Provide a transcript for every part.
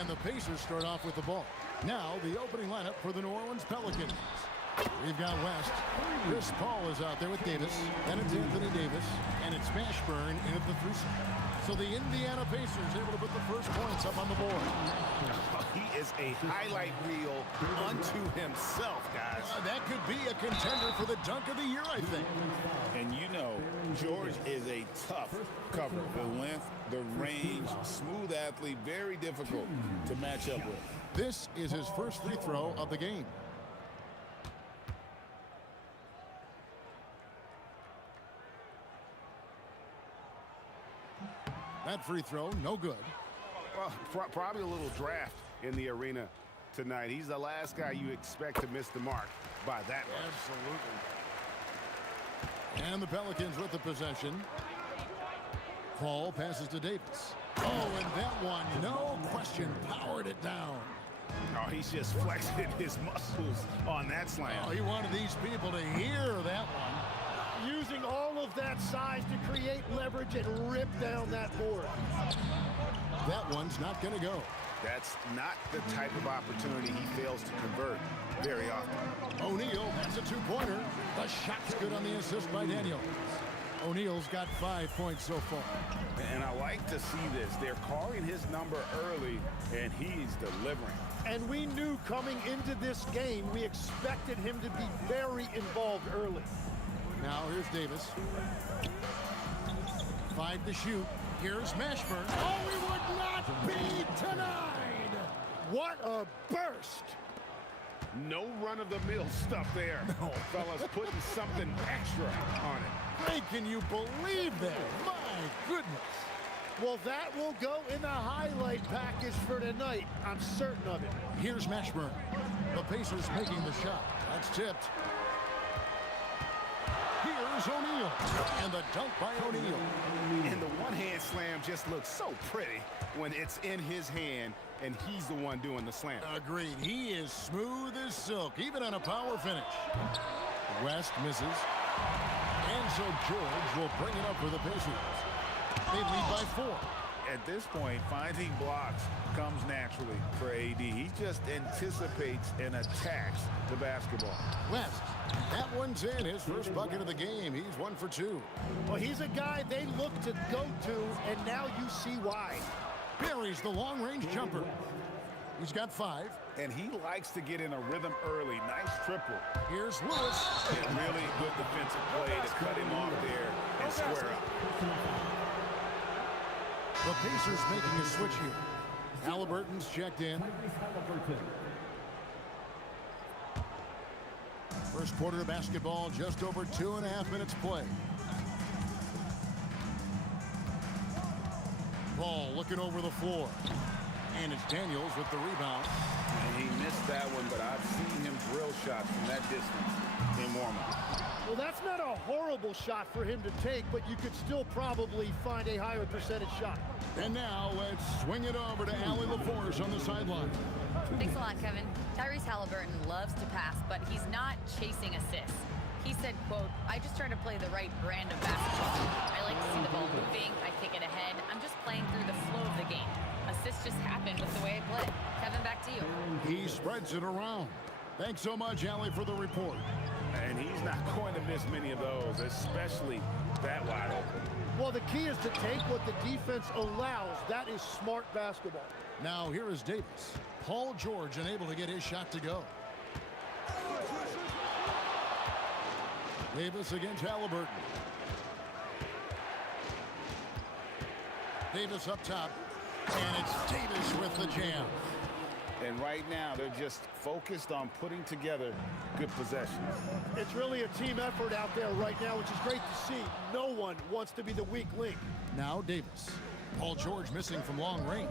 And the Pacers start off with the ball. Now the opening lineup for the New Orleans Pelicans. We've got West. Chris Paul is out there with Davis. Then it's Anthony Davis. And it's Mashburn in at the 3. So the Indiana Pacers able to put the first points up on the board. He is a highlight reel unto himself, guys. That could be a contender for the dunk of the year, I think. And you know, George is a tough cover. The length, the range, smooth athlete, very difficult to match up with. This is his first free throw of the game. That free throw, no good. Well, probably a little draft in the arena tonight. He's the last guy you expect to miss the mark by that much. Absolutely. And the Pelicans with the possession. Paul passes to Davis. Oh, and that one, no question, powered it down. Oh, he's just flexing his muscles on that slam. Oh, he wanted these people to hear that one. Using all of that size to create leverage and rip down that board. That one's not going to go. That's not the type of opportunity he fails to convert very often. O'Neal, that's a two-pointer. The shot's good on the assist by Daniels. O'Neal's got 5 points so far. And I like to see this. They're calling his number early, and he's delivering. And we knew coming into this game, we expected him to be very involved early. Now here's Davis. 5 to shoot. Here's Mashburn. Oh, he would not be denied! What a burst! No run-of-the-mill stuff there. No. Fellas putting something extra on it. Hey, can you believe that? My goodness. Well, that will go in the highlight package for tonight. I'm certain of it. Here's Mashburn. The Pacers making the shot. That's tipped. Here's O'Neal. And the dunk by O'Neal. And the one-hand slam just looks so pretty when it's in his hand and he's the one doing the slam. Agreed. He is smooth as silk, even on a power finish. West misses. And so George will bring it up for the Pacers. They lead by 4. At this point, finding blocks comes naturally for AD. He just anticipates and attacks the basketball. West, that one's in. His first bucket of the game. He's 1 for 2. Well, he's a guy they look to go to, and now you see why. Buries the long-range jumper. He's got 5. And he likes to get in a rhythm early. Nice triple. Here's Lewis. And really good defensive play to cut him off there and square up. The Pacers making a switch here. Halliburton's checked in. First quarter of basketball, just over 2.5 minutes play. Paul looking over the floor. And it's Daniels with the rebound. And he missed that one, but I've seen him drill shots from that distance in warm-up. Well, that's not a horrible shot for him to take, but you could still probably find a higher percentage shot. And now let's swing it over to Allie LaForce on the sideline. Thanks a lot, Kevin. Tyrese Halliburton loves to pass, but he's not chasing assists. He said, quote, "I just try to play the right brand of basketball. I like to see the ball moving. I kick it ahead. I'm just playing through the flow of the game. Assists just happen with the way I play." Kevin, back to you. He spreads it around. Thanks so much, Allie, for the report. And he's not going to miss many of those, especially that wide open. Well, the key is to take what the defense allows. That is smart basketball. Now here is Davis. Paul George unable to get his shot to go. Davis against Halliburton. Davis up top. And it's Davis with the jam. And right now, they're just focused on putting together good possessions. It's really a team effort out there right now, which is great to see. No one wants to be the weak link. Now Davis. Paul George missing from long range.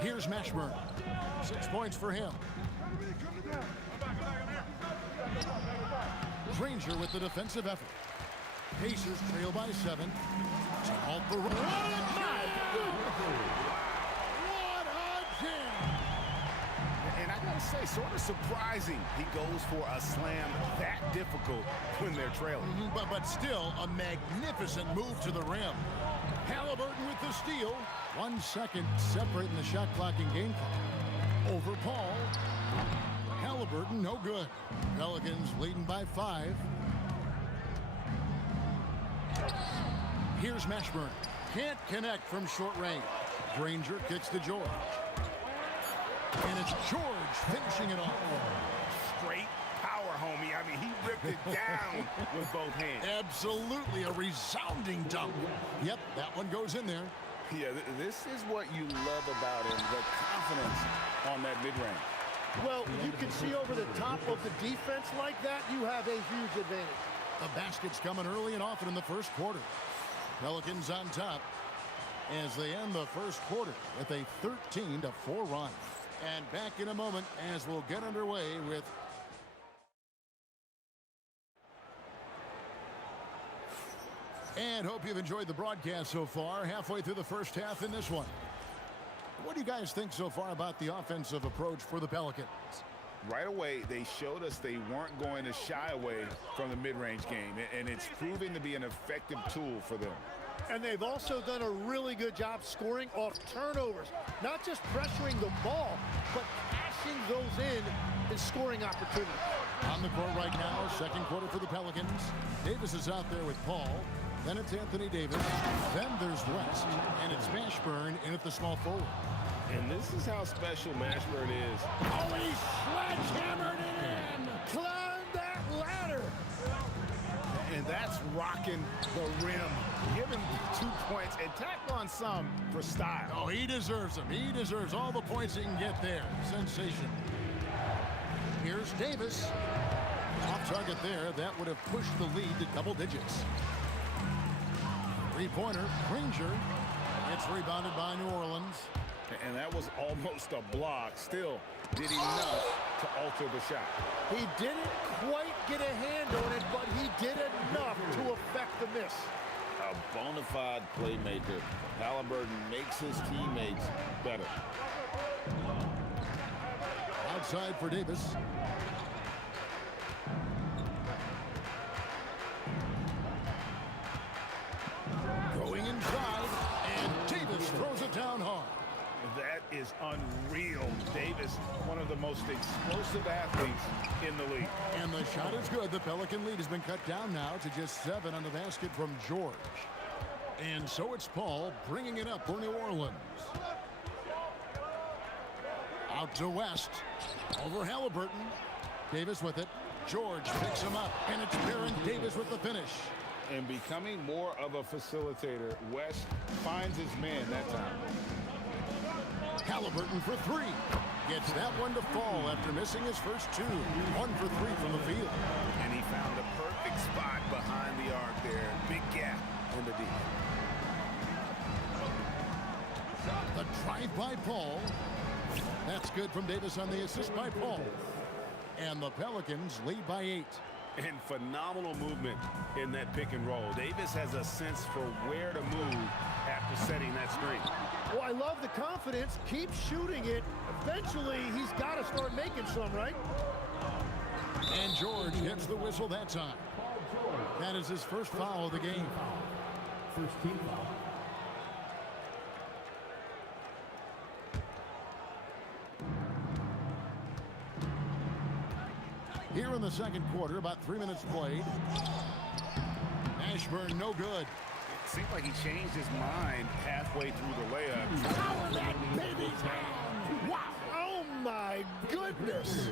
Here's Mashburn. 6 points for him. Granger with the defensive effort. Pacers trail by 7. To halt the run. What a jam! And I gotta say, sort of surprising he goes for a slam that difficult when they're trailing. But still, a magnificent move to the rim. Halliburton with the steal. 1 second separating the shot clock and game clock. Over Paul. Halliburton, no good. Pelicans leading by 5. Here's Mashburn. Can't connect from short range. Granger kicks to George. And it's George finishing it off. Straight power, homie. I mean, he ripped it down with both hands. Absolutely a resounding dunk. Yep, that one goes in there. Yeah, this is what you love about him, the confidence on that mid-range. Well, you can see over the top of the defense like that, you have a huge advantage. The basket's coming early and often in the first quarter. Pelicans on top as they end the first quarter with a 13-4 run. And back in a moment as we'll get underway with And hope you've enjoyed the broadcast so far. Halfway through the first half in this one. What do you guys think so far about the offensive approach for the Pelicans? Right away, they showed us they weren't going to shy away from the mid-range game, and it's proving to be an effective tool for them. And they've also done a really good job scoring off turnovers. Not just pressuring the ball, but passing those in and scoring opportunities. On the court right now, second quarter for the Pelicans. Davis is out there with Paul. Then it's Anthony Davis. Then there's West. And it's Mashburn in at the small forward. And this is how special Mashburn is. Oh, he sledgehammered it in! Climb that ladder! And that's rocking the rim. Give him 2 points and tack on some for style. Oh, he deserves them. He deserves all the points he can get there. Sensation. Here's Davis. Off target there. That would have pushed the lead to double digits. Three-pointer, Granger. It's rebounded by New Orleans. And that was almost a block. Still did enough to alter the shot. He didn't quite get a hand on it, but he did enough to affect the miss. A bona fide playmaker. Halliburton makes his teammates better. Outside for Davis. Going inside, and Davis throws it down hard. That is unreal. Davis, one of the most explosive athletes in the league. And the shot is good. The Pelican lead has been cut down now to just 7 on the basket from George. And so it's Paul bringing it up for New Orleans. Out to West. Over Halliburton. Davis with it. George picks him up. And it's Baron Davis with the finish. And becoming more of a facilitator, West finds his man that time. Halliburton for 3. Gets that one to fall after missing his first 2. 1 for 3 from the field. And he found the perfect spot behind the arc there. Big gap in the D. The drive by Paul. That's good from Davis on the assist by Paul. And the Pelicans lead by 8. And phenomenal movement in that pick and roll. Davis has a sense for where to move after setting that screen. Well, I love the confidence. Keep shooting it. Eventually, he's got to start making some, right? And George gets the whistle that time. That is his first foul of the game. First team foul. Here in the second quarter, about 3 minutes played. Mashburn, no good. It seemed like he changed his mind halfway through the layup. Power that baby down! Wow! Oh, my goodness!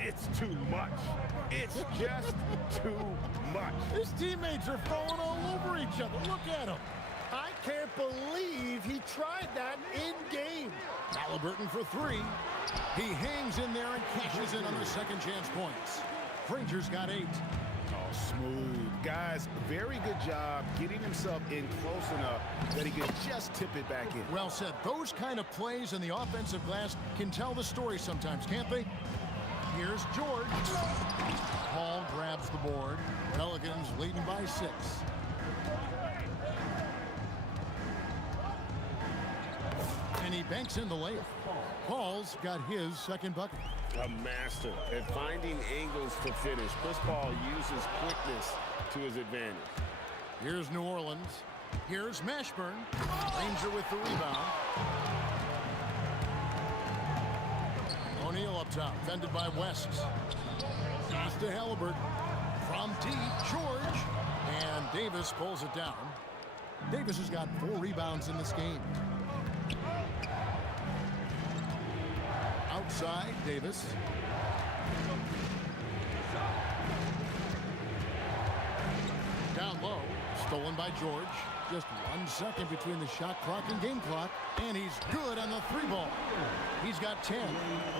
It's too much. It's just too much. His teammates are falling all over each other. Look at him. I can't believe he tried that in game. Halliburton for 3. He hangs in there and cashes in on the second chance points. Granger's got 8. Oh, smooth. Guys, very good job getting himself in close enough that he could just tip it back in. Well said. Those kind of plays in the offensive glass can tell the story sometimes, can't they? Here's George. Paul grabs the board. Pelicans leading by 6. And he banks in the layup. Paul's got his second bucket. A master at finding angles to finish. Chris Paul uses quickness to his advantage. Here's New Orleans. Here's Mashburn. Granger with the rebound. O'Neal up top, fended by West. Pass to Halliburton. From deep, George. And Davis pulls it down. Davis has got 4 rebounds in this game. Outside, Davis. Down low, stolen by George. Just 1 second between the shot clock and game clock. And he's good on the 3 ball. He's got 10.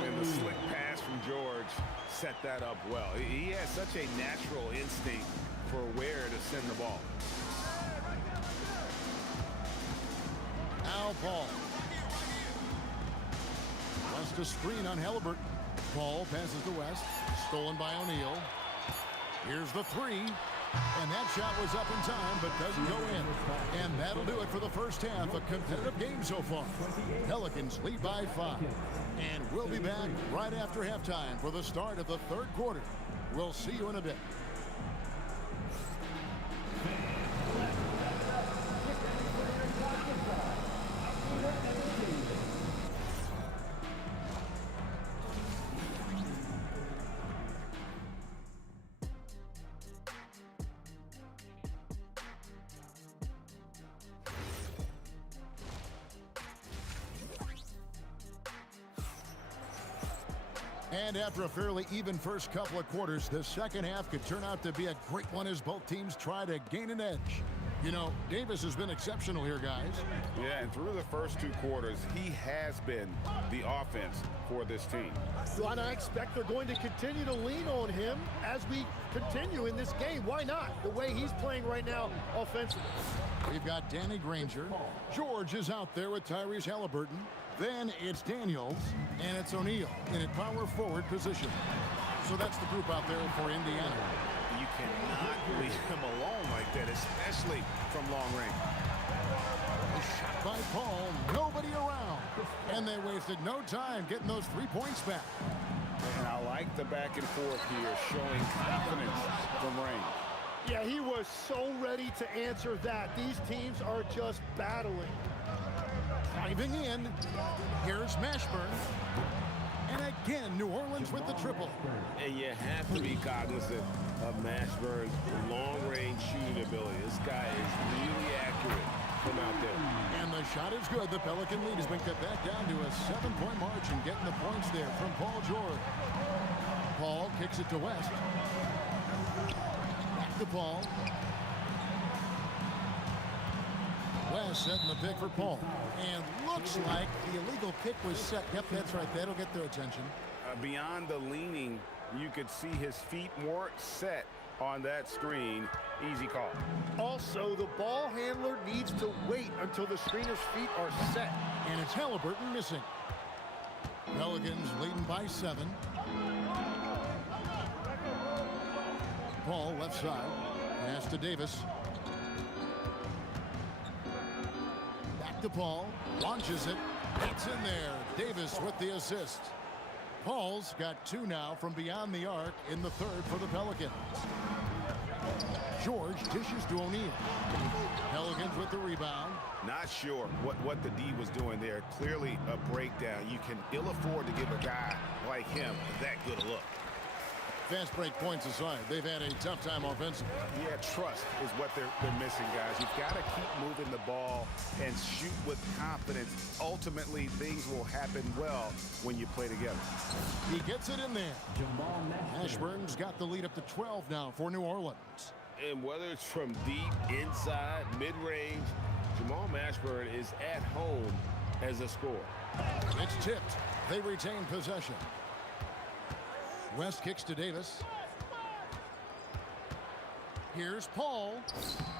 And the slick pass from George set that up well. He has such a natural instinct for where to send the ball. Now Paul. Wants to screen on Halliburton. Paul passes to West. Stolen by O'Neal. Here's the 3. And that shot was up in time, but doesn't go in. And that'll do it for the first half. A competitive game so far. Pelicans lead by 5. And we'll be back right after halftime for the start of the third quarter. We'll see you in a bit. And after a fairly even first couple of quarters, the second half could turn out to be a great one as both teams try to gain an edge. You know, Davis has been exceptional here, guys. Yeah, and through the first 2 quarters, he has been the offense for this team. So I expect they're going to continue to lean on him as we continue in this game. Why not? The way he's playing right now offensively. We've got Danny Granger. George is out there with Tyrese Halliburton. Then it's Daniels, and it's O'Neal in a power forward position. So that's the group out there for Indiana. You cannot leave him alone like that, especially from long range. Shot by Paul, nobody around. And they wasted no time getting those 3 points back. And I like the back and forth here, showing confidence from range. Yeah, he was so ready to answer that. These teams are just battling. Driving in, here's Mashburn. And again, New Orleans with the triple. And you have to be cognizant of Mashburn's long-range shooting ability. This guy is really accurate from out there. And the shot is good. The Pelican lead has been cut back down to a 7-point margin, getting the points there from Paul George. Paul kicks it to West. Back to Paul. West setting the pick for Paul. And looks like the illegal pick was set. Yep, that's right. That'll get their attention. Beyond the leaning, you could see his feet more set on that screen. Easy call. Also, the ball handler needs to wait until the screener's feet are set. And it's Halliburton missing. Pelicans leading by 7. Paul left side. Pass to Davis. Back to Paul. Launches it. It's in there. Davis with the assist. Paul's got 2 now from beyond the arc in the third for the Pelicans. George dishes to O'Neal. Pelicans with the rebound. Not sure what the D was doing there. Clearly a breakdown. You can ill afford to give a guy like him that good a look. Fast break points aside, they've had a tough time offensively. Yeah, trust is what they're missing, guys. You've got to keep moving the ball and shoot with confidence. Ultimately, things will happen well when you play together. He gets it in there. Mashburn's got the lead up to 12 now for New Orleans. And whether it's from deep, inside, mid-range, Jamal Mashburn is at home as a scorer. It's tipped. They retain possession. West kicks to Davis. Here's Paul.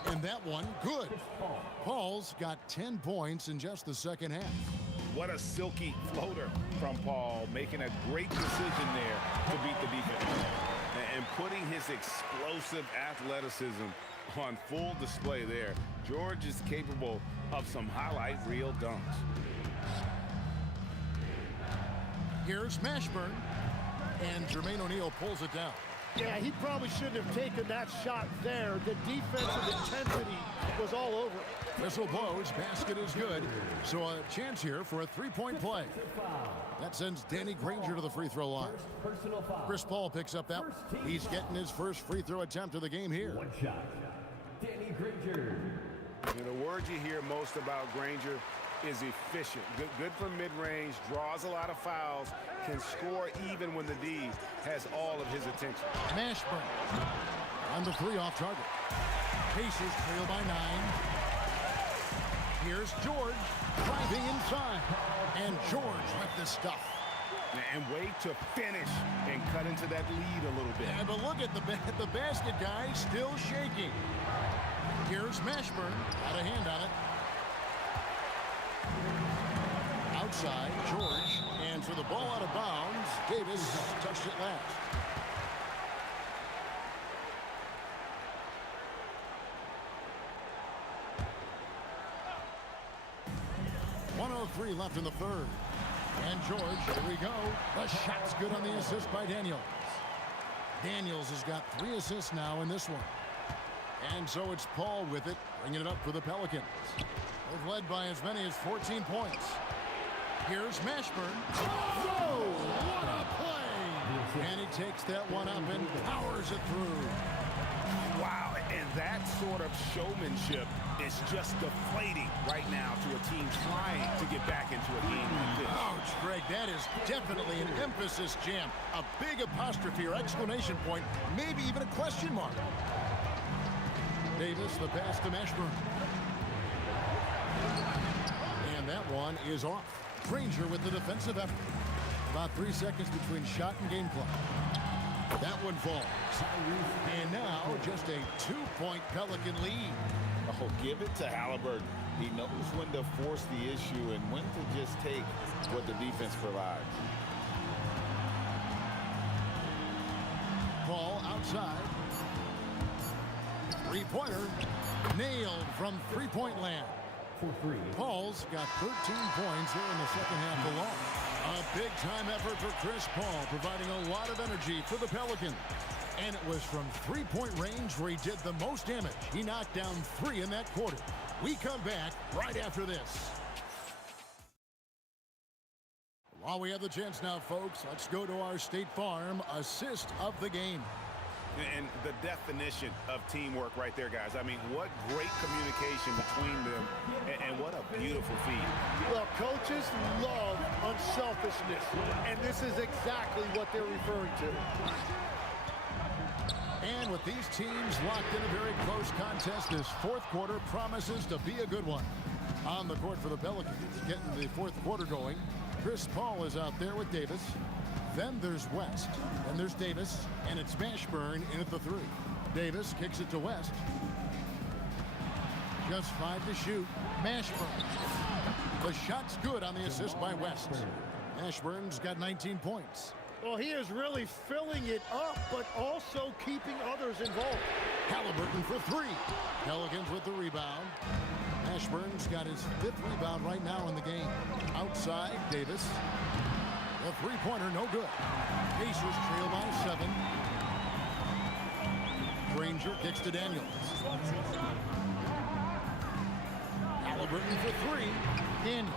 And that one, good. Paul's got 10 points in just the second half. What a silky floater from Paul, making a great decision there to beat the defense. And putting his explosive athleticism on full display there. George is capable of some highlight reel dunks. Here's Mashburn. And Jermaine O'Neal pulls it down. Yeah, he probably shouldn't have taken that shot there. The defensive intensity was all over it. Whistle blows, basket is good. So a chance here for a 3-point play. That sends Danny Granger to the free throw line. Chris Paul picks up that. He's getting his first free throw attempt of the game here. One shot. Danny Granger. And the word you hear most about Granger is efficient. Good from mid-range, draws a lot of fouls, can score even when the D has all of his attention. Mashburn on the 3 off target. Pacers trail by 9. Here's George driving inside. And George with the stuff. And wait to finish and cut into that lead a little bit. Yeah, but look at the basket guy still shaking. Here's Mashburn. Got a hand on it. Outside, George, and for the ball out of bounds, Davis touched it last. 1:03 left in the third. And George, here we go. The shot's good on the assist by Daniels. Daniels has got 3 assists now in this one. And so it's Paul with it, bringing it up for the Pelicans. They've led by as many as 14 points. Here's Mashburn. Whoa, what a play! And he takes that one up and powers it through. Wow, and that sort of showmanship is just deflating right now to a team trying to get back into a game like this. Ouch, Greg, that is definitely an emphasis jam. A big apostrophe or exclamation point, maybe even a question mark. Davis, the pass to Mashburn. And that one is off. Granger with the defensive effort. About 3 seconds between shot and game clock. That one falls. And now just a 2-point Pelican lead. Oh, give it to Halliburton. He knows when to force the issue and when to just take what the defense provides. Paul outside. Three-pointer. Nailed from three-point land. Paul's got 13 points here in the second half alone. A big-time effort for Chris Paul, providing a lot of energy for the Pelicans. And it was from three-point range where he did the most damage. He knocked down 3 in that quarter. We come back right after this. While we have the chance now, folks, let's go to our State Farm assist of the game. And the definition of teamwork right there, guys. I mean, what great communication between them, and what a beautiful feed. Well, coaches love unselfishness, and this is exactly what they're referring to. And with these teams locked in a very close contest, this fourth quarter promises to be a good one. On the court for the Pelicans, getting the fourth quarter going. Chris Paul is out there with Davis. Then there's West, and there's Davis, and it's Mashburn in at the 3. Davis kicks it to West. Just 5 to shoot. Mashburn. The shot's good on the assist by West. Mashburn's got 19 points. Well, he is really filling it up, but also keeping others involved. Halliburton for 3. Pelicans with the rebound. Mashburn's got his 5th rebound right now in the game. Outside, Davis. The three-pointer, no good. Pacers trail by 7. Granger kicks to Daniels. Halliburton for 3. Daniels.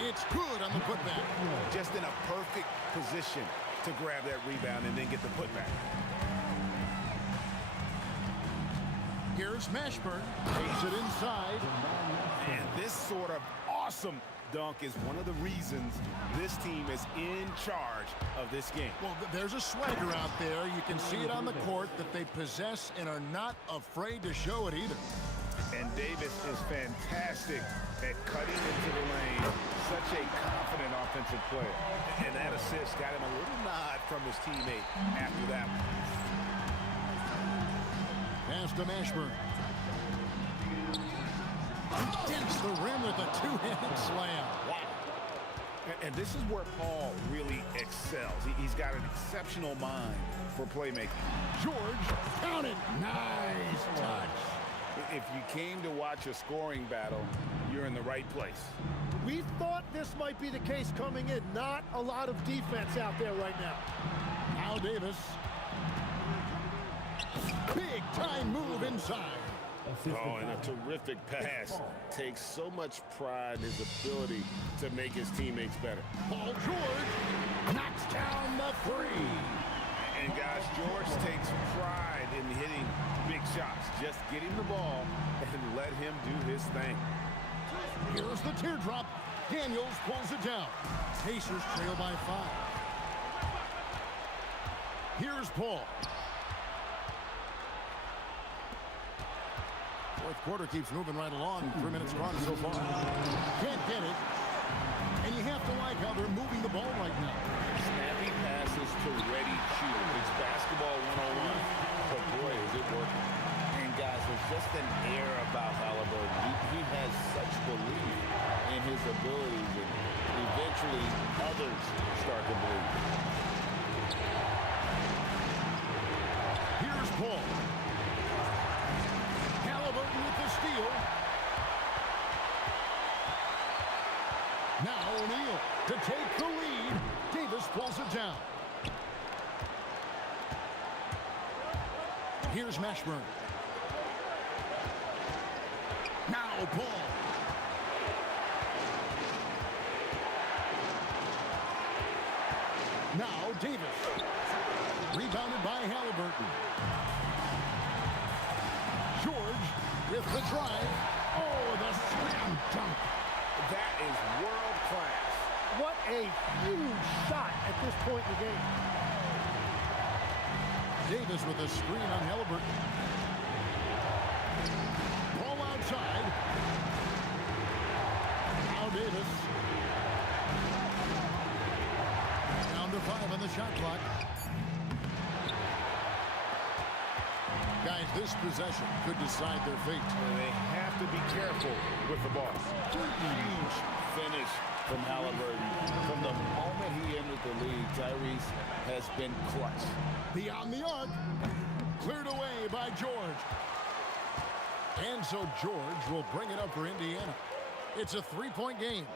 It's good on the putback. Just in a perfect position to grab that rebound and then get the putback. Here's Mashburn. Takes it inside. And this sort of awesome dunk is one of the reasons this team is in charge of this game. Well, there's a swagger out there. You can see it on the court that they possess and are not afraid to show it either. And Davis is fantastic at cutting into the lane. Such a confident offensive player. And that assist got him a little nod from his teammate after that one. Pass to Mashburn. Against the rim with a 2-handed slam. Wow. And this is where Paul really excels. He's got an exceptional mind for playmaking. George, count it. Nice touch. If you came to watch a scoring battle, you're in the right place. We thought this might be the case coming in. Not a lot of defense out there right now. Now Davis. Big time move inside. Oh, and a terrific pass. Takes so much pride in his ability to make his teammates better. Paul George knocks down the 3. And guys, George takes pride in hitting big shots. Just get him the ball and let him do his thing. Here's the teardrop. Daniels pulls it down. Pacers trail by 5. Here's Paul. Fourth quarter keeps moving right along. 3 minutes gone so far. Can't get it. And you have to like how they're moving the ball right now. Snappy passes to ready shooter. It's basketball 101. But boy, is it working. And guys, there's just an air about Halliburton. He has such belief in his abilities, and eventually others start to believe. Here's Paul. Halliburton with the steal. O'Neal to take the lead. Davis pulls it down. Here's Mashburn. Now Paul. Now Davis. Rebounded by Halliburton. George with the drive. Oh, the slam dunk. That is world class. What a huge shot at this point in the game. Davis with a screen on Halliburton. Ball outside. Now Davis. Down to 5 on the shot clock. Guys, this possession could decide their fate. They have to be careful with the ball. Huge finish from Halliburton. From the moment he entered the league, Tyrese has been clutch. Beyond the arc. Cleared away by George. And so George will bring it up for Indiana. It's a 3-point game.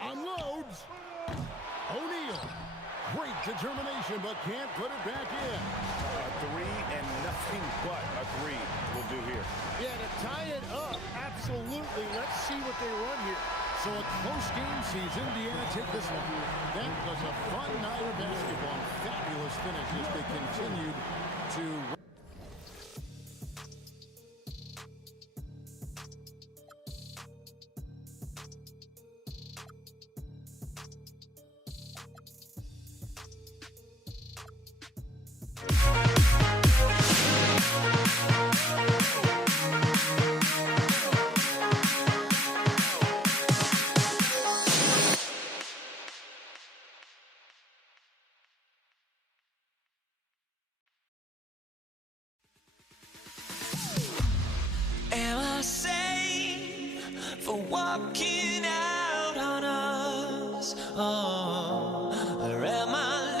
Unloads. O'Neal. Great determination, but can't put it back in. A 3 and nothing but a 3 will do here. Yeah, to tie it up, absolutely. Let's see what they run here. So a close game sees Indiana take this one. That was a fun night of basketball. Fabulous finish as they continued to... Am I sane for walking out on us? Oh, or am I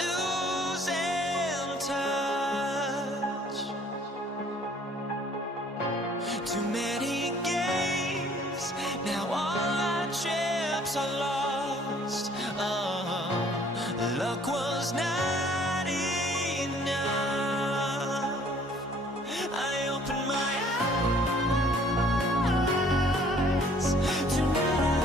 losing touch? Too many games, now all our chips are lost. Oh, luck was not enough. I opened my eyes. Tonight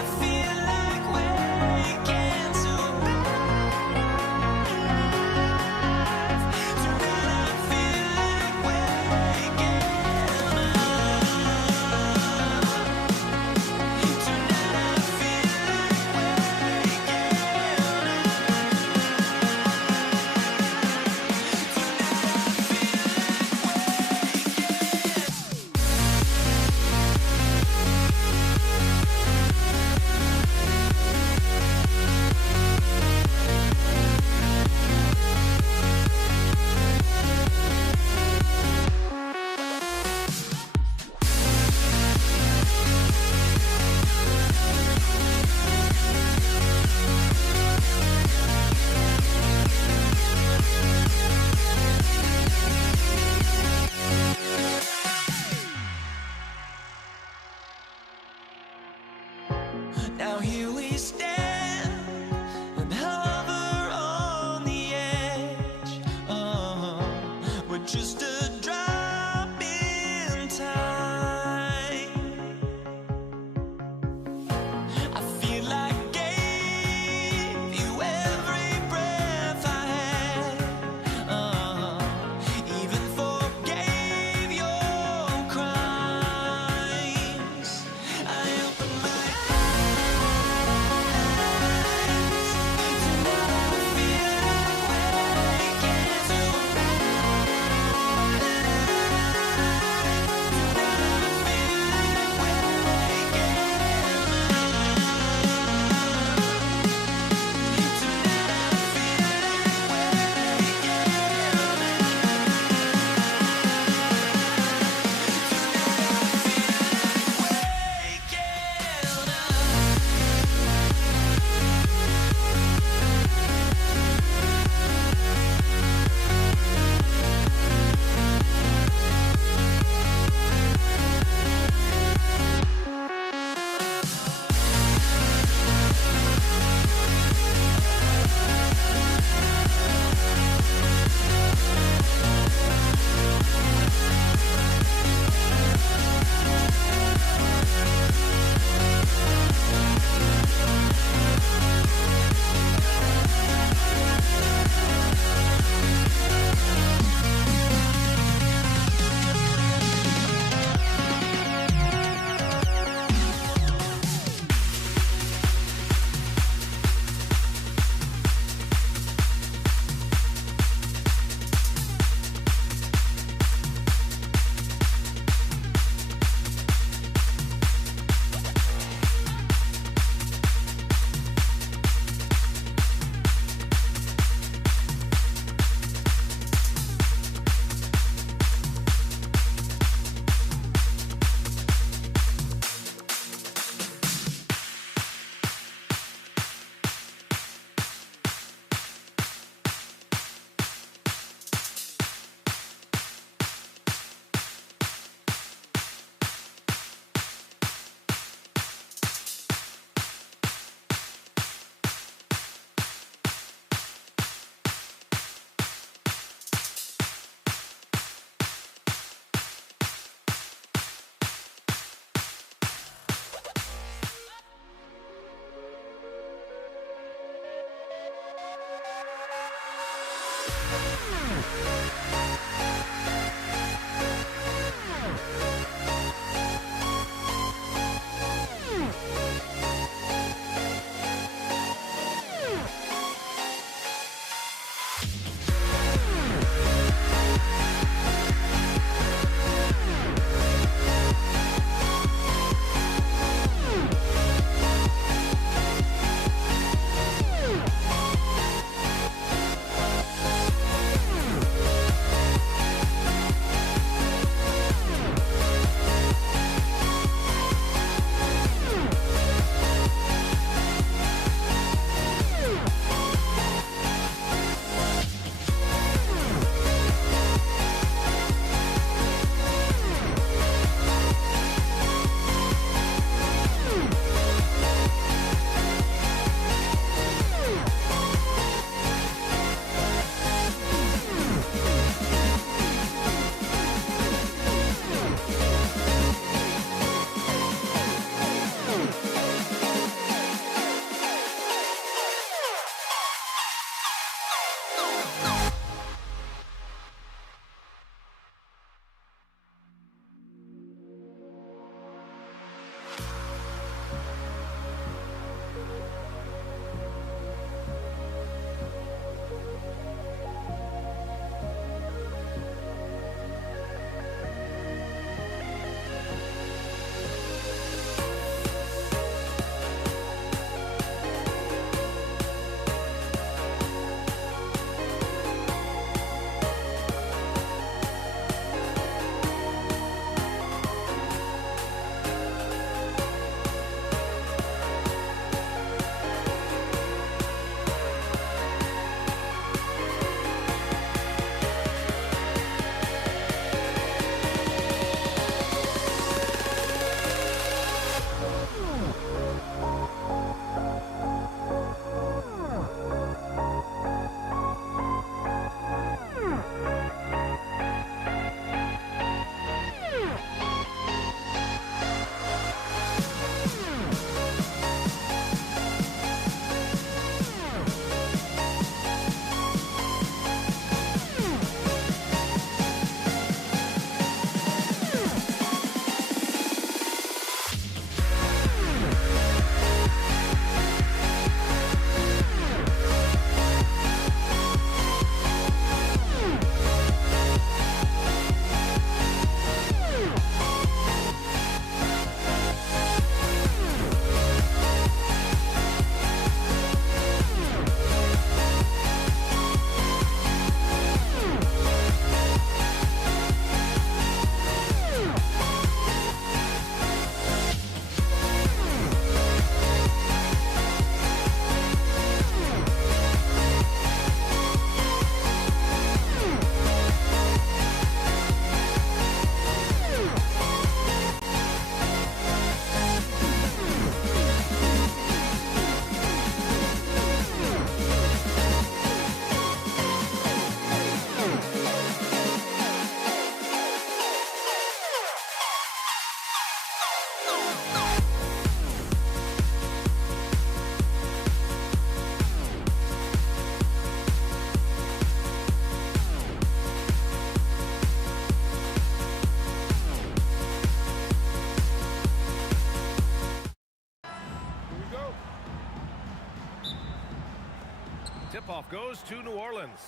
tip-off goes to New Orleans.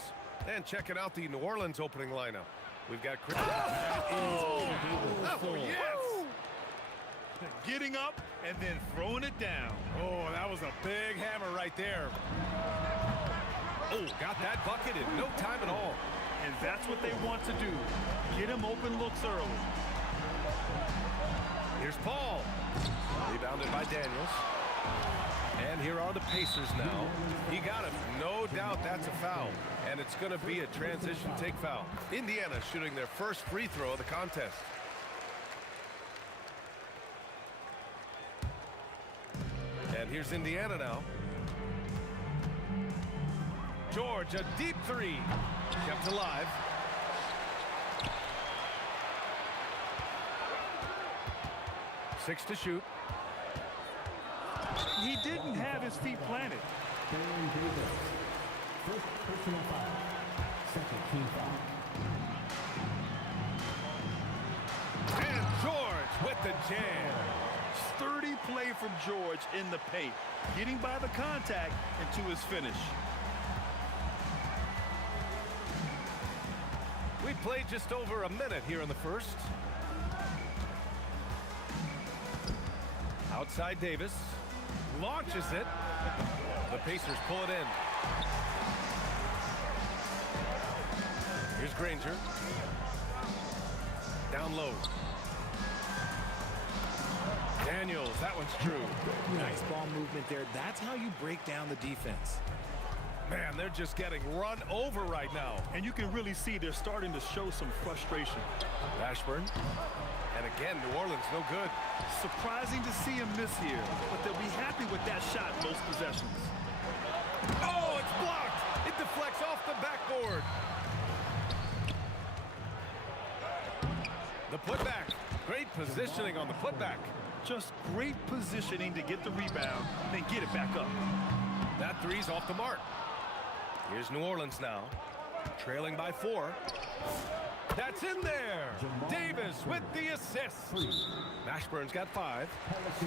And checking out the New Orleans opening lineup. We've got Chris. Oh, yes! Getting up and then throwing it down. Oh, that was a big hammer right there. Oh, got that bucket in no time at all. And that's what they want to do. Get him open looks early. Here's Paul. Rebounded by Daniels. And here are the Pacers now. He got him. No doubt that's a foul. And it's going to be a transition take foul. Indiana shooting their first free throw of the contest. And here's Indiana now. George, a deep three. Kept alive. Six to shoot. He didn't have his feet planted. First personal foul. Second team foul. And George with the jam. Sturdy play from George in the paint, getting by the contact and to his finish. We played just over a minute here in the first. Outside Davis. Launches it. The Pacers pull it in. Here's Granger. Down low. Daniels, that one's true. Nice ball movement there. That's how you break down the defense. Man, they're just getting run over right now. And you can really see they're starting to show some frustration. Ashburn. And again, New Orleans no good. Surprising to see him miss here, but they'll be happy with that shot most possessions. Oh, it's blocked. It deflects off the backboard. The putback. Great positioning on the putback. Just great positioning to get the rebound, then get it back up. That three's off the mark. Here's New Orleans now, trailing by 4. That's in there. Davis with the assist. Mashburn's got 5.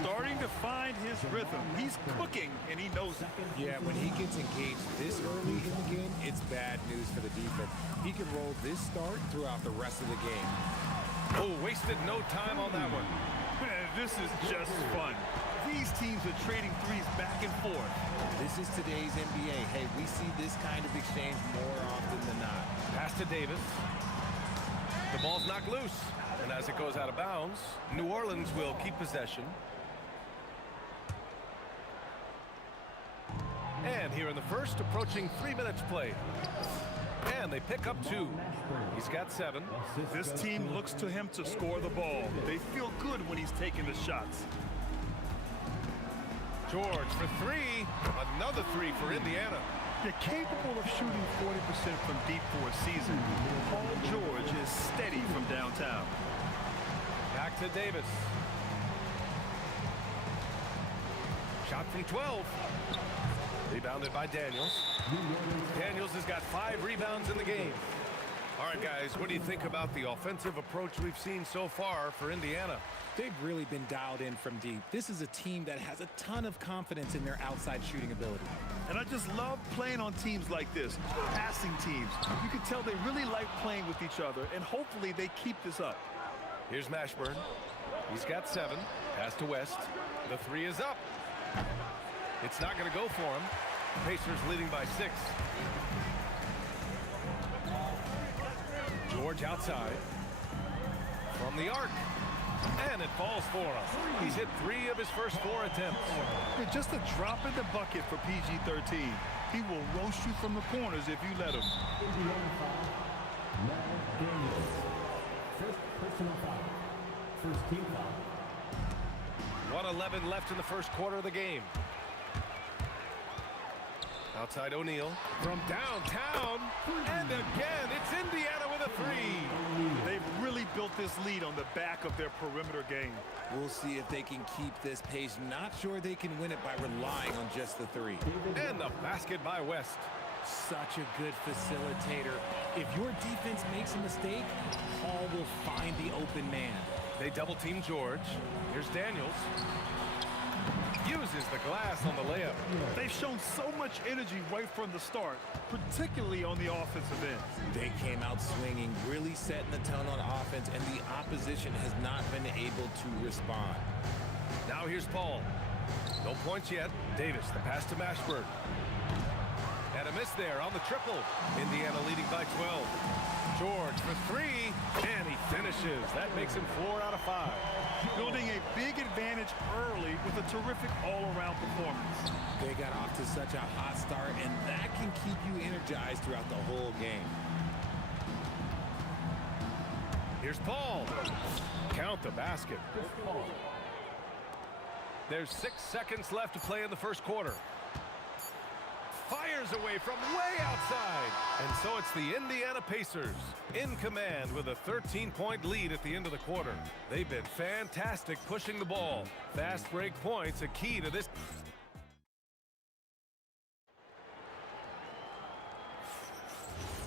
Starting to find his rhythm. He's cooking, and he knows it. Yeah, when he gets engaged this early in the game, it's bad news for the defense. He can roll this start throughout the rest of the game. Oh, wasted no time on that one. This is just fun. These teams are trading threes back and forth. This is today's NBA. Hey, we see this kind of exchange more often than not. Pass to Davis. The ball's knocked loose. And as it goes out of bounds, New Orleans will keep possession. And here in the first, approaching 3 minutes played. And they pick up 2. He's got 7. This team looks to him to score the ball. They feel good when he's taking the shots. George for 3. Another 3 for Indiana. They're capable of shooting 40% from deep for a season. Paul George is steady from downtown. Back to Davis. Shot from 12. Rebounded by Daniels. Daniels has got 5 rebounds in the game. All right, guys, what do you think about the offensive approach we've seen so far for Indiana? They've really been dialed in from deep. This is a team that has a ton of confidence in their outside shooting ability. And I just love playing on teams like this, passing teams. You can tell they really like playing with each other, and hopefully they keep this up. Here's Mashburn. He's got 7. Pass to West. The 3 is up. It's not going to go for him. Pacers leading by 6. George outside. From the arc. And it falls for him. He's hit 3 of his first 4 attempts. Yeah, just a drop in the bucket for PG-13. He will roast you from the corners if you let him. Indiana foul. Now Daniels. First personal foul. First team foul. 1:11 left in the first quarter of the game. Outside O'Neal from downtown, and again it's Indiana with a 3. They've really built this lead on the back of their perimeter game. We'll see if they can keep this pace. Not sure they can win it by relying on just the 3. And the basket by West. Such a good facilitator. If your defense makes a mistake, Hall will find the open man. They double team George. Here's Daniels. Uses the glass on the layup. They've shown so much energy right from the start, particularly on the offensive end. They came out swinging, really setting the tone on offense, and the opposition has not been able to respond. Now here's Paul. No points yet. Davis, the pass to Mashburn. And a miss there on the triple. Indiana leading by 12. George for three, and he finishes. That makes him 4 out of 5. Building a big advantage early with a terrific all-around performance. They got off to such a hot start, and that can keep you energized throughout the whole game. Here's Paul. Count the basket. There's 6 seconds left to play in the first quarter. Fires away from way outside. And so it's the Indiana Pacers in command with a 13-point lead at the end of the quarter. They've been fantastic pushing the ball. Fast break points, a key to this.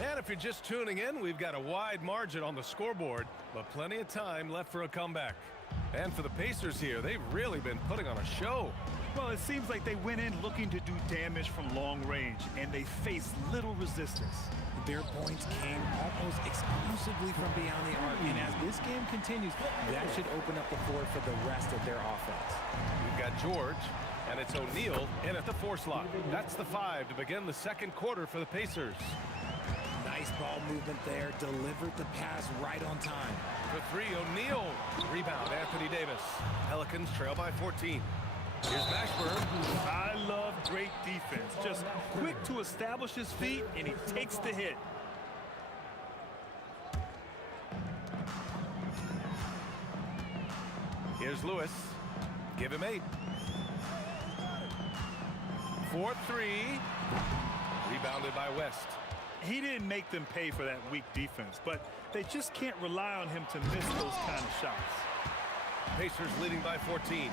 And if you're just tuning in, we've got a wide margin on the scoreboard, but plenty of time left for a comeback. And for the Pacers here, they've really been putting on a show. Well, it seems like they went in looking to do damage from long range, and they faced little resistance. Their points came almost exclusively from beyond the arc, and as this game continues, that should open up the floor for the rest of their offense. We've got George, and it's O'Neal in at the 4 slot. That's the 5 to begin the second quarter for the Pacers. Nice ball movement there, delivered the pass right on time. For 3, O'Neal. Rebound, Anthony Davis. Pelicans trail by 14. Here's Mashburn. I love great defense. Just quick to establish his feet, and he takes the hit. Here's Lewis. Give him 8. 4-3. Rebounded by West. He didn't make them pay for that weak defense, but they just can't rely on him to miss those kind of shots. Pacers leading by 14.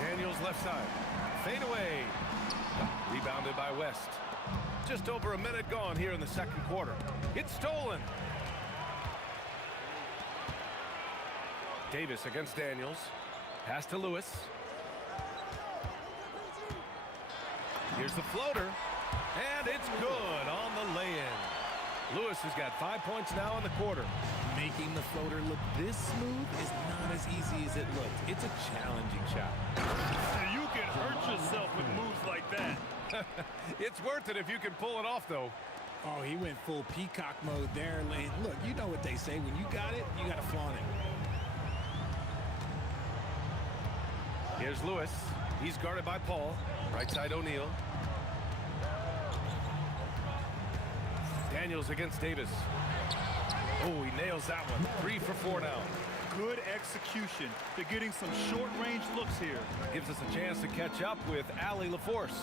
Daniels left side. Fade away. Rebounded by West. Just over a minute gone here in the second quarter. It's stolen. Davis against Daniels. Pass to Lewis. Here's the floater. And it's good on the lay-in. Lewis has got 5 points now in the quarter. Making the floater look this smooth is not as easy as it looked. It's a challenging shot. And you can hurt yourself with moves like that. It's worth it if you can pull it off, though. Oh, he went full peacock mode there, Lane. Look, you know what they say. When you got it, you got to flaunt it. Here's Lewis. He's guarded by Paul. Right side O'Neal. Daniels against Davis. Oh, he nails that one. 3 for 4 now. Good execution. They're getting some short-range looks here. Gives us a chance to catch up with Allie LaForce.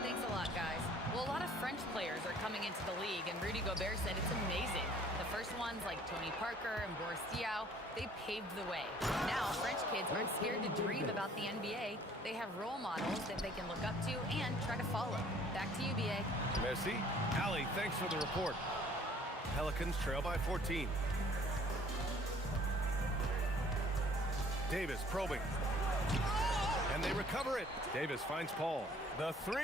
Thanks a lot, guys. Well, a lot of French players are coming into the league, and Rudy Gobert said it's amazing. The first ones, like Tony Parker and Boris Diaw, they paved the way. Now, French kids aren't scared to dream about the NBA. They have role models that they can look up to and try to follow. Back to you, B.A. Merci. Allie, thanks for the report. Pelicans trail by 14. Davis probing. And they recover it. Davis finds Paul. The 3.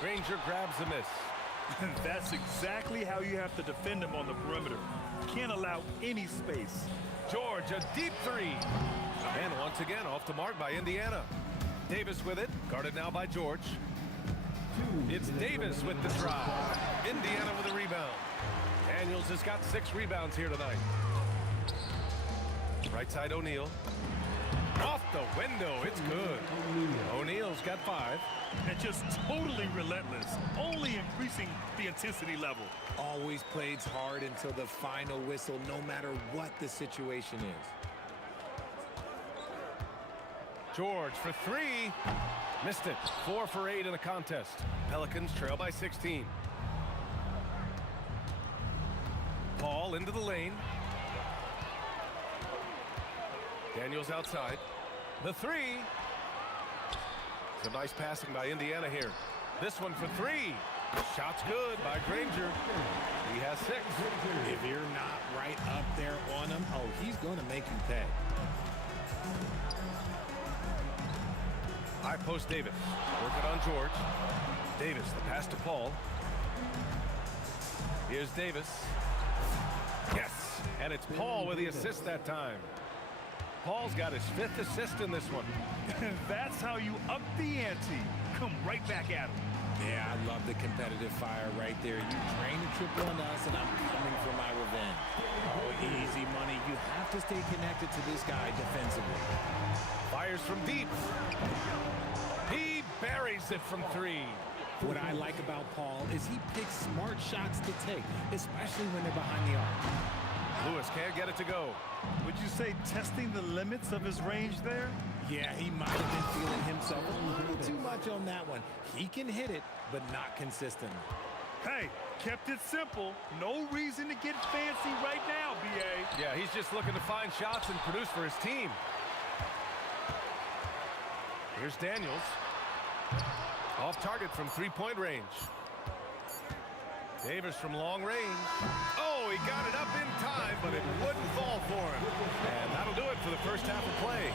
Granger grabs the miss. That's exactly how you have to defend him on the perimeter. Can't allow any space. George, a deep 3. And once again, off the mark by Indiana. Davis with it, guarded now by George. It's Davis with the drive. Indiana with a rebound. Daniels has got 6 rebounds here tonight. Right side O'Neal. Off the window, it's good. O'Neal's got 5. And just totally relentless, only increasing the intensity level. Always plays hard until the final whistle, no matter what the situation is. George for 3. Missed it. 4 for 8 in the contest. Pelicans trail by 16. Paul into the lane. Daniels outside. The 3. Some nice passing by Indiana here. This one for 3. Shot's good by Granger. He has 6. If you're not right up there on him, oh, he's going to make you pay. High post Davis. Working on George. Davis, the pass to Paul. Here's Davis. Yes, and it's Paul with the assist that time. Paul's got his 5th assist in this one. That's how you up the ante. Come right back at him. Yeah, I love the competitive fire right there. You drain the triple on us, and I'm coming for my revenge. Oh, easy money. You have to stay connected to this guy defensively. Fires from deep. He buries it from 3. What I like about Paul is he picks smart shots to take, especially when they're behind the arc. Lewis can't get it to go. Would you say testing the limits of his range there? Yeah, he might have been feeling himself a little too much on that one. He can hit it, but not consistently. Hey, kept it simple. No reason to get fancy right now, B.A. Yeah, he's just looking to find shots and produce for his team. Here's Daniels. Off target from 3-point range. Davis from long range. Oh, he got it up in time, but it wouldn't fall for him. And that'll do it for the first half of play.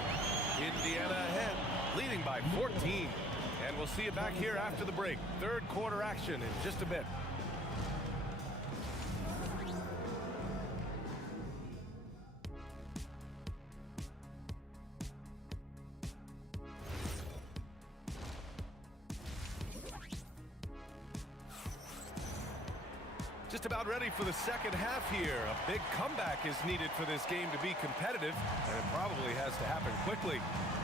Indiana ahead, leading by 14. And we'll see you back here after the break. Third quarter action in just a bit. Just about ready for the second half here. A big comeback is needed for this game to be competitive, and it probably has to happen quickly.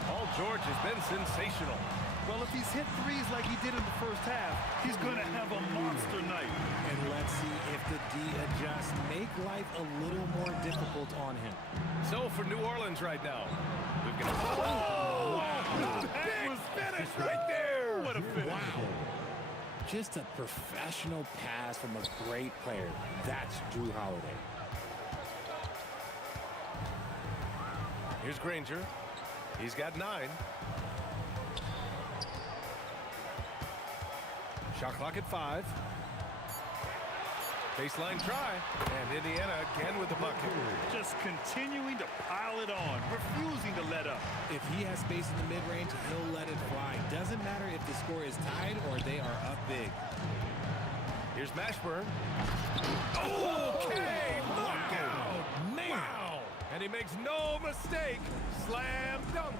Paul George has been sensational. Well, if he's hit threes like he did in the first half, he's going to have a monster night. And let's see if the D adjusts, make life a little more difficult on him. So for New Orleans right now, we've got Wow. big finish right there. What a finish. Wow. Just a professional pass from a great player. That's Drew Holiday. Here's Granger. He's got 9. Shot clock at 5. Baseline try. And Indiana again with the bucket. Just continuing to pile it on, refusing to let up. If he has space in the mid-range, he'll let it fly. Doesn't matter if the score is tied or they are up big. Here's Mashburn. Okay, look out. Man. Wow. And he makes no mistake. Slam dunk.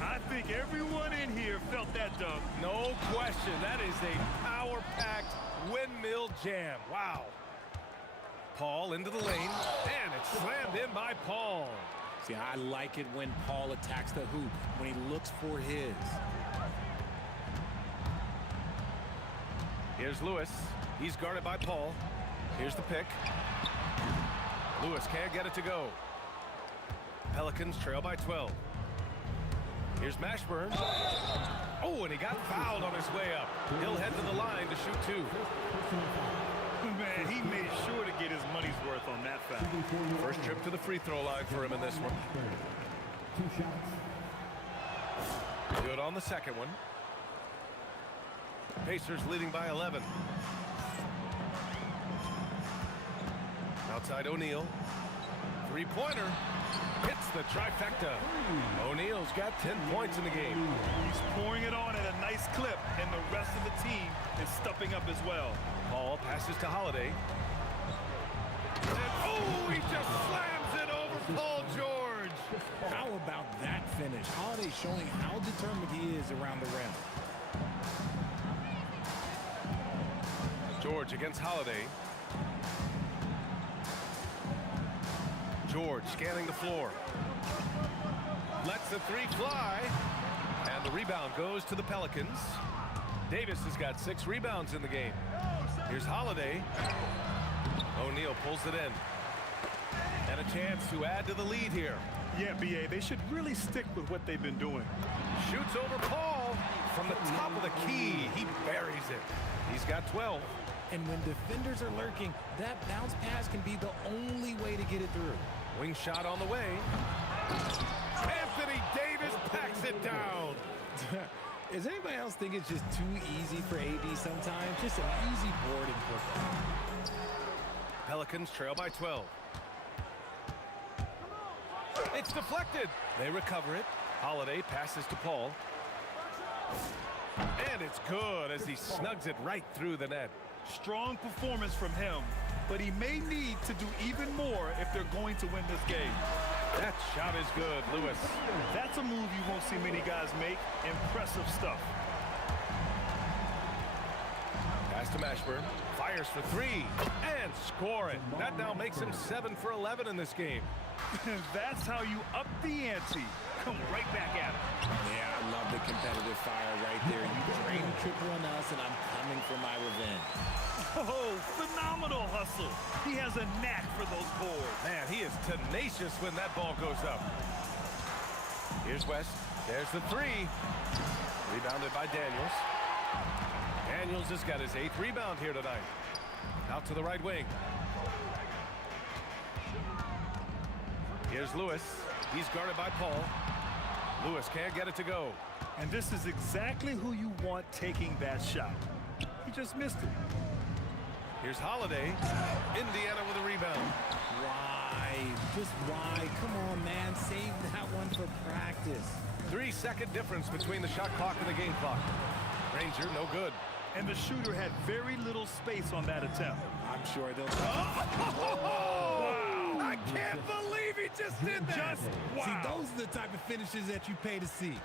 I think everyone in here felt that dunk. No question. That is a power-packed windmill jam. Wow. Paul into the lane, and it's slammed in by Paul. See, I like it when Paul attacks the hoop, when he looks for his. Here's Lewis. He's guarded by Paul. Here's the pick. Lewis can't get it to go. Pelicans trail by 12. Here's Mashburn. Oh, and he got fouled on his way up. He'll head to the line to shoot 2. Man, he made sure to get his money's worth on that foul. First trip to the free throw line for him in this one. 2 shots. Good on the second one. Pacers leading by 11. Outside O'Neal. 3-pointer. Hits the trifecta. O'Neal's got 10 points in the game. He's pouring it on at a nice clip, and the rest of the team is stepping up as well. Paul passes to Holiday. And oh, he just slams it over Paul George. How about that finish? Holiday showing how determined he is around the rim. George against Holiday. George scanning the floor. Lets the 3 fly. And the rebound goes to the Pelicans. Davis has got 6 rebounds in the game. Here's Holiday. O'Neal pulls it in. And a chance to add to the lead here. Yeah, B.A., they should really stick with what they've been doing. Shoots over Paul from the top of the key. He buries it. He's got 12. And when defenders are lurking, that bounce pass can be the only way to get it through. Wing shot on the way. Anthony Davis packs it down. Does anybody else think it's just too easy for AD sometimes? Just an easy board in football. Pelicans trail by 12. It's deflected. They recover it. Holiday passes to Paul. And it's good as he snugs it right through the net. Strong performance from him, but he may need to do even more if they're going to win this game. That shot is good, Lewis. That's a move you won't see many guys make. Impressive stuff. Pass to Mashburn. Fires for three and score it. That now makes him 7 for 11 in this game. That's how you up the ante. Come right back at him. Yeah, I love the competitive fire right there. You drain a triple on us, and I'm coming for my revenge. Oh, phenomenal hustle. He has a knack for those boards. Man, he is tenacious when that ball goes up. Here's West. There's the three. Rebounded by Daniels. Daniels has got his 8th rebound here tonight. Out to the right wing. Here's Lewis. He's guarded by Paul. Lewis can't get it to go. And this is exactly who you want taking that shot. He just missed it. Here's Holiday. Indiana with a rebound. Why? Just why? Come on, man. Save that one for practice. 3-second difference between the shot clock and the game clock. Ranger, no good. And the shooter had very little space on that attempt. I'm sure they'll... Wow! I can't believe he just did that! Wow. See, those are the type of finishes that you pay to see.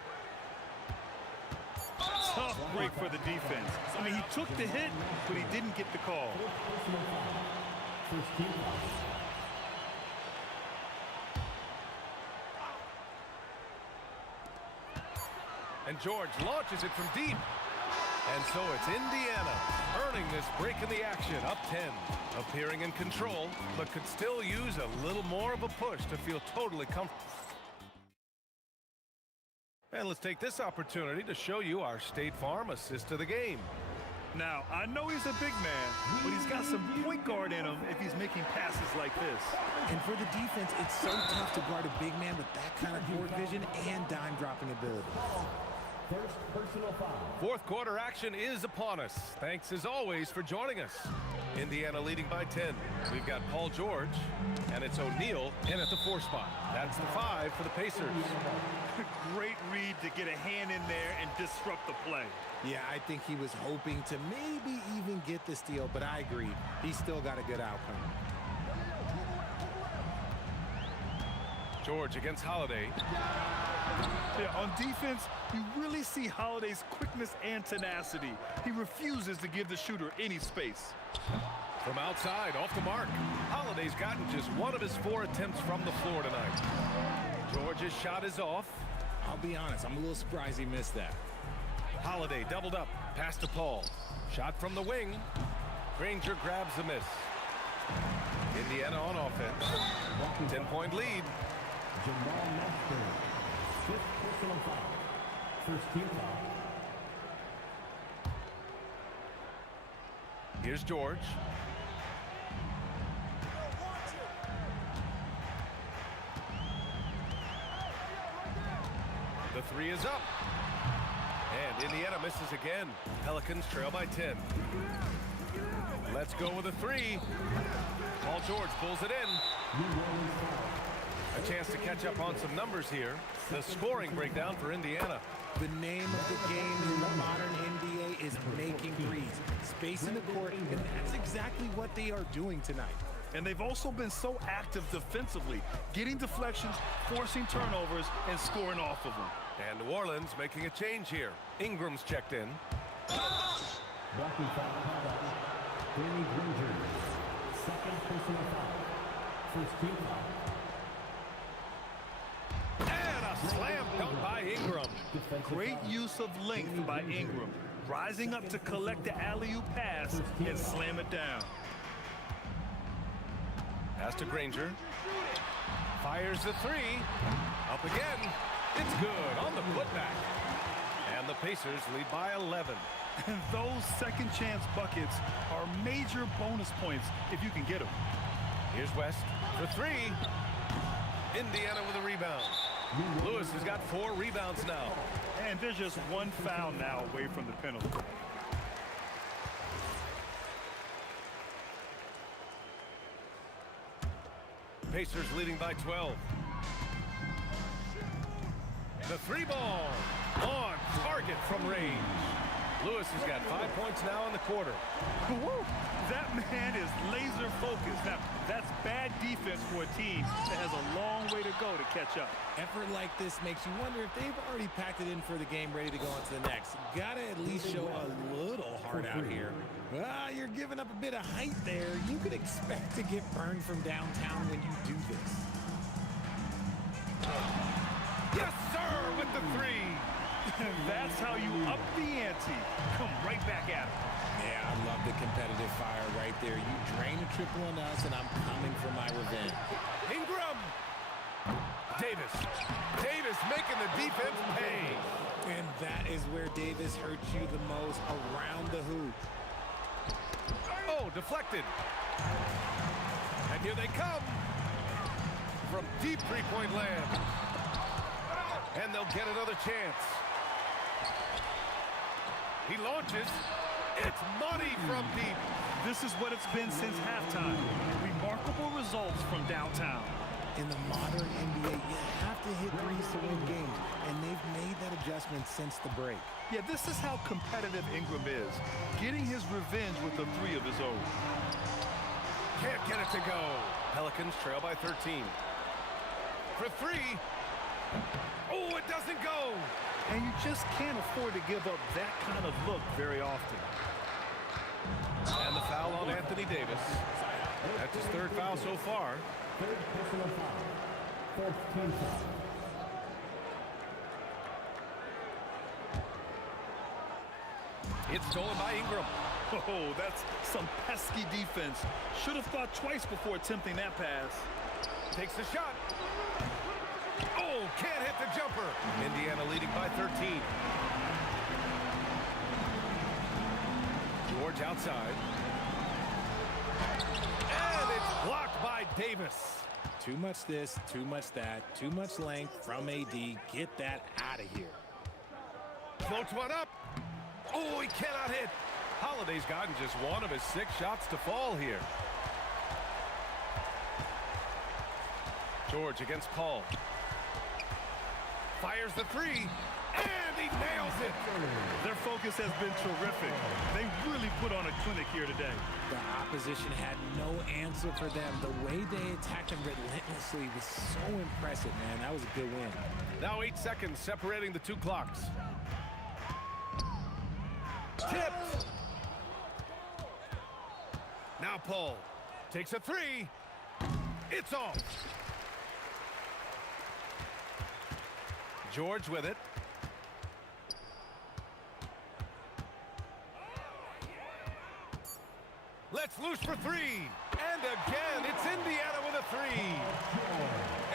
Tough break for the defense. I mean, he took the hit, but he didn't get the call. First team foul. And George launches it from deep. And so it's Indiana earning this break in the action, up 10. Appearing in control, but could still use a little more of a push to feel totally comfortable. And let's take this opportunity to show you our State Farm assist to the game. Now, I know he's a big man, but he's got some point guard in him if he's making passes like this. And for the defense, it's so tough to guard a big man with that kind of court vision and dime-dropping ability. First personal foul. Fourth quarter action is upon us. Thanks as always for joining us. Indiana leading by 10. We've got Paul George, and it's O'Neal in at the 4 spot. That's the 5 for the Pacers. Great read to get a hand in there and disrupt the play. Yeah, I think he was hoping to maybe even get the steal, but I agree. He's still got a good outcome. George against Holiday. Yeah, on defense, you really see Holiday's quickness and tenacity. He refuses to give the shooter any space. From outside, off the mark. Holiday's gotten just 1 of his 4 attempts from the floor tonight. George's shot is off. I'll be honest, I'm a little surprised he missed that. Holiday doubled up, pass to Paul. Shot from the wing. Granger grabs the miss. Indiana on offense. 10-point lead. Jamal Mashburn. 5th personal foul. First team foul. Here's George. The 3 is up. And Indiana misses again. Pelicans trail by 10. Let's go with a 3. Paul George pulls it in. A chance to catch up on some numbers here. The scoring breakdown for Indiana. The name of the game in the modern NBA is making threes. Space in the court, and that's exactly what they are doing tonight. And they've also been so active defensively, getting deflections, forcing turnovers, and scoring off of them. And New Orleans making a change here. Ingram's checked in. Blocking foul called out. Danny Granger. 2nd personal foul. First team foul. And a slam dunk by Ingram. Great use of length by Ingram, rising up to collect the alley-oop pass and slam it down. Pass to Granger. Fires the 3. Up again. It's good on the putback. And the Pacers lead by 11. And those second chance buckets are major bonus points if you can get them. Here's West for 3. Indiana with a rebound. Lewis has got 4 rebounds now. And there's just 1 foul now away from the penalty. Pacers leading by 12. The 3 ball on target. target from range. Lewis has got 5 points now in the quarter. Woo! That man is laser focused. Now, that's bad defense for a team that has a long way to go to catch up. Effort like this makes you wonder if they've already packed it in for the game, ready to go on to the next. Gotta at least show a little heart out here. Well, you're giving up a bit of height there. You could expect to get burned from downtown when you do this. Yes, sir, with the three. That's how you up the ante. Come right back at it. Yeah, I love the competitive fire right there. You drain a triple on us, and I'm coming for my revenge. Ingram. Davis. Davis making the defense pay. And that is where Davis hurts you the most, around the hoop. Oh, deflected. And here they come. From deep three-point land. And they'll get another chance. He launches. It's money from deep. This is what it's been since halftime. Remarkable results from downtown. In the modern NBA, you have to hit threes to win games, and they've made that adjustment since the break. Yeah, this is how competitive Ingram is. Getting his revenge with a three of his own. Can't get it to go. Pelicans trail by 13. For three. Oh, it doesn't go. And you just can't afford to give up that kind of look very often. And the foul on Anthony Davis. That's his third foul so far. Third personal foul. Fourth team foul. It's stolen by Ingram. Oh, that's some pesky defense. Should have thought twice before attempting that pass. Takes the shot. Oh, can't hit the jumper. Indiana leading by 13. George outside. And it's blocked by Davis. Too much this, too much that, too much length from AD. Get that out of here. Floats one up. Oh, he cannot hit. Holiday's gotten just one of his 6 shots to fall here. George against Paul. Fires the three, and he nails it. Their focus has been terrific. They really put on a clinic here today. The opposition had no answer for them. The way they attacked them relentlessly was so impressive, man. That was a good win. Now 8 seconds separating the 2 clocks. Tipped. Now Paul takes a three. It's off. George with it. Let's loose for three. And again, it's Indiana with a three.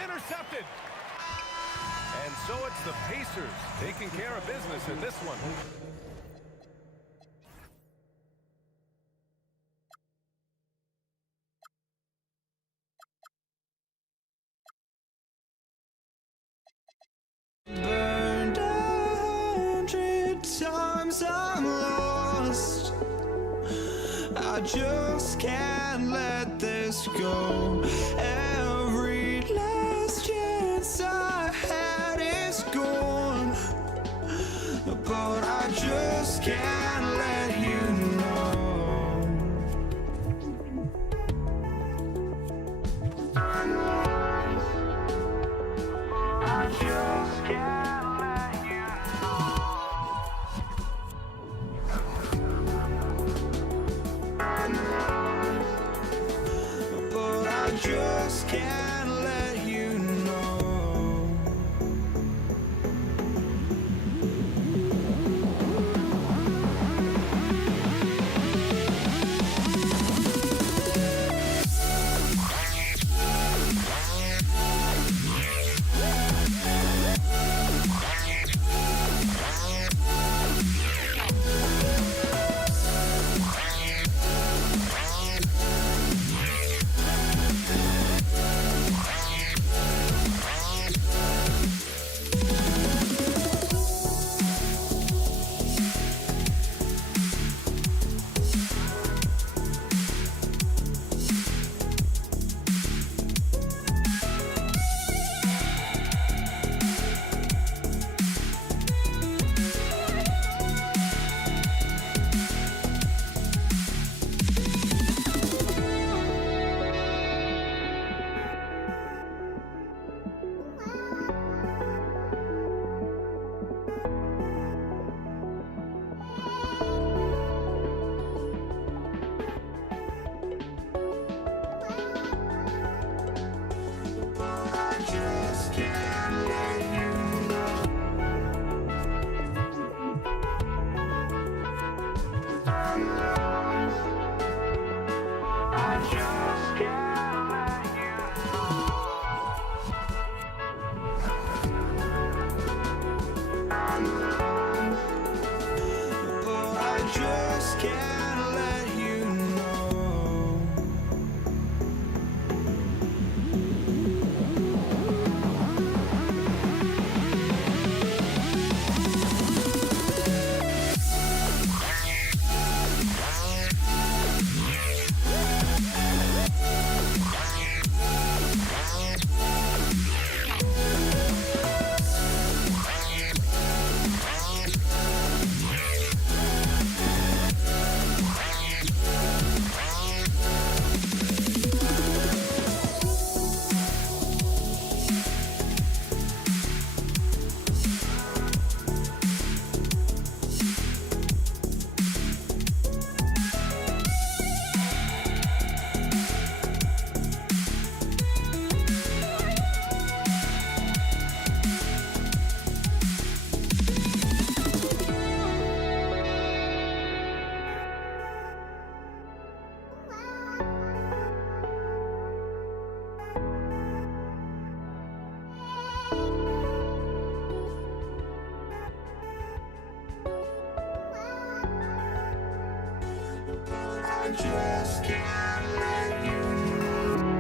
Intercepted. And so it's the Pacers taking care of business in this one. Burned 100 times I'm lost. I just can't let this go. Every last chance I had is gone, but I just can't let you know. I just can't let you know. But I just can't let you know. just can't let you know. I just can't let you know.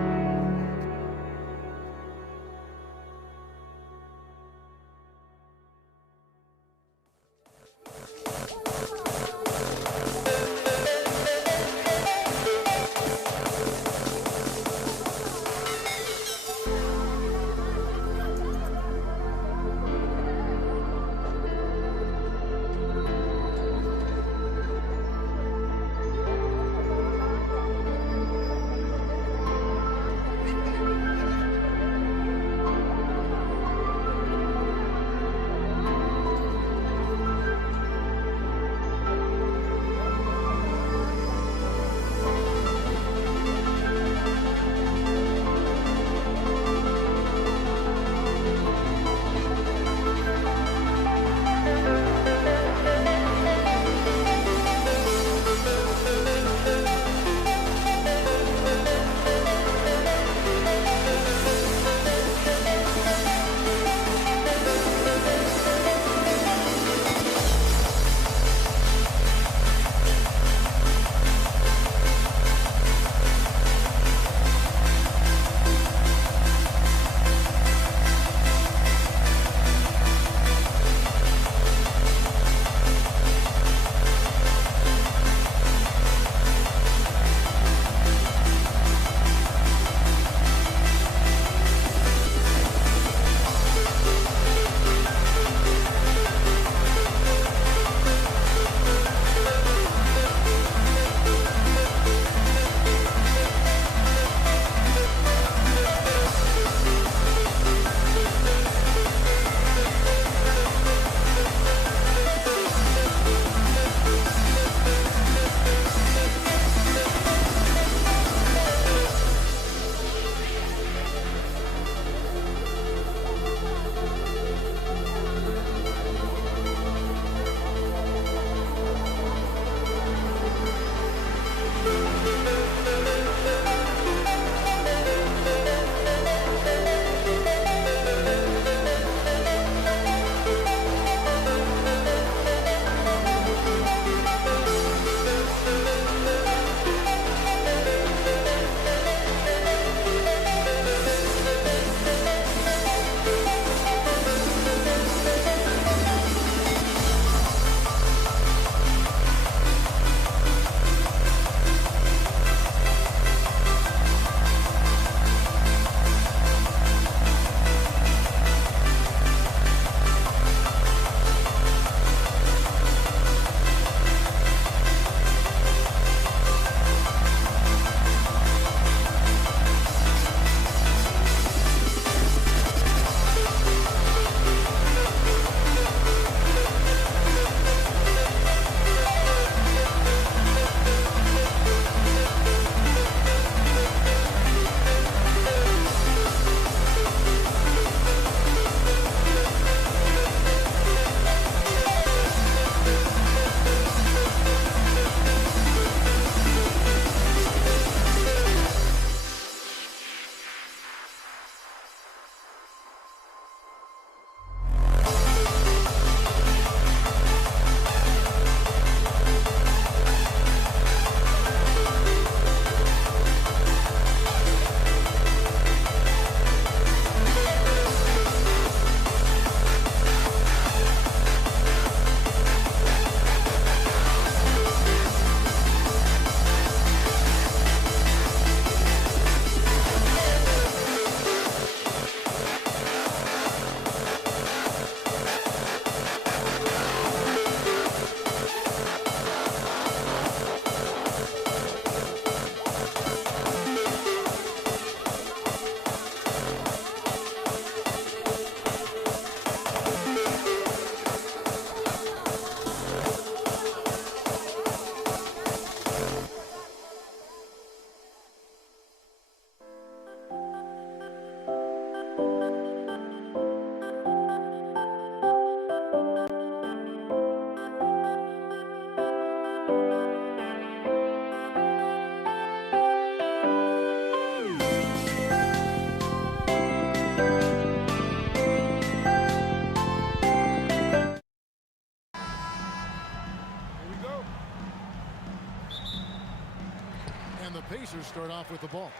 Pacers start off with the ball.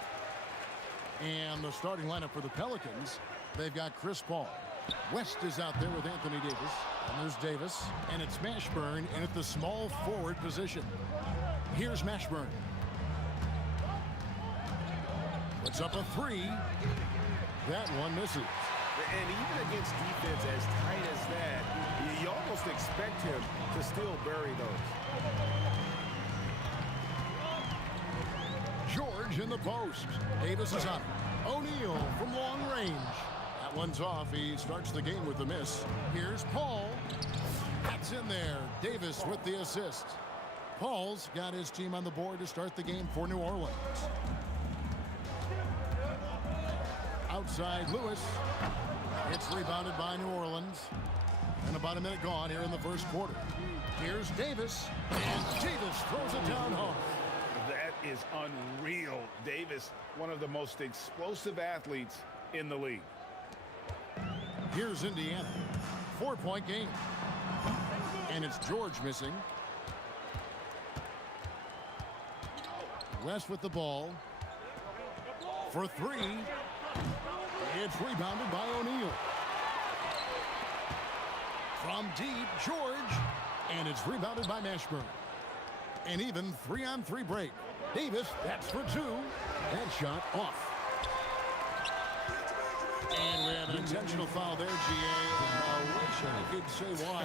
And the starting lineup for the Pelicans, they've got Chris Paul. West is out there with Anthony Davis. And there's Davis. And it's Mashburn in at the small forward position. Here's Mashburn. Puts up a three. That one misses. And even against defense as tight as that, you almost expect him to still bury those. George in the post. Davis is up. O'Neal from long range. That one's off. He starts the game with a miss. Here's Paul. That's in there. Davis with the assist. Paul's got his team on the board to start the game for New Orleans. Outside Lewis. It's rebounded by New Orleans. And about a minute gone here in the first quarter. Here's Davis. And Davis throws it down hard. That is unreal. Davis, one of the most explosive athletes in the league. Here's Indiana. 4-point game. And it's George missing. West with the ball. For three. It's rebounded by O'Neal. From deep, George. And it's rebounded by Mashburn. An even 3-on-3 break. Davis, that's for two. That shot off. And we have an intentional foul there, GA. I wish I could say why.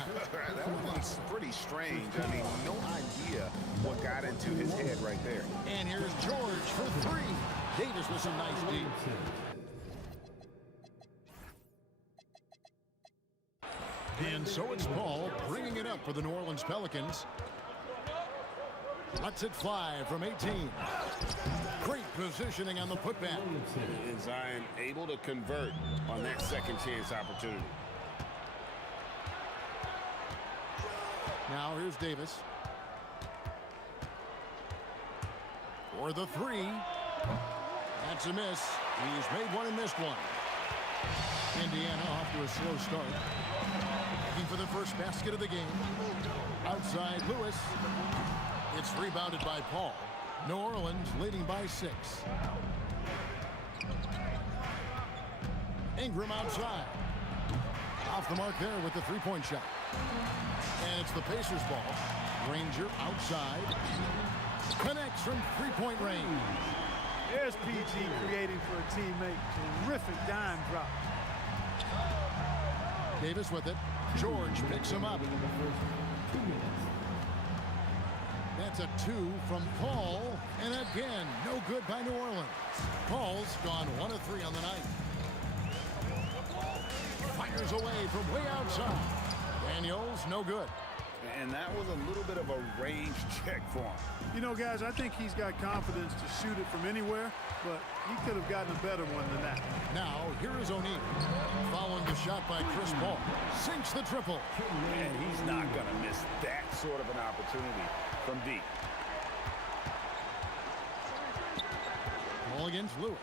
That one's pretty strange. I mean, no idea what got into his head right there. And here's George for three. Davis with some nice deep. And so it's Paul bringing it up for the New Orleans Pelicans. Lets it fly from 18. Great positioning on the putback. And Zion able to convert on that second chance opportunity. Now here's Davis. For the three. That's a miss. He's made one and missed one. Indiana off to a slow start. Looking for the first basket of the game. Outside Lewis. It's rebounded by Paul. New Orleans leading by 6. Ingram outside. Off the mark there with the three-point shot. And it's the Pacers ball. Ranger outside. Connects from three-point range. There's PG creating for a teammate. Terrific dime drop. Davis with it. George picks him up. That's a 2 from Paul. And again, no good by New Orleans. Paul's gone 1 of 3 on the night. Fires away from way outside. Daniels, no good. And that was a little bit of a range check for him. You know, guys, I think he's got confidence to shoot it from anywhere, but he could have gotten a better one than that. Now, here is O'Neal. Following the shot by Chris Paul. Sinks the triple. And he's not going to miss that sort of an opportunity from deep. Ball against Lewis.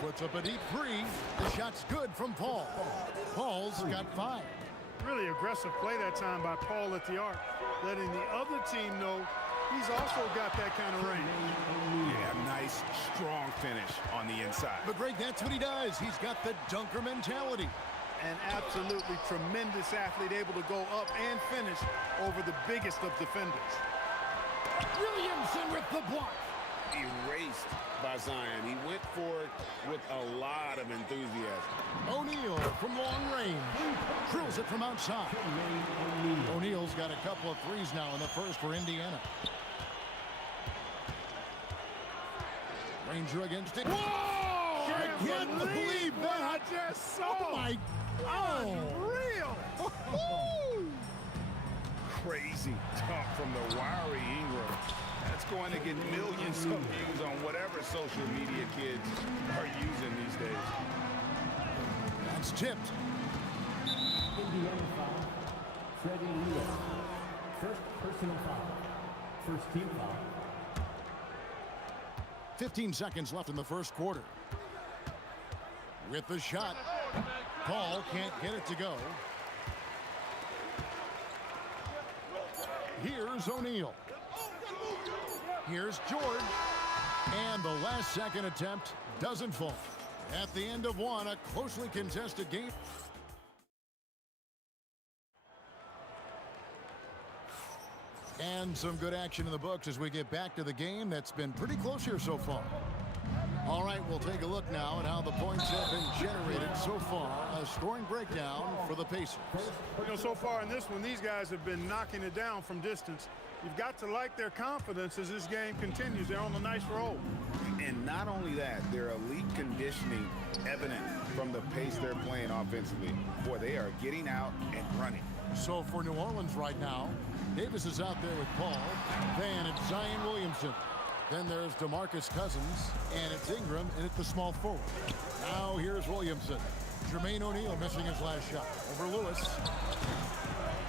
Puts up a deep three. The shot's good from Paul. Paul's got 5. Really aggressive play that time by Paul at the arc, letting the other team know he's also got that kind of range. Yeah, nice, strong finish on the inside. But Greg, that's what he does. He's got the dunker mentality. An absolutely tremendous athlete, able to go up and finish over the biggest of defenders. Williamson with the block. Erased by Zion. He went for it with a lot of enthusiasm. O'Neal from long range. Drills it from outside. O'Neal's got a couple of threes now in the first for Indiana. Ranger against it. Whoa! I can't believe that. I just saw. Oh, my. Oh. Unreal. Crazy dunk from the wiry Ingram. That's going to get millions of views on whatever social media kids are using these days. That's tipped. Indiana foul. Freddie Lewis. First personal foul. First team foul. 15 seconds left in the first quarter. With the shot. Paul can't get it to go. Here's O'Neal. Here's George. And the last second attempt doesn't fall. At the end of one, a closely contested game. And some good action in the books as we get back to the game that's been pretty close here so far. All right, we'll take a look now at how the points have been generated so far. A scoring breakdown for the Pacers. You know, so far in this one, these guys have been knocking it down from distance. You've got to like their confidence as this game continues. They're on a nice roll. And not only that, their elite conditioning evident from the pace they're playing offensively. Boy, they are getting out and running. So for New Orleans right now, Davis is out there with Paul. Then it's Zion Williamson. Then there's DeMarcus Cousins, and it's Ingram in at the small forward. Now here's Williamson. Jermaine O'Neal missing his last shot. Over Lewis.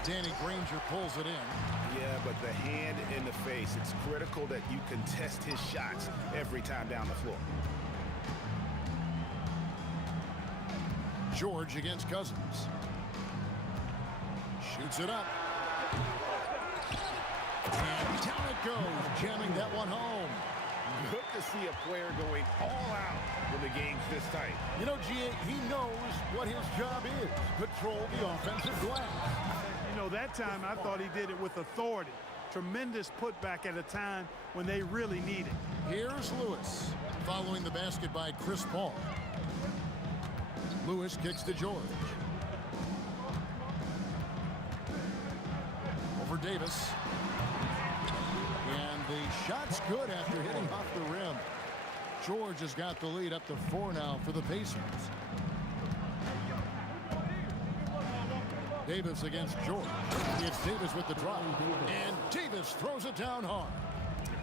Danny Granger pulls it in. Yeah, but the hand in the face, it's critical that you contest his shots every time down the floor. George against Cousins. Shoots it up. And down it goes, jamming that one home. Good to see a player going all out when the game's this tight. You know, G.A., he knows what his job is. Control the offensive glass. You know, that time I thought he did it with authority. Tremendous putback at a time when they really need it. Here's Lewis, following the basket by Chris Paul. Lewis kicks to George. Over Davis. And the shot's good after hitting off the rim. George has got the lead up to 4 now for the Pacers. Davis against George. It's Davis with the drive. And Davis throws it down hard.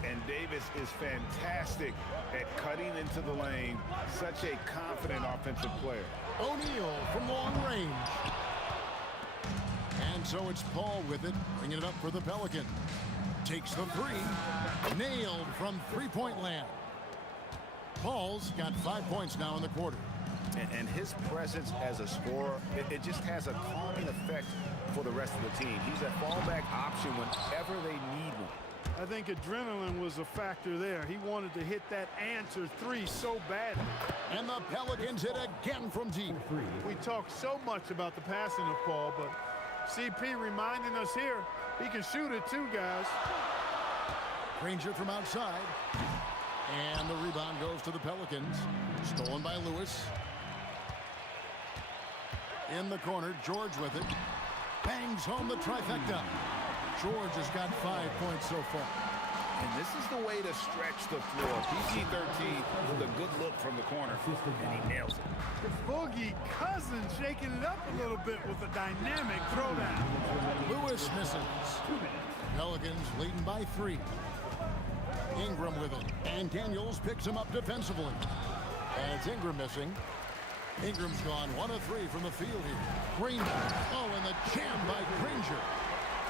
And Davis is fantastic at cutting into the lane. Such a confident offensive player. O'Neal from long range. And so it's Paul with it, bringing it up for the Pelicans. Takes the three. Nailed from three-point land. Paul's got 5 points now in the quarter. And his presence as a scorer, it just has a calming effect for the rest of the team. He's a fallback option whenever they need one. I think adrenaline was a factor there. He wanted to hit that answer three so badly. And the Pelicans hit again from deep. We talk so much about the passing of Paul, but CP reminding us here, he can shoot it too, guys. Granger from outside. And the rebound goes to the Pelicans. Stolen by Lewis. In the corner, George with it. Bangs home the trifecta. George has got 5 points so far. And this is the way to stretch the floor. PG-13 with a good look from the corner, and he nails it. Boogie Cousins shaking it up a little bit with a dynamic throwdown. Lewis misses. Pelicans leading by 3. Ingram with it. And Daniels picks him up defensively. And it's Ingram missing. Ingram's gone 1 of 3 from the field here. Granger. Oh, and the jam by Granger.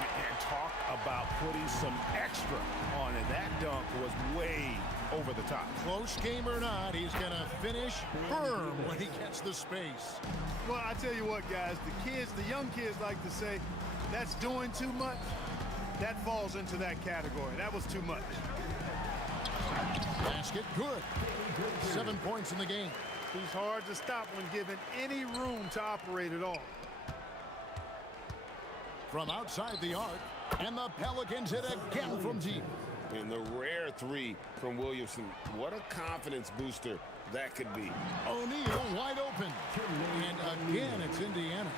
And talk about putting some extra on it. That dunk was way over the top. Close game or not, he's going to finish firm when he gets the space. Well, I tell you what, guys, the young kids like to say, that's doing too much. That falls into that category. That was too much. Basket good. 7 points in the game. He's hard to stop when given any room to operate at all. From outside the arc, and the Pelicans hit again from deep. And the rare 3 from Williamson. What a confidence booster that could be. O'Neal wide open. And again, it's Indiana.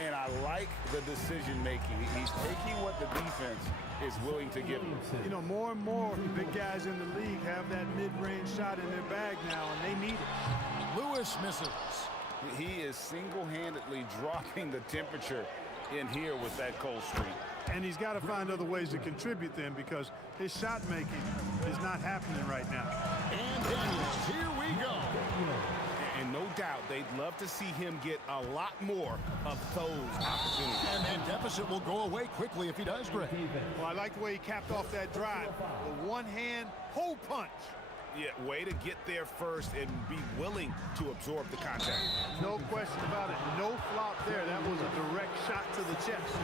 And I like the decision-making. He's taking what the defense is willing to give him. You know, more and more big guys in the league have that mid-range shot in their bag now, and they need it. Lewis misses. He is single-handedly dropping the temperature in here with that cold streak. And he's got to find other ways to contribute then, because his shot making is not happening right now. And Daniels, here we go. And no doubt they'd love to see him get a lot more of those opportunities. And that deficit will go away quickly if he does, Greg. Well, I like the way he capped off that drive. The one-hand hole punch. Yeah, way to get there first and be willing to absorb the contact. No question about it. No flop there. That was a direct shot to the chest.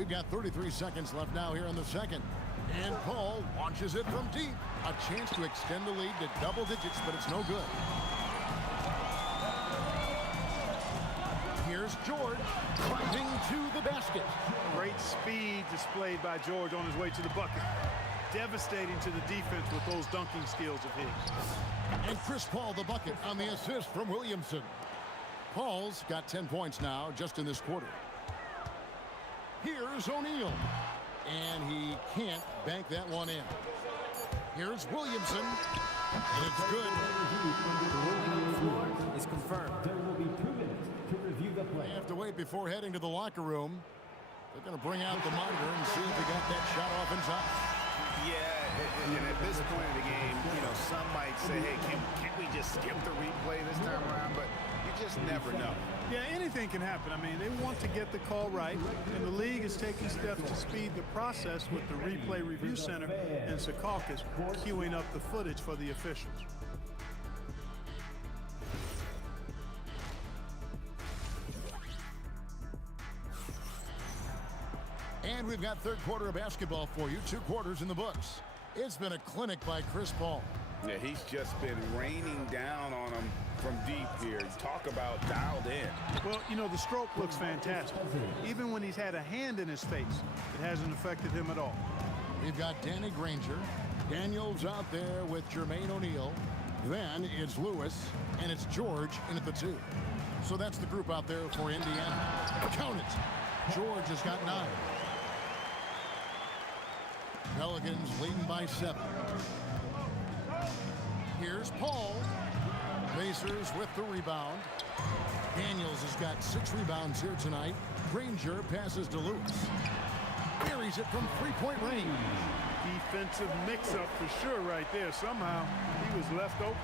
We've got 33 seconds left now here in the second. And Paul launches it from deep. A chance to extend the lead to double digits, but it's no good. Here's George driving to the basket. Great speed displayed by George on his way to the bucket. Devastating to the defense with those dunking skills of his. And Chris Paul the bucket on the assist from Williamson. Paul's got 10 points now just in this quarter. Here's O'Neal. And he can't bank that one in. Here's Williamson. And it's good. Is confirmed. There will be 2 minutes to review the play. They have to wait before heading to the locker room. They're going to bring out the monitor and see if he got that shot off inside. Yeah, and at this point of the game, you know, some might say, hey, can't we just skip the replay this time around? But you just never know. Yeah, anything can happen. I mean, they want to get the call right, and the league is taking steps to speed the process with the Replay Review Center and Secaucus queuing up the footage for the officials. And we've got third quarter of basketball for you. 2 quarters in the books. It's been a clinic by Chris Paul. Yeah, he's just been raining down on him from deep here. Talk about dialed in. Well, you know, the stroke looks fantastic. Even when he's had a hand in his face, it hasn't affected him at all. We've got Danny Granger. Daniels out there with Jermaine O'Neal. Then it's Lewis, and it's George in at the 2. So that's the group out there for Indiana. Count it. George has got 9. Pelicans leading by 7. Here's Paul. Pacers with the rebound. Daniels has got 6 rebounds here tonight. Granger passes to Lewis. Buries it from 3-point range. Defensive mix-up for sure right there. Somehow he was left open.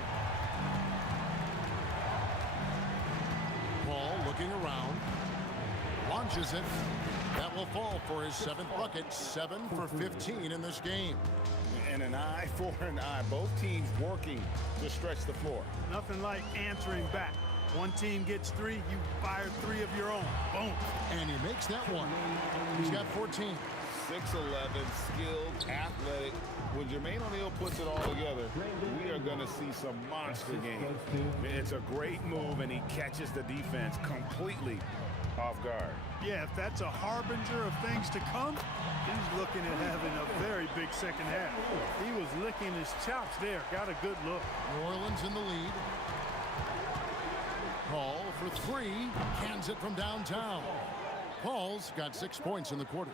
Paul looking around. Launches it. That will fall for his 7th bucket. 7 for 15 in this game. And an eye for an eye. Both teams working to stretch the floor. Nothing like answering back. One team gets 3, you fire 3 of your own. Boom. And he makes that one. He's got 14. 6'11", skilled, athletic. When Jermaine O'Neal puts it all together, we are going to see some monster games. It's a great move, and he catches the defense completely off guard. Yeah, if that's a harbinger of things to come, he's looking at having a very big second half. He was licking his chops there. Got a good look. New Orleans in the lead. Paul for 3. Cans it from downtown. Paul's got 6 points in the quarter.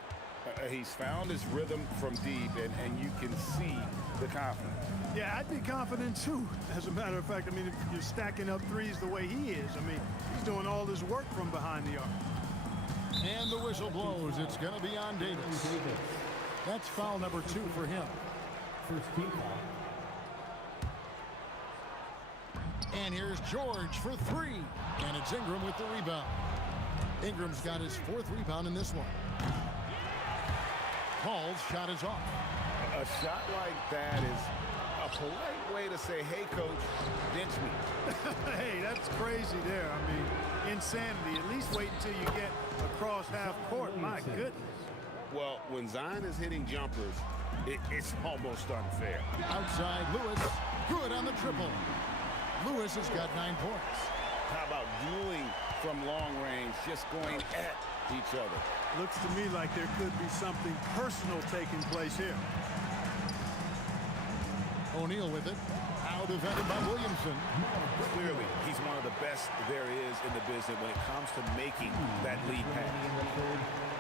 He's found his rhythm from deep, and you can see the confidence. Yeah, I'd be confident too. As a matter of fact, I mean, if you're stacking up 3s the way he is, I mean, he's doing all this work from behind the arc. And the whistle blows. It's going to be on Davis. That's foul number 2 for him. First team foul. And here's George for 3. And it's Ingram with the rebound. Ingram's got his 4th rebound in this one. Paul's shot is off. A shot like that is a polite way to say, hey, coach, bench me. Hey, that's crazy there. I mean, insanity. At least wait until you get across half court. My goodness. Well, when Zion is hitting jumpers, it's almost unfair. Outside, Lewis. Good on the triple. Lewis has got 9 points. How about dueling from long range, just going at each other? Looks to me like there could be something personal taking place here. O'Neal with it. Out defended by Williamson. Clearly, he's one of the best there is in the business when it comes to making that lead pass.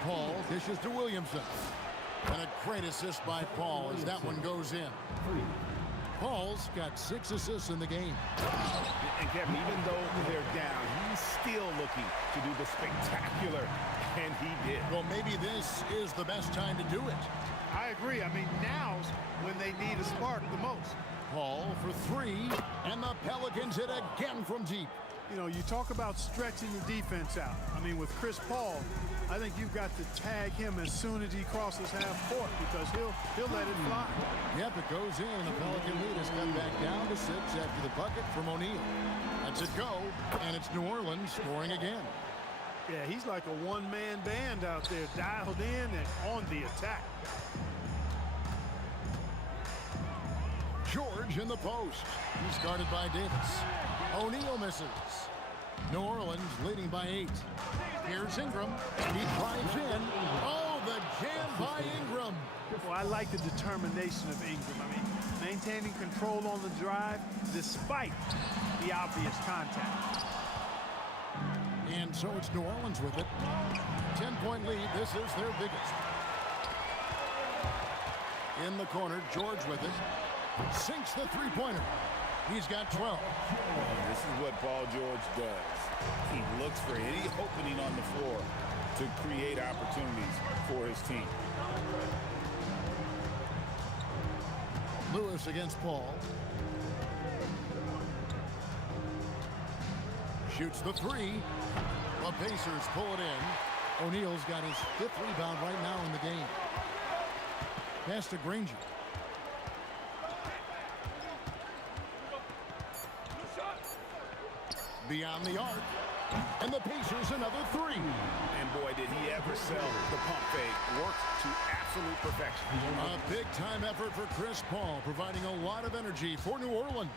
Paul dishes to Williamson. And a great assist by Paul as that one goes in. Paul's got 6 assists in the game. And Kevin, even though they're down, he's still looking to do the spectacular, and he did. Well, maybe this is the best time to do it. I agree. I mean, now's when they need a spark the most. Paul for 3, and the Pelicans hit again from deep. You know, you talk about stretching the defense out. I mean, with Chris Paul, I think you've got to tag him as soon as he crosses half court because he'll let it fly. Yep, it goes in, and the Pelican lead is cut back down to 6 after the bucket from O'Neal. Lets it go, and it's New Orleans scoring again. Yeah, he's like a one-man band out there, dialed in and on the attack. George in the post. He's guarded by Davis. O'Neal misses. New Orleans leading by 8. Here's Ingram. He drives in. Oh, the jam by Ingram. Well, I like the determination of Ingram. I mean, maintaining control on the drive despite the obvious contact. And so it's New Orleans with it. 10-point lead. This is their biggest. In the corner, George with it. Sinks the three-pointer. He's got 12. This is what Paul George does. He looks for any opening on the floor to create opportunities for his team. Lewis against Paul. Shoots the three. The Pacers pull it in. O'Neal's got his 5th rebound right now in the game. Pass to Granger. Beyond the arc. And the Pacers another 3. And boy, did he ever sell the pump fake. Worked to absolute perfection. A big-time effort for Chris Paul, providing a lot of energy for New Orleans.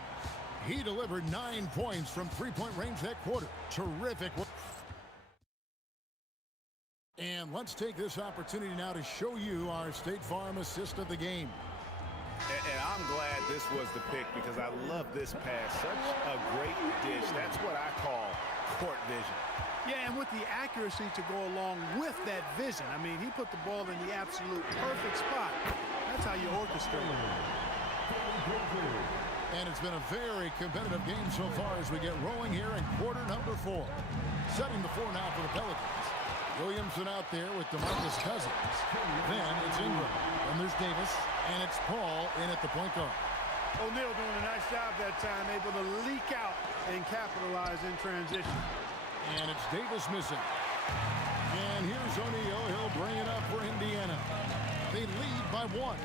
He delivered 9 points from three-point range that quarter. Terrific work. And let's take this opportunity now to show you our State Farm assist of the game. And I'm glad this was the pick because I love this pass. Such a great dish. That's what I call court vision. Yeah, and with the accuracy to go along with that vision. I mean, he put the ball in the absolute perfect spot. That's how you orchestrate it. And it's been a very competitive game so far as we get rolling here in quarter number 4. Setting the floor now for the Pelicans. Williamson out there with DeMarcus Cousins. Then it's Ingram. And there's Davis. And it's Paul in at the point guard. O'Neal doing a nice job that time, able to leak out and capitalize in transition. And it's Davis missing. And here's O'Neal. He'll bring it up for Indiana. They lead by 1.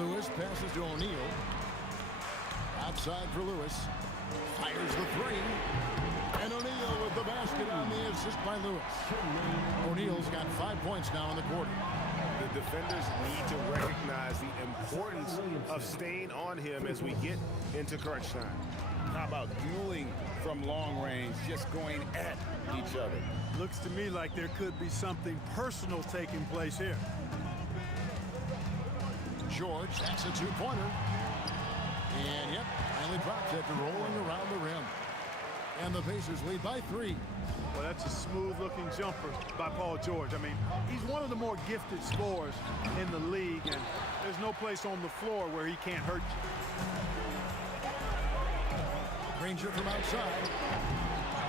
Lewis passes to O'Neal. Outside for Lewis. Fires the 3. And O'Neal with the basket on the assist by Lewis. O'Neal's got 5 points now in the quarter. The defenders need to recognize the importance of staying on him as we get into crunch time. How about dueling from long range, just going at each other? Looks to me like there could be something personal taking place here. George, that's a 2-pointer. And yep, finally drops after rolling around the rim. And the Pacers lead by 3. Well, that's a smooth-looking jumper by Paul George. I mean, he's one of the more gifted scorers in the league, and there's no place on the floor where he can't hurt you. Granger from outside.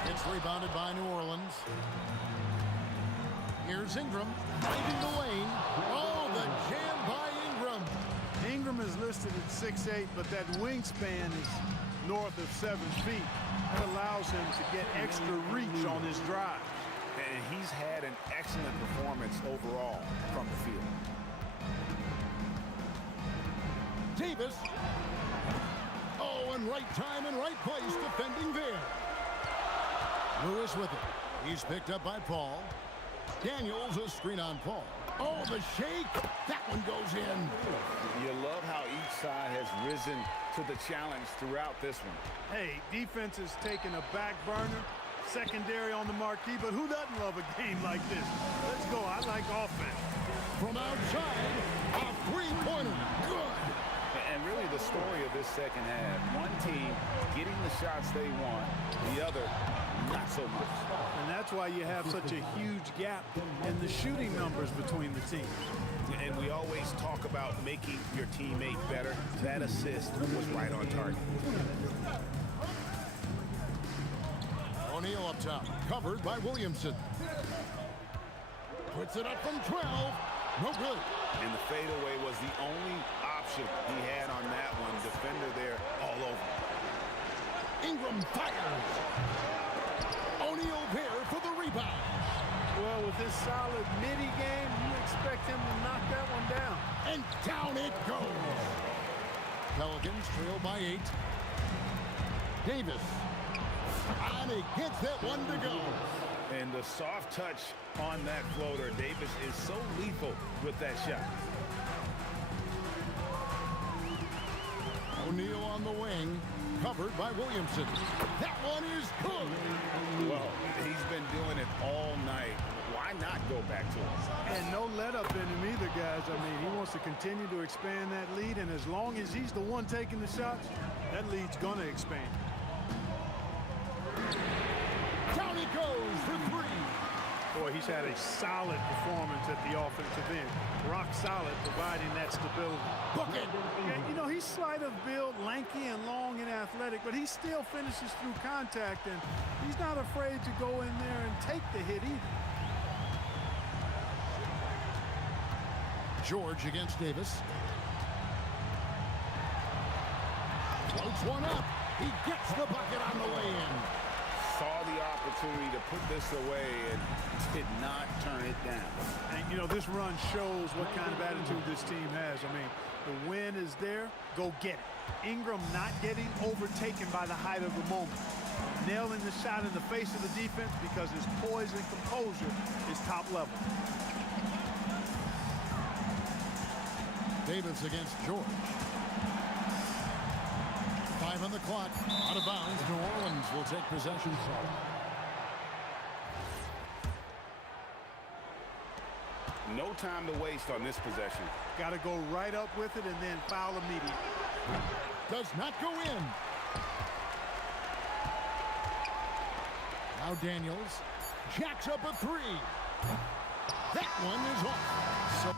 It's rebounded by New Orleans. Here's Ingram, finding the lane. Oh, the jam by Ingram. Ingram is listed at 6'8", but that wingspan is north of 7 feet. That allows him to get extra reach on his drive. And he's had an excellent performance overall from the field. Davis. Oh, and right time and right place defending there. Lewis with it. He's picked up by Paul. Daniels a screen on Paul. Oh, the shake. That one goes in. You love how each side has risen to the challenge throughout this one. Hey, defense is taking a back burner, secondary on the marquee, but who doesn't love a game like this? Let's go. I like offense. From outside, a three-pointer. Good. And really the story of this second half, one team getting the shots they want, the other not so much. And that's why you have such a huge gap in the shooting numbers between the teams. And we always talk about making your teammate better. That assist was right on target. O'Neal up top, covered by Williamson. Puts it up from 12. No good. And the fadeaway was the only option he had on that one. Defender there all over. Ingram fires. O'Neal there for the rebound. Well, with this solid midi game, you expect him to knock that one down. And down it goes. Pelicans trail by 8. Davis. And he gets that one to go. And the soft touch on that floater, Davis is so lethal with that shot. O'Neal on the wing, covered by Williamson. That one is good. Well, he's been doing it all night. Why not go back to him? And no let up in him either, guys. I mean, he wants to continue to expand that lead, and as long as he's the one taking the shots, that lead's going to expand. Down he goes for three. Boy, he's had a solid performance at the offensive end. Rock solid, providing that stability. Bucket. Yeah, you know, he's slight of build, lanky and long and athletic, but he still finishes through contact, and he's not afraid to go in there and take the hit either. George against Davis. Floats one up. He gets the bucket on the way in. Saw the opportunity to put this away and did not turn it down. And, you know, this run shows what kind of attitude this team has. I mean, the win is there. Go get it. Ingram not getting overtaken by the height of the moment. Nailing the shot in the face of the defense because his poise and composure is top level. Davis against George. 5 on the clock. Out of bounds. New Orleans will take possession. No time to waste on this possession. Got to go right up with it and then foul immediately. Does not go in. Now Daniels jacks up a three. That one is off. So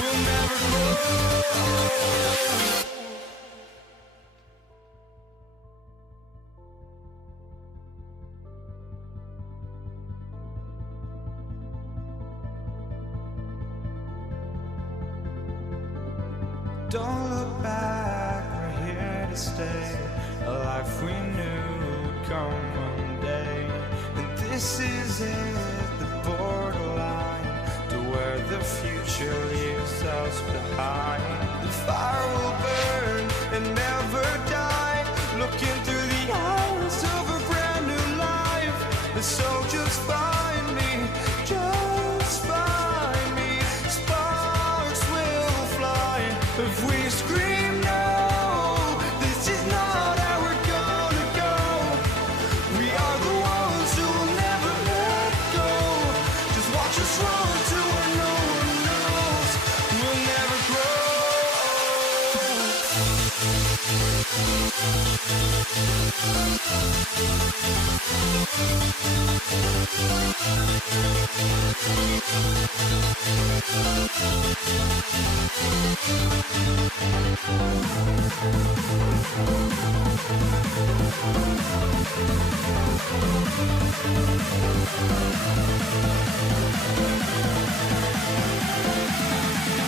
We'll never grow. Don't look back, we're here to stay. A life we knew would come one day. And this is it, the borderline to where the future leaves us behind. The fire will burn and never die, looking through the eyes of a brand new life. And so just find me, just find me. Sparks will fly if we scream no. This is not how we're gonna go. We are the ones who will never let go. Just watch us run to where no one knows. We'll never grow.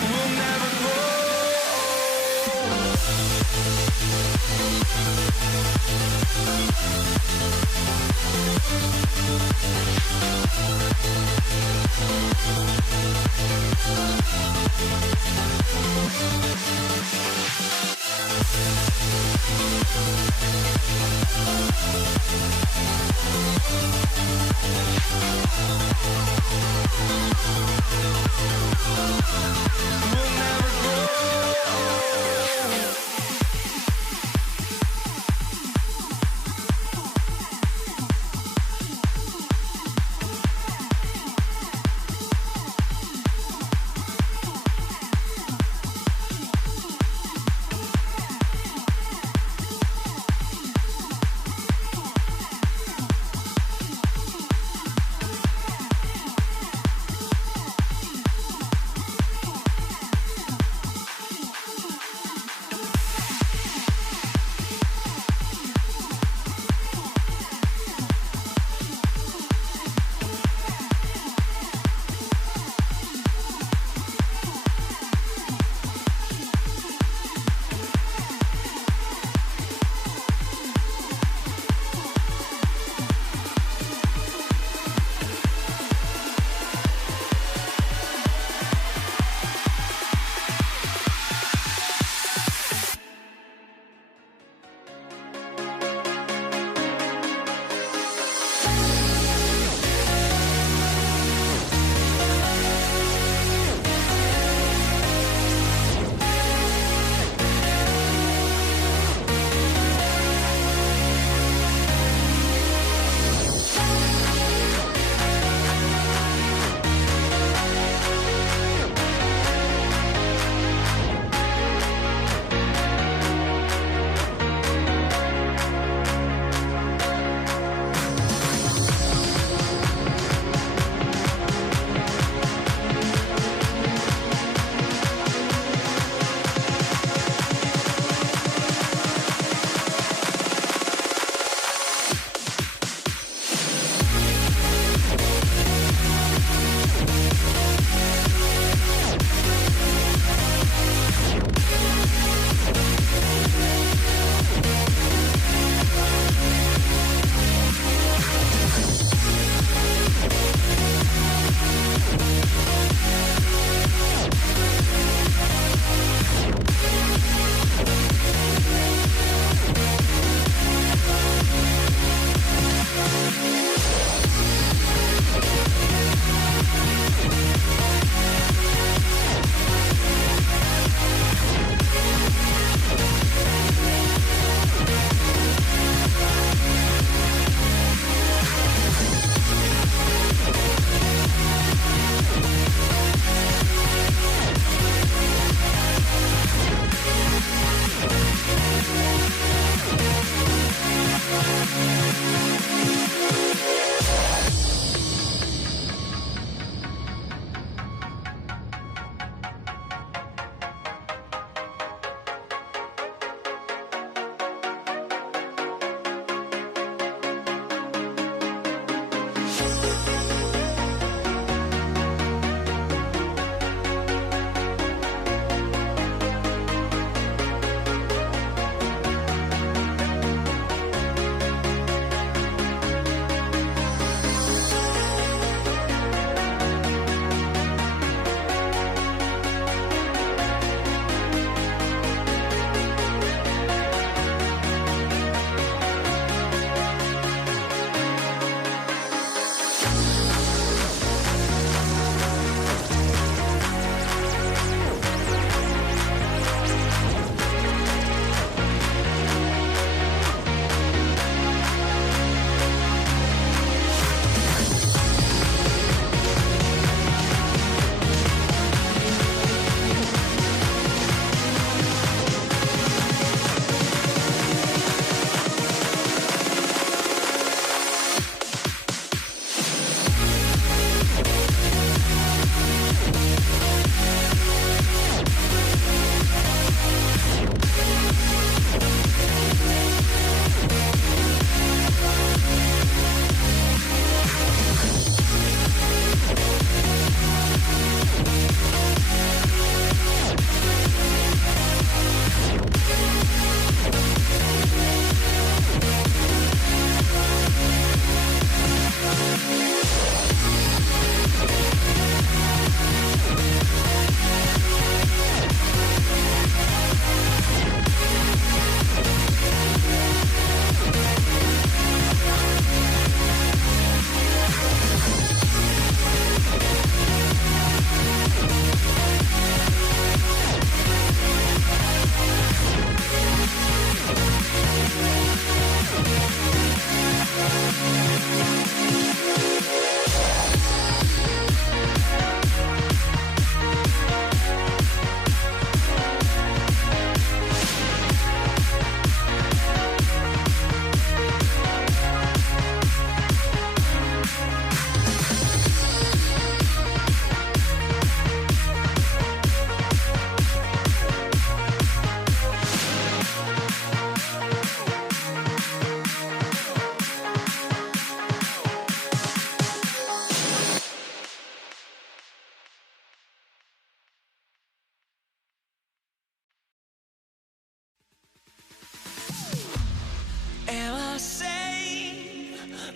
We'll never grow. We'll never grow.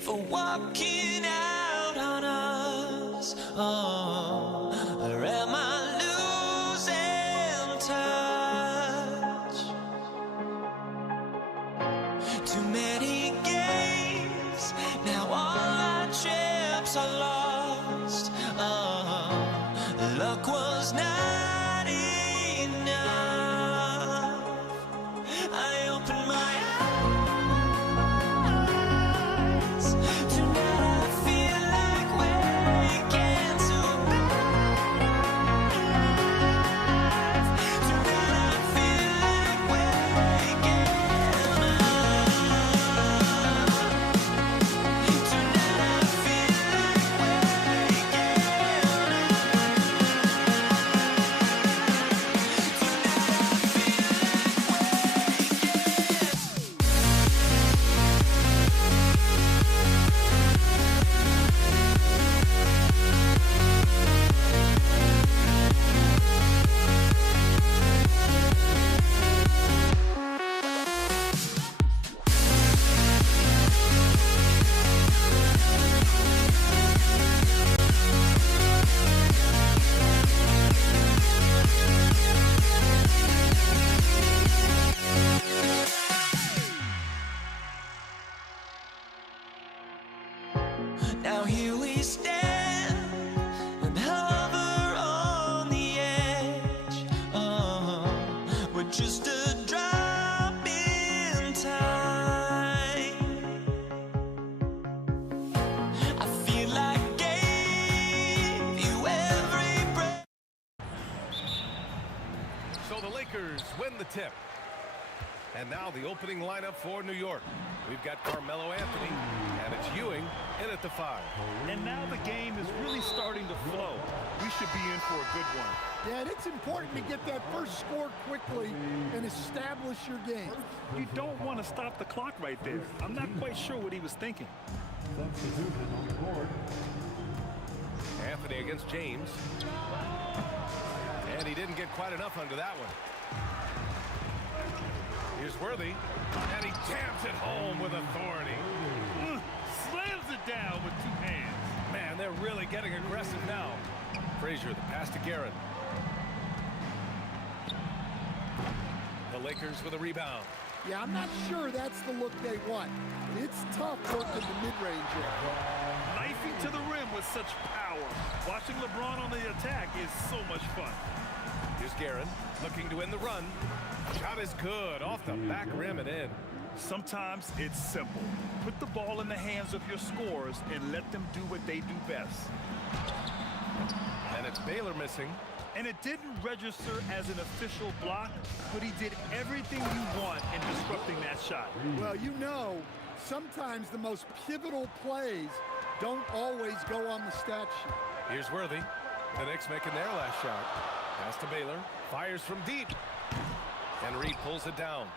for walking out on us? Oh, or am I losing touch? Too many games, now all our chips are lost. Oh, luck was not enough. I opened my eyes. Tonight I feel like waking to life. Tonight I feel like waking up. Tonight I feel like waking Now here we stand and hover on the edge. We're just a drop in time. I feel like gave you every breath. So the Lakers win the tip. And now the opening lineup for New York. We've got Carmelo Anthony, and it's Ewing in at the 5. And now the game is really starting to flow. We should be in for a good one. Yeah, and it's important to get that first score quickly and establish your game. You don't want to stop the clock right there. I'm not quite sure what he was thinking. Substitution on the board. Anthony against James. And he didn't get quite enough under that one. Here's Worthy, and he jams it home with authority. Slams it down with 2 hands. Man, they're really getting aggressive now. Frazier, the pass to Garrett. The Lakers with a rebound. Yeah, I'm not sure that's the look they want. It's tough working the mid-range here. Knifing to the rim with such power. Watching LeBron on the attack is so much fun. Here's Garrett, looking to win the run. Shot is good, off the back rim and in. Sometimes it's simple. Put the ball in the hands of your scorers and let them do what they do best. And it's Baylor missing. And it didn't register as an official block, but he did everything you want in disrupting that shot. Well, you know, sometimes the most pivotal plays don't always go on the stat sheet. Here's Worthy. The Knicks making their last shot. Pass to Baylor. Fires from deep. And Reed pulls it down.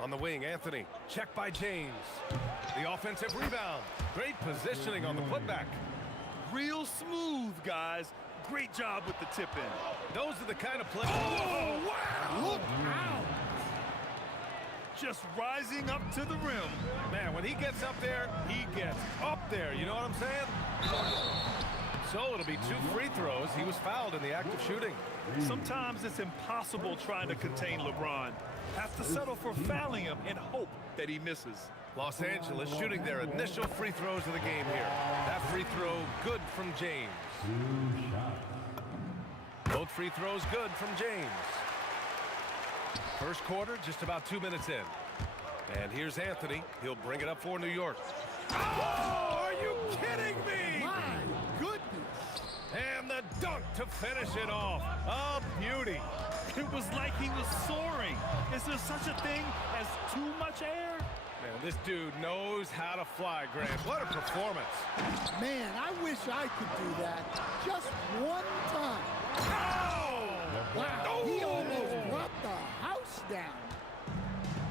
On the wing, Anthony. Check by James. The offensive rebound. Great positioning on the putback. Real smooth, guys. Great job with the tip in. Those are the kind of plays. Oh, wow! Look out! Just rising up to the rim. Man, when he gets up there, he gets up there. You know what I'm saying? So it'll be 2 free throws. He was fouled in the act of shooting. Sometimes it's impossible trying to contain LeBron. Have to settle for fouling him and hope that he misses. Los Angeles shooting their initial free throws of the game here. That free throw good from James. Both free throws good from James. First quarter, just about 2 minutes in. And here's Anthony. He'll bring it up for New York. Oh, are you kidding me? My goodness. And the dunk to finish it off. A beauty. It was like he was soaring. Is there such a thing as too much air? Man, this dude knows how to fly, Grant. What a performance. Man, I wish I could do that just one time. Oh! Wow, he almost brought the house down.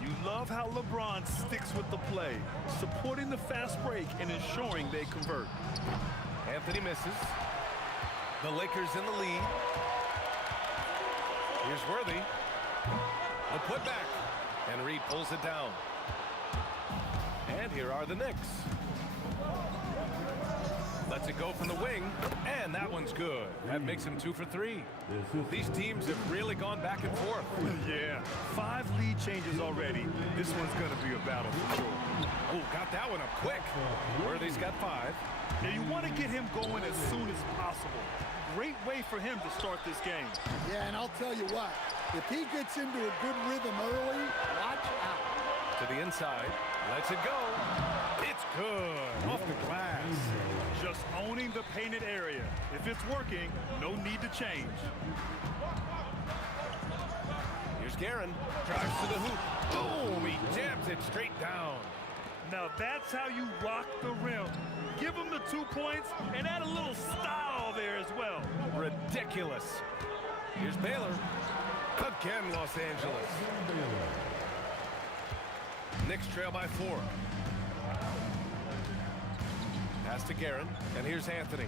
You love how LeBron sticks with the play, supporting the fast break and ensuring they convert. Anthony misses. The Lakers in the lead. Here's Worthy. The putback. And Reed pulls it down. And here are the Knicks. Lets it go from the wing, and that one's good. That makes him 2 for 3. These teams have really gone back and forth. Yeah, 5 lead changes already. This one's going to be a battle for sure. Oh, got that one up quick. Worthy's got 5. Yeah, you want to get him going as soon as possible. Great way for him to start this game. Yeah, and I'll tell you what, if he gets into a good rhythm early, watch out. To the inside, lets it go. It's good, off the glass. Just owning the painted area. If it's working, no need to change. Here's Guerin, drives to the hoop. Boom, he jams it straight down. Now that's how you rock the rim. Give him the 2 points and add a little style there as well. Ridiculous. Here's Baylor. Again, Los Angeles. Knicks trail by 4. Pass to Guerin, and here's Anthony.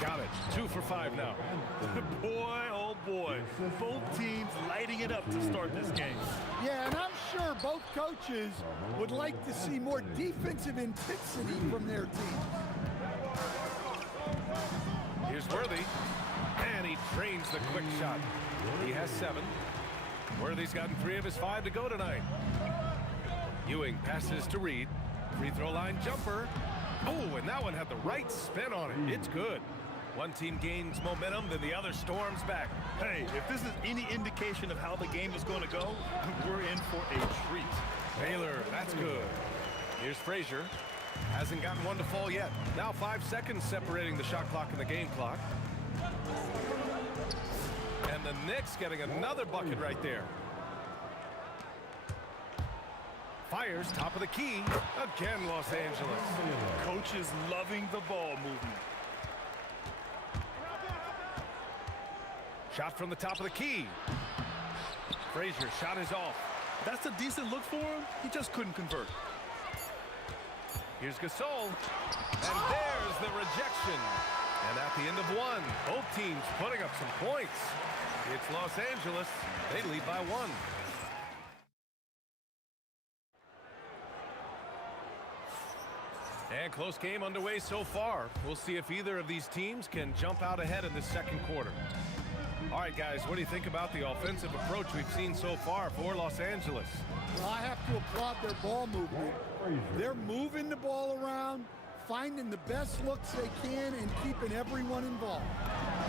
Got it. 2 for 5 now. Boy, oh boy. Both teams lighting it up to start this game. Yeah, and I'm sure both coaches would like to see more defensive intensity from their teams. Here's Worthy, and he drains the quick shot. He has 7. Worthy's gotten 3 of his 5 to go tonight. Ewing passes to Reed. Free throw line jumper. Oh, and that one had the right spin on it. It's good. One team gains momentum, then the other storms back. Hey, if this is any indication of how the game is going to go, we're in for a treat. Baylor, that's good. Here's Frazier. Hasn't gotten one to fall yet. Now 5 seconds separating the shot clock and the game clock. And the Knicks getting another bucket right there. Fires, top of the key. Again, Los Angeles. Coach is loving the ball movement. Shot from the top of the key. Frazier, shot is off. That's a decent look for him. He just couldn't convert. Here's Gasol. And there's the rejection. And at the end of 1, both teams putting up some points. It's Los Angeles. They lead by 1. And close game underway so far. We'll see if either of these teams can jump out ahead in the second quarter. All right, guys, what do you think about the offensive approach we've seen so far for Los Angeles? Well, I have to applaud their ball movement. They're moving the ball around, finding the best looks they can, and keeping everyone involved.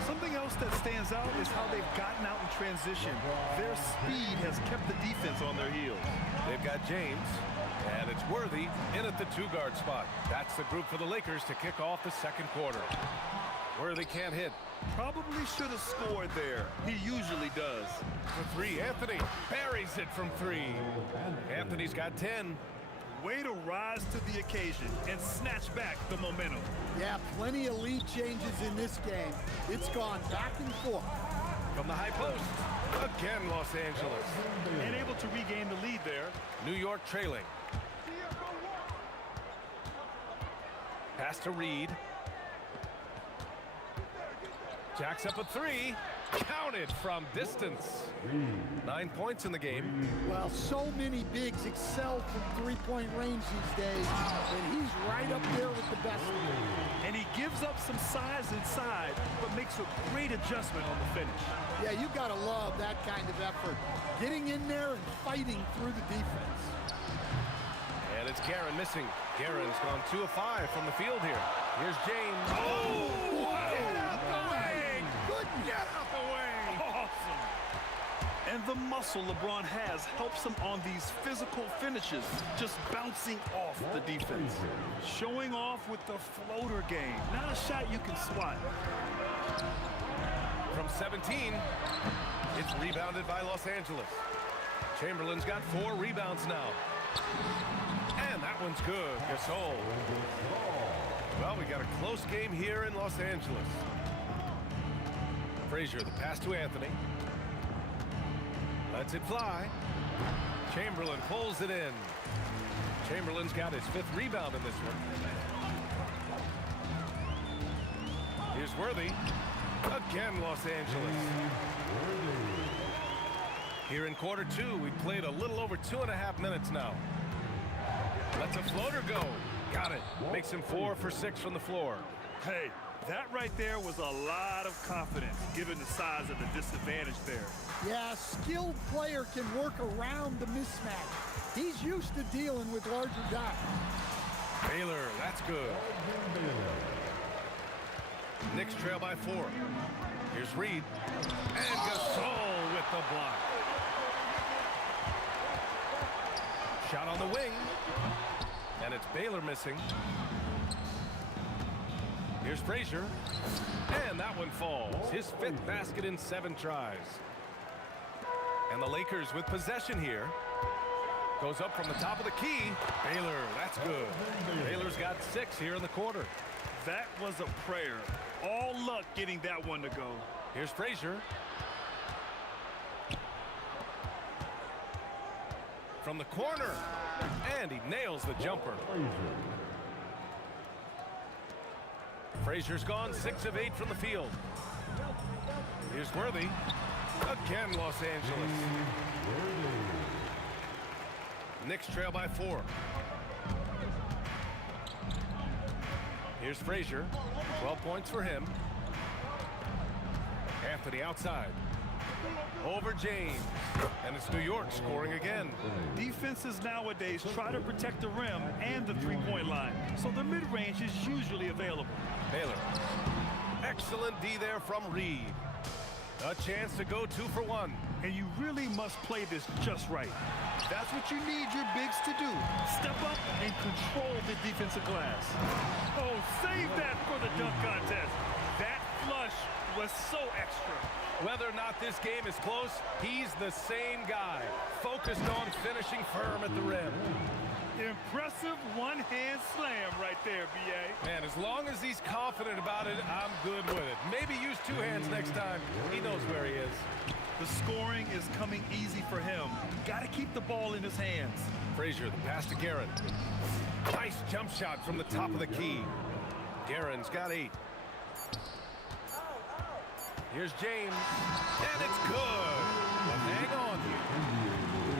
Something else that stands out is how they've gotten out in transition. Their speed has kept the defense on their heels. They've got James, and it's Worthy in at the 2-guard spot. That's the group for the Lakers to kick off the second quarter. Worthy can't hit. Probably should have scored there. He usually does. For 3, Anthony buries it from 3. Anthony's got 10. Way to rise to the occasion and snatch back the momentum. Yeah, plenty of lead changes in this game. It's gone back and forth. From the high post, again Los Angeles. And able to regain the lead there. New York trailing. Pass to Reed. Jacks up a 3. Counted from distance. 9 points in the game. Well, so many bigs excel from three-point range these days, and he's right up there with the best. And he gives up some size inside, but makes a great adjustment on the finish. Yeah, you gotta love that kind of effort. Getting in there and fighting through the defense. And it's Guerin missing. Guerin's gone 2 of 5 from the field here. Here's James. Oh! Get out the way! Awesome! And the muscle LeBron has helps him on these physical finishes, just bouncing off the defense. Showing off with the floater game. Not a shot you can swat. From 17, it's rebounded by Los Angeles. Chamberlain's got 4 rebounds now. And that one's good. Gasol. Well, we got a close game here in Los Angeles. Frazier, the pass to Anthony. Lets it fly. Chamberlain pulls it in. Chamberlain's got his 5th rebound in this one. Here's Worthy. Again, Los Angeles. Here in quarter 2, we played a little over 2.5 minutes now. Lets a floater go. Got it. Makes him 4 for 6 from the floor. Hey, that right there was a lot of confidence, given the size of the disadvantage there. Yeah, a skilled player can work around the mismatch. He's used to dealing with larger guys. Baylor, that's good. Knicks trail by 4. Here's Reed. And Gasol with the block. Shot on the wing. And it's Baylor missing. Here's Frazier. And that one falls. His 5th basket in 7 tries. And the Lakers with possession here. Goes up from the top of the key. Baylor, that's good. Baylor's got 6 here in the quarter. That was a prayer. All luck getting that one to go. Here's Frazier. From the corner. And he nails the jumper. Frazier's gone 6 of 8 from the field. Here's Worthy. Again, Los Angeles. Knicks trail by 4. Here's Frazier. 12 points for him. Anthony outside. Over James. And it's New York scoring again. Defenses nowadays try to protect the rim and the three-point line, so the mid-range is usually available. Baylor. Excellent D there from Reed. A chance to go 2 for 1. And you really must play this just right. That's what you need your bigs to do. Step up and control the defensive glass. Oh, save that for the dunk contest. That flush was so extra. Whether or not this game is close, he's the same guy. Focused on finishing firm at the rim. Impressive one-hand slam right there, B.A. Man, as long as he's confident about it, I'm good with it. Maybe use 2 hands next time. He knows where he is. The scoring is coming easy for him. Got to keep the ball in his hands. Frazier, the pass to Guerin. Nice jump shot from the top of the key. Guerin's got 8. Here's James. And it's good. But hang on here.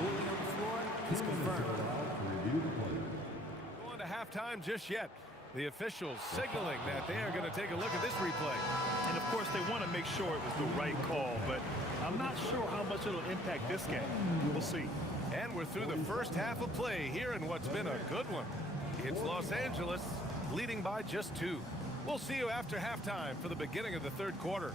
Ruling on the floor is confirmed. Going to halftime just yet. The officials signaling that they are going to take a look at this replay. And, of course, they want to make sure it was the right call, but I'm not sure how much it'll impact this game. We'll see. And we're through the first half of play here in what's been a good one. It's Los Angeles leading by just 2. We'll see you after halftime for the beginning of the 3rd quarter.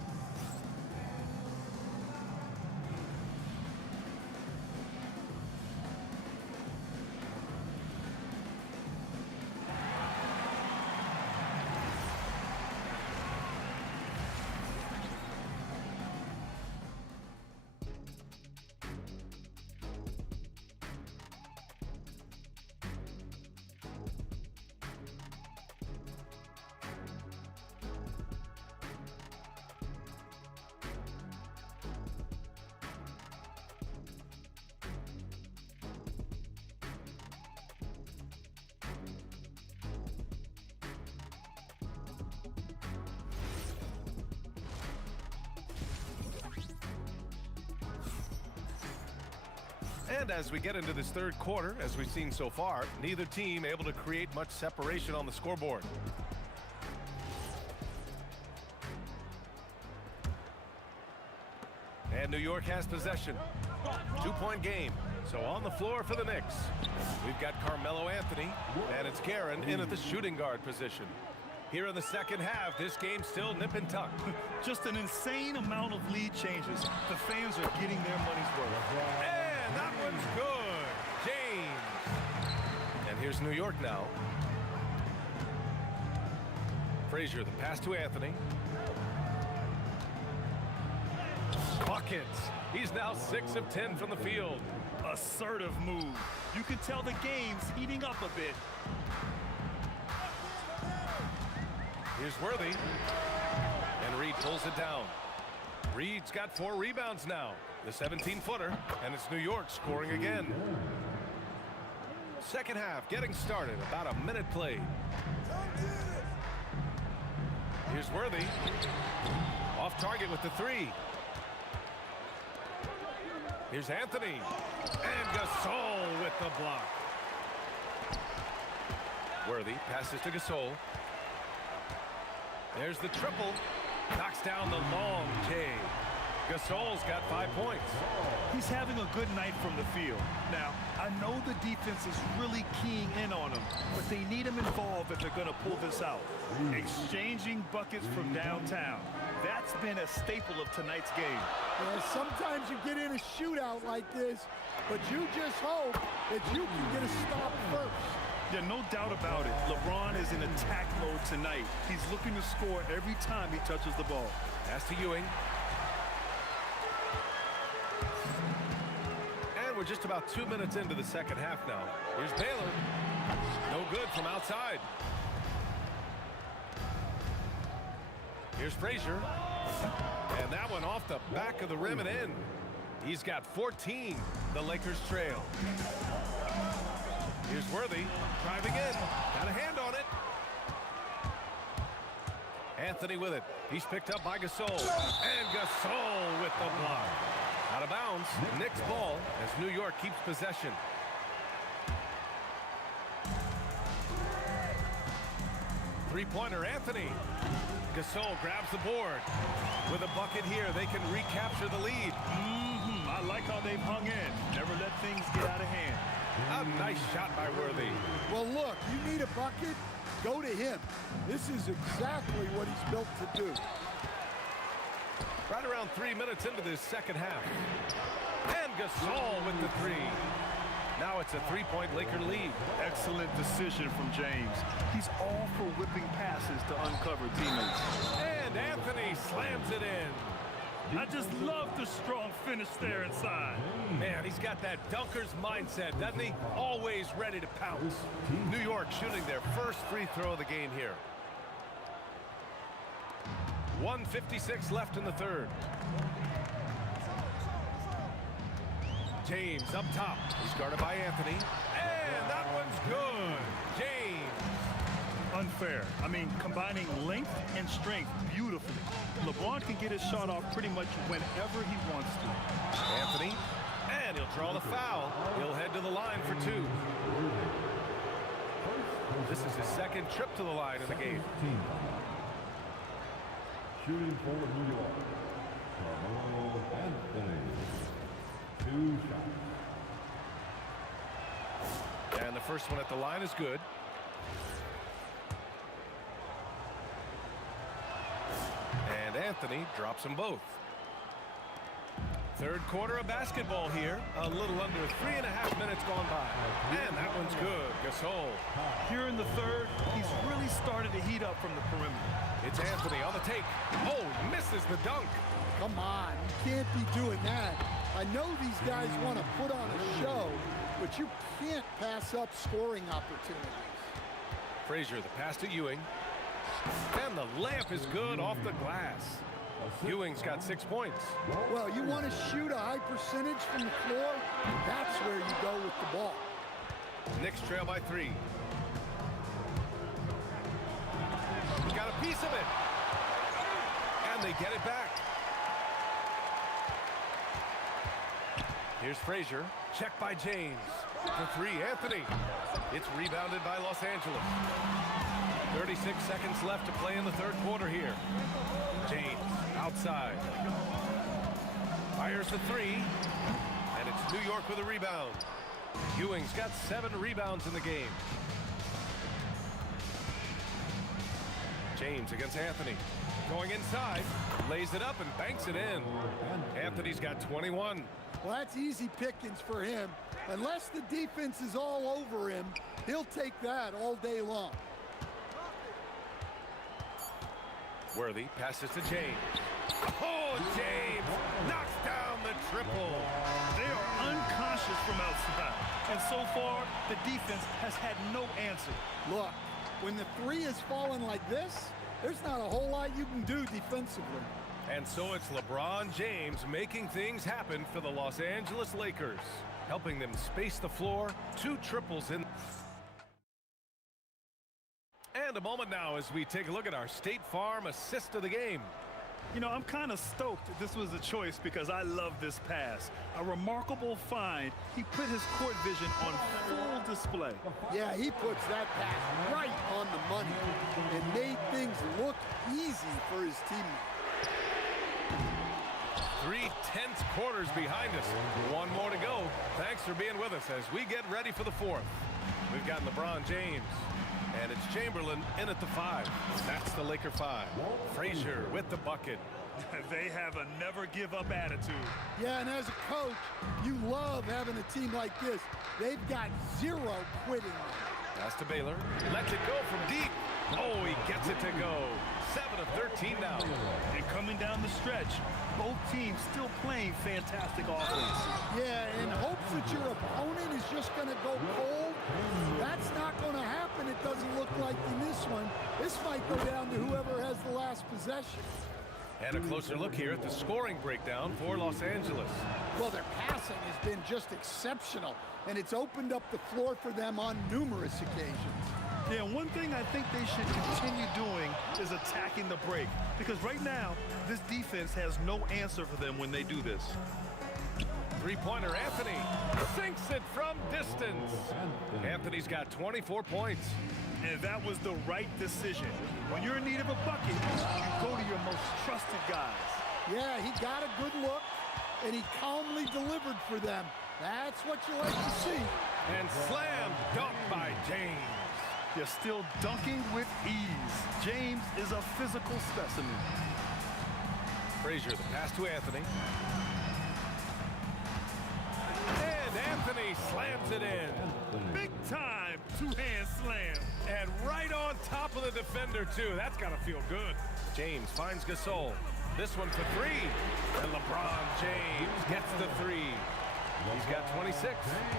And as we get into this 3rd quarter, as we've seen so far, neither team able to create much separation on the scoreboard. And New York has possession. 2-point game. So on the floor for the Knicks, we've got Carmelo Anthony, and it's Guerin in at the shooting guard position. Here in the 2nd half, this game's still nip and tuck. Just an insane amount of lead changes. The fans are getting their money's worth. And that one's good. James. And here's New York now. Frazier, the pass to Anthony. Buckets. He's now 6 of 10 from the field. Assertive move. You can tell the game's heating up a bit. Here's Worthy. And Reed pulls it down. Reed's got 4 rebounds now. The 17-footer. And it's New York scoring again. 2nd half getting started. About a minute played. Here's Worthy. Off target with the 3. Here's Anthony. And Gasol with the block. Worthy passes to Gasol. There's the triple. Knocks down the long J. Gasol's got 5 points. He's having a good night from the field. Now, I know the defense is really keying in on him, but they need him involved if they're going to pull this out. Exchanging buckets from downtown. That's been a staple of tonight's game. Yeah, sometimes you get in a shootout like this, but you just hope that you can get a stop first. Yeah, no doubt about it. LeBron is in attack mode tonight. He's looking to score every time he touches the ball. Pass to Ewing. And we're just about 2 minutes into the second half now. Here's Baylor. No good from outside. Here's Frazier. And that one off the back of the rim and in. He's got 14. The Lakers trail. Here's Worthy, driving in, got a hand on it. Anthony with it. He's picked up by Gasol. And Gasol with the block. Out of bounds, Knicks ball as New York keeps possession. Three-pointer, Anthony. Gasol grabs the board. With a bucket here, they can recapture the lead. I like how they've hung in. Never let things get out of hand. A nice shot by Worthy. Well, look, you need a bucket, go to him. This is exactly what he's built to do. Right around 3 minutes into this second half. And Gasol with the three. Now it's a three-point Laker lead. Excellent decision from James. He's all for whipping passes to uncover teammates. And Anthony slams it in. I just love the strong finish there inside. Man, he's got that dunker's mindset, doesn't he? Always ready to pounce. New York shooting their first free throw of the game here. 1:56 left in the third. James up top. He's guarded by Anthony. And that one's good. James. Unfair. I mean, combining length and strength beautifully. LeBron can get his shot off pretty much whenever he wants to. Anthony. And he'll draw the foul. He'll head to the line for two. This is his second trip to the line in the game. Shooting for New York, Carmelo Anthony. 2 shots. And the first one at the line is good. And Anthony drops them both. Third quarter of basketball here. A little under 3.5 minutes gone by. And that one's good. Gasol. Here in the third, he's really started to heat up from the perimeter. It's Anthony on the take. Oh, misses the dunk. Come on, you can't be doing that. I know these guys want to put on a show, but you can't pass up scoring opportunities. Frazier, the pass to Ewing. And the layup is good off the glass. Ewing's got 6 points. Well, you want to shoot a high percentage from the floor? That's where you go with the ball. Knicks trail by 3. Got a piece of it. And they get it back. Here's Frazier. Check by James. For 3, Anthony. It's rebounded by Los Angeles. 36 seconds left to play in the third quarter here. James outside. Fires the 3. And it's New York with a rebound. Ewing's got 7 rebounds in the game. James against Anthony. Going inside. Lays it up and banks it in. Anthony's got 21. Well, that's easy pickings for him. Unless the defense is all over him, he'll take that all day long. Worthy passes to James. Oh, James knocks down the triple. They are unconscious from outside. And so far, the defense has had no answer. Look, when the 3 is falling like this, there's not a whole lot you can do defensively. And so it's LeBron James making things happen for the Los Angeles Lakers, helping them space the floor. 2 triples in. And a moment now as we take a look at our State Farm assist of the game. You know, I'm kind of stoked this was a choice because I love this pass. A remarkable find. He put his court vision on full display. Yeah, he puts that pass right on the money and made things look easy for his teammates. 3/10 quarters behind us. One more to go. Thanks for being with us as we get ready for the fourth. We've got LeBron James, and it's Chamberlain in at the 5. That's the Laker 5. Frazier with the bucket. They have a never-give-up attitude. Yeah, and as a coach, you love having a team like this. They've got zero quitting. Pass to Baylor. Lets it go from deep. Oh, he gets it to go. 7 of 13 now. And coming down the stretch, both teams still playing fantastic offense. Yeah, in hopes that your opponent is just going to go cold. That's not going to happen, it doesn't look like in this one. This might go down to whoever has the last possession. And a closer look here at the scoring breakdown for Los Angeles. Well, their passing has been just exceptional, and it's opened up the floor for them on numerous occasions. Yeah, one thing I think they should continue doing is attacking the break. Because right now, this defense has no answer for them when they do this. Three-pointer Anthony sinks it from distance. Anthony's got 24 points. And that was the right decision. When you're in need of a bucket, you go to your most trusted guys. Yeah, he got a good look, and he calmly delivered for them. That's what you like to see. And slam dunk by James. You're still dunking with ease. James is a physical specimen. Frazier, the pass to Anthony. And Anthony slams it in. Big time two-hand slam. And right on top of the defender, too. That's got to feel good. James finds Gasol. This one for 3. And LeBron James gets the 3. He's got 26.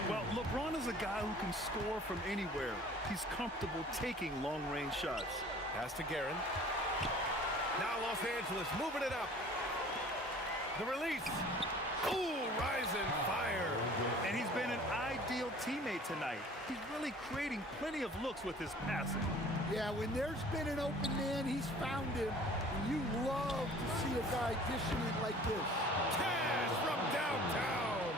Well, LeBron is a guy who can score from anywhere. He's comfortable taking long-range shots. Pass to Guerin. Now Los Angeles moving it up. The release. Ooh, rising fire. And he's been an ideal teammate tonight. He's really creating plenty of looks with his passing. Yeah, when there's been an open man, he's found him. And you love to see a guy dishing it like this. Cash from downtown.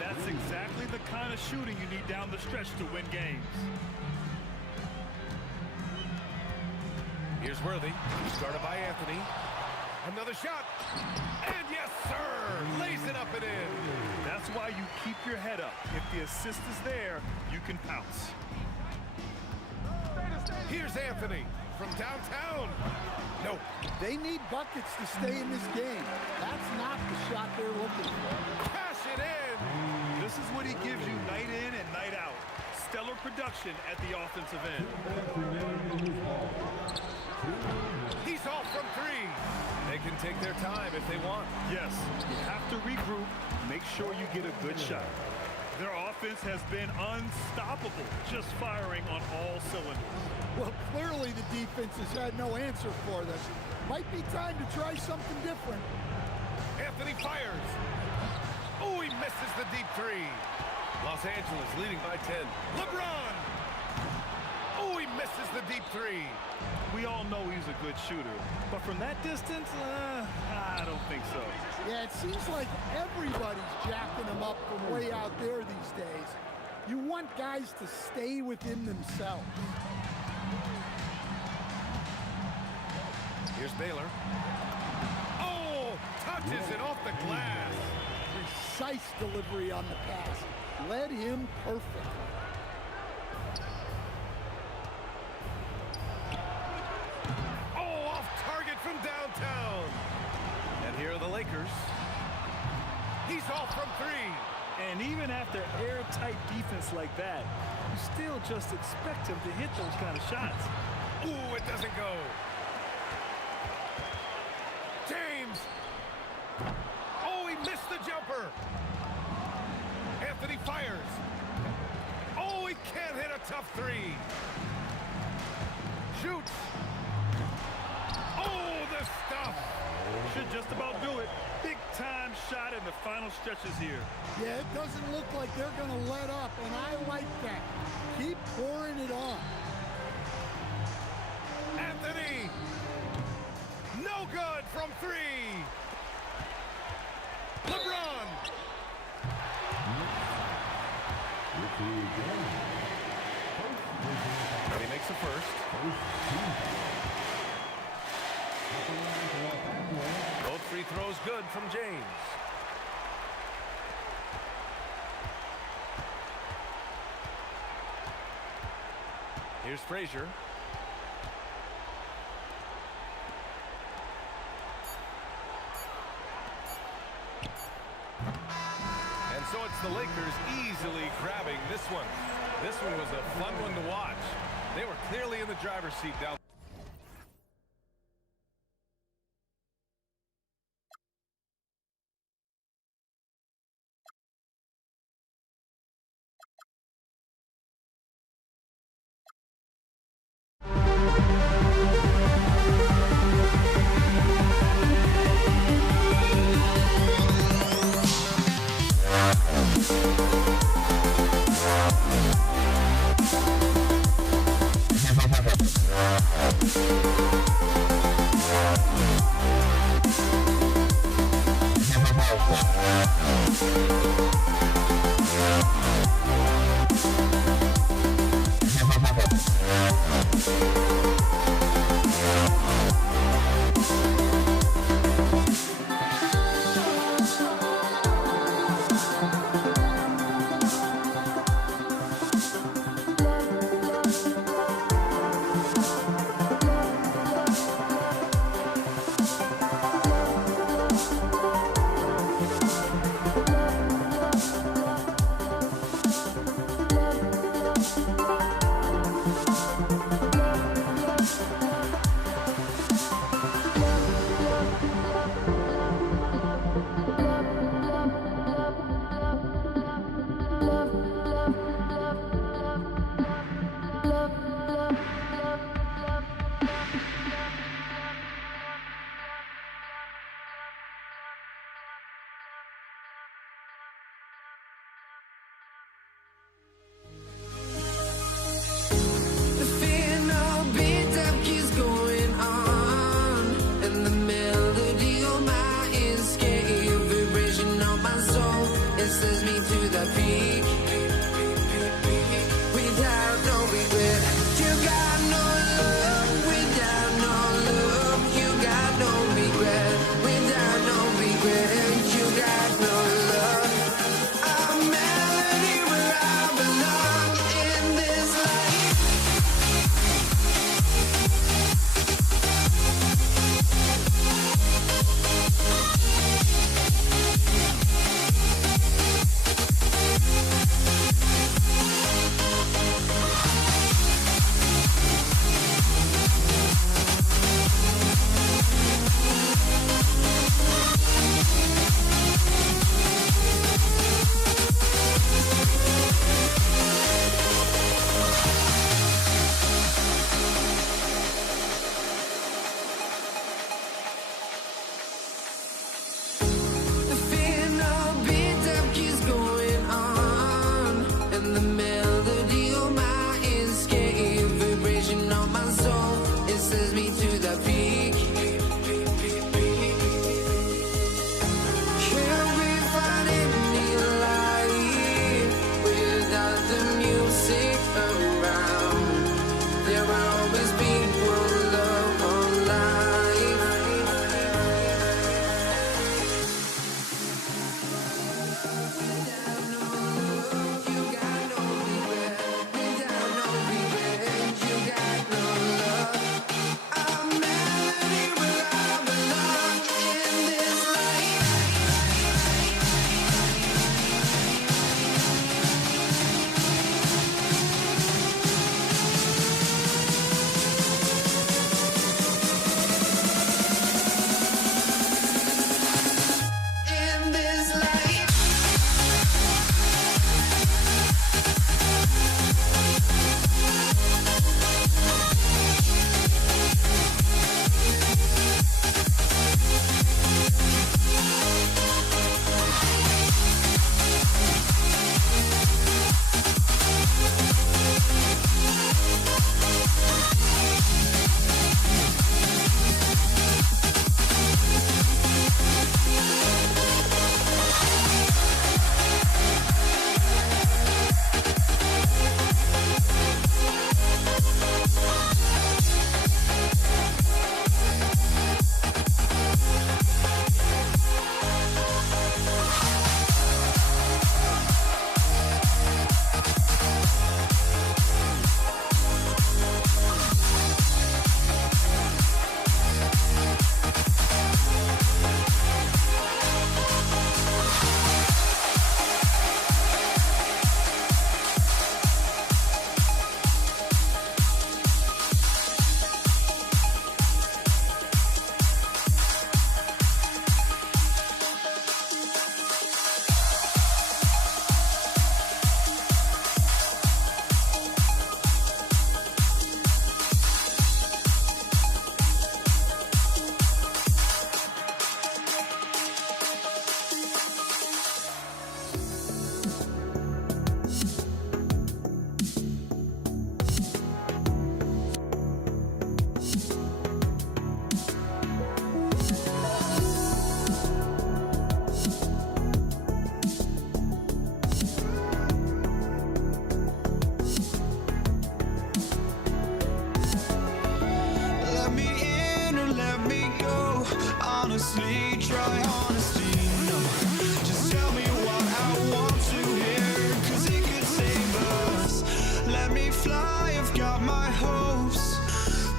That's exactly the kind of shooting you need down the stretch to win games. Here's Worthy. Started by Anthony. Another shot. And yes, sir. Lays it up and in. That's why you keep your head up. If the assist is there, you can pounce. Here's Anthony from downtown. No. They need buckets to stay in this game. That's not the shot they're looking for. Cash it in. This is what he gives you night in and night out. Stellar production at the offensive end. He's off from 3. They can take their time if they want. Yes, you have to regroup. Make sure you get a good shot. Their offense has been unstoppable, just firing on all cylinders. Well, clearly the defense has had no answer for them. Might be time to try something different. Anthony fires. Oh, he misses the deep 3. Los Angeles leading by 10. LeBron. Oh, he misses the deep 3. We all know he's a good shooter, but from that distance, I don't think so. Yeah, it seems like everybody's jacking him up from way out there these days. You want guys to stay within themselves. Here's Baylor. Oh, touches it off the glass. Precise delivery on the pass. Led him perfectly. Oh, off target from downtown. And here are the Lakers. He's off from 3. And even after airtight defense like that, you still just expect him to hit those kind of shots. Ooh, it doesn't go. James. Oh, he missed the jumper. Anthony fires. Oh, he can't hit a tough 3. Shoots. Oh, the stuff. Should just about do it. Big time shot in the final stretches here. Yeah, it doesn't look like they're going to let up, and I like that. Keep pouring it on. Anthony. No good from 3. LeBron. And he makes the first. Both free throws good from James. Here's Frazier. And so it's the Lakers easily grabbing this one. This one was a fun one to watch. They were clearly in the driver's seat down.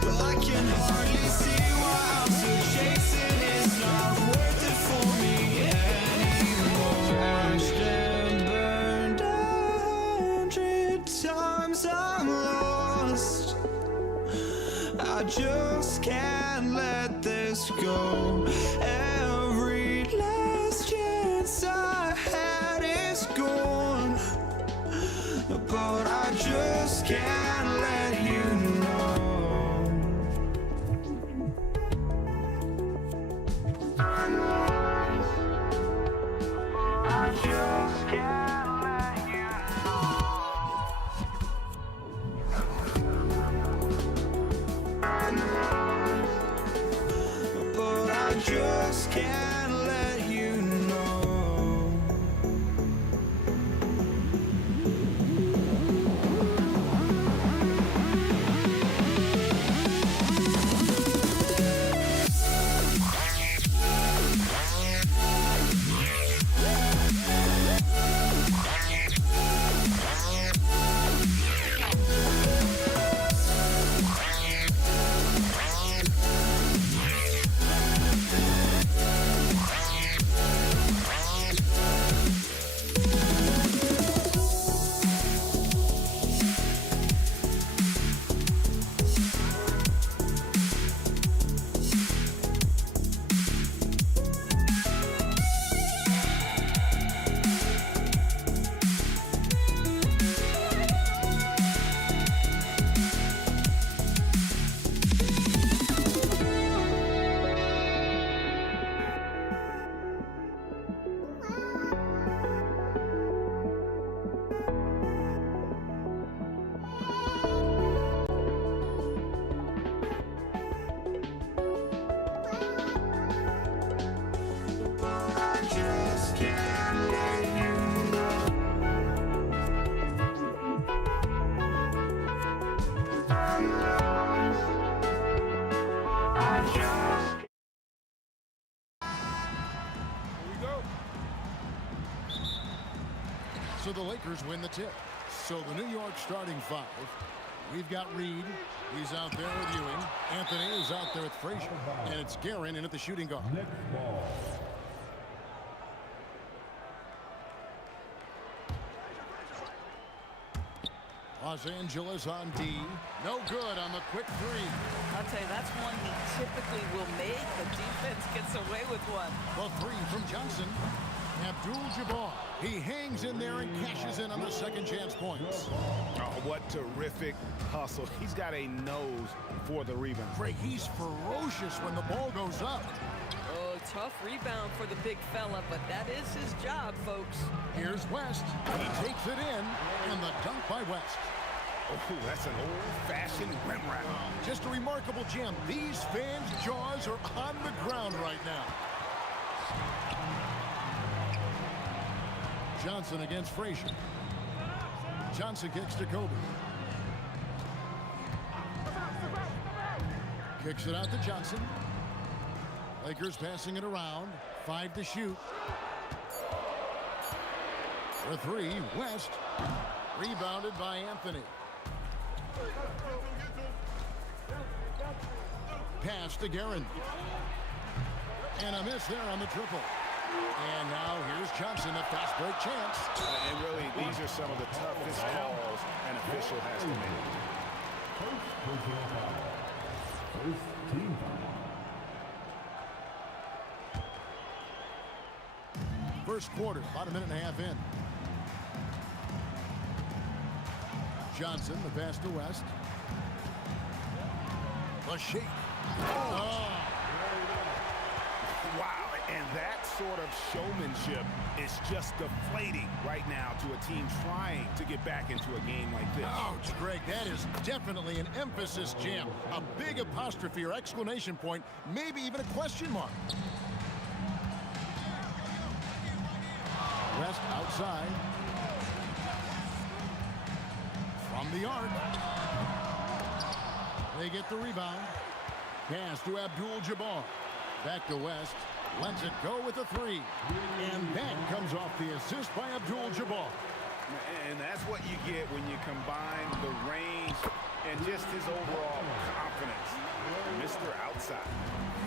but I can hardly see why I'm still chasing. It's not worth it for me anymore. Crashed and burned 100 times, I'm lost. I just can't let this go. Every last chance I had is gone, but I just can't let you know. I just can't let you know. But I just can't let you know. So the Lakers win the tip. So the New York starting five. We've got Reed. He's out there with Ewing. Anthony is out there with Frazier. And it's Guerin in at the shooting guard. Los Angeles on D. No good on the quick three. I'll tell you, that's one he typically will make. The defense gets away with one. The three from Johnson. Abdul-Jabbar. He hangs in there and cashes in on the second chance points. Oh, what terrific hustle. He's got a nose for the rebound. Craig, he's ferocious when the ball goes up. Oh, tough rebound for the big fella, but that is his job, folks. Here's West. He takes it in, and the dunk by West. Oh, that's an old-fashioned rim wrap. Just a remarkable jam. These fans' jaws are on the ground right now. Johnson against Frazier. Johnson kicks to Kobe. Kicks it out to Johnson. Lakers passing it around. 5 to shoot. For three, West. Rebounded by Anthony. Pass to Guerin. And a miss there on the triple. And now here's Johnson, a fast break chance. And really, these are some of the toughest calls an official has to make. First quarter, about a minute and a half in. Johnson, the pass to West. The shake. Oh. Wow, and that sort of showmanship is just deflating right now to a team trying to get back into a game like this. Ouch, Greg, that is definitely an emphasis jam. A big apostrophe or exclamation point, maybe even a question mark. West outside. From the arc. They get the rebound. Pass to Abdul-Jabbar. Back to West. Lets it go with a three. And that comes off the assist by Abdul-Jabbar. And that's what you get when you combine the range and just his overall confidence. Mr. Outside.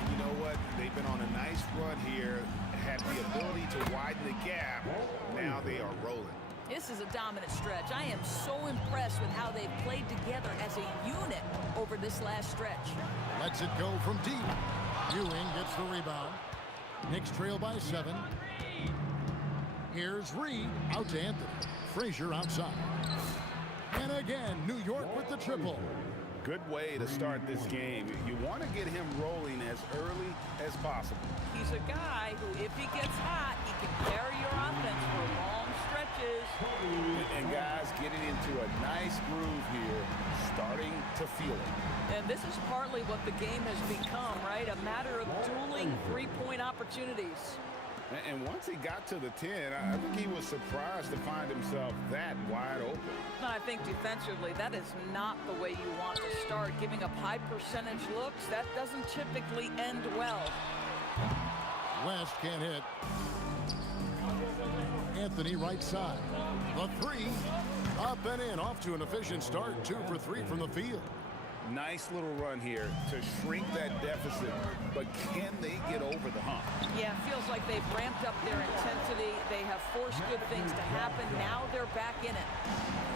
And you know what? They've been on a nice run here, had the ability to widen the gap. Now they are rolling. This is a dominant stretch. I am so impressed with how they've played together as a unit over this last stretch. Lets it go from deep. Ewing gets the rebound. Knicks trail by 7. Here's Reed out to Anthony. Frazier outside. And again, New York with the triple. Good way to start this game. You want to get him rolling as early as possible. He's a guy who, if he gets hot, he can carry your offense for long stretches. And guys getting into a nice groove here, starting to feel it. And this is partly what the game has become, right? A matter of dueling three-point opportunities. And once he got to the 10, I think he was surprised to find himself that wide open. And I think defensively, that is not the way you want to start. Giving up high percentage looks, that doesn't typically end well. West can't hit. Anthony right side. The 3. Up and in. Off to an efficient start. 2 for 3 from the field. Nice little run here to shrink that deficit, but can they get over the hump? Yeah, it feels like they've ramped up their intensity. They have forced good things to happen. Now they're back in it.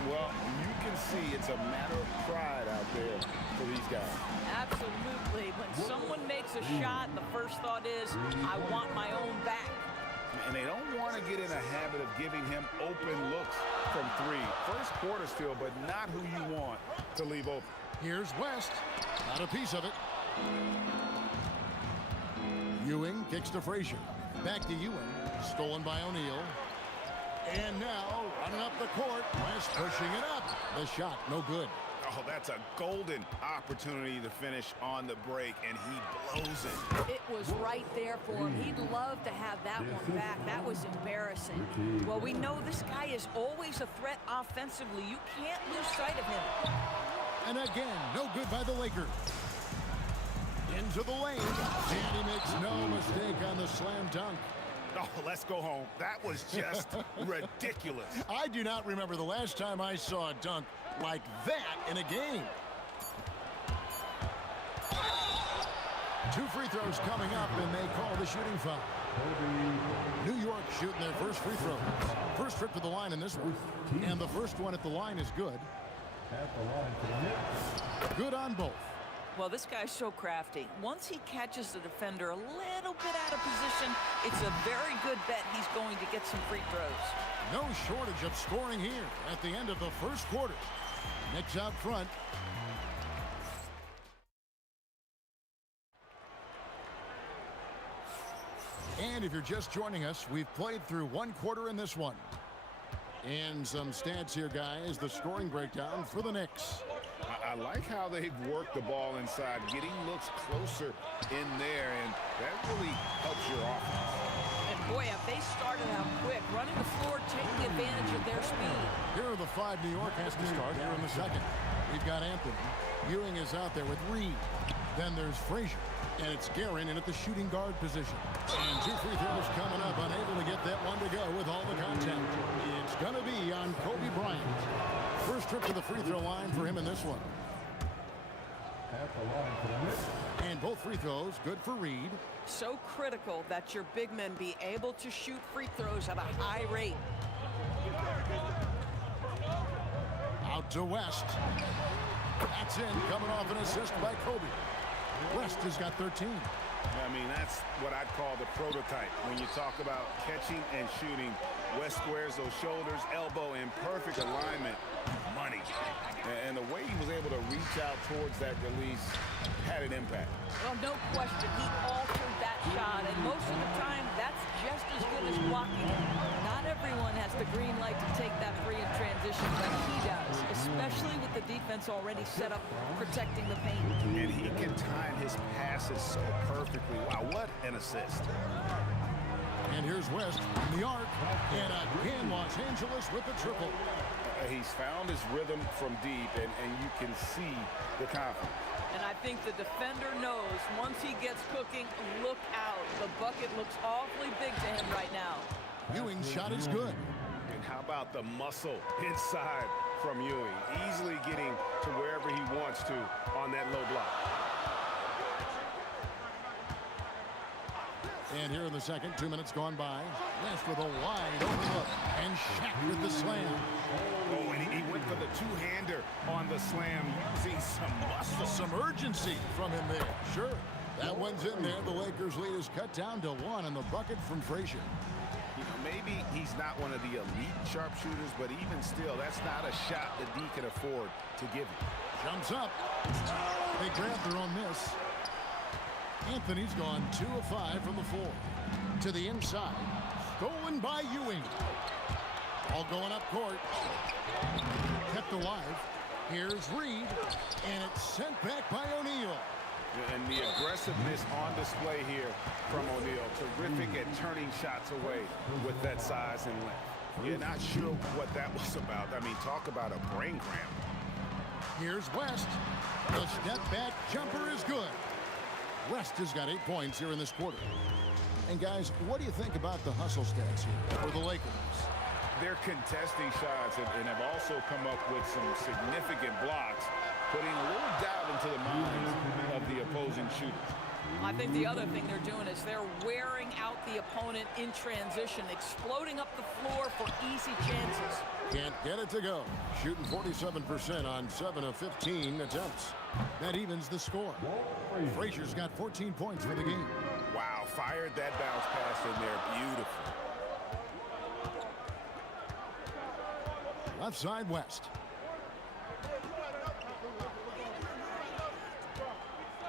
Well, you can see it's a matter of pride out there for these guys. Absolutely. When someone makes a shot, the first thought is, I want my own back. And they don't want to get in a habit of giving him open looks from 3. First quarter still, but not who you want to leave open. Here's West. Got a piece of it. Ewing kicks to Frazier. Back to Ewing. Stolen by O'Neal. And now running up the court. West pushing it up. The shot, no good. Oh, that's a golden opportunity to finish on the break, and he blows it. It was right there for him. He'd love to have that one back. That was embarrassing. Well, we know this guy is always a threat offensively. You can't lose sight of him. And again, no good by the Lakers. Into the lane. And he makes no mistake on the slam dunk. Oh, let's go home. That was just ridiculous. I do not remember the last time I saw a dunk like that in a game. 2 free throws coming up, and they call the shooting foul. New York shooting their first free throw. First trip to the line in this one. And the first one at the line is good. Good on both. Well, this guy's so crafty. Once he catches the defender a little bit out of position, it's a very good bet he's going to get some free throws. No shortage of scoring here at the end of the first quarter. Knicks out front. And if you're just joining us, we've played through 1 quarter in this one. And some stats here, guys. The scoring breakdown for the Knicks. I like how they've worked the ball inside, getting looks closer in there, and that really helps your offense. And boy, have they started out quick, running the floor, taking advantage of their speed. Here are the 5 New York has to start here in the second. We've got Anthony. Ewing is out there with Reed. Then there's Frazier. And it's Guerin in at the shooting guard position. And 2 free throws coming up, unable to get that one to go with all the contact. It's going to be on Kobe Bryant. First trip to the free throw line for him in this one. And both free throws good for Reed. So critical that your big men be able to shoot free throws at a high rate. Out to West. That's in, coming off an assist by Kobe. West has got 13. I mean, that's what I'd call the prototype. When you talk about catching and shooting, West squares those shoulders, elbow in perfect alignment, money. And the way he was able to reach out towards that release had an impact. Well, no question, he altered that shot, and most of the time, that's just as good as blocking. Not everyone has the green light to take that three in transition, but he does, especially with the defense already set up protecting the paint. And he can time his passes so perfectly. Wow, what an assist. And here's West in the arc. And again, Los Angeles with the triple. He's found his rhythm from deep, and you can see the confidence. And I think the defender knows once he gets cooking, look out. The bucket looks awfully big to him right now. Ewing's shot is good. And how about the muscle inside from Ewing? Easily getting to wherever he wants to on that low block. And here in the second, 2 minutes gone by. West with a wide open look. And Shaq with the slam. Oh, and he went for the two-hander on the slam, using some muscle. Some urgency from him there. Sure. That one's in there. The Lakers lead is cut down to 1 on the bucket from Frazier. You know, maybe he's not one of the elite sharpshooters, but even still, that's not a shot that D can afford to give him. Jumps up. They grab their own miss. Anthony's gone 2 of 5 from the floor. To the inside. Stolen by Ewing. All going up court. Kept alive. Here's Reed. And it's sent back by O'Neal. And the aggressiveness on display here from O'Neal. Terrific at turning shots away with that size and length. You're not sure what that was about. I mean, talk about a brain cramp. Here's West. The step back jumper is good. West has got 8 points here in this quarter. And guys, what do you think about the hustle stats here for the Lakers? They're contesting shots and have also come up with some significant blocks, putting a little doubt into the minds of the opposing shooters. I think the other thing they're doing is they're wearing out the opponent in transition, exploding up the floor for easy chances. Can't get it to go. Shooting 47% on 7 of 15 attempts. That evens the score. Frazier's got 14 points for the game. Wow, fired that bounce pass in there. Beautiful. Left side, West.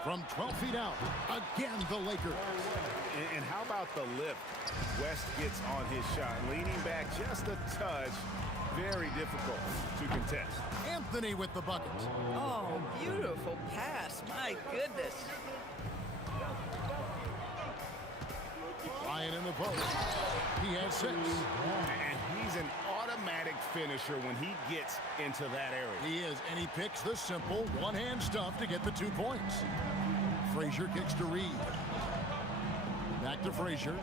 From 12 feet out, again the Lakers. And how about the lift? West gets on his shot, leaning back just a touch. Very difficult to contest. Anthony with the bucket. Oh, beautiful pass. My goodness. Ryan in the post. He has 6. And he's an automatic finisher when he gets into that area. He is, and he picks the simple one-hand stuff to get the 2 points. Frazier kicks to Reed. Back to Frazier.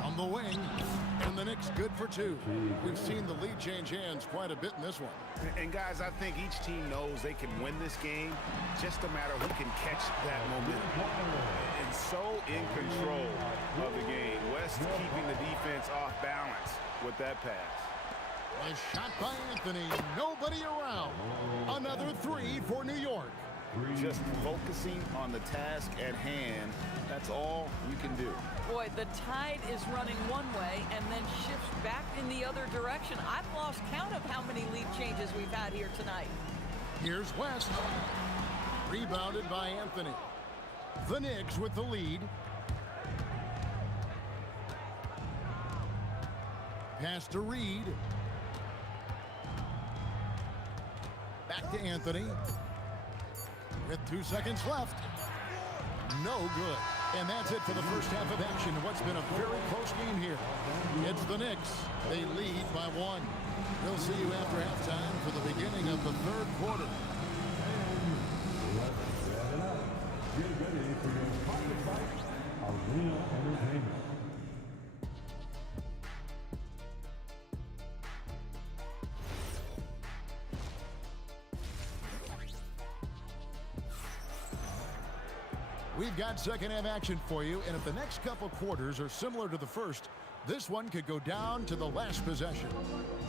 From the wing, and the Knicks good for 2. We've seen the lead change hands quite a bit in this one. And guys, I think each team knows they can win this game, just a matter who can catch that momentum. And so in control of the game. West keeping the defense off balance with that pass. A shot by Anthony, nobody around. Another 3 for New York. Just focusing on the task at hand, that's all you can do. Boy, the tide is running one way and then shifts back in the other direction. I've lost count of how many lead changes we've had here tonight. Here's West. Rebounded by Anthony. The Knicks with the lead. Pass to Reed. Back to Anthony. With 2 seconds left. No good. And that's it for the first half of action. What's been a very close game here. It's the Knicks. They lead by 1. We'll see you after halftime for the beginning of the third quarter. Get ready for your final fight, Arena Entertainment. We've got second half action for you, and if the next couple quarters are similar to the first, this one could go down to the last possession.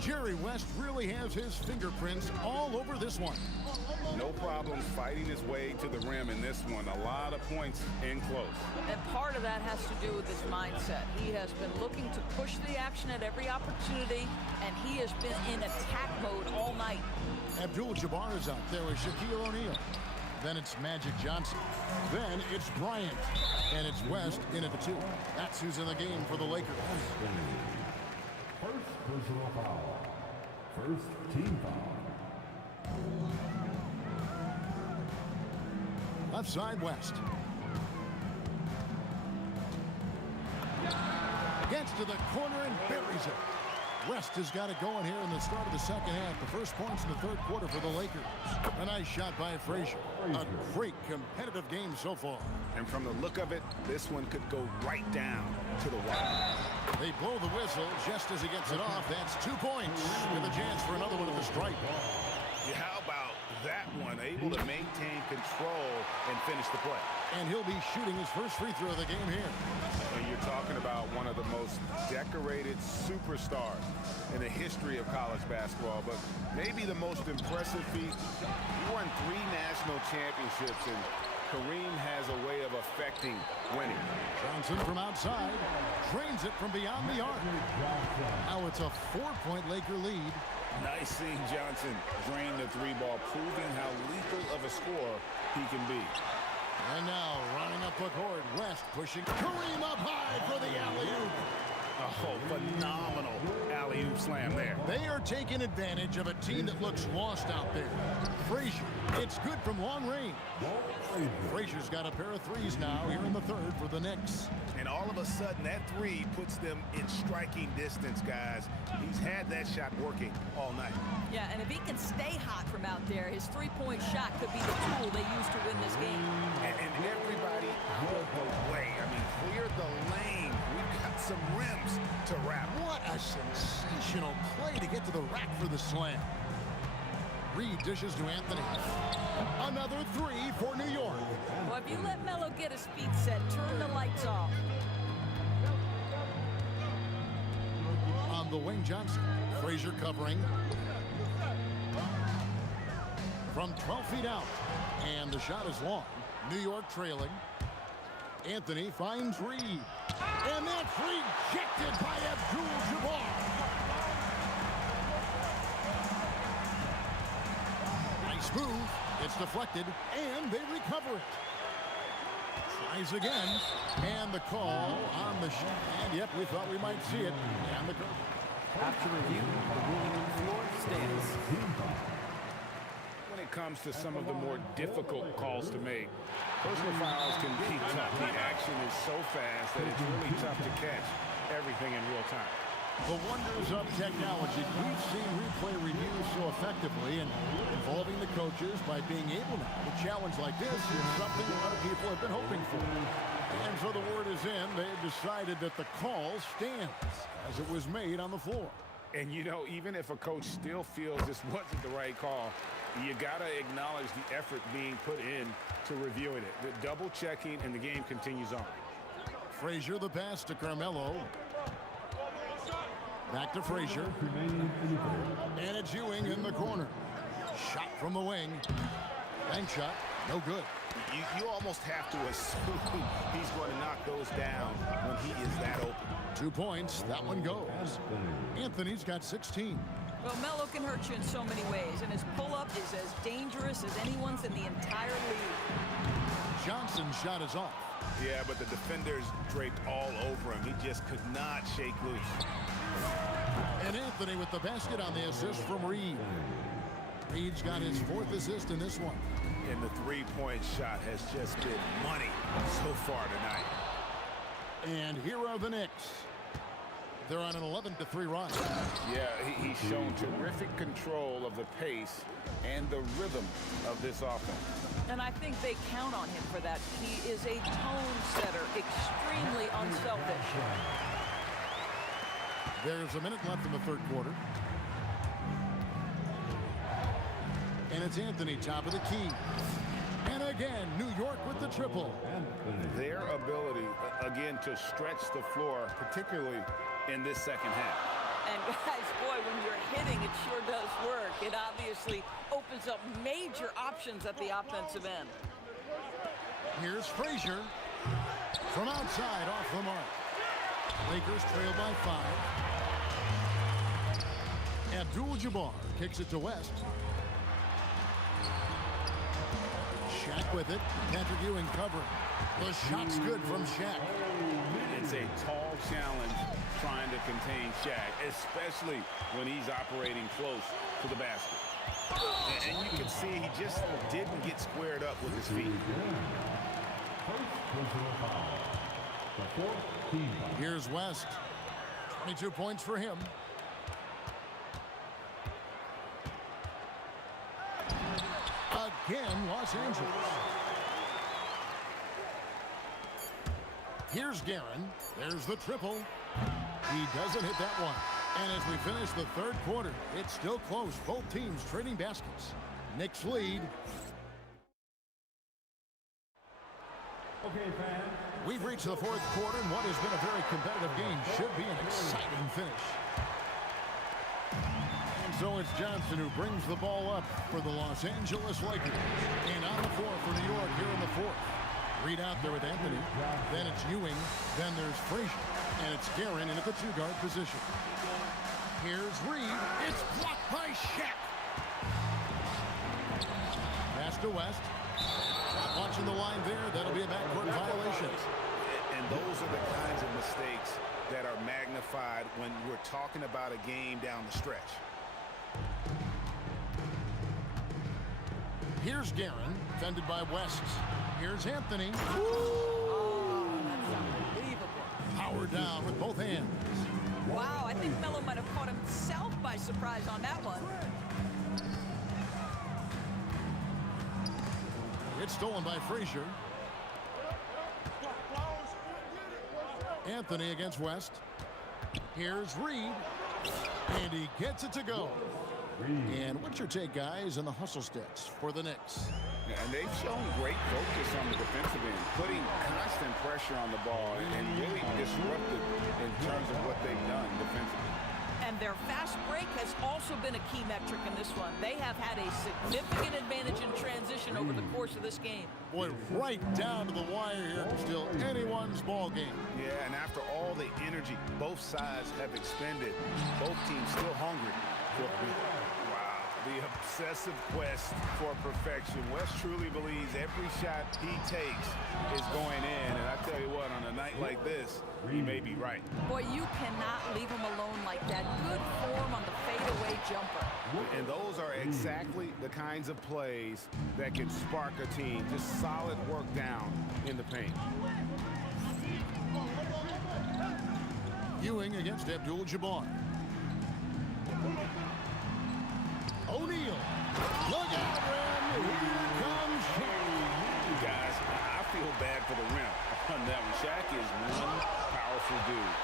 Jerry West really has his fingerprints all over this one. No problem fighting his way to the rim in this one. A lot of points in close. And part of that has to do with his mindset. He has been looking to push the action at every opportunity, and he has been in attack mode all night. Abdul-Jabbar is out there with Shaquille O'Neal. Then it's Magic Johnson. Then it's Bryant. And it's West in at the 2. That's who's in the game for the Lakers. First personal foul. First team foul. Left side, West. Gets to the corner and buries it. West has got it going here in the start of the second half. The first points in the third quarter for the Lakers. A nice shot by Frazier. A great competitive game so far. And from the look of it, this one could go right down to the wire. They blow the whistle just as he gets it off. That's 2 points with a chance for another one at the stripe. Yeah, how about that one? Able to maintain control and finish the play. And he'll be shooting his first free throw of the game here. And you're talking about one of the most decorated superstars in the history of college basketball, but maybe the most impressive feat. He won 3 national championships, and Kareem has a way of affecting winning. Johnson from outside drains it from beyond the arc. Now it's a 4-point Laker lead. Nice seeing Johnson drain the 3-ball, proving how lethal of a scorer he can be. And now running up the court, West pushing Kareem up high for the alley-oop. Oh, phenomenal alley-oop slam there. They are taking advantage of a team that looks lost out there. Frazier, it's good from long range. Frazier's got a pair of threes now here in the third for the Knicks. And all of a sudden, that 3 puts them in striking distance, guys. He's had that shot working all night. Yeah, and if he can stay hot from out there, his three-point shot could be the tool they use to win this game. And everybody out of the way. I mean, clear the lane. We've got some rims to wrap. What a sensational play to get to the rack for the slam. Reed dishes to Anthony. Another 3 for New York. Well, if you let Melo get his feet set, turn the lights off. On the wing, Johnson. Frazier covering. From 12 feet out. And the shot is long. New York trailing. Anthony finds Reed. And that's rejected by Abdul-Jabbar. Nice move. It's deflected, and they recover it. Tries again, and the call on the shot. And yep, we thought we might see it. And the call. After review, the ruling on the floor stands. When it comes to some of the more difficult calls to make, personal fouls can be tough. The action is so fast that it's really tough to catch everything in real time. The wonders of technology. We've seen replay reviews so effectively, and involving the coaches by being able now to challenge like this is something a lot of people have been hoping for. And so the word is in. They've decided that the call stands as it was made on the floor. And, you know, even if a coach still feels this wasn't the right call, you got to acknowledge the effort being put in to reviewing it. The double checking, and the game continues on. Frazier, the pass to Carmelo. Back to Frazier. And it's Ewing in the corner. Shot from the wing. Bank shot. No good. You almost have to assume he's going to knock those down when he is that open. 2 points. That one goes. Anthony's got 16. Well, Melo can hurt you in so many ways, and his pull-up is as dangerous as anyone's in the entire league. Johnson's shot is off. Yeah, but the defenders draped all over him. He just could not shake loose. And Anthony with the basket on the assist from Reed. Reed's got his 4th assist in this one. And the 3-point shot has just been money so far tonight. And here are the Knicks. They're on an 11-3 run. Yeah, he's shown terrific control of the pace and the rhythm of this offense. And I think they count on him for that. He is a tone setter, extremely unselfish. There's a minute left in the third quarter. And it's Anthony, top of the key. And again, New York with the triple. Their ability, again, to stretch the floor, particularly in this second half. And guys, boy, when you're hitting, it sure does work. It obviously opens up major options at the offensive end. Here's Frazier from outside off the mark. Lakers trail by 5. Abdul-Jabbar kicks it to West. Shaq with it. Patrick Ewing covering. The shot's good from Shaq. It's a tall challenge trying to contain Shaq, especially when he's operating close to the basket. And you can see he just didn't get squared up with his feet. Here's West. 22 points for him. again, Los Angeles. Here's Guerin. There's the triple. He doesn't hit that one. And as we finish the third quarter, it's still close. Both teams trading baskets. Knicks lead. Okay, fans. We've reached the fourth quarter, and what has been a very competitive game should be an exciting finish. And so it's Johnson who brings the ball up for the Los Angeles Lakers. And on the floor for New York here in the fourth. Reed out there with Anthony. Then it's Ewing. Then there's Frazier. And it's Guerin in at the two-guard position. Here's Reed. It's blocked by Shaq. Pass to West. Watching the line there, that'll be a backcourt violation. And those are the kinds of mistakes that are magnified when we're talking about a game down the stretch. Here's Guerin, defended by West. Here's Anthony. Oh, that's unbelievable. Power down with both hands. Wow, I think Melo might have caught himself by surprise on that one. It's stolen by Frazier. Anthony against West. Here's Reed. And he gets it to go. And what's your take, guys, on the hustle stats for the Knicks? And they've shown great focus on the defensive end, putting constant pressure on the ball and really disruptive in terms of what they've done defensively. And their fast break has also been a key metric in this one. They have had a significant advantage in transition over the course of this game. Boy, right down to the wire here. Still anyone's ball game. Yeah, and after all the energy both sides have expended, both teams still hungry. Wow, the obsessive quest for perfection. West truly believes every shot he takes is going in. And I tell you what, on a night like this, he may be right. Boy, you cannot leave him alone like that. Good form on the fadeaway jumper. And those are exactly the kinds of plays that can spark a team. Just solid work down in the paint. Ewing against Abdul-Jabbar. O'Neal. Look out, Ren. Here comes Shaq. Guys, I feel bad for the rim on that one. Shaq is one powerful dude.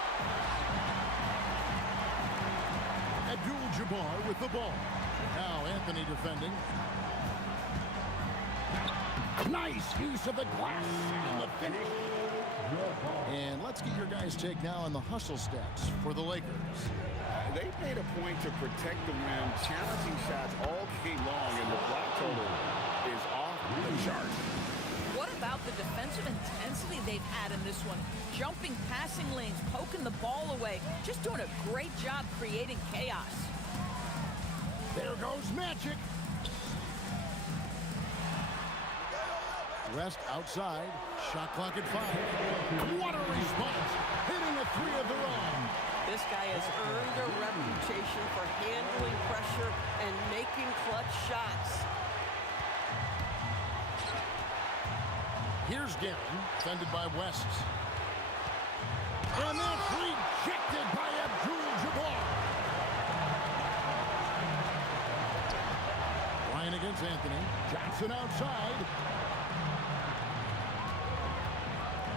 Abdul-Jabbar with the ball. Now Anthony defending. Nice use of the glass in the finish. And let's get your guys' take now on the hustle stats for the Lakers. They made a point to protect the rim, challenging shots all game long, and the block total is off the chart. What about the defensive intensity they've had in this one? Jumping passing lanes, poking the ball away, just doing a great job creating chaos. There goes Magic. West outside. Shot clock at 5. What a response. Hitting a three of their own. This guy has earned a reputation for handling pressure and making clutch shots. Here's Guerin, defended by West. And that's rejected by Abdul-Jabbar. Ryan against Anthony. Johnson outside.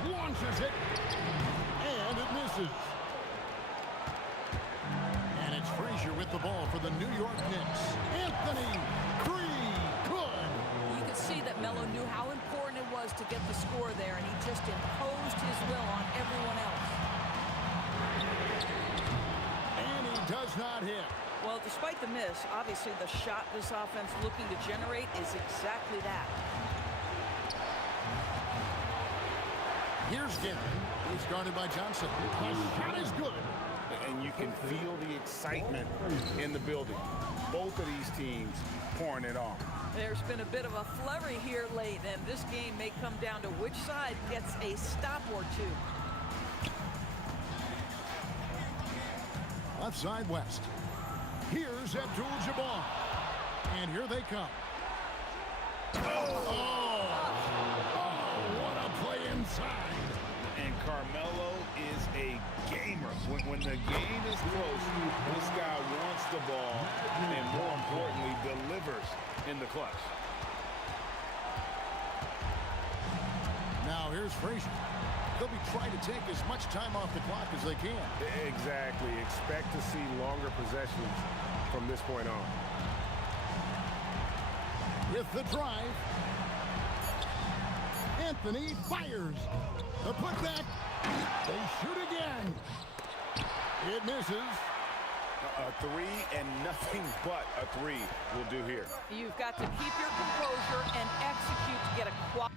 Launches it. And it misses. And it's Frazier with the ball for the New York Knicks. Anthony, three, good. You could see that Melo knew how important it was to get the score there, and he just imposed his will on everyone else. And he does not hit. Well, despite the miss, obviously the shot this offense looking to generate is exactly that. Here's Guerin. He's guarded by Johnson. The shot is good. And you can feel the excitement in the building. Both of these teams pouring it on. There's been a bit of a flurry here late, and this game may come down to which side gets a stop or two. Left side West. Here's Abdul-Jabbar. And here they come. Oh, what a play inside. And Carmelo is a gamer. When the game is close, this guy wants the ball and, more importantly, delivers in the clutch. here's Frazier. They'll be trying to take as much time off the clock as they can. Exactly. Expect to see longer possessions from this point on. With the drive, Anthony fires. The putback. They shoot again. It misses. A three and nothing but a three will do here. You've got to keep your composure and execute to get a quality.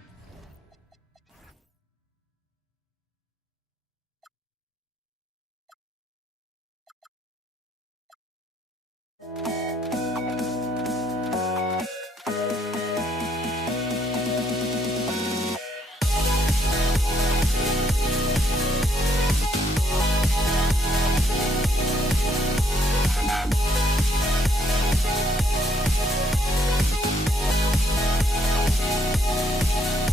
Yeah.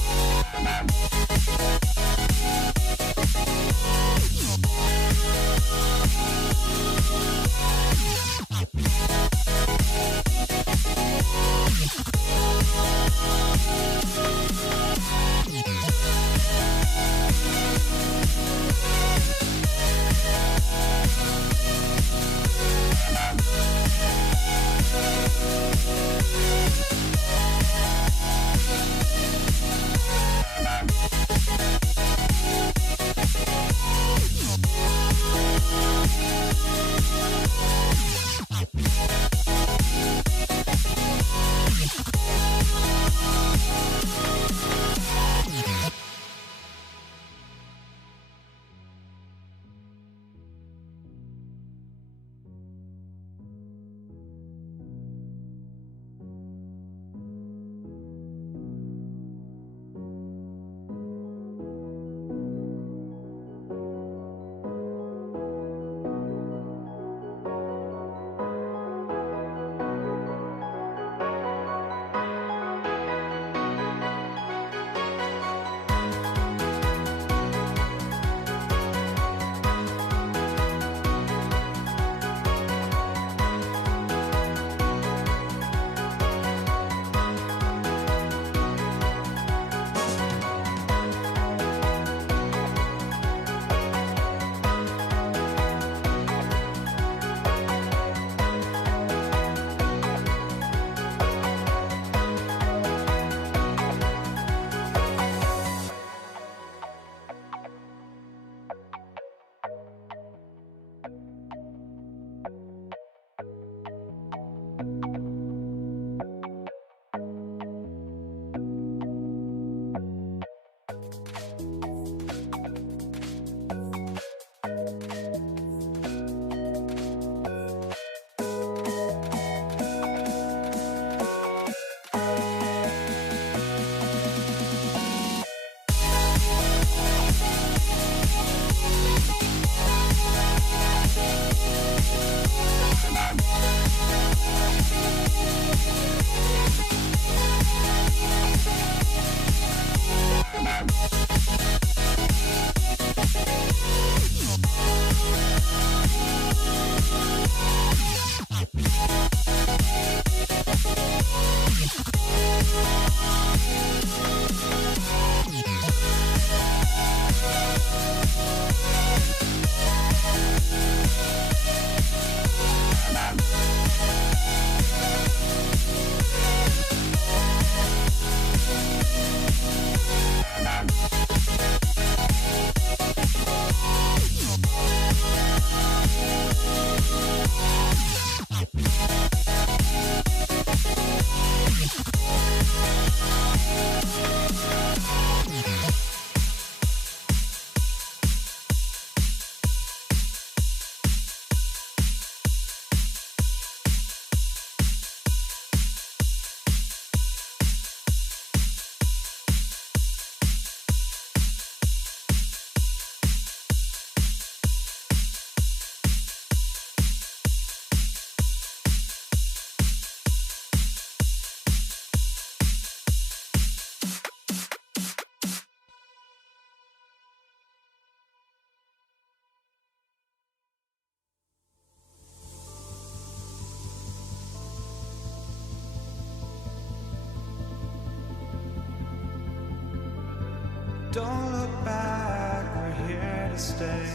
Don't look back, we're here to stay.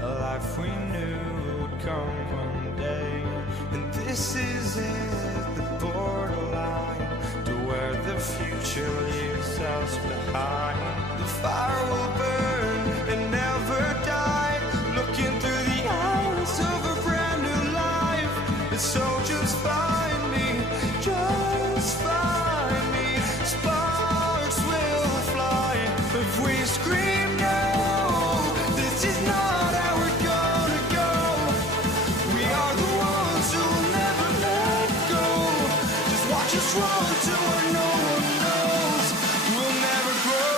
A life we knew would come one day. And this is it, the borderline to where the future leaves us behind. The fire will burn and never die. Looking through the eyes of a brand new life. And so just find me, just find me. Sparks will fly if we scream no. This is not how we're gonna go. We are the ones who will never let go. Just watch us run to where no one knows. We'll never grow.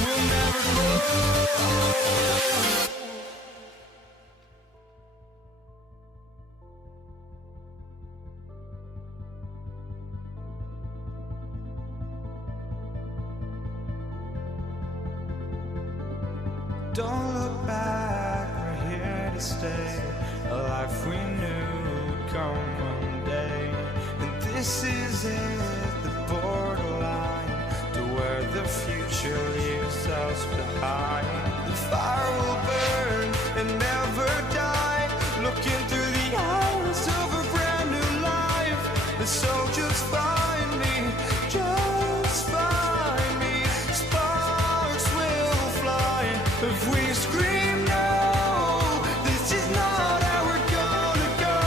We'll never grow. Don't look back, we're here to stay. A life we knew would come one day. And this is it, the borderline to where the future leaves us behind. The fire will burn and never die. Looking through the eyes of a brand new life. And so just find me, just find me. Sparks will fly if we scream no. This is not how we're gonna go.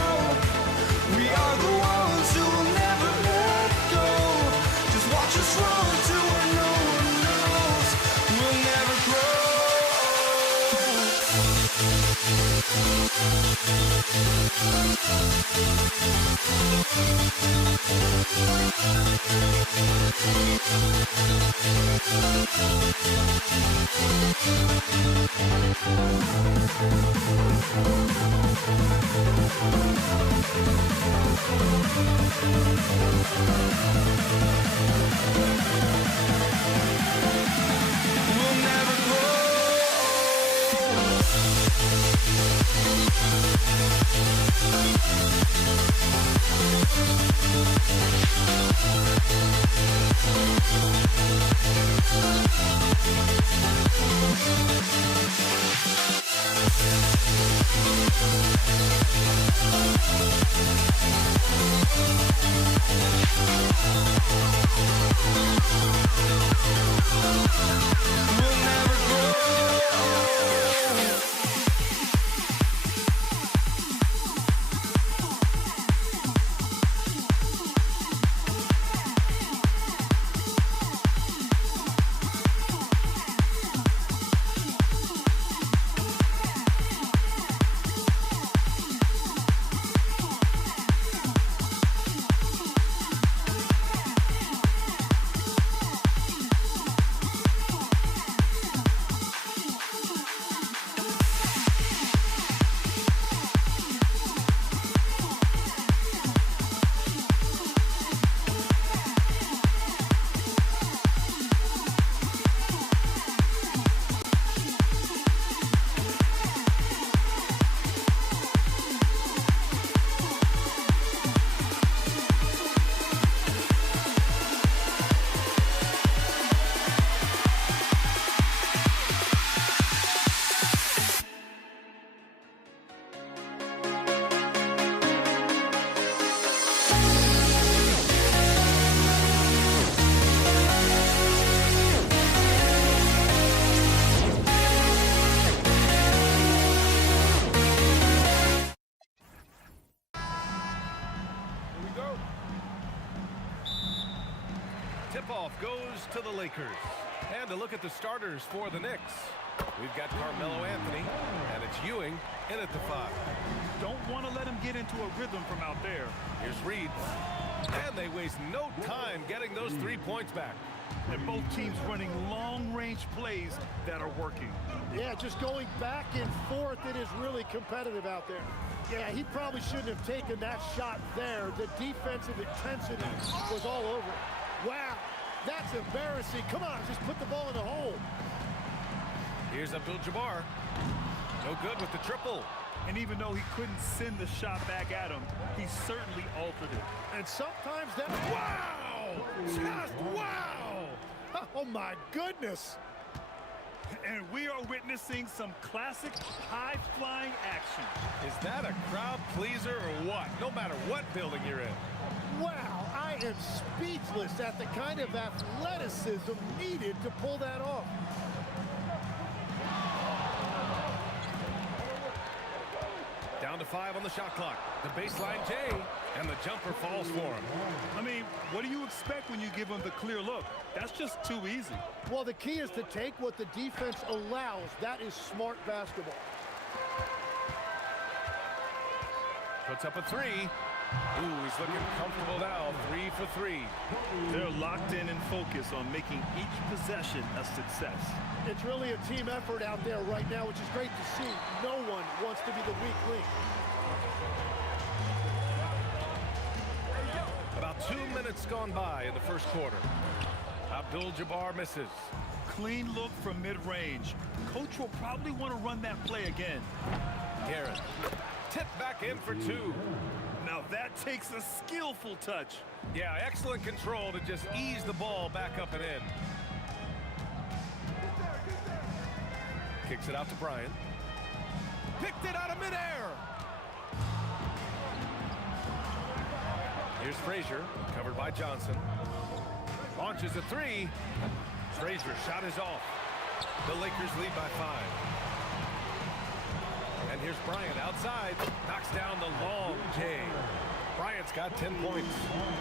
We are the ones who will never let go. Just watch us run to where no one knows. We'll never grow. We'll never grow. We'll never grow. Tip-off goes to the Lakers. And a look at the starters for the Knicks. We've got Carmelo Anthony, and it's Ewing in at the 5. Don't want to let him get into a rhythm from out there. Here's Reed. And they waste no time getting those 3 points back. And both teams running long-range plays that are working. Yeah, just going back and forth, it is really competitive out there. Yeah, he probably shouldn't have taken that shot there. The defensive intensity was all over it. Wow, that's embarrassing. Come on, just put the ball in the hole. Here's Abdul-Jabbar. No good with the triple. And even though he couldn't send the shot back at him, he certainly altered it. And sometimes that... Wow! Just wow! Oh, my goodness. And we are witnessing some classic high-flying action. Is that a crowd pleaser or what? No matter what building you're in. Wow, I am speechless at the kind of athleticism needed to pull that off. Down to 5 on the shot clock. The baseline J, and the jumper falls for him. I mean, what do you expect when you give him the clear look? That's just too easy. Well, the key is to take what the defense allows. That is smart basketball. Puts up a 3. Ooh, he's looking comfortable now. 3 for 3. They're locked in and focused on making each possession a success. It's really a team effort out there right now, which is great to see. No one wants to be the weak link. About 2 minutes gone by in the first quarter. Abdul-Jabbar misses. Clean look from mid-range. Coach will probably want to run that play again. Garrett, tipped back in for 2. Now that takes a skillful touch. Yeah, excellent control to just ease the ball back up and in. Kicks it out to Bryant. Picked it out of midair. Here's Frazier, covered by Johnson. Launches a 3. Frazier shot is off. The Lakers lead by 5. And here's Bryant outside. Knocks down the long J. Bryant's got 10 points.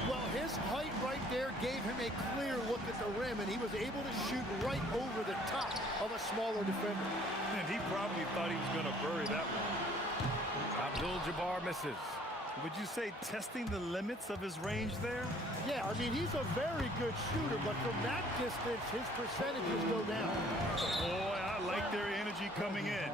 Well, his height right there gave him a clear look at the rim, and he was able to shoot right over the top of a smaller defender. And he probably thought he was going to bury that one. Abdul-Jabbar misses. Would you say testing the limits of his range there? Yeah, I mean, he's a very good shooter, but from that distance, his percentages go down. Boy, I like their energy coming in.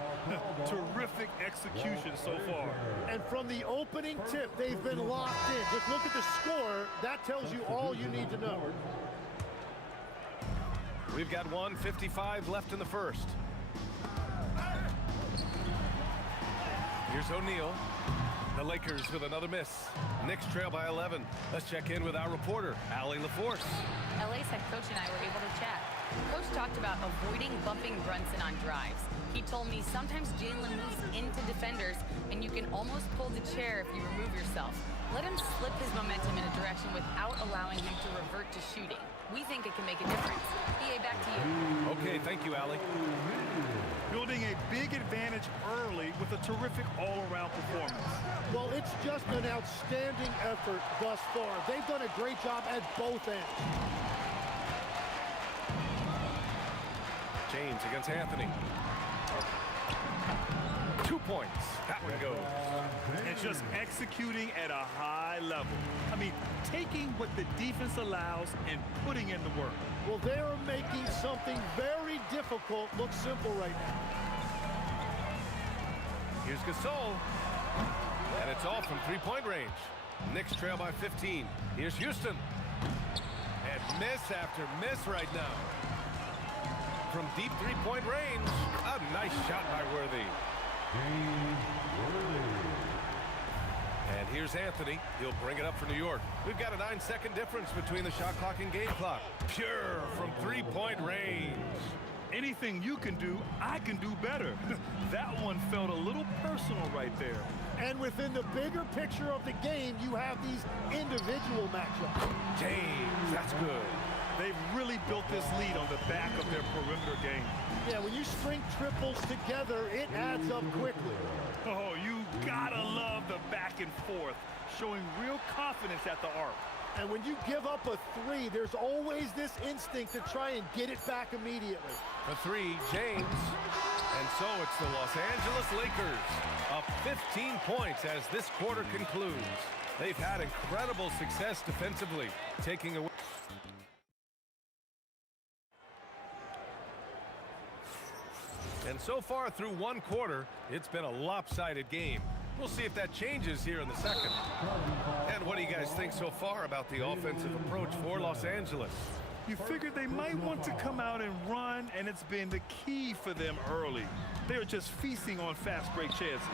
Terrific execution so far. And from the opening tip, they've been locked in. Just look at the score. That tells you all you need to know. We've got 1:55 left in the first. Here's O'Neal. The Lakers with another miss. Knicks trail by 11. Let's check in with our reporter, Allie LaForce. LA's head coach and I were able to chat. Coach talked about avoiding bumping Brunson on drives. He told me sometimes Jalen moves into defenders and you can almost pull the chair if you remove yourself. Let him slip his momentum in a direction without allowing him to revert to shooting. We think it can make a difference. BA, back to you. Okay, thank you, Allie. Building a big advantage early with a terrific all-around performance. Well, it's just an outstanding effort thus far. They've done a great job at both ends. James against Anthony. 2 points. That one goes. And just executing at a high level. I mean, taking what the defense allows and putting in the work. Well, they are making something very difficult look simple right now. Here's Gasol. And it's off from three-point range. Knicks trail by 15. Here's Houston. And miss after miss right now. From deep three-point range. A nice shot by Worthy. And here's Anthony. He'll bring it up for New York. We've got a 9-second difference between the shot clock and game clock. Pure from three-point range. Anything you can do, I can do better. That one felt a little personal right there. And within the bigger picture of the game, you have these individual matchups. James, that's good. They've really built this lead on the back of their perimeter game. Yeah, when you string triples together, it adds up quickly. Oh, you gotta love the back and forth, showing real confidence at the arc. And when you give up a three, there's always this instinct to try and get it back immediately. For 3, James. And so it's the Los Angeles Lakers up 15 points as this quarter concludes. They've had incredible success defensively, taking away And so far through one quarter, it's been a lopsided game. We'll see if that changes here in the second. And what do you guys think so far about the offensive approach for Los Angeles? You figured they might want to come out and run, and it's been the key for them early. They're just feasting on fast break chances.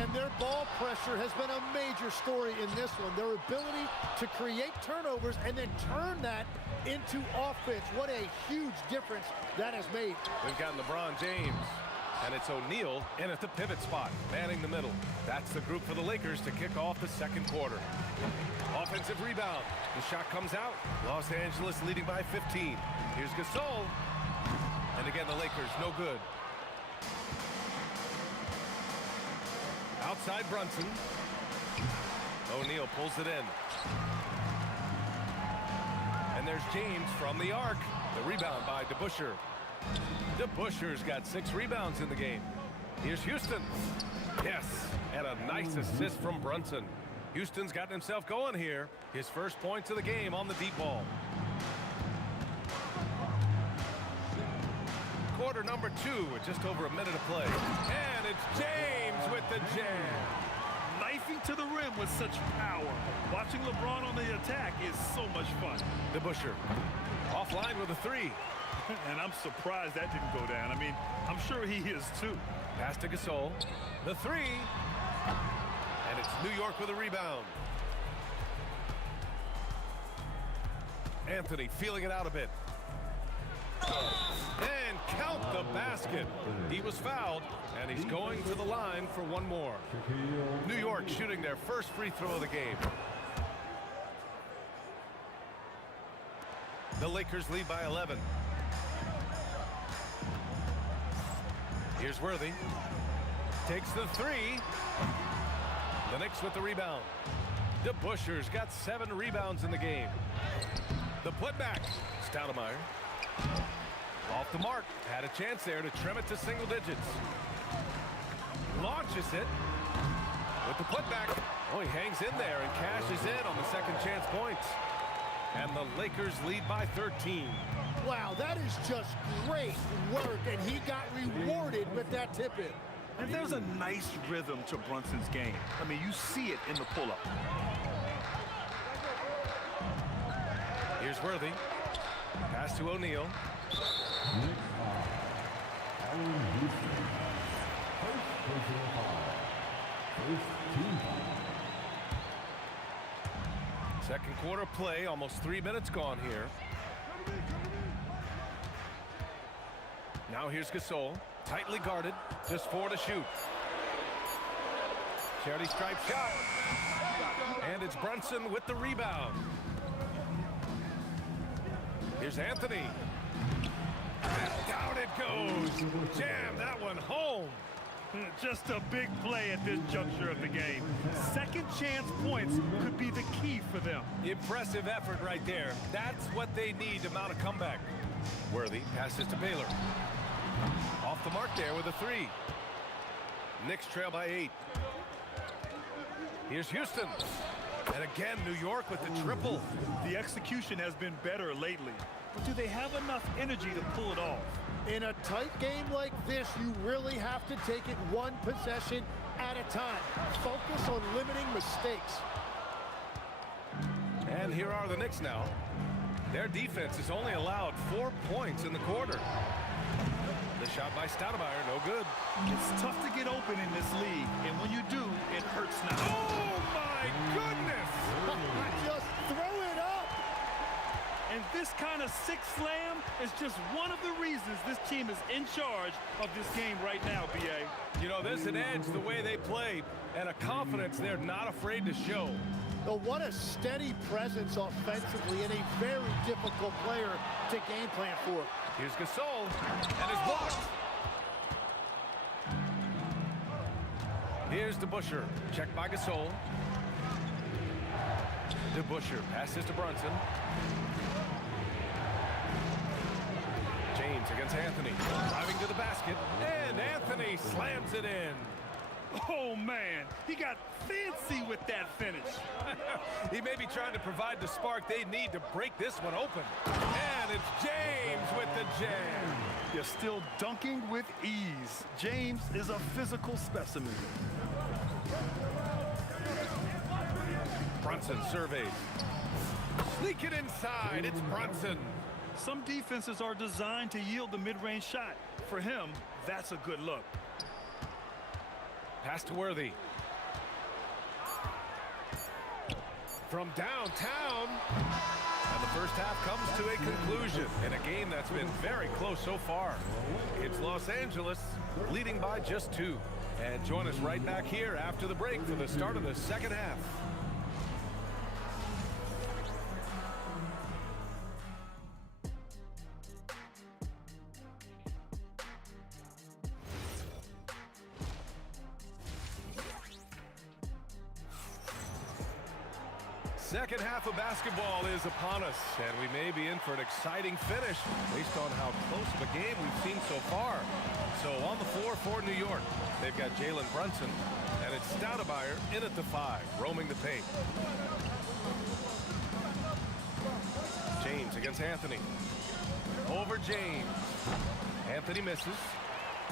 And their ball pressure has been a major story in this one. Their ability to create turnovers and then turn that into offense. What a huge difference that has made. We've got LeBron James, and it's O'Neal in at the pivot spot, manning the middle. That's the group for the Lakers to kick off the second quarter. Offensive rebound. The shot comes out. Los Angeles leading by 15. Here's Gasol. And again, the Lakers no good. Outside Brunson. O'Neal pulls it in. And there's James from the arc. The rebound by DeBusschere. DeBusschere's got 6 rebounds in the game. Here's Houston. Yes, and a nice assist from Brunson. Houston's gotten himself going here. His first points of the game on the deep ball. Quarter number 2 with just over a minute of play. And it's James with the jam. Knifing to the rim with such power. Watching LeBron on the attack is so much fun. DeBusschere offline with a 3. And I'm surprised that didn't go down. I mean, I'm sure he is too. Pass to Gasol. The 3. And it's New York with a rebound. Anthony feeling it out a bit. And count the basket. He was fouled, and he's going to the line for one more. New York shooting their first free throw of the game. The Lakers lead by 11. Here's Worthy. Takes the 3. The Knicks with the rebound. DeBusschere's got 7 rebounds in the game. The putback. Stoudemire. Off the mark. Had a chance there to trim it to single digits. Launches it. With the putback. Oh, he hangs in there and cashes in on the second chance points. And the Lakers lead by 13. Wow, that is just great work, and he got rewarded with that tip-in. And there's a nice rhythm to Brunson's game. I mean, you see it in the pull-up. Here's Worthy. Pass to O'Neal. Second quarter play, almost 3 minutes gone here. Now here's Gasol, tightly guarded, just 4 to shoot. Charity stripe shot. And it's Brunson with the rebound. Here's Anthony. And down it goes. Jam that one home. Just a big play at this juncture of the game. Second chance points could be the key for them. Impressive effort right there. That's what they need to mount a comeback. Worthy passes to Baylor. Off the mark there with a 3. Knicks trail by 8. Here's Houston. And again, New York with the triple. The execution has been better lately. But do they have enough energy to pull it off? In a tight game like this, you really have to take it one possession at a time. Focus on limiting mistakes. And here are the Knicks now. Their defense has only allowed 4 points in the quarter. The shot by Stoudemire, no good. It's tough to get open in this league, and when you do, it hurts now. Oh, my goodness! Just throw it up! And this kind of sick slam is just one of the reasons this team is in charge of this game right now, B.A. You know, there's an edge the way they play, and a confidence they're not afraid to show. But what a steady presence offensively and a very difficult player to game plan for. Here's Gasol, and it's blocked. Here's DeBusschere, checked by Gasol. DeBusschere passes to Brunson. James against Anthony, driving to the basket, and Anthony slams it in. Oh, man, he got fancy with that finish. He may be trying to provide the spark they need to break this one open. And it's James with the jam. You're still dunking with ease. James is a physical specimen. Brunson surveys. Sneak it inside. It's Brunson. Some defenses are designed to yield the mid-range shot. For him, that's a good look. Pass to Worthy. From downtown. And the first half comes to a conclusion in a game that's been very close so far. It's Los Angeles leading by just 2. And join us right back here after the break for the start of the second half. Second half of basketball is upon us, and we may be in for an exciting finish based on how close of a game we've seen so far. So on the floor for New York, they've got Jalen Brunson, and it's Stoudemire in at the 5, roaming the paint. James against Anthony. Over James. Anthony misses.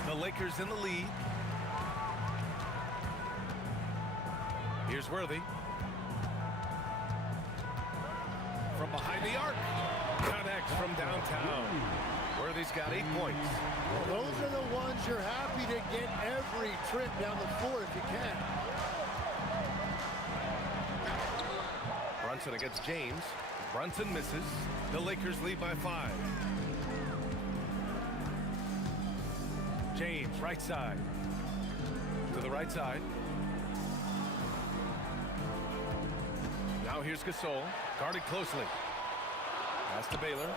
The Lakers in the lead. Here's Worthy. From behind the arc. Connects from downtown. Worthy's got 8 points. Those are the ones you're happy to get every trip down the floor if you can. Brunson against James. Brunson misses. The Lakers lead by 5. James, right side. To the right side. Now here's Gasol, guarded closely. Pass to Baylor.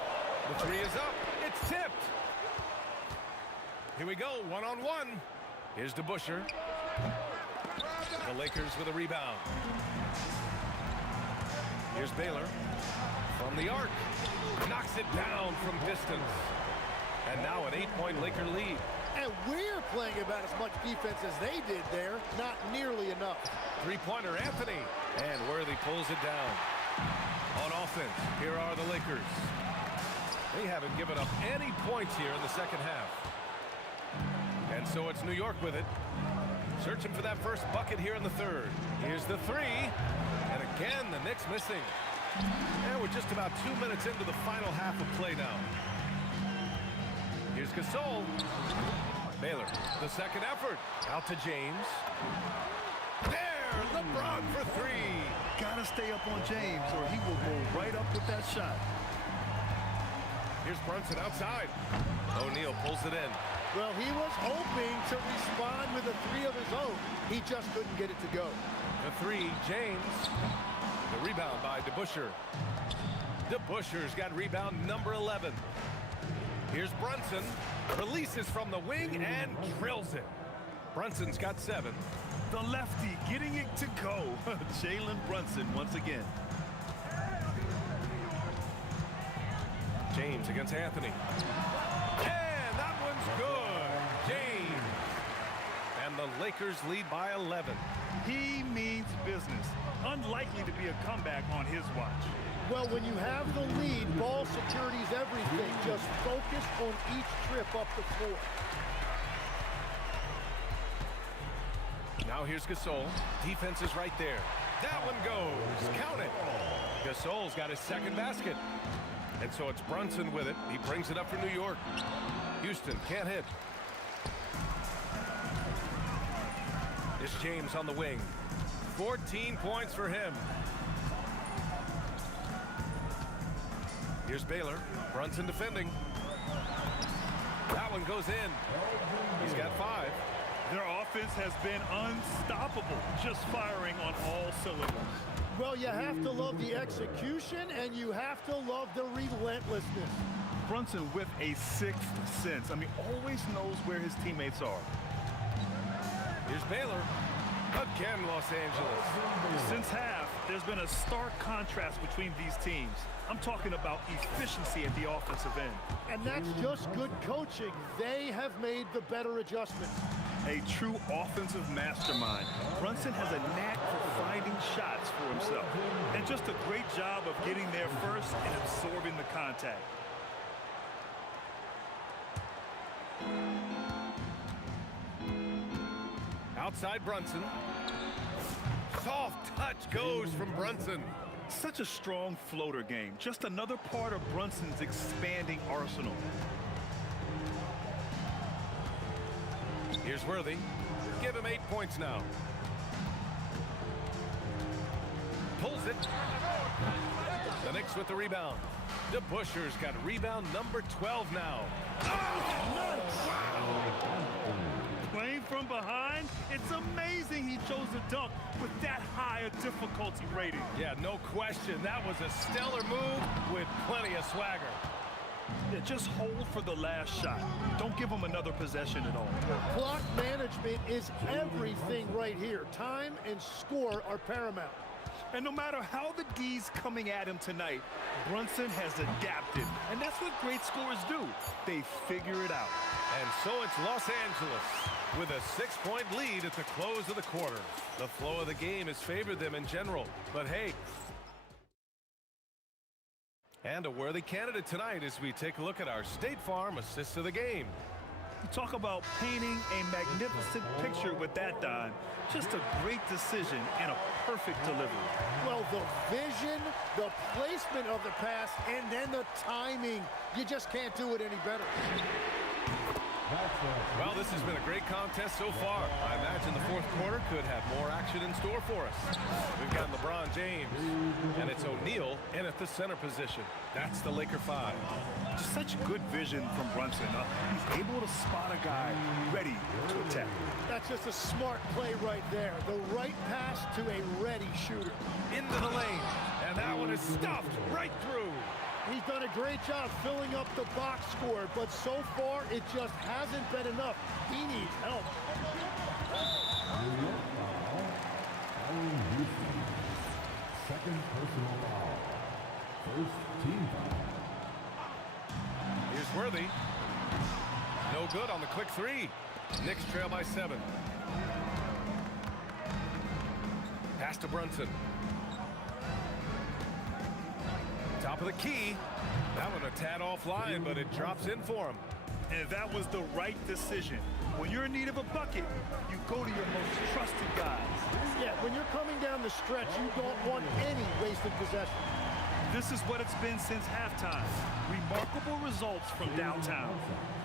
The 3 is up. It's tipped. Here we go, one-on-one. Here's DeBusschere. The Lakers with a rebound. Here's Baylor. From the arc. Knocks it down from distance. And now an 8-point Laker lead. And we're playing about as much defense as they did there. Not nearly enough. Three-pointer, Anthony. And Worthy pulls it down. On offense, here are the Lakers. They haven't given up any points here in the second half. And so it's New York with it. Searching for that first bucket here in the third. Here's the 3. And again, the Knicks missing. And we're just about 2 minutes into the final half of play now. Here's Gasol. Baylor, the second effort. Out to James. There, LeBron for 3. Gotta stay up on James or he will go right up with that shot. Here's Brunson outside. O'Neal pulls it in. Well, he was hoping to respond with a 3 of his own. He just couldn't get it to go. The 3, James. The rebound by DeBusschere. DeBusschere's got rebound number 11. Here's Brunson. Releases from the wing and drills it. Brunson's got 7. The lefty getting it to go. Jalen Brunson once again. James against Anthony. And that one's good. James. And the Lakers lead by 11. He means business. Unlikely to be a comeback on his watch. Well, when you have the lead, ball security is everything. Just focus on each trip up the floor. Now here's Gasol. Defense is right there. That one goes. Count it. Gasol's got his second basket. And so it's Brunson with it. He brings it up for New York. Houston can't hit. It's James on the wing. 14 points for him. Here's Baylor. Brunson defending. That one goes in. He's got 5. Their offense has been unstoppable, just firing on all cylinders. Well, you have to love the execution, and you have to love the relentlessness. Brunson with a 6th sense. I mean, always knows where his teammates are. Here's Baylor. Again, Los Angeles. Since half, there's been a stark contrast between these teams. I'm talking about efficiency at the offensive end. And that's just good coaching. They have made the better adjustments. A true offensive mastermind. Brunson has a knack for finding shots for himself. And just a great job of getting there first and absorbing the contact. Outside Brunson. Soft touch goes from Brunson. Such a strong floater game. Just another part of Brunson's expanding arsenal. Here's Worthy. Give him 8 points now. Pulls it. The Knicks with the rebound. DeBuscher's got rebound number 12 now. Oh, wow. Playing from behind, it's amazing he chose a dunk with that high a difficulty rating. Yeah, no question. That was a stellar move with plenty of swagger. Yeah, just hold for the last shot. Don't give him another possession at all. Clock management is everything right here. Time and score are paramount. And no matter how the D's coming at him tonight, Brunson has adapted. And that's what great scorers do. They figure it out. And so it's Los Angeles with a 6-point lead at the close of the quarter. The flow of the game has favored them in general. But hey, and a worthy candidate tonight as we take a look at our State Farm assist of the game. You talk about painting a magnificent picture with that, Don. Just a great decision and a perfect delivery. Well, the vision, the placement of the pass, and then the timing. You just can't do it any better. Well, this has been a great contest so far. I imagine the fourth quarter could have more action in store for us. We've got LeBron James, and it's O'Neal in at the center position. That's the Laker 5. Just such good vision from Brunson. He's able to spot a guy ready to attack. That's just a smart play right there. The right pass to a ready shooter. Into the lane, and that one is stuffed right through. He's done a great job filling up the box score, but so far it just hasn't been enough. He needs help. Second personal foul. First team foul. Here's Worthy. No good on the quick three. Knicks trail by 7. Pass to Brunson. Top of the key. That one a tad offline, but it drops in for him. And that was the right decision. When you're in need of a bucket, you go to your most trusted guys. Yeah, when you're coming down the stretch, you don't want any wasted possession. This is what it's been since halftime. Remarkable results from downtown.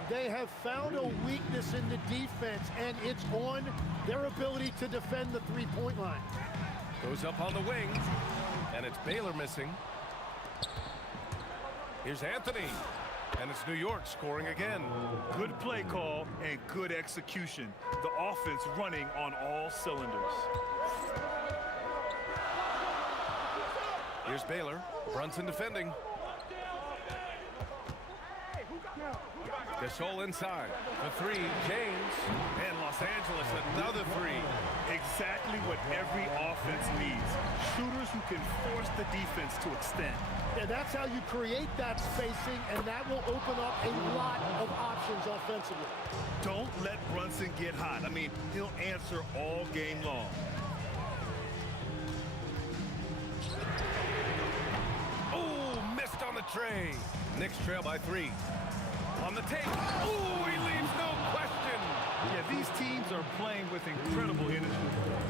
They have found a weakness in the defense, and it's on their ability to defend the three-point line. Goes up on the wing, and it's Baylor missing. Here's Anthony, and it's New York scoring again. Good play call and good execution. The offense running on all cylinders. Here's Baylor. Brunson defending. Gasol inside. The three, James. And Los Angeles, another three. Exactly what every offense needs. Shooters who can force the defense to extend. Yeah, that's how you create that spacing, and that will open up a lot of options offensively. Don't let Brunson get hot. I mean, he'll answer all game long. Oh, missed on the tray. Knicks trail by 3. On the take. Oh, he leaves no question. Yeah, these teams are playing with incredible energy.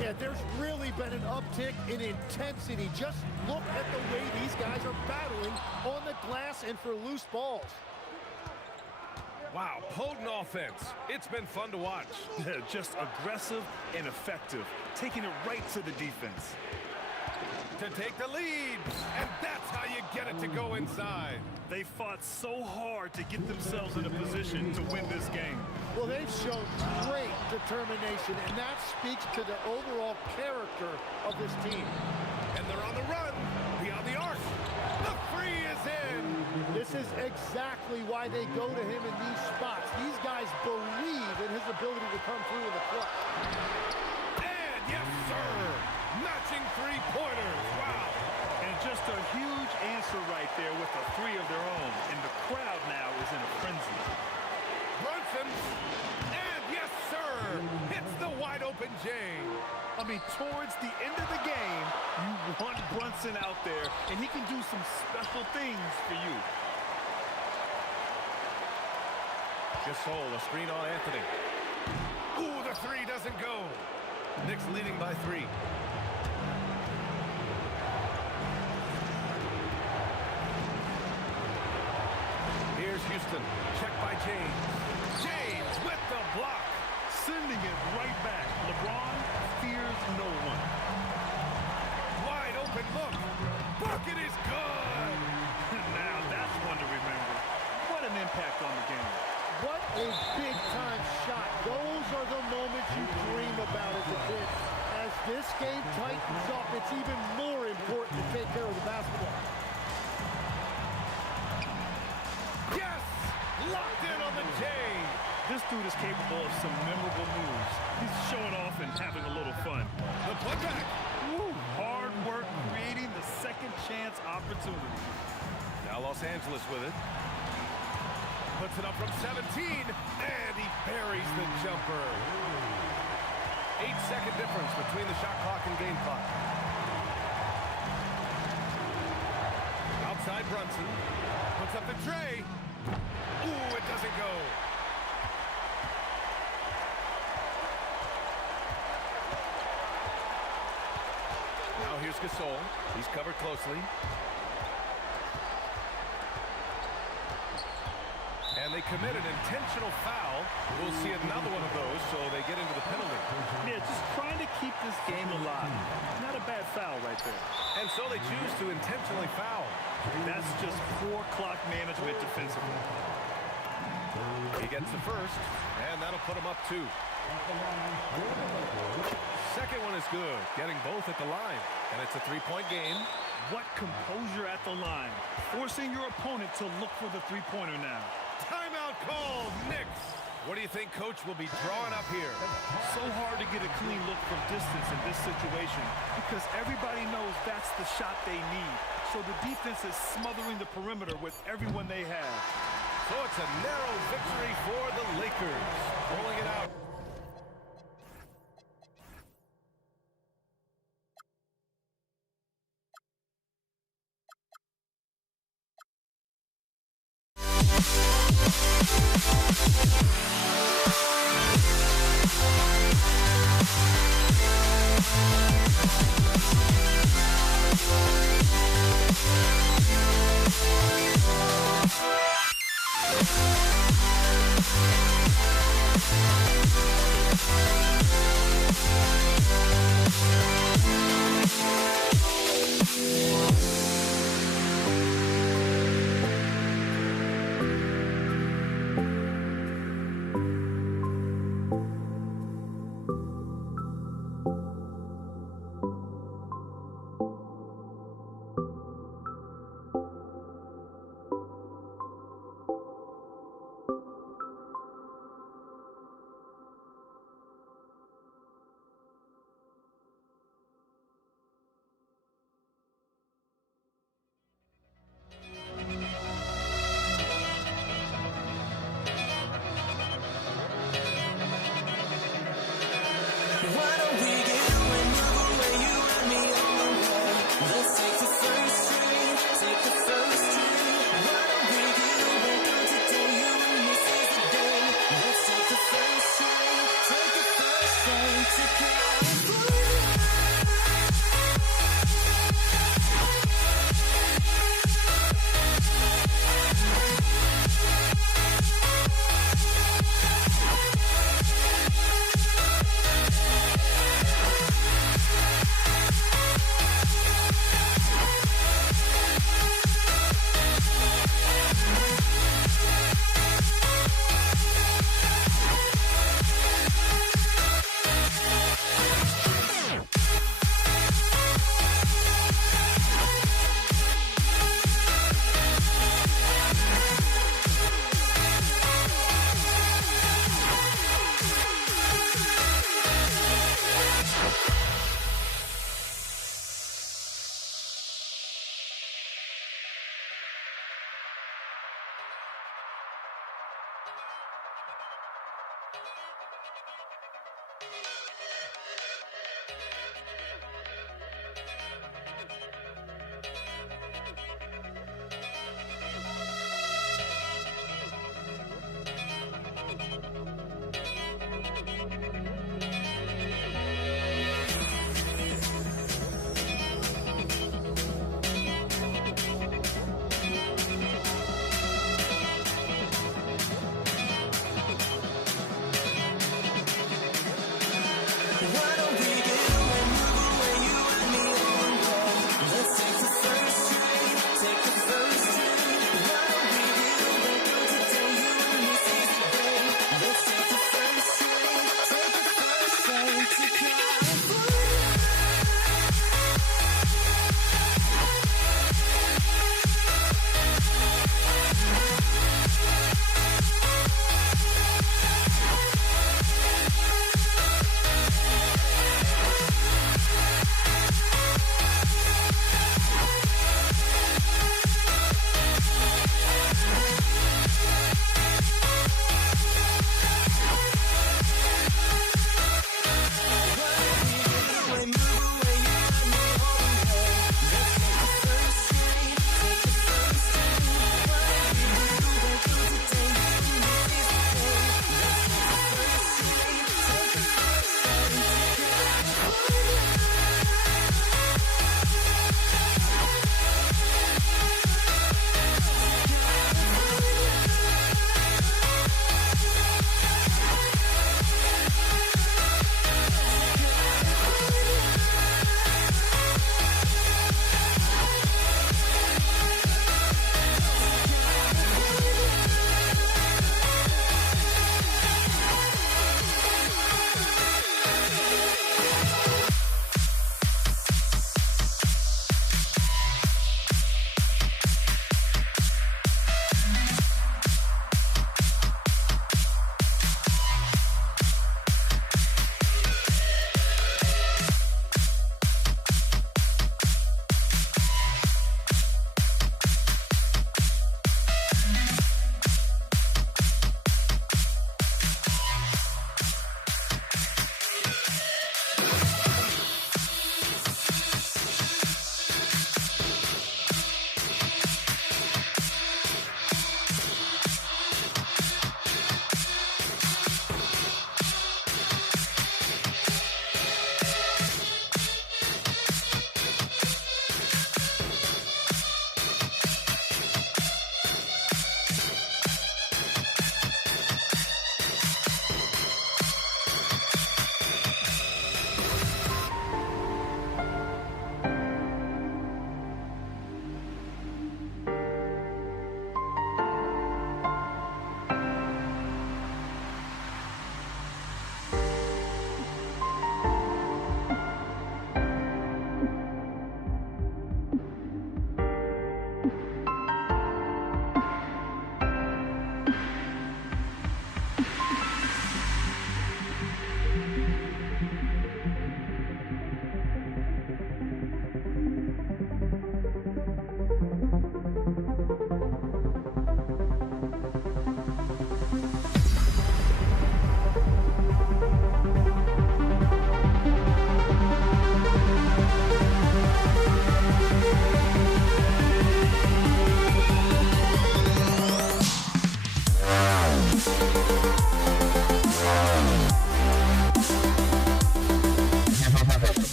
Yeah, there's really been an uptick in intensity. Just look at the way these guys are battling on the glass and for loose balls. Wow, potent offense. It's been fun to watch. Yeah, just aggressive and effective, taking it right to the defense. To take the lead, and that's how you get it to go inside. They fought so hard to get themselves in a position to win this game. Well, they've shown great determination, and that speaks to the overall character of this team. And they're on the run, beyond the arc. The three is in. This is exactly why they go to him in these spots. These guys believe in his ability to come through in the clutch. And yes, sir, matching three-pointers. Wow. And just a huge answer right there with a three of their own. And the crowd now is in a frenzy. Brunson, and yes, sir, hits the wide-open J. I mean, towards the end of the game, you want Brunson out there, and he can do some special things for you. Gasol, a screen on Anthony. Ooh, the three doesn't go. Knicks leading by 3. Here's Houston. Check by James. James with the block. Sending it right back. LeBron fears no one. Wide open look. Bucket is good. Now that's one to remember. What an impact on the game. What a big-time shot. Those are the moments you dream about as a kid. As this game tightens up, it's even more important to take care of the basketball. Yes! Locked in on the J. This dude is capable of some memorable moves. He's showing off and having a little fun. The putback. Woo! Hard work creating the second chance opportunity. Now Los Angeles with it. Puts it up from 17, and he buries the jumper. 8-second difference between the shot clock and game clock. Outside Brunson. Puts up the tray. Ooh, it doesn't go. Now here's Gasol. He's covered closely. And they commit an intentional foul. We'll see another one of those, so they get into the penalty. Yeah, just trying to keep this game alive. Not a bad foul right there. And so they choose to intentionally foul. That's just poor clock management defensively. He gets the first, and that'll put him up 2. Second one is good, getting both at the line. And it's a 3-point game. What composure at the line. Forcing your opponent to look for the three-pointer now. Timeout called, Knicks. What do you think Coach will be drawing up here? So hard to get a clean look from distance in this situation because everybody knows that's the shot they need. So the defense is smothering the perimeter with everyone they have. So it's a narrow victory for the Lakers. Pulling it out.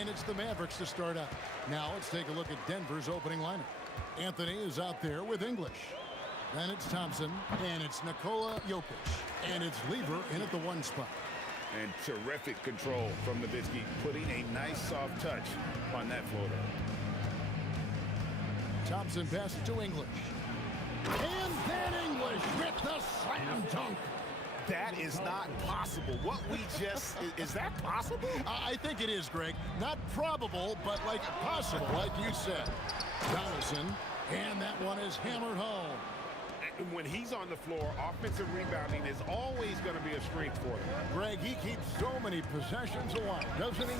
And it's the Mavericks to start out. Now let's take a look at Denver's opening lineup. Anthony is out there with English. Then it's Thompson, and it's Nikola Jokic, and it's Lever in at the 1 spot. And terrific control from Nowitzki, putting a nice soft touch on that floater. Thompson passes to English. And then English with the slam dunk. That is not possible. What we just, is that possible? I think it is, Greg. Not probable, but like possible, like you said. Donaldson, and that one is hammered home. When he's on the floor, offensive rebounding is always going to be a strength for him. Greg, he keeps so many possessions alive, doesn't he?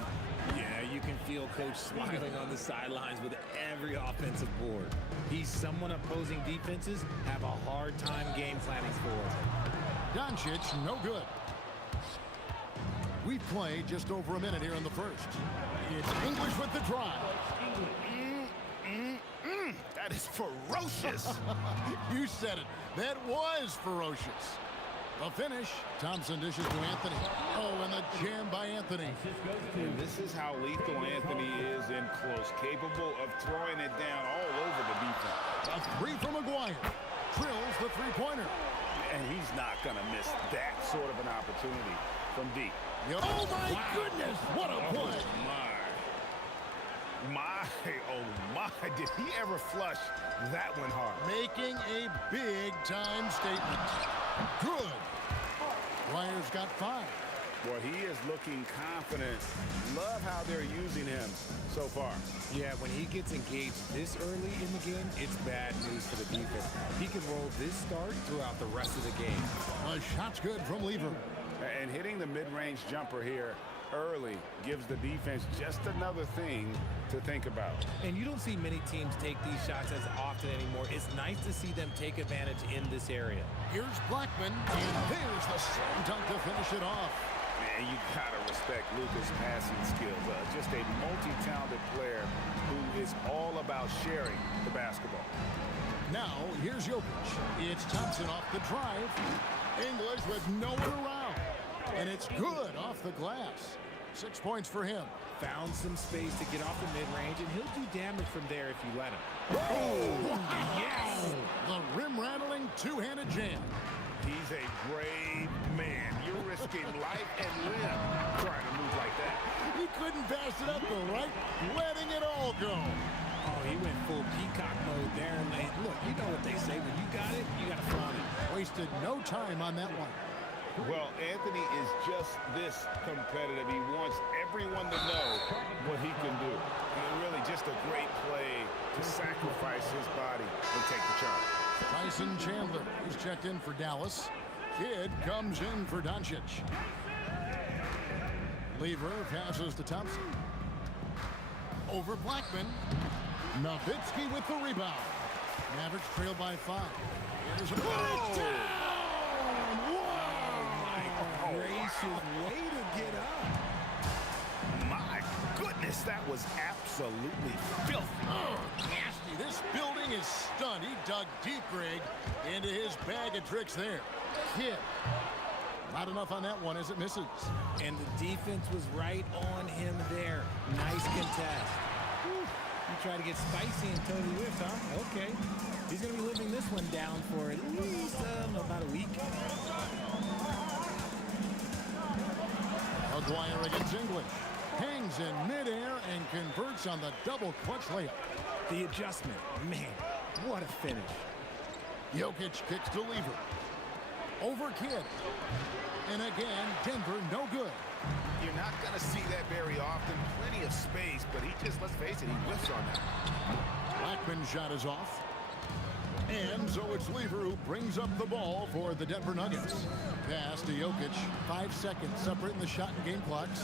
Yeah, you can feel Coach smiling on the sidelines with every offensive board. He's someone opposing defenses have a hard time game planning for. Doncic, no good. We've played just over a minute here in the first. It's English with the drive. That is ferocious. You said it. That was ferocious. The finish. Thompson dishes to Anthony. Oh, and the jam by Anthony. And this is how lethal Anthony is in close, capable of throwing it down all over the defense. A three from McGuire. Drills the three-pointer. And he's not going to miss that sort of an opportunity from deep. Oh, my goodness. What a play. Oh my, did he ever flush that one hard? Making a big-time statement. Good. Wires got 5. Well, he is looking confident. Love how they're using him so far. Yeah, when he gets engaged this early in the game, it's bad news for the defense. He can roll this start throughout the rest of the game. A shot's good from Lever. And hitting the mid-range jumper here early gives the defense just another thing to think about. And you don't see many teams take these shots as often anymore. It's nice to see them take advantage in this area. Here's Blackman, and there's the slam dunk to finish it off. Man, you got disrespect Luka's passing skills. Just a multi-talented player who is all about sharing the basketball. Now, here's Jokic. It's Thompson off the drive. English with no one around. And it's good off the glass. 6 points for him. Found some space to get off the mid-range, and he'll do damage from there if you let him. Oh, yes! The rim-rattling two-handed jam. He's a brave man. You're risking life and limb trying to move like that. He couldn't pass it up the right, letting it all go. Oh, he went full peacock mode there. Look, you know what they say. When you got it, you got to flaunt it. Wasted no time on that one. Well, Anthony is just this competitive. He wants everyone to know what he can do. And really just a great play to sacrifice his body and take the charge. Tyson Chandler is checked in for Dallas. Kidd comes in for Doncic. Lever passes to Thompson. Over Blackman. Nowitzki with the rebound. Mavericks trail by 5. Here's a gracious, way to get up. My goodness, that was absolutely filthy. Oh, nasty. This building is stunned. He dug deep, Greg, into his bag of tricks there. Kidd. Not enough on that one as it misses. And the defense was right on him there. Nice contest. Whew. You try to get spicy and totally whiffed, huh? Okay. He's going to be living this one down for at least about a week. Aguirre against English. Hangs in midair and converts on the double clutch layup. The adjustment. Man, what a finish. Jokic kicks to Lever. Over Kidd. And again, Denver no good. You're not going to see that very often. Plenty of space, but he just, let's face it, he whiffs on that. Blackman's shot is off. And so it's Lever who brings up the ball for the Denver Nuggets. Pass to Jokic. 5 seconds separating the shot and game clocks.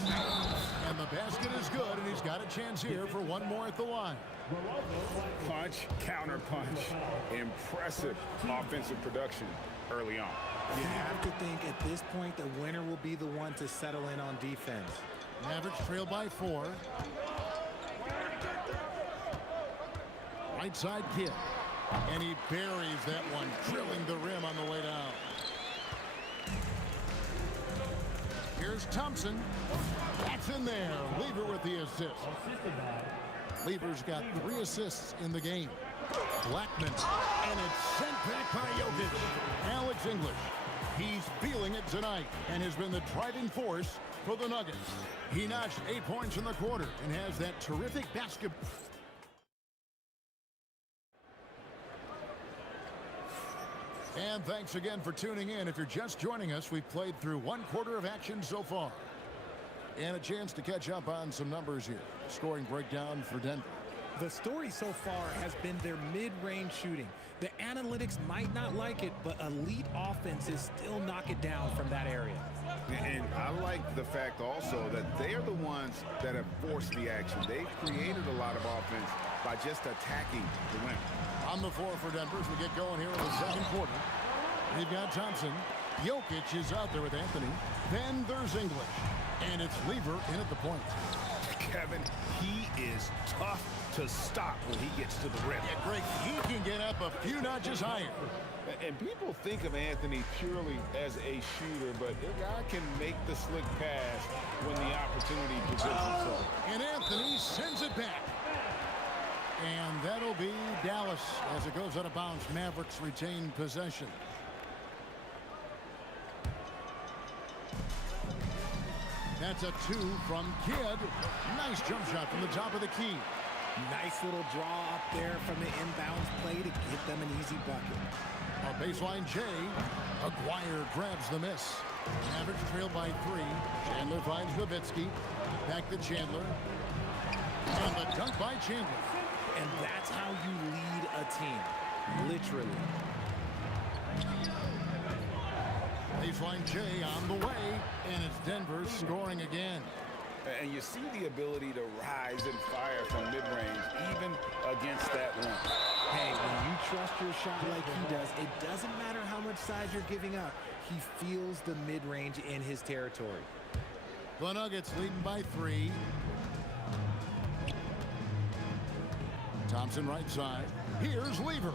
And the basket is good, and he's got a chance here for one more at the line. Punch, counter punch. Impressive offensive production early on. You have to think at this point the winner will be the one to settle in on defense. Mavericks trail by 4. Right side Kidd. And he buries that one, drilling the rim on the way down. Here's Thompson. That's in there. Lever with the assist. Lever's got 3 assists in the game. Blackman. And it's sent back by Jokic. Alex English. He's feeling it tonight and has been the driving force for the Nuggets. He notched 8 points in the quarter and has that terrific basketball. And thanks again for tuning in. If you're just joining us, we've played through 1 quarter of action so far. And a chance to catch up on some numbers here. Scoring breakdown for Denver. The story so far has been their mid-range shooting. The analytics might not like it, but elite offenses still knock it down from that area. And I like the fact also that they are the ones that have forced the action. They've created a lot of offense by just attacking the rim. On the floor for Denver as we get going here in the second quarter. We've got Thompson. Jokic is out there with Anthony. Then there's English. And it's Lever in at the point. Kevin, he is tough to stop when he gets to the rim. Yeah, Greg, he can get up a few notches higher. And people think of Anthony purely as a shooter, but the guy can make the slick pass when the opportunity presents itself. And Anthony sends it back. And that'll be Dallas as it goes out of bounds. Mavericks retain possession. That's a 2 from Kidd. Nice jump shot from the top of the key. Nice little draw up there from the inbounds play to get them an easy bucket. A baseline J. Aguirre grabs the miss. Mavericks trail by 3. Chandler finds Nowitzki. Back to Chandler. And the dunk by Chandler. And that's how you lead a team. Literally. Baseline J on the way. And it's Denver scoring again. And you see the ability to rise and fire from mid-range, even against that one. Hey, when you trust your shot like he does, it doesn't matter how much size you're giving up. He feels the mid-range in his territory. The Nuggets leading by 3. Thompson right side. Here's Lever.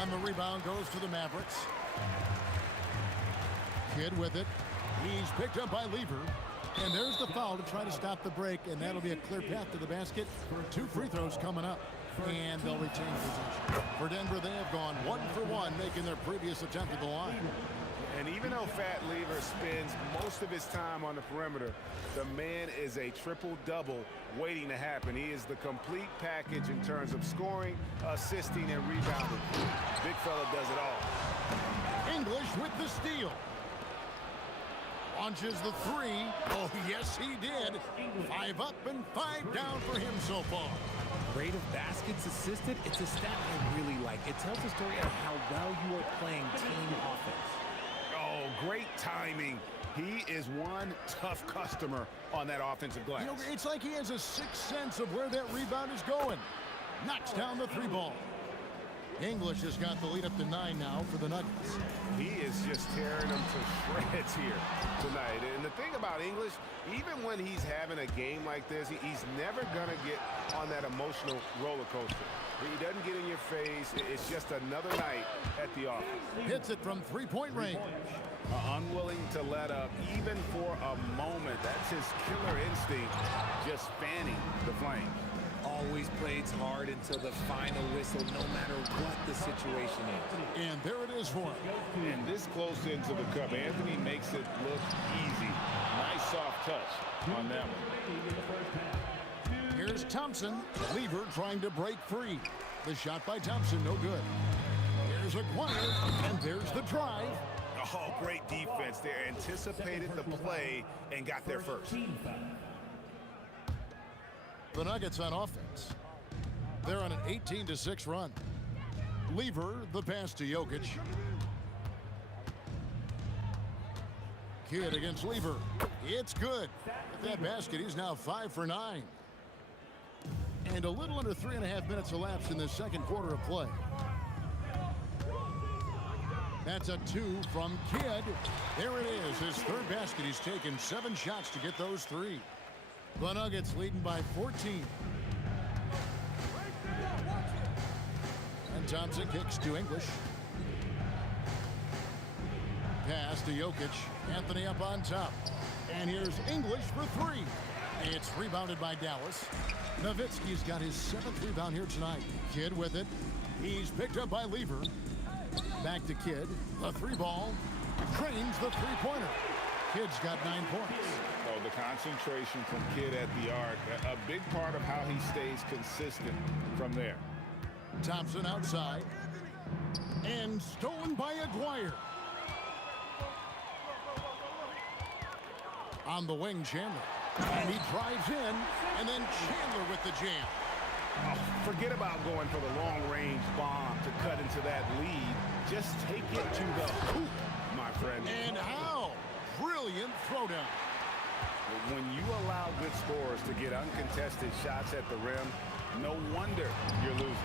And the rebound goes to the Mavericks. Kidd with it. He's picked up by Lever. And there's the foul to try to stop the break, and that'll be a clear path to the basket. 2 free throws coming up, and they'll retain possession. For Denver, they have gone 1 for 1, making their previous attempt at the line. And even though Fat Lever spends most of his time on the perimeter, the man is a triple-double waiting to happen. He is the complete package in terms of scoring, assisting, and rebounding. Big fella does it all. English with the steal. Launches the 3. Oh, yes, he did. 5 up and 5 down for him so far. Rate of baskets assisted, it's a stat I really like. It tells a story of how well you are playing team offense. Oh, great timing. He is one tough customer on that offensive glass. You know, it's like he has a sixth sense of where that rebound is going. Knocks down the 3 ball. English has got the lead up to 9 now for the Nuggets. He is just tearing them to shreds here tonight. And the thing about English, even when he's having a game like this, he's never going to get on that emotional roller coaster. He doesn't get in your face. It's just another night at the office. Hits it from 3-point range. Unwilling to let up even for a moment. That's his killer instinct, just fanning the flame. Always plays hard until the final whistle, no matter what the situation is. And there it is for him. And this close into the cup, Anthony makes it look easy. Nice soft touch on that one. Here's Thompson. Lever trying to break free. The shot by Thompson, no good. Here's Aguirre, and there's the drive. Oh, great defense there. Anticipated the play and got there first. The Nuggets on offense. They're on an 18-6 run. Lever, the pass to Jokic. Kidd against Lever. It's good. With that basket, he's now 5 for 9. And a little under 3.5 minutes elapsed in the second quarter of play. That's a 2 from Kidd. There it is, his 3rd basket. He's taken 7 shots to get those 3. The Nuggets leading by 14. And Thompson kicks to English. Pass to Jokic. Anthony up on top. And here's English for 3. It's rebounded by Dallas. Nowitzki's got his 7th rebound here tonight. Kidd with it. He's picked up by Lever. Back to Kidd. The 3 ball. Drains the 3-pointer. Kidd's got 9 points. Oh, the concentration from Kidd at the arc, a big part of how he stays consistent from there. Thompson outside. And stolen by Aguirre. On the wing, Chandler. And he drives in, and then Chandler with the jam. Oh, forget about going for the long-range bomb to cut into that lead. Just take it to the hoop, my friend. And how? Brilliant throwdown. When you allow good scorers to get uncontested shots at the rim, no wonder you're losing.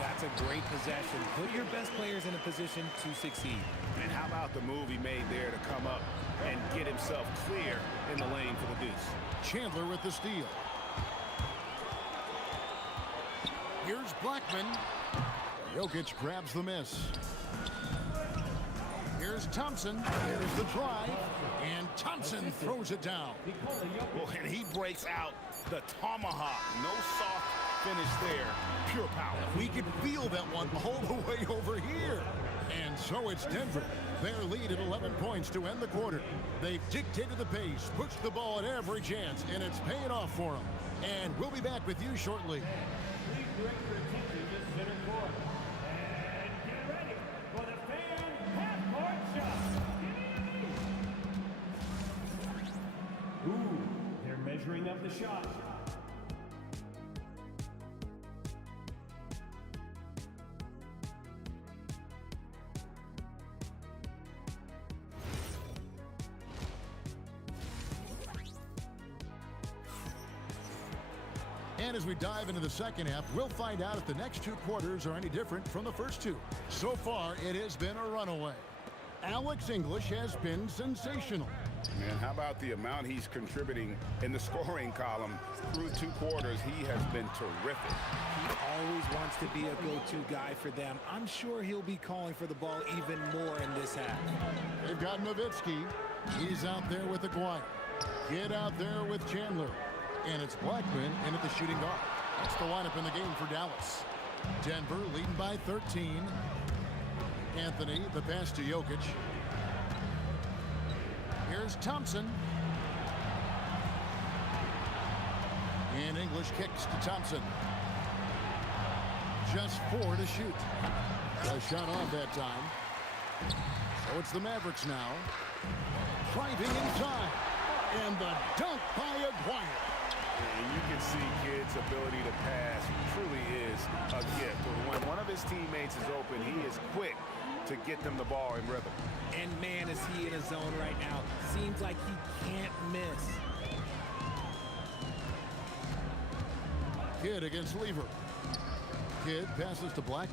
That's a great possession. Put your best players in a position to succeed. And how about the move he made there to come up and get himself clear in the lane for the deuce? Chandler with the steal. Here's Blackman. Jokic grabs the miss. Here's Thompson. Here's the drive. And Thompson throws it down. Well, and he breaks out the tomahawk. No soft finish there. Pure power. We can feel that one all the way over here. And so it's Denver. Their lead at 11 points to end the quarter. They've dictated the pace, pushed the ball at every chance, and it's paying off for them. And we'll be back with you shortly. Please direct your attention to center court. And get ready for the fan half-court shot. Ooh, they're measuring up the shot. And as we dive into the second half, we'll find out if the next 2 quarters are any different from the first 2. So far, it has been a runaway. Alex English has been sensational. Man, how about the amount he's contributing in the scoring column through 2 quarters? He has been terrific. He always wants to be a go-to guy for them. I'm sure he'll be calling for the ball even more in this half. They've got Nowitzki. He's out there with Aguirre. Kidd out there with Chandler. And it's Blackman in at the shooting guard. That's the lineup in the game for Dallas. Denver leading by 13. Anthony, the pass to Jokic. Here's Thompson. And English kicks to Thompson. Just 4 to shoot. A shot off that time. So it's the Mavericks now. Driving inside. And the dunk by Aguirre. And you can see Kidd's ability to pass truly is a gift. When one of his teammates is open, he is quick to get them the ball in rhythm. And man, is he in a zone right now. Seems like he can't miss. Kidd against Lever. Kidd passes to Black.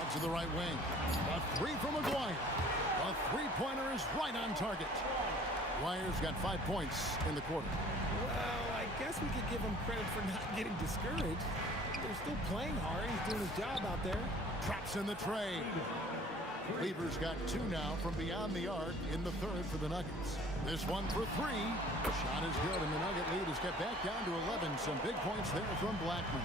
Out to the right wing. A 3 from Aguirre. A 3-pointer is right on target. Aguirre's got 5 points in the quarter. Well, I guess we could give him credit for not getting discouraged. They're still playing hard. He's doing his job out there. Traps in the trade. Lever's got 2 now from beyond the arc in the 3rd for the Nuggets. This one for 3. Shot is good, and the Nugget lead is kept back down to 11. Some big points there from Blackman.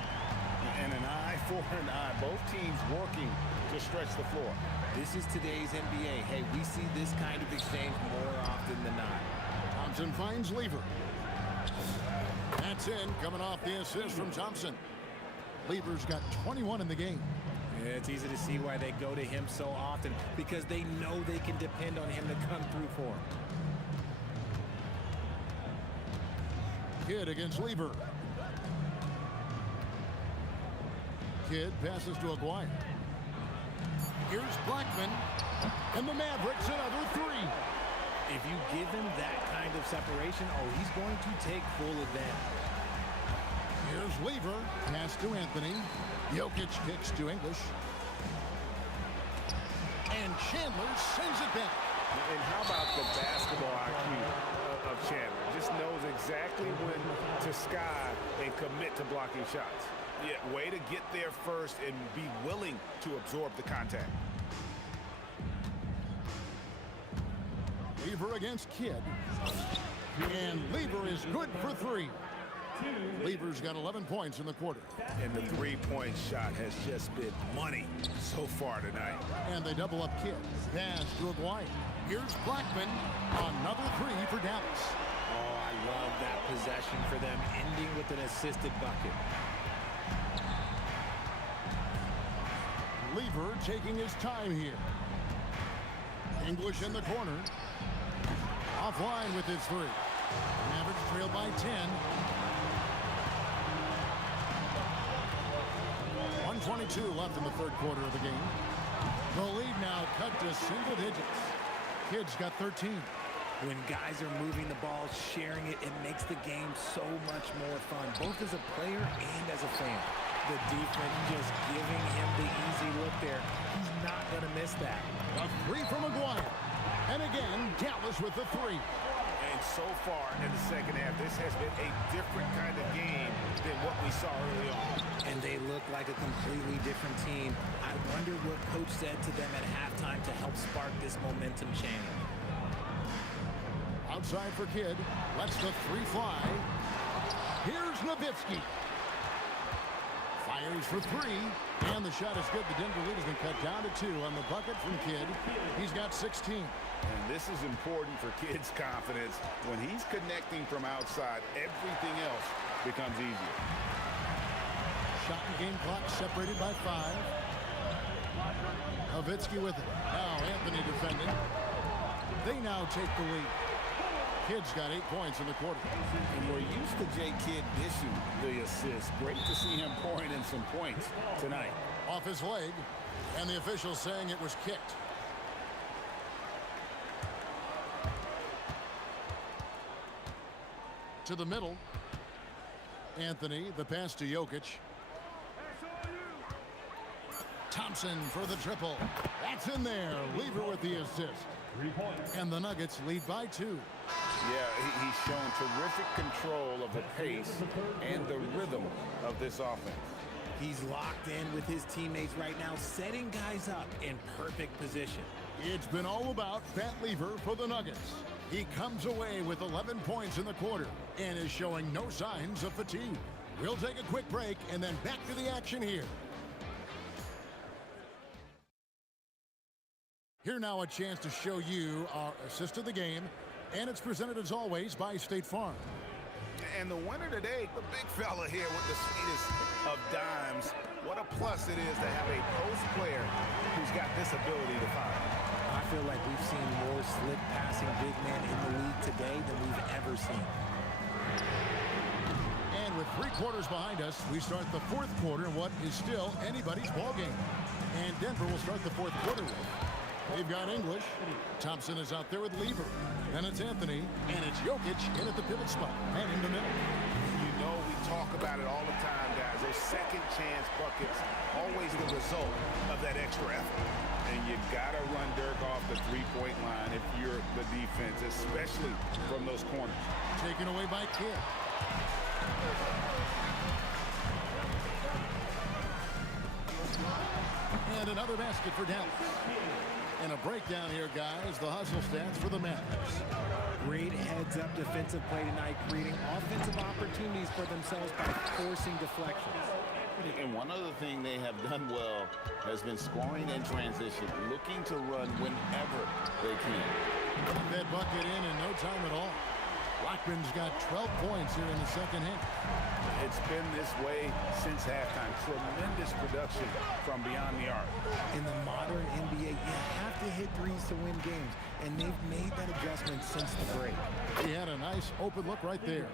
And an eye for an eye. Both teams working to stretch the floor. This is today's NBA. Hey, we see this kind of exchange more often than not. Thompson finds Lever. That's in, coming off the assist from Thompson. Lever's got 21 in the game. Yeah, it's easy to see why they go to him so often, because they know they can depend on him to come through for them. Kidd against Lever. Kidd passes to Aguirre. Here's Blackman. And the Mavericks another 3. If you give him that kind of separation, oh, he's going to take full advantage. Here's Lever. Pass to Anthony. Jokic kicks to English. And Chandler sends it back. And how about the basketball IQ of Chandler? Just knows exactly when to sky and commit to blocking shots. Yeah, way to get there first and be willing to absorb the contact. Lever against Kidd. And Lever is good for 3. Lever's got 11 points in the quarter. And the 3-point shot has just been money so far tonight. And they double up Kidd. Pass to Aguirre. Here's Blackman. Another 3 for Dallas. Oh, I love that possession for them, ending with an assisted bucket. Lever taking his time here. English in the corner. Offline with his 3. Mavericks trail by 10. 1:22 left in the 3rd quarter of the game. The lead now cut to single digits. Kidd's got 13. When guys are moving the ball, sharing it, it makes the game so much more fun, both as a player and as a fan. The defense just giving him the easy look there. He's not going to miss that. A 3 from Aguirre. And again, Dallas with the 3. And so far in the second half, this has been a different kind of game than what we saw early on. And they look like a completely different team. I wonder what coach said to them at halftime to help spark this momentum change. Outside for Kidd. Lets the 3 fly. Here's Nowitzki. Fires for 3. And the shot is good. The Denver lead has been cut down to 2 on the bucket from Kidd. He's got 16. And this is important for Kidd's confidence. When he's connecting from outside, everything else becomes easier. Shot and game clock separated by 5. Nowitzki with it. Now Anthony defending. They now take the lead. Kidd's got 8 points in the quarter. And we're used to J. Kidd dishing the assist. Great to see him pouring in some points tonight. Off his leg, and the officials saying it was kicked. To the middle. Anthony, the pass to Jokic. Thompson for the triple. That's in there. Lever with the assist. 3 points. And the Nuggets lead by 2. Yeah, he's shown terrific control of the pace and the rhythm of this offense. He's locked in with his teammates right now, setting guys up in perfect position. It's been all about Pat Lever for the Nuggets. He comes away with 11 points in the quarter and is showing no signs of fatigue. We'll take a quick break and then back to the action here. Here now a chance to show you our assist of the game, and it's presented as always by State Farm. And the winner today, the big fella here with the sweetest of dimes. What a plus it is to have a post player who's got this ability to fire. I feel like we've seen more slick passing big men in the league today than we've ever seen. And with 3 quarters behind us, we start the 4th quarter in what is still anybody's ball game. And Denver will start the 4th quarter with. They've got English. Thompson is out there with Lever. Then it's Anthony, and it's Jokic in at the pivot spot and in the middle. You know, we talk about it all the time, guys. Those second chance buckets, always the result of that extra effort. And you got to run Dirk off the 3-point line if you're the defense, especially from those corners. Taken away by Kidd. And another basket for Dallas. And a breakdown here, guys. The hustle stats for the Mavericks. Great heads-up defensive play tonight, creating offensive opportunities for themselves by forcing deflections. And one other thing they have done well has been scoring in transition, looking to run whenever they can. Got that bucket in no time at all. Lockman's got 12 points here in the second half. It's been this way since halftime. Tremendous production from beyond the arc. In the modern NBA, you have to hit threes to win games, and they've made that adjustment since the break. He had a nice open look right there.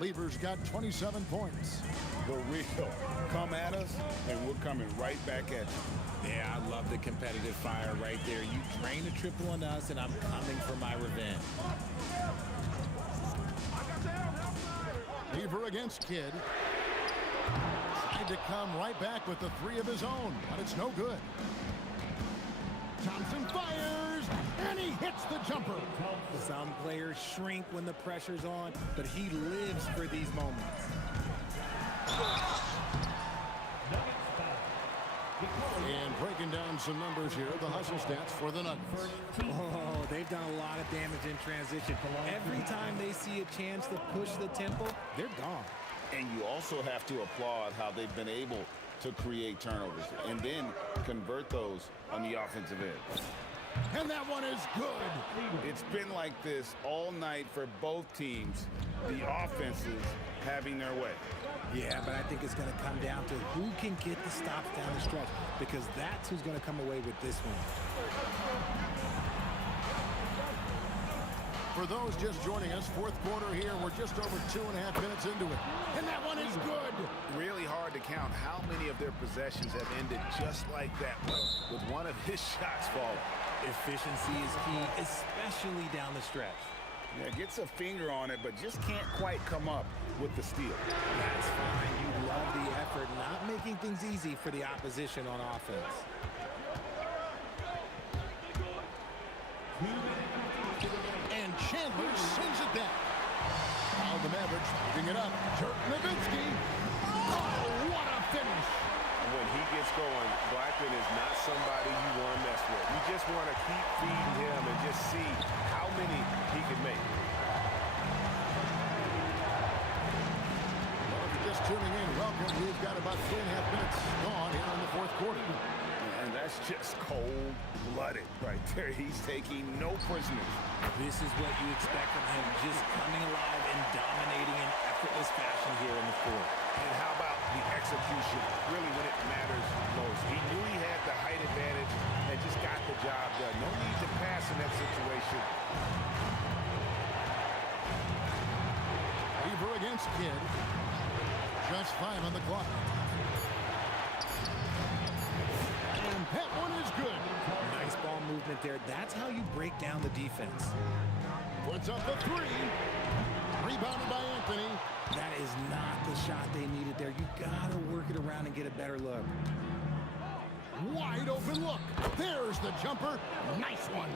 Lever's got 27 points. The real come at us, and we're coming right back at you. Yeah, I love the competitive fire right there. You drain a triple on us, and I'm coming for my revenge. Lever against Kidd. Tried to come right back with the 3 of his own, but it's no good. Thompson fires, and he hits the jumper. Some players shrink when the pressure's on, but he lives for these moments. And breaking down some numbers here, the hustle stats for the Nuggets. Oh, they've done a lot of damage in transition. Every time they see a chance to push the tempo, they're gone. And you also have to applaud how they've been able to create turnovers and then convert those on the offensive end. And that one is good. It's been like this all night for both teams. The offenses having their way. Yeah, but I think it's going to come down to who can get the stops down the stretch, because that's who's going to come away with this one. For those just joining us, 4th quarter here. We're just over 2.5 minutes into it. And that one is good. Really hard to count how many of their possessions have ended just like that, with one of his shots falling. Efficiency is key, especially down the stretch. Yeah, gets a finger on it, but just can't quite come up with the steal. That's fine. You love the effort, not making things easy for the opposition on offense. And Chandler sends it back. Now the Mavericks picking it up. Dirk Nowitzki. Oh, what a finish. When he gets going, Blackman is not somebody you want to mess with. You just want to keep feeding him and just see how many he can make. Well, if you're just tuning in, welcome. We've got about 2.5 minutes gone here in the 4th quarter. And that's just cold-blooded right there. He's taking no prisoners. This is what you expect from him, just coming alive and dominating in effortless fashion here in the 4th. And how about the execution, really when it matters most? He knew he had the height advantage and just got the job done. No need to pass in that situation. Lever against Kidd. Just 5 on the clock. And that one is good. Nice ball movement there. That's how you break down the defense. Puts up the 3. Rebounded by Anthony. That is not the shot they needed there. You got to work it around and get a better look. Wide open look. There's the jumper. Nice one.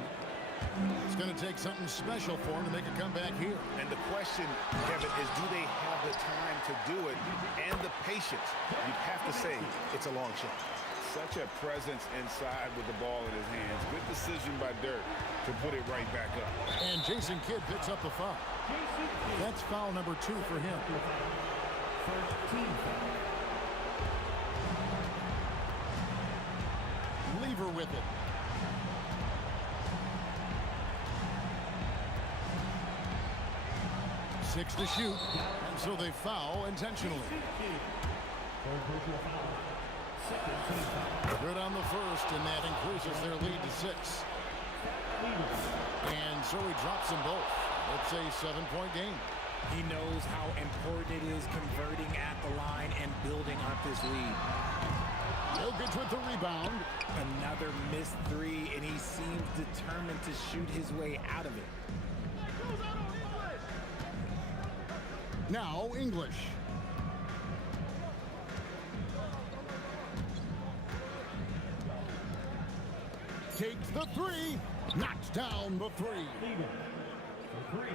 It's going to take something special for him to make a comeback here. And the question, Kevin, is do they have the time to do it and the patience? You'd have to say it's a long shot. Such a presence inside with the ball in his hands. Good decision by Dirk to put it right back up. And Jason Kidd picks up the foul. That's foul number 2 for him. First team foul. Lever with it. Six to shoot, and so they foul intentionally. Good on the first, and that increases their lead to 6. And so he drops them both. It's a 7-point game. He knows how important it is converting at the line and building up this lead. Jokic with the rebound. Another missed 3, and he seems determined to shoot his way out of it. Now English. Takes the 3. Knocks down the 3. For 3.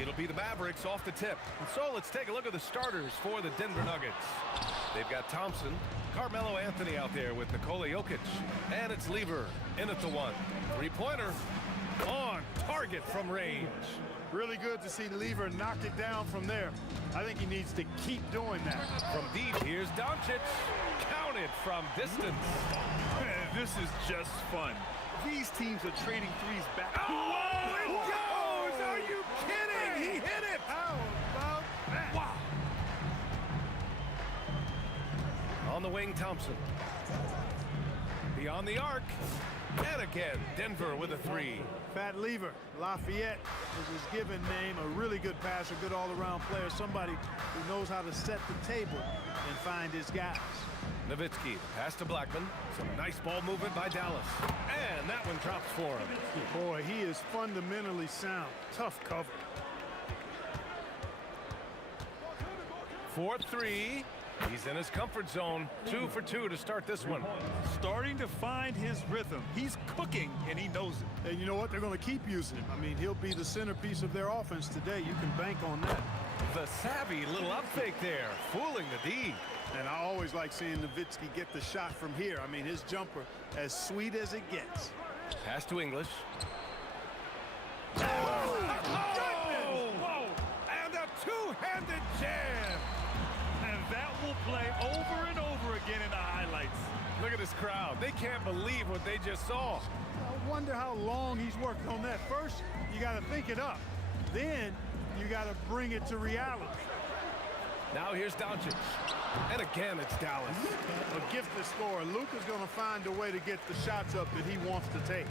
It'll be the Mavericks off the tip. And so let's take a look at the starters for the Denver Nuggets. They've got Thompson, Carmelo Anthony out there with Nikola Jokic. And it's Lever in at the one. Three-pointer on target from range. Really good to see Lever knock it down from there. I think he needs to keep doing that. From deep, here's Doncic. Counted from distance. This is just fun. These teams are trading threes back. Oh, it goes! Are you kidding? He hit it! How about that? Wow. On the wing, Thompson. Beyond the arc. And again, Denver with a three. Pat Lever, Lafayette is his given name. A really good passer, good all-around player. Somebody who knows how to set the table and find his guys. Nowitzki, pass to Blackman. Some nice ball movement by Dallas. And that one drops for him. Boy, he is fundamentally sound. Tough cover. 4-3. He's in his comfort zone. 2 for 2 to start this one. Starting to find his rhythm. He's cooking, and he knows it. And you know what? They're going to keep using him. I mean, he'll be the centerpiece of their offense today. You can bank on that. The savvy little up fake there, fooling the D. And I always like seeing Nowitzki get the shot from here. I mean, his jumper, as sweet as it gets. Pass to English. Oh! Whoa! And a two-handed jam. And that will play over and over again in the highlights. Look at this crowd. They can't believe what they just saw. I wonder how long he's working on that. First, you got to think it up. Then you got to bring it to reality. Now here's Doncic. And again, it's Dallas. A gifted scorer. Luka's going to find a way to get the shots up that he wants to take.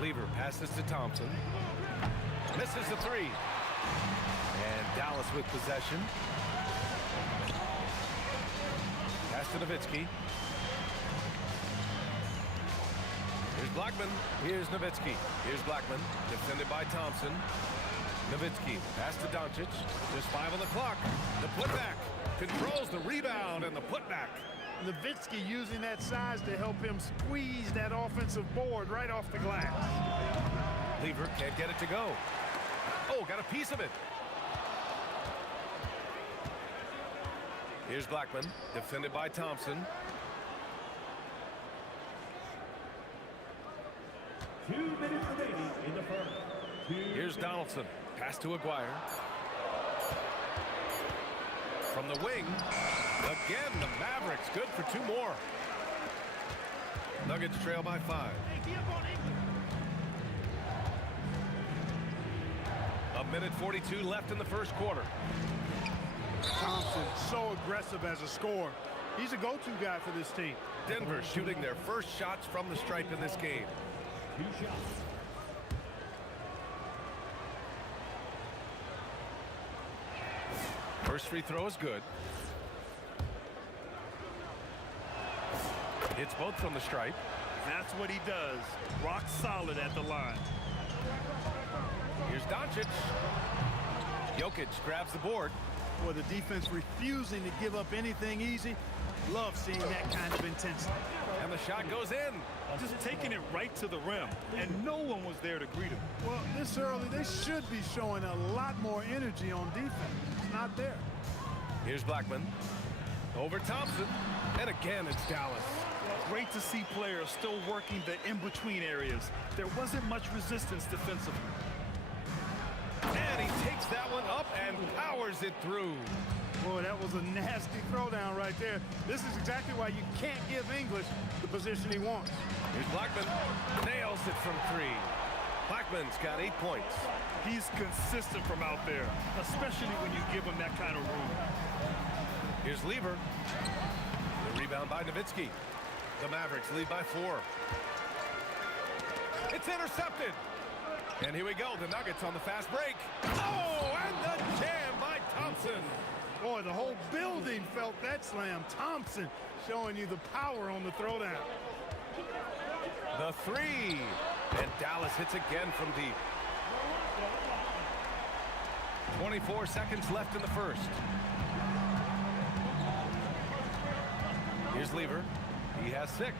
Lever passes to Thompson. Misses the three. And Dallas with possession. Pass to Nowitzki. Here's Blackman. Here's Nowitzki. Here's Blackman. Defended by Thompson. Nowitzki. Pass to Doncic. Just 5 on the clock. The putback. Controls the rebound and the putback. Nowitzki using that size to help him squeeze that offensive board right off the glass. Lever can't get it to go. Oh, got a piece of it. Here's Blackman, defended by Thompson. 2 minutes remaining in the first. Here's Donaldson. Pass to Aguirre. From the wing. Again, the Mavericks good for 2 more. Nuggets trail by 5. A minute 42 left in the first quarter. Thompson, so aggressive as a scorer. He's a go-to guy for this team. Denver shooting their first shots from the stripe in this game. 2 shots. First free throw is good. Hits both from the stripe. That's what he does. Rock solid at the line. Here's Doncic. Jokic grabs the board. Boy, the defense refusing to give up anything easy. Love seeing that kind of intensity. And the shot goes in. Just taking it right to the rim, and no one was there to greet him. Well, this early, they should be showing a lot more energy on defense. It's not there. Here's Blackman. Over Thompson. And again, it's Dallas. Great to see players still working the in-between areas. There wasn't much resistance defensively. And he takes that one up and powers it through. Boy, that was a nasty throwdown right there. This is exactly why you can't give English the position he wants. Here's Blackman. Nails it from 3. Blackman's got 8 points. He's consistent from out there, especially when you give him that kind of room. Here's Lever. The rebound by Nowitzki. The Mavericks lead by 4. It's intercepted. And here we go. The Nuggets on the fast break. Oh, and the jam by Thompson. Boy, the whole building felt that slam. Thompson showing you the power on the throwdown. The 3. And Dallas hits again from deep. 24 seconds left in the first. Here's Lever. He has 6.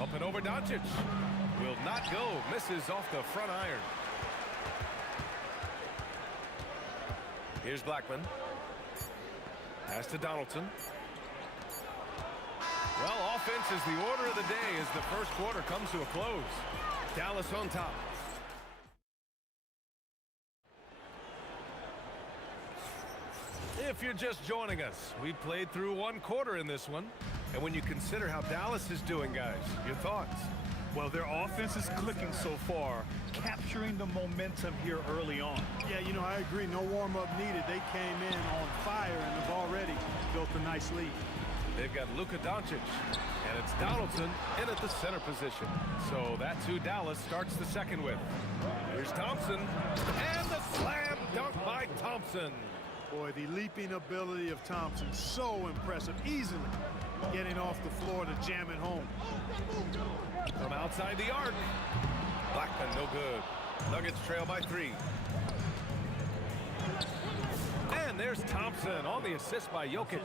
Up and over Doncic. Will not go. Misses off the front iron. Here's Blackman. Pass to Donaldson. Well, offense is the order of the day as the first quarter comes to a close. Dallas on top. If you're just joining us, we played through 1 quarter in this one. And when you consider how Dallas is doing, guys, your thoughts? Well, their offense is clicking so far, capturing the momentum here early on. Yeah, you know, I agree. No warm-up needed. They came in on fire and have already built a nice lead. They've got Luka Doncic, and it's Donaldson in at the center position. So that's who Dallas starts the second with. Here's Thompson, and the slam dunk by Thompson. Boy, the leaping ability of Thompson, so impressive. Easily getting off the floor to jam it home. From outside the arc. Blackman, no good. Nuggets trail by 3. And there's Thompson on the assist by Jokic.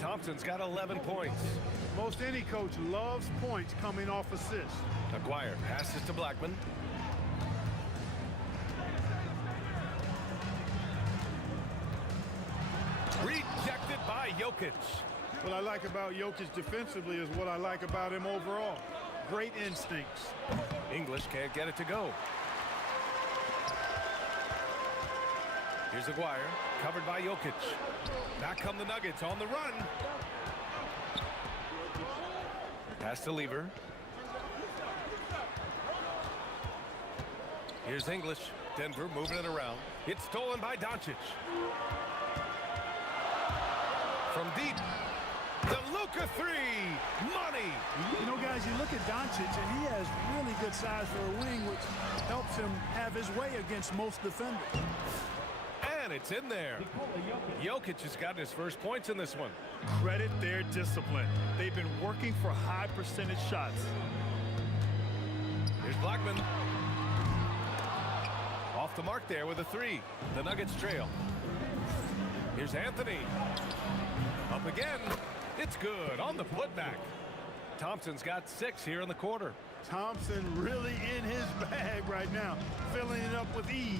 Thompson's got 11 points. Most any coach loves points coming off assists. Aguirre passes to Blackman. Rejected by Jokic. What I like about Jokic defensively is what I like about him overall. Great instincts. English can't get it to go. Here's Aguirre, covered by Jokic. Back come the Nuggets on the run. Pass to Lever. Here's English. Denver moving it around. It's stolen by Doncic. From deep. The Luka 3. Money. You know, guys, you look at Doncic, and he has really good size for a wing, which helps him have his way against most defenders. And it's in there. Jokic has gotten his first points in this one. Credit their discipline. They've been working for high percentage shots. Here's Blackman. Off the mark there with a 3. The Nuggets trail. Here's Anthony. Up again. It's good on the putback. Thompson's got 6 here in the quarter. Thompson really in his bag right now, filling it up with ease.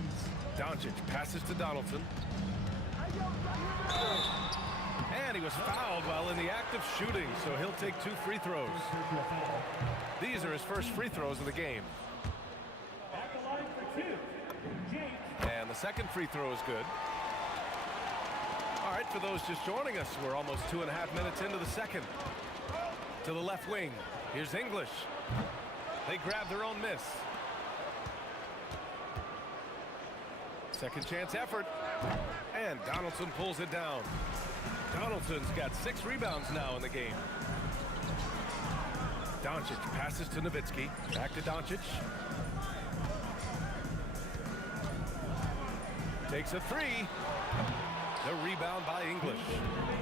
Doncic passes to Donaldson. And he was fouled while in the act of shooting, so he'll take 2 free throws. These are his first free throws of the game. And the second free throw is good. right, for those just joining us, we're almost 2.5 minutes into the second. To the left wing, here's English. They grab their own miss. Second chance effort. And Donaldson pulls it down. Donaldson's got 6 rebounds now in the game. Doncic passes to Nowitzki. Back to Doncic. Takes a 3. The rebound by English.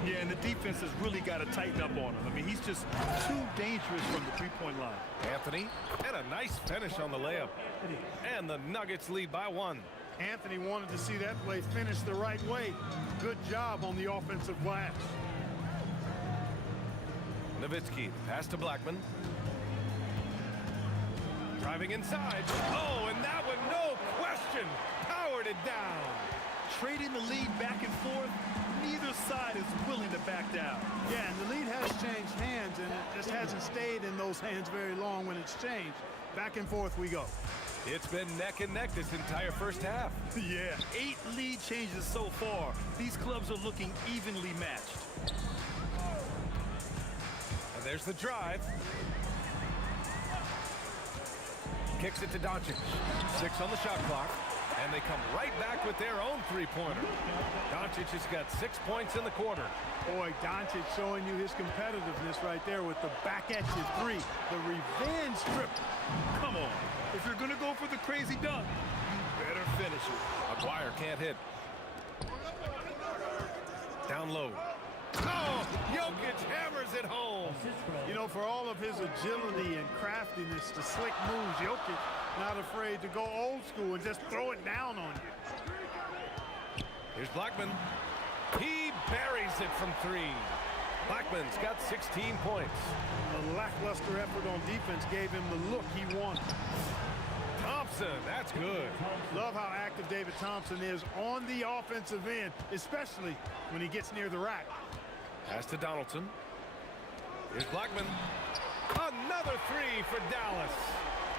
Yeah, and the defense has really got to tighten up on him. I mean, he's just too dangerous from the three-point line. Anthony, and a nice finish on the layup. And the Nuggets lead by 1. Anthony wanted to see that play finish the right way. Good job on the offensive glass. Nowitzki, pass to Blackman. Driving inside. Oh, and that one, no question, powered it down. Trading the lead back and forth, neither side is willing to back down. Yeah, and the lead has changed hands, and it just hasn't stayed in those hands very long when it's changed. Back and forth we go. It's been neck and neck this entire first half. Yeah, 8 lead changes so far. These clubs are looking evenly matched. And there's the drive. Kicks it to Doncic. 6 on the shot clock. And they come right back with their own three-pointer. Doncic has got 6 points in the quarter. Boy, Doncic showing you his competitiveness right there with the back-at-you 3. The revenge trip. Come on. If you're going to go for the crazy dunk, you better finish it. Aguirre can't hit. Down low. Oh, Jokic hammers it home. You know, for all of his agility and craftiness, the slick moves, Jokic not afraid to go old school and just throw it down on you. Here's Blackman. He buries it from 3. Blackman's got 16 points. A lackluster effort on defense gave him the look he wanted. Thompson, that's good. Love how active David Thompson is on the offensive end, especially when he gets near the rack. Pass to Donaldson. Here's Blackman. Another 3 for Dallas.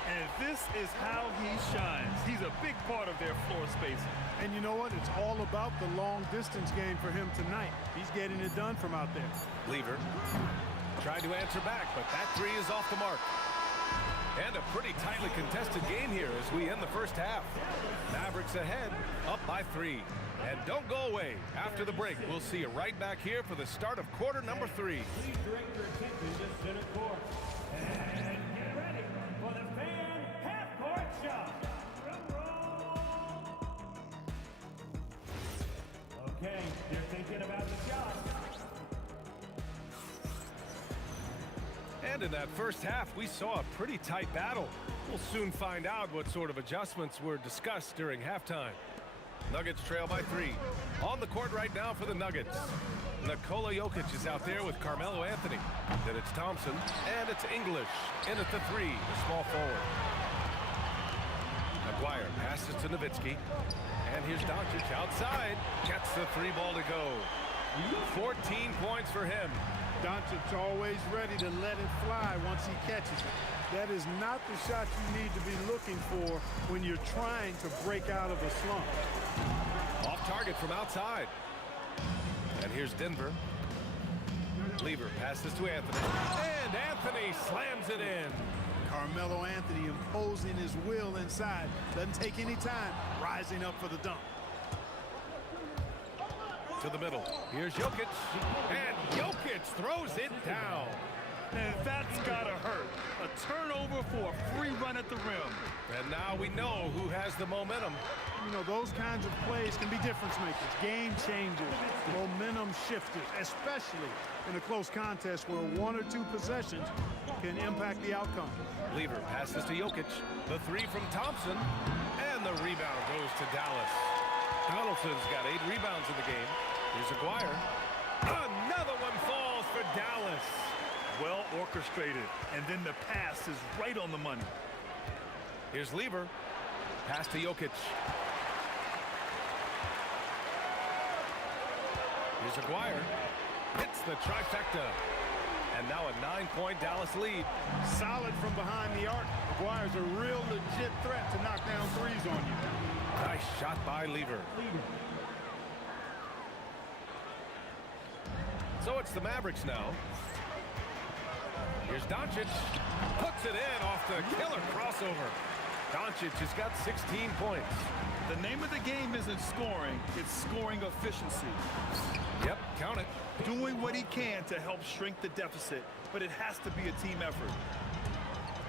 And this is how he shines. He's a big part of their floor spacing. And you know what? It's all about the long-distance game for him tonight. He's getting it done from out there. Lever tried to answer back, but that 3 is off the mark. And a pretty tightly contested game here as we end the first half. Mavericks ahead, up by 3. And don't go away. After the break, we'll see you right back here for the start of quarter number 3. Please direct your attention to center court. And get ready for the fan half-court shot. Okay, they're thinking about the shot. And in that first half, we saw a pretty tight battle. We'll soon find out what sort of adjustments were discussed during halftime. Nuggets trail by 3. On the court right now for the Nuggets. Nikola Jokic is out there with Carmelo Anthony. Then it's Thompson, and it's English in at the 3, the small forward. Aguirre passes to Nowitzki. And here's Doncic outside. Gets the 3 ball to go. 14 points for him. Doncic's always ready to let it fly once he catches it. That is not the shot you need to be looking for when you're trying to break out of a slump. Off target from outside. And here's Denver. Lever passes to Anthony. And Anthony slams it in. Carmelo Anthony imposing his will inside. Doesn't take any time. Rising up for the dunk. To the middle. Here's Jokic. And Jokic throws it down. And that's gotta hurt. A turnover for a free run at the rim. And now we know who has the momentum. You know, those kinds of plays can be difference makers, game changers, momentum shifters, especially in a close contest where 1 or 2 possessions can impact the outcome. Lever passes to Jokic. The 3 from Thompson. And the rebound goes to Dallas. Donaldson's got 8 rebounds in the game. Here's Aguirre. Another one falls for Dallas. Well orchestrated, and then the pass is right on the money. Here's Lever. Pass to Jokic. Here's Aguirre. Hits the trifecta. And now a 9-point Dallas lead. Solid from behind the arc. Aguirre's a real legit threat to knock down 3s on you. Nice shot by Lever. So it's the Mavericks now. Here's Doncic. Puts it in off the killer crossover. Doncic has got 16 points. The name of the game isn't scoring, it's scoring efficiency. Yep, count it. Doing what he can to help shrink the deficit, but it has to be a team effort.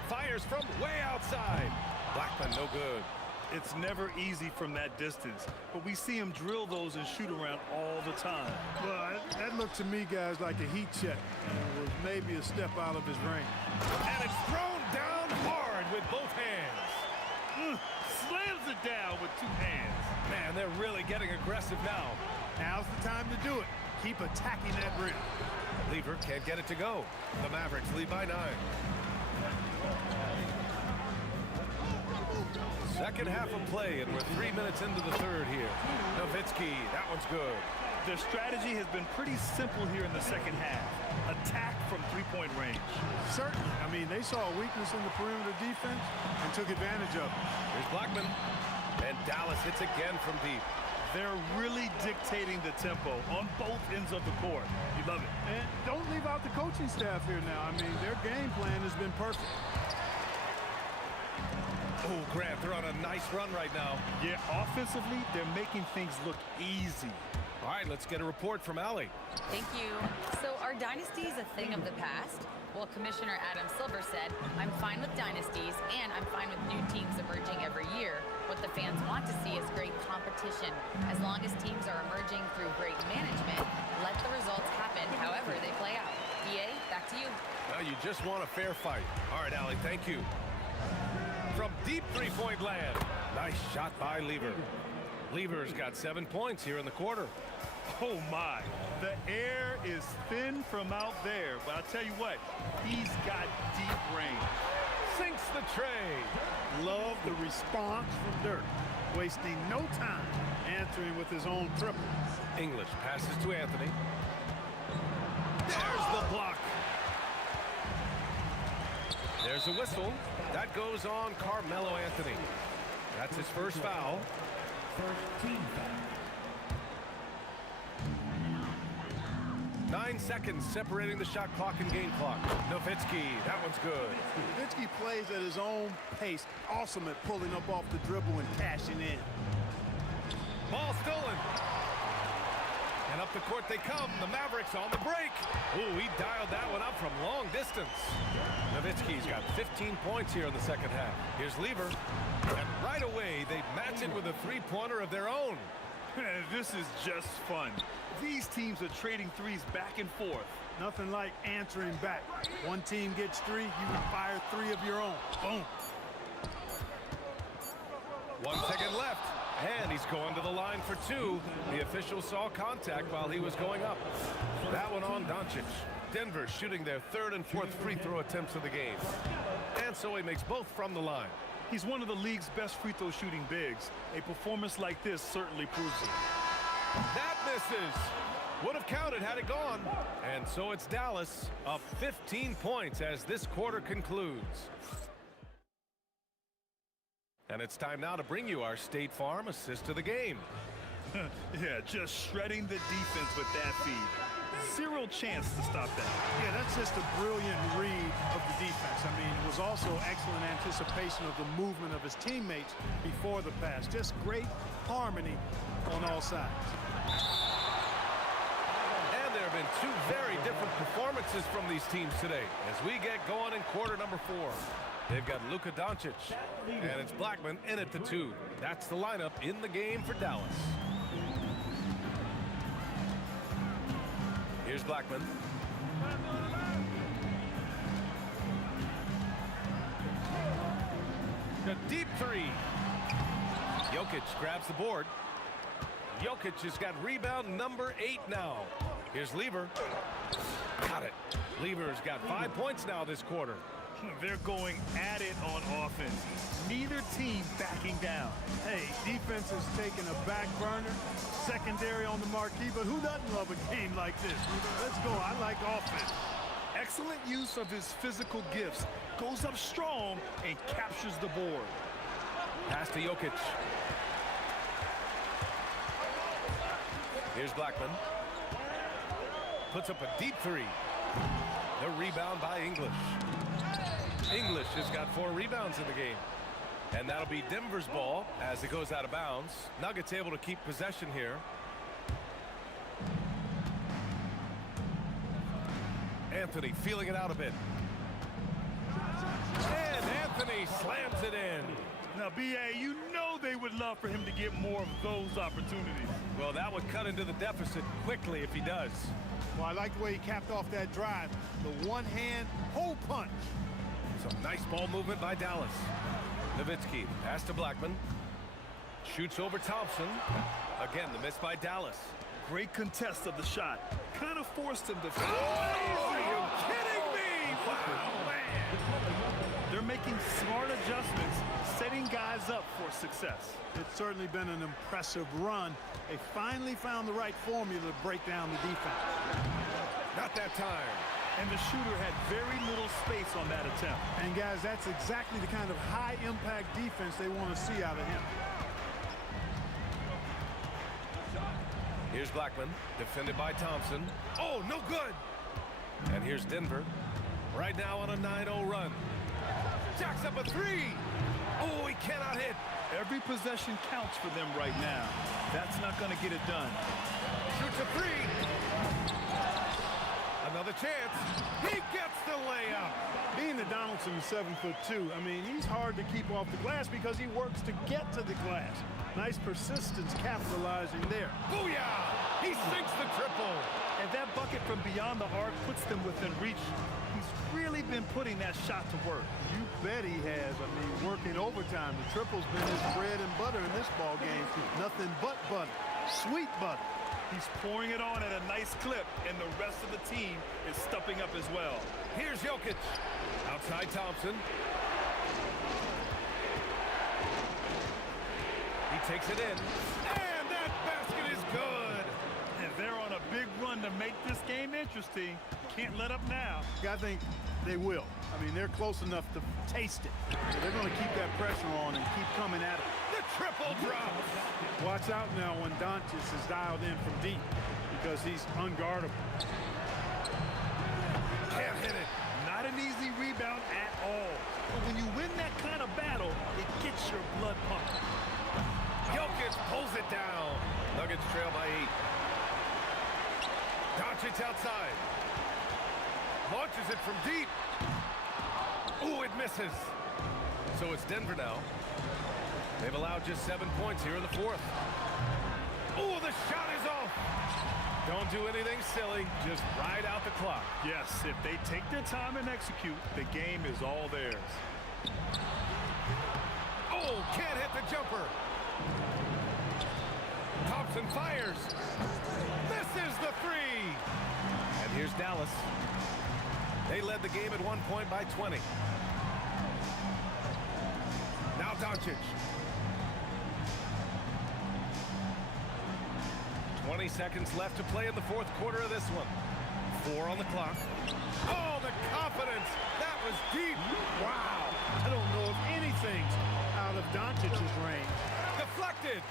Fires from way outside. Blackman, no good. It's never easy from that distance, but we see him drill those and shoot around all the time. Well, that looked to me, guys, like a heat check. And it was maybe a step out of his range. And it's thrown down hard with both hands. Slams it down with two hands. Man, they're really getting aggressive now. Now's the time to do it. Keep attacking that rim. Lever can't get it to go. The Mavericks lead by 9. Second half of play, and we're 3 minutes into the third here. Nowitzki, that one's good. Their strategy has been pretty simple here in the second half. Attack from three-point range. Certainly. I mean, they saw a weakness in the perimeter defense and took advantage of it. Here's Blackman. And Dallas hits again from deep. They're really dictating the tempo on both ends of the court. You love it. And don't leave out the coaching staff here now. I mean, their game plan has been perfect. Oh, Grant, they're on a nice run right now. Yeah, offensively, they're making things look easy. All right, let's get a report from Allie. Thank you. So are dynasties a thing of the past? Well, Commissioner Adam Silver said, I'm fine with dynasties and I'm fine with new teams emerging every year. What the fans want to see is great competition. As long as teams are emerging through great management, let the results happen however they play out. EA, back to you. Well, you just want a fair fight. All right, Allie, thank you. From deep three-point land. Nice shot by Lever. Lever's got 7 points here in the quarter. Oh, my. The air is thin from out there, but I'll tell you what, he's got deep range. Sinks the tray. Love the response from Dirk. Wasting no time answering with his own triple. English passes to Anthony. There's the block. There's a whistle. That goes on Carmelo Anthony. That's his first foul. First team foul. 9 seconds separating the shot clock and game clock. Nowitzki, that one's good. Nowitzki plays at his own pace. Awesome at pulling up off the dribble and cashing in. Ball stolen. And up the court they come. The Mavericks on the break. Ooh, he dialed that one up from long distance. Nowitzki's got 15 points here in the second half. Here's Lever. And right away, they match it with a three-pointer of their own. This is just fun. These teams are trading threes back and forth. Nothing like answering back. One team gets 3, you can fire 3 of your own. Boom. 1 second left. And he's going to the line for 2. The official saw contact while he was going up. That one on Doncic. Denver shooting their 3rd and 4th free throw attempts of the game. And so he makes both from the line. He's one of the league's best free throw shooting bigs. A performance like this certainly proves it. That misses. Would have counted had it gone. And so it's Dallas up 15 points as this quarter concludes. And it's time now to bring you our State Farm assist of the game. Yeah, just shredding the defense with that feed. 0 chance to stop that. Yeah, that's just a brilliant read of the defense. I mean, it was also excellent anticipation of the movement of his teammates before the pass. Just great harmony on all sides. And there have been 2 very different performances from these teams today as we get going in quarter number 4. They've got Luka Doncic, and it's Blackman in at the 2. That's the lineup in the game for Dallas. Here's Blackman. The deep 3. Jokic grabs the board. Jokic has got rebound number 8 now. Here's Lever. Got it. Lever's got 5 points now this quarter. They're going at it on offense. Neither team backing down. Hey, defense is taking a back burner, secondary on the marquee, but who doesn't love a game like this? Let's go. I like offense. Excellent use of his physical gifts. Goes up strong and captures the board. Pass to Jokic. Here's Blackman. puts up a deep three. The rebound by English. English has got 4 rebounds in the game. And that'll be Denver's ball as it goes out of bounds. Nuggets able to keep possession here. Anthony feeling it out a bit. And Anthony slams it in. Now, B.A., you know they would love for him to get more of those opportunities. Well, that would cut into the deficit quickly if he does. Well, I like the way he capped off that drive. The one-hand hole punch. Some nice ball movement by Dallas. Nowitzki, pass to Blackman. Shoots over Thompson. Again, the miss by Dallas. Great contest of the shot. Kind of forced him to... Oh, are you kidding me? Wow, man. They're making smart adjustments, setting guys up for success. It's certainly been an impressive run. They finally found the right formula to break down the defense. Not that time. And the shooter had very little space on that attempt. And guys, that's exactly the kind of high-impact defense they want to see out of him. Here's Blackman, defended by Thompson. Oh, no good. And here's Denver, right now on a 9-0 run. Jacks up a 3. Oh, he cannot hit. Every possession counts for them right now. That's not going to get it done. Shoots a 3. Another chance. He gets the layup. Being that Donaldson's 7'2", I mean, he's hard to keep off the glass because he works to get to the glass. Nice persistence capitalizing there. Booyah! He sinks the triple. And that bucket from beyond the arc puts them within reach. He's really been putting that shot to work. You bet he has. I mean, working overtime. The triple's been his bread and butter in this ball game. Nothing but butter. Sweet butter. He's pouring it on at a nice clip, and the rest of the team is stepping up as well. Here's Jokic. Outside Thompson. He takes it in. And that basket is good. And they're on a big run to make this game interesting. Can't let up now. I think they will. I mean, they're close enough to taste it. So they're going to keep that pressure on and keep coming at it. The triple drop. Watch out now when Doncic is dialed in from deep because he's unguardable. Can't hit it. Not an easy rebound at all. But when you win that kind of battle, it gets your blood pumping. Jokic pulls it down. Nuggets trail by 8. Doncic outside. Launches it from deep. Ooh, it misses. So it's Denver now. They've allowed just 7 points here in the 4th. Ooh, the shot is off. Don't do anything silly. Just ride out the clock. Yes, if they take their time and execute, the game is all theirs. Oh, can't hit the jumper. Thompson fires. Misses the 3. And here's Dallas. They led the game at 1 point by 20. Now Doncic. 20 seconds left to play in the 4th quarter of this one. 4 on the clock. Oh, the confidence. That was deep. Wow. I don't know if anything's out of Doncic's range. Deflected.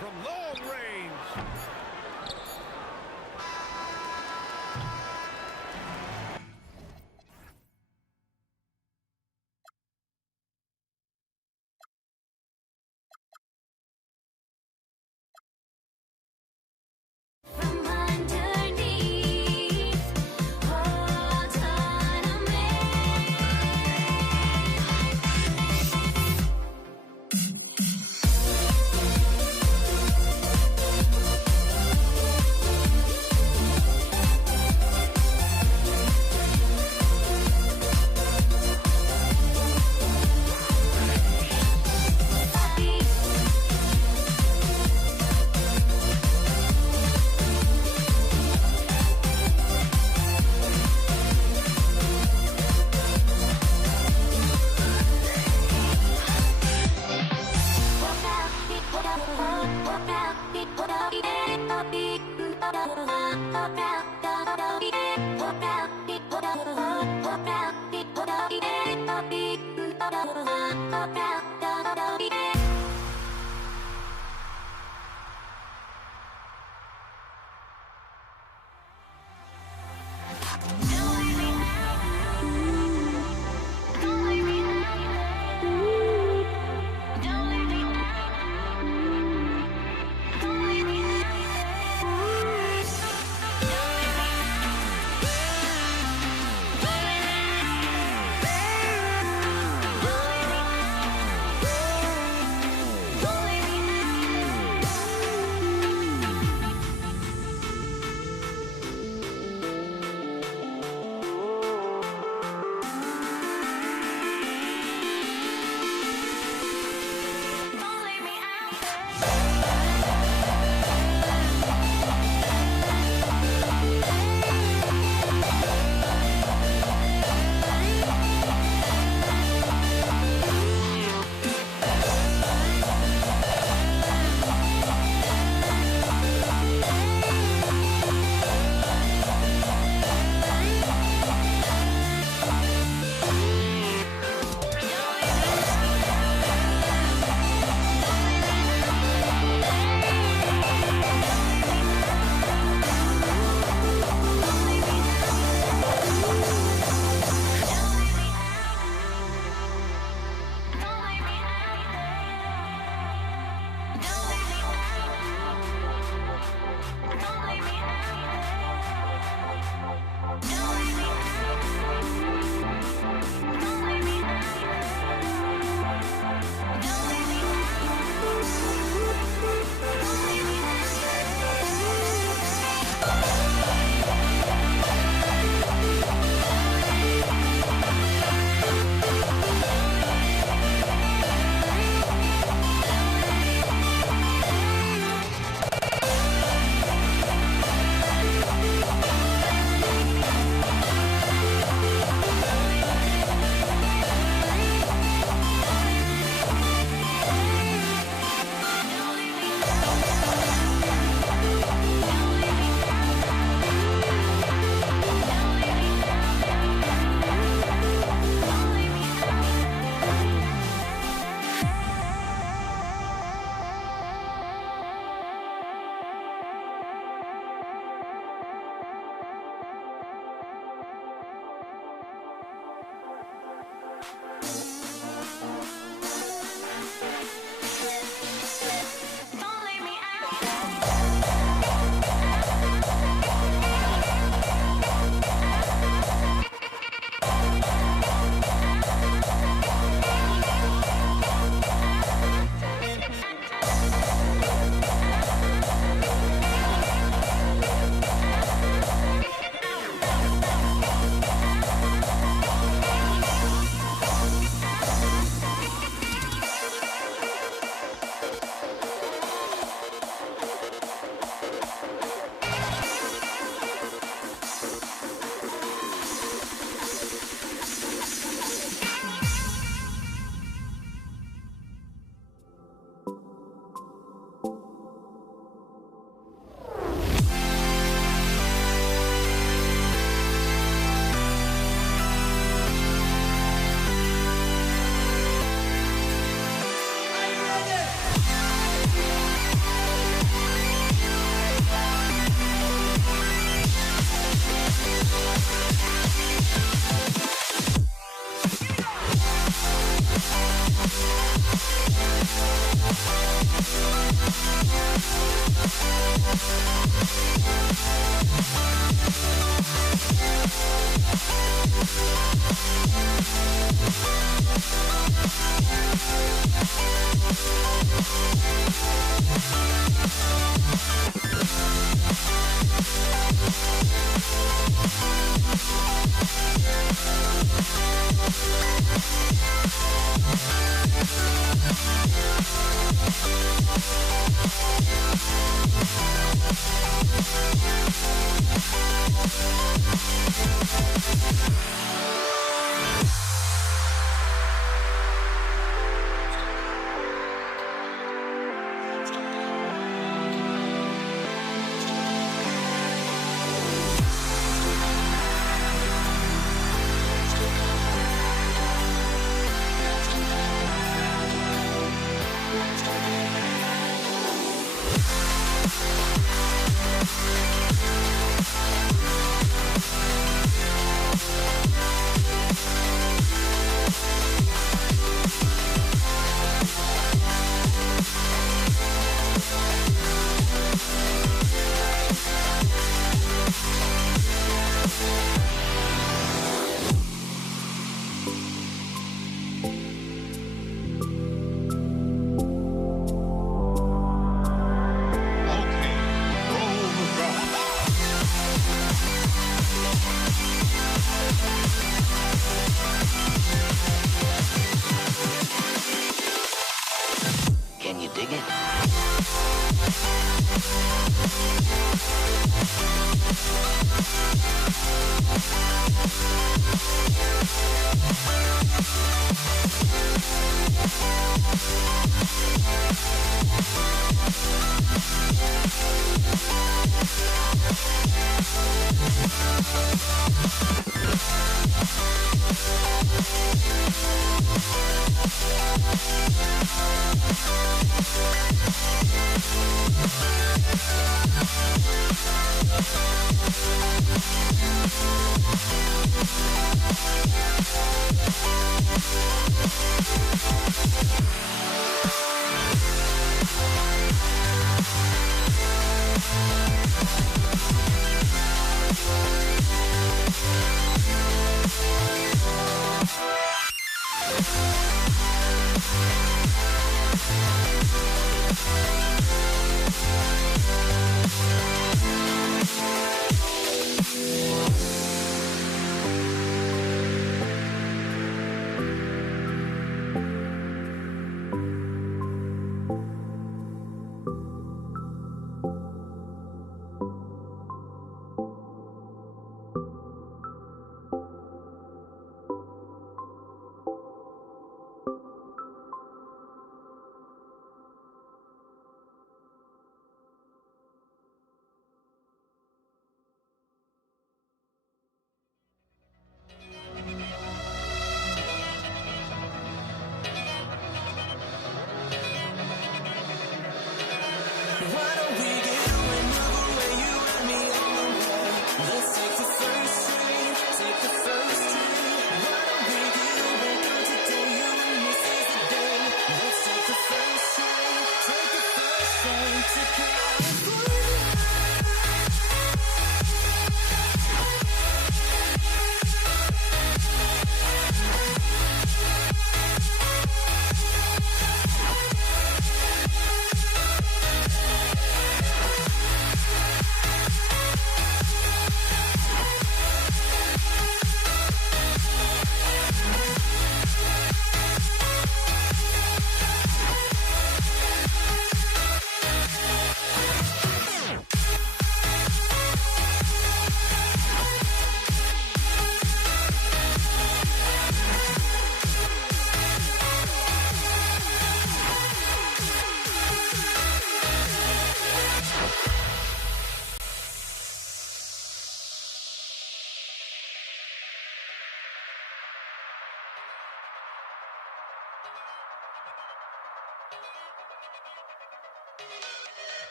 From long range.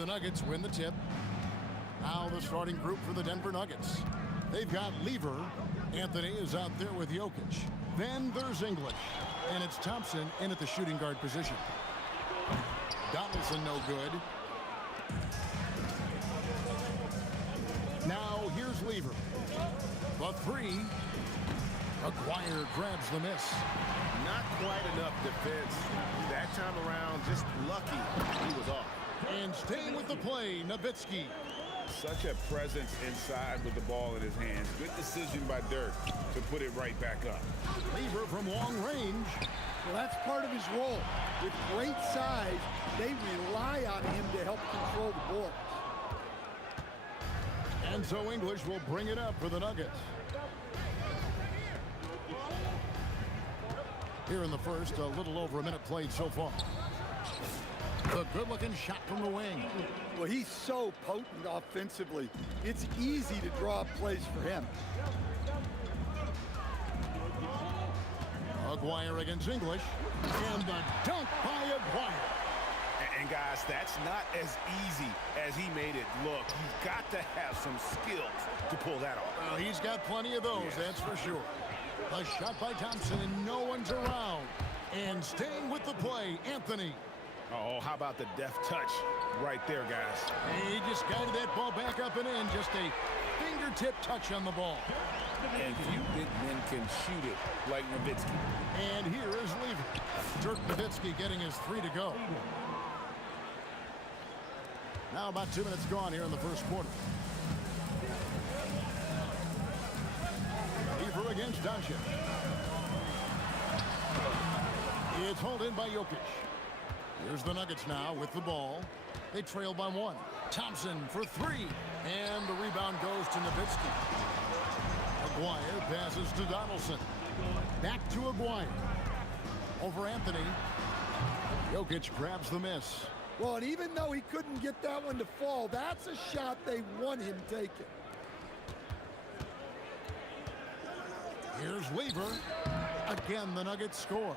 the Nuggets win the tip. Now the starting group for the Denver Nuggets. They've got Lever. Anthony is out there with Jokic. Then there's English. And it's Thompson in at the shooting guard position. Donaldson no good. Now here's Lever. The three. Aguirre grabs the miss. Not quite enough defense. That time around, just lucky he was off. And staying with the play, Nowitzki. Such a presence inside with the ball in his hands. Good decision by Dirk to put it right back up. Lever from long range. Well, that's part of his role. With great size, they rely on him to help control the ball. And so English will bring it up for the Nuggets. Here in the first, a little over a minute played so far. The good-looking shot from the wing. Well, he's so potent offensively. It's easy to draw up plays for him. Aguirre against English. And the dunk by Aguirre. And guys, that's not as easy as he made it look. You've got to have some skills to pull that off. Well, he's got plenty of those, that's for sure. A shot by Thompson, and no one's around. And staying with the play, Anthony. Oh, how about the deft touch right there, guys? And he just guided that ball back up and in. Just a fingertip touch on the ball. And few big men can shoot it like Nowitzki. And here is Lever. Dirk Nowitzki getting his three to go. Now about 2 minutes gone here in the first quarter. Lever against Doncic. It's hauled in by Jokic. Here's the Nuggets now with the ball. They trail by one. Thompson for three. And the rebound goes to Nowitzki. Aguirre passes to Donaldson. Back to Aguirre. Over Anthony. Jokic grabs the miss. Well, and even though he couldn't get that one to fall, that's a shot they want him taking. Here's Lever. Again, the Nuggets score.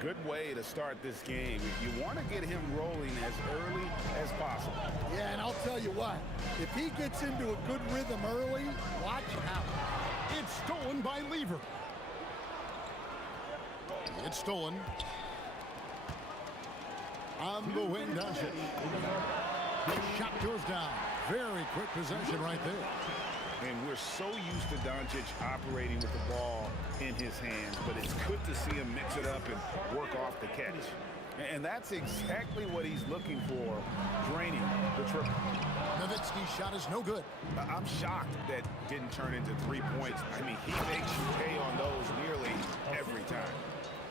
Good way to start this game. You want to get him rolling as early as possible. Yeah, and I'll tell you what, if he gets into a good rhythm early, watch out. It's stolen by Lever. It's stolen. On the wing, Doncic. The shot goes down. Very quick possession right there. And we're so used to Doncic operating with the ball in his hands, but it's good to see him mix it up and work off the catch. And that's exactly what he's looking for, draining the triple. Nowitzki's shot is no good. I'm shocked that didn't turn into 3 points. I mean, he makes you pay on those nearly every time.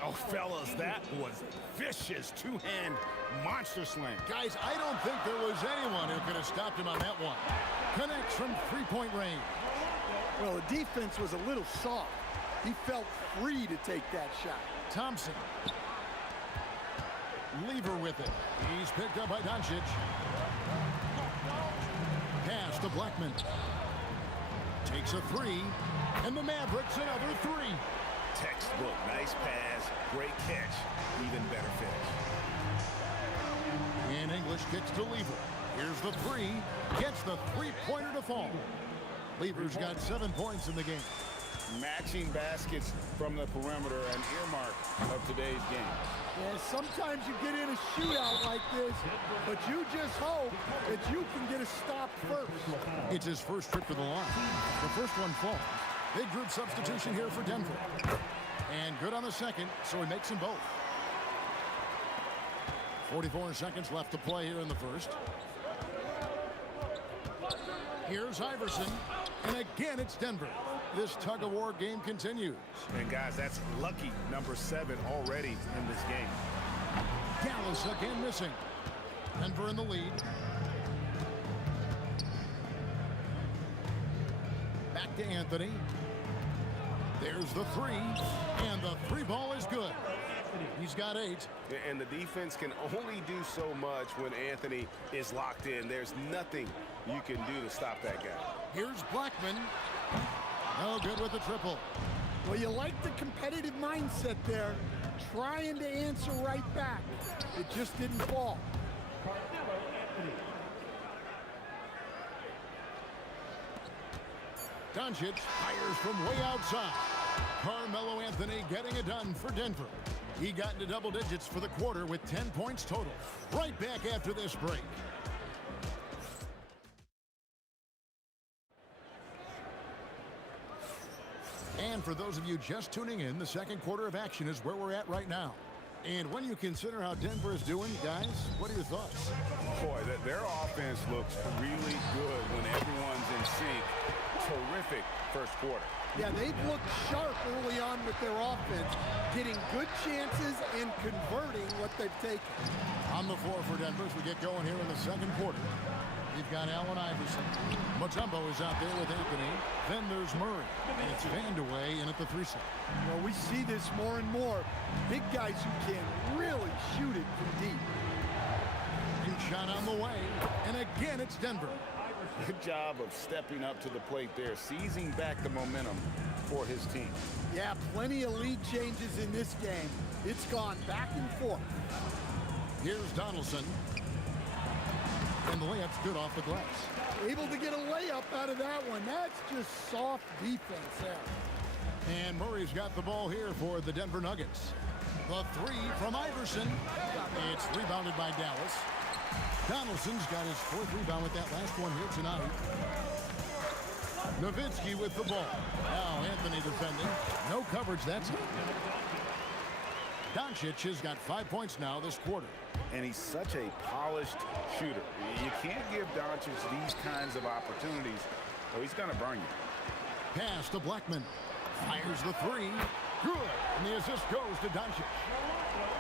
Oh, fellas, that was vicious two-hand monster slam. Guys, I don't think there was anyone who could have stopped him on that one. Connects from three-point range. Well, the defense was a little soft. He felt free to take that shot. Thompson. Lever with it. He's picked up by Doncic. Pass to Blackman. Takes a three. And the Mavericks another three. Textbook. Nice pass. Great catch. Even better finish. And English kicks to Lever. Here's the three. Gets the three-pointer to fall. Lever's got 7 points in the game. Matching baskets from the perimeter, an earmark of today's game. Yeah, sometimes you get in a shootout like this, but you just hope that you can get a stop first. It's his first trip to the line. The first one falls. Big group substitution here for Denver. And good on the second, so he makes them both. 44 seconds left to play here in the first. Here's Iverson. And again, it's Denver. This tug-of-war game continues. And guys, that's lucky number 7 already in this game. Gallus again missing. Denver in the lead. Back to Anthony. There's the three. And the three ball is good. He's got 8. And the defense can only do so much when Anthony is locked in. There's nothing you can do to stop that guy. Here's Blackman. No good with the triple. Well, you like the competitive mindset there, trying to answer right back. It just didn't fall. Doncic fires from way outside. Carmelo Anthony getting it done for Denver. He got into double digits for the quarter with 10 points total. Right back after this break. And for those of you just tuning in, the second quarter of action is where we're at right now. And when you consider how Denver is doing, guys, what are your thoughts? Boy, their offense looks really good when everyone's in sync. Terrific first quarter. Yeah, they've looked sharp early on with their offense, getting good chances and converting what they've taken. On the floor for Denver as we get going here in the second quarter. You've got Allen Iverson. Mutombo is out there with Anthony. Then there's Murray. And it's Vandeweghe in at the 3-side. Well, we see this more and more. Big guys who can really shoot it from deep. Big shot on the way. And again, it's Denver. Good job of stepping up to the plate there, seizing back the momentum for his team. Yeah, plenty of lead changes in this game. It's gone back and forth. Here's Donaldson. And the layup's good off the glass. Able to get a layup out of that one. That's just soft defense there. And Murray's got the ball here for the Denver Nuggets. The 3 from Iverson. It's rebounded by Dallas. Donaldson's got his 4th rebound with that last one here tonight. Nowitzki with the ball. Now Anthony defending. No coverage, that's it. Doncic has got 5 points now this quarter. And he's such a polished shooter. You can't give Doncic these kinds of opportunities, or he's going to burn you. Pass to Blackman. Fires the 3. Good. And the assist goes to Doncic.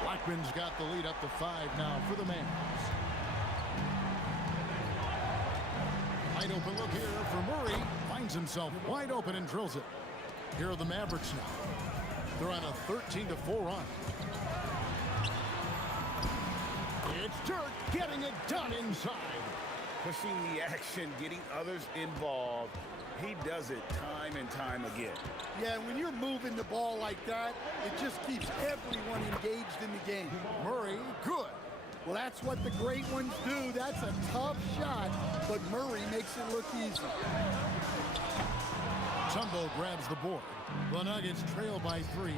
Blackman's got the lead up to 5 now for the Mavs. Wide open look here for Murray. Finds himself wide open and drills it. Here are the Mavericks now. They're on a 13-4 run. It's Dirk getting it done inside. Pushing the action, getting others involved. He does it time and time again. Yeah, when you're moving the ball like that, it just keeps everyone engaged in the game. Murray, good. Well, that's what the great ones do. That's a tough shot, but Murray makes it look easy. Mutombo grabs the board. The Nuggets trail by 3.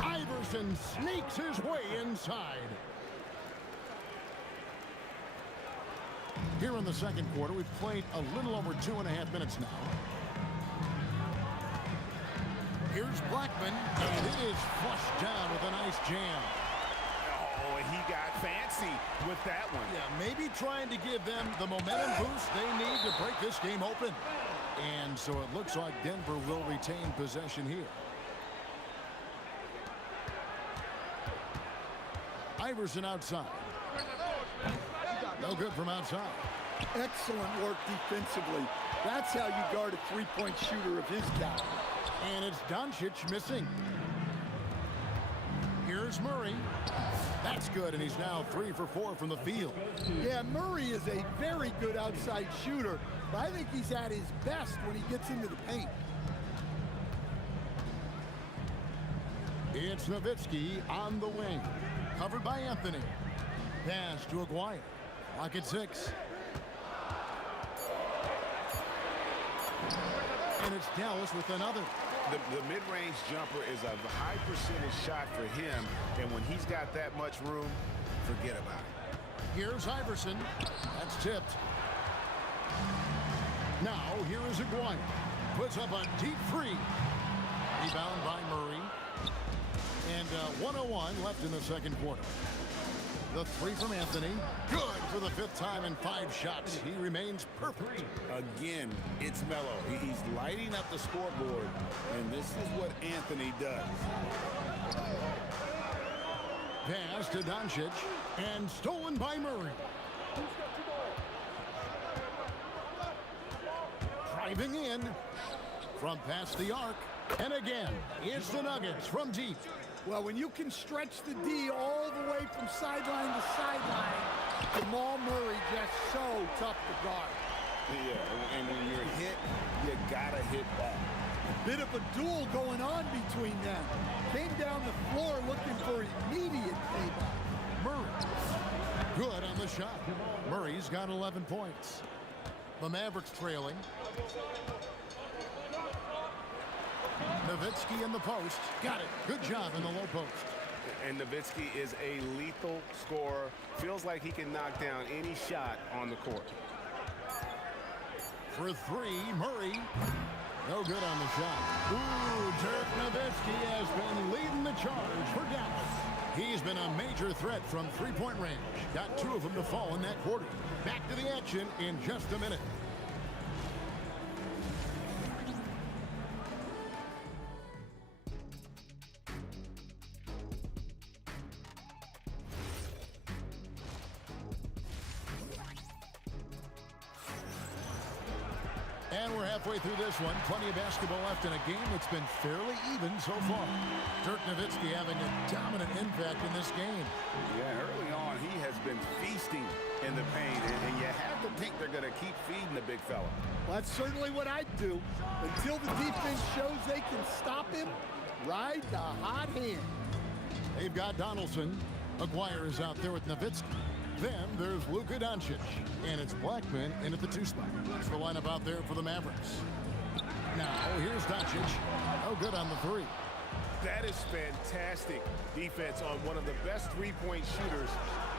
Iverson sneaks his way inside. Here in the second quarter, we've played a little over 2.5 minutes now. Here's Blackman, and it is flushed down with a nice jam. Oh, and he got fancy with that one. Yeah, maybe trying to give them the momentum boost they need to break this game open. And so it looks like Denver will retain possession here. Iverson outside. No good from outside. Excellent work defensively. That's how you guard a three-point shooter of his caliber. And it's Doncic missing. Here's Murray. That's good, and he's now 3 for 4 from the field. Yeah, Murray is a very good outside shooter, but I think he's at his best when he gets into the paint. It's Nowitzki on the wing. Covered by Anthony. Pass to Aguirre. Clock at 6. And it's Dallas with another. The mid-range jumper is a high percentage shot for him, and when he's got that much room, forget about it. Here's Iverson. That's tipped. Now, here is Aguirre. Puts up a deep 3. Rebound by Murray. And 1:01 left in the second quarter. The 3 from Anthony. Good for the 5th time in 5 shots. He remains perfect. Again, it's Melo. He's lighting up the scoreboard, and this is what Anthony does. Pass to Doncic, and stolen by Murray. Driving in from past the arc. And again, it's the Nuggets from deep. Well, when you can stretch the D all the way from sideline to sideline, Jamal Murray just so tough to guard. Yeah, and when you're hit, you gotta hit back. A bit of a duel going on between them. Came down the floor looking for immediate payback. Murray, good on the shot. Murray's got 11 points. The Mavericks trailing. Nowitzki in the post. Got it. Good job in the low post. And Nowitzki is a lethal scorer. Feels like he can knock down any shot on the court. For three, Murray. No good on the shot. Ooh, Dirk Nowitzki has been leading the charge for Dallas. He's been a major threat from three-point range. Got two of them to fall in that quarter. Back to the action in just a minute. And we're halfway through this one. Plenty of basketball left in a game that's been fairly even so far. Dirk Nowitzki having a dominant impact in this game. Yeah, early on, he has been feasting in the paint, and you have to think they're going to keep feeding the big fella. Well, that's certainly what I'd do. Until the defense shows they can stop him, ride the hot hand. They've got Donaldson. Aguirre is out there with Nowitzki. Then there's Luka Doncic, and it's Blackman in at the 2 spot. That's the lineup out there for the Mavericks. Now, here's Doncic. No good on the 3. That is fantastic defense on one of the best three-point shooters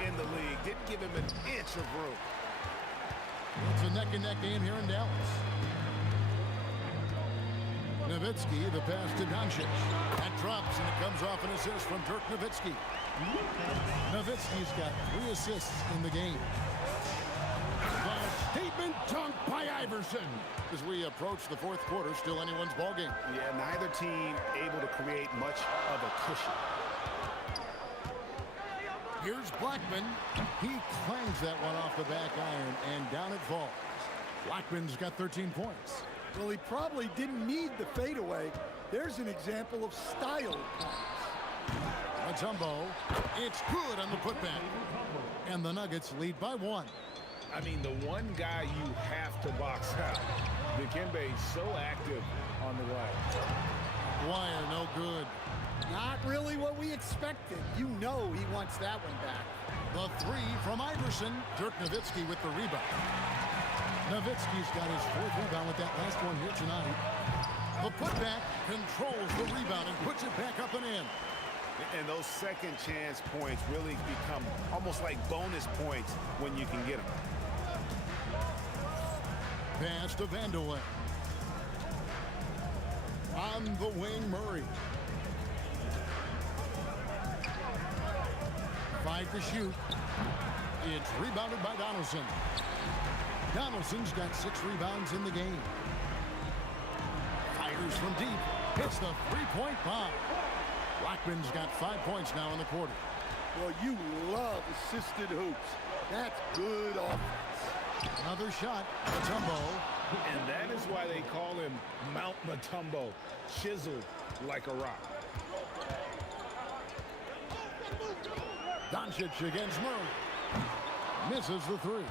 in the league. Didn't give him an inch of room. It's a neck-and-neck game here in Dallas. Nowitzki, the pass to Doncic. That drops, and it comes off an assist from Dirk Nowitzki. Nowitzki's got 3 assists in the game. The statement dunk by Iverson. As we approach the 4th quarter, still anyone's ballgame. Yeah, neither team able to create much of a cushion. Here's Blackman. He clangs that one off the back iron, and down it falls. Blackman's got 13 points. Well, he probably didn't need the fadeaway. There's an example of style. Mutombo. It's good on the putback. And the Nuggets lead by 1. I mean, the one guy you have to box out. Dikembe so active on the right. Wire, no good. Not really what we expected. You know he wants that one back. The 3 from Iverson. Dirk Nowitzki with the rebound. Nowitzki's got his 4th rebound with that last one here tonight. The putback controls the rebound and puts it back up and in. And those second chance points really become almost like bonus points when you can get them. Pass to Vanderlei. On the wing, Murray. 5 to shoot. It's rebounded by Donaldson. Donaldson's got 6 rebounds in the game. Fires from deep. Hits the 3-point bomb. Blackman's got 5 points now in the quarter. Well, you love assisted hoops. That's good offense. Another shot. Mutombo. And that is why they call him Mount Mutombo. Chiseled like a rock. Doncic against Murray. Misses the 3.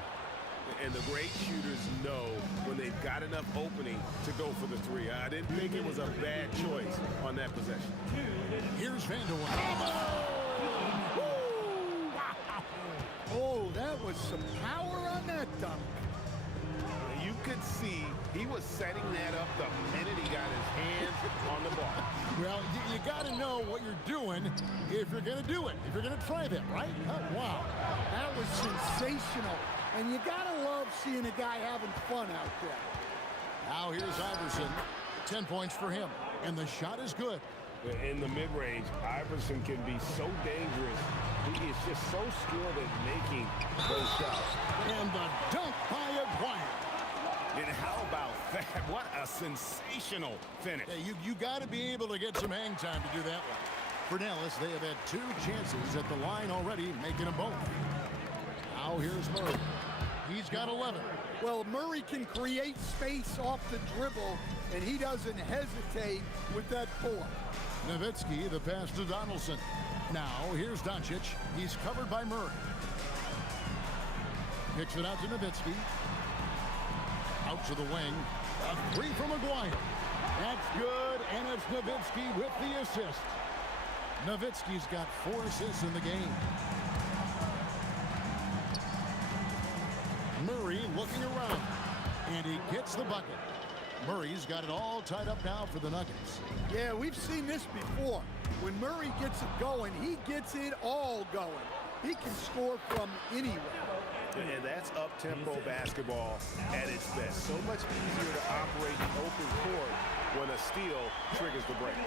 And the great shooters know when they've got enough opening to go for the 3. I didn't think it was a bad choice on that possession. Here's Vanderlei. Oh, that was some power on that dunk. You could see he was setting that up the minute he got his hands on the ball. Well, you got to know what you're doing if you're going to do it, if you're going to try that, right? Oh, wow. That was sensational. And you got to love seeing a guy having fun out there. Now here's Iverson. 10 points for him. And the shot is good. In the mid-range, Iverson can be so dangerous. He is just so skilled at making those shots. And the dunk by Aguirre. And how about that? What a sensational finish. Yeah, you got to be able to get some hang time to do that one. For Dallas, they have had 2 chances at the line already, making them both. Now here's Murray. He's got 11. Well, Murray can create space off the dribble, and he doesn't hesitate with that pull-up. Nowitzki, the pass to Donaldson. Now here's Doncic. He's covered by Murray. Kicks it out to Nowitzki. Out to the wing. A 3 from Aguirre. That's good, and it's Nowitzki with the assist. Nowitzki's got 4 assists in the game. Murray looking around. And he gets the bucket. Murray's got it all tied up now for the Nuggets. Yeah, we've seen this before. When Murray gets it going, he gets it all going. He can score from anywhere. And that's up-tempo basketball at its best. So much easier to operate in open court when a steal triggers the break.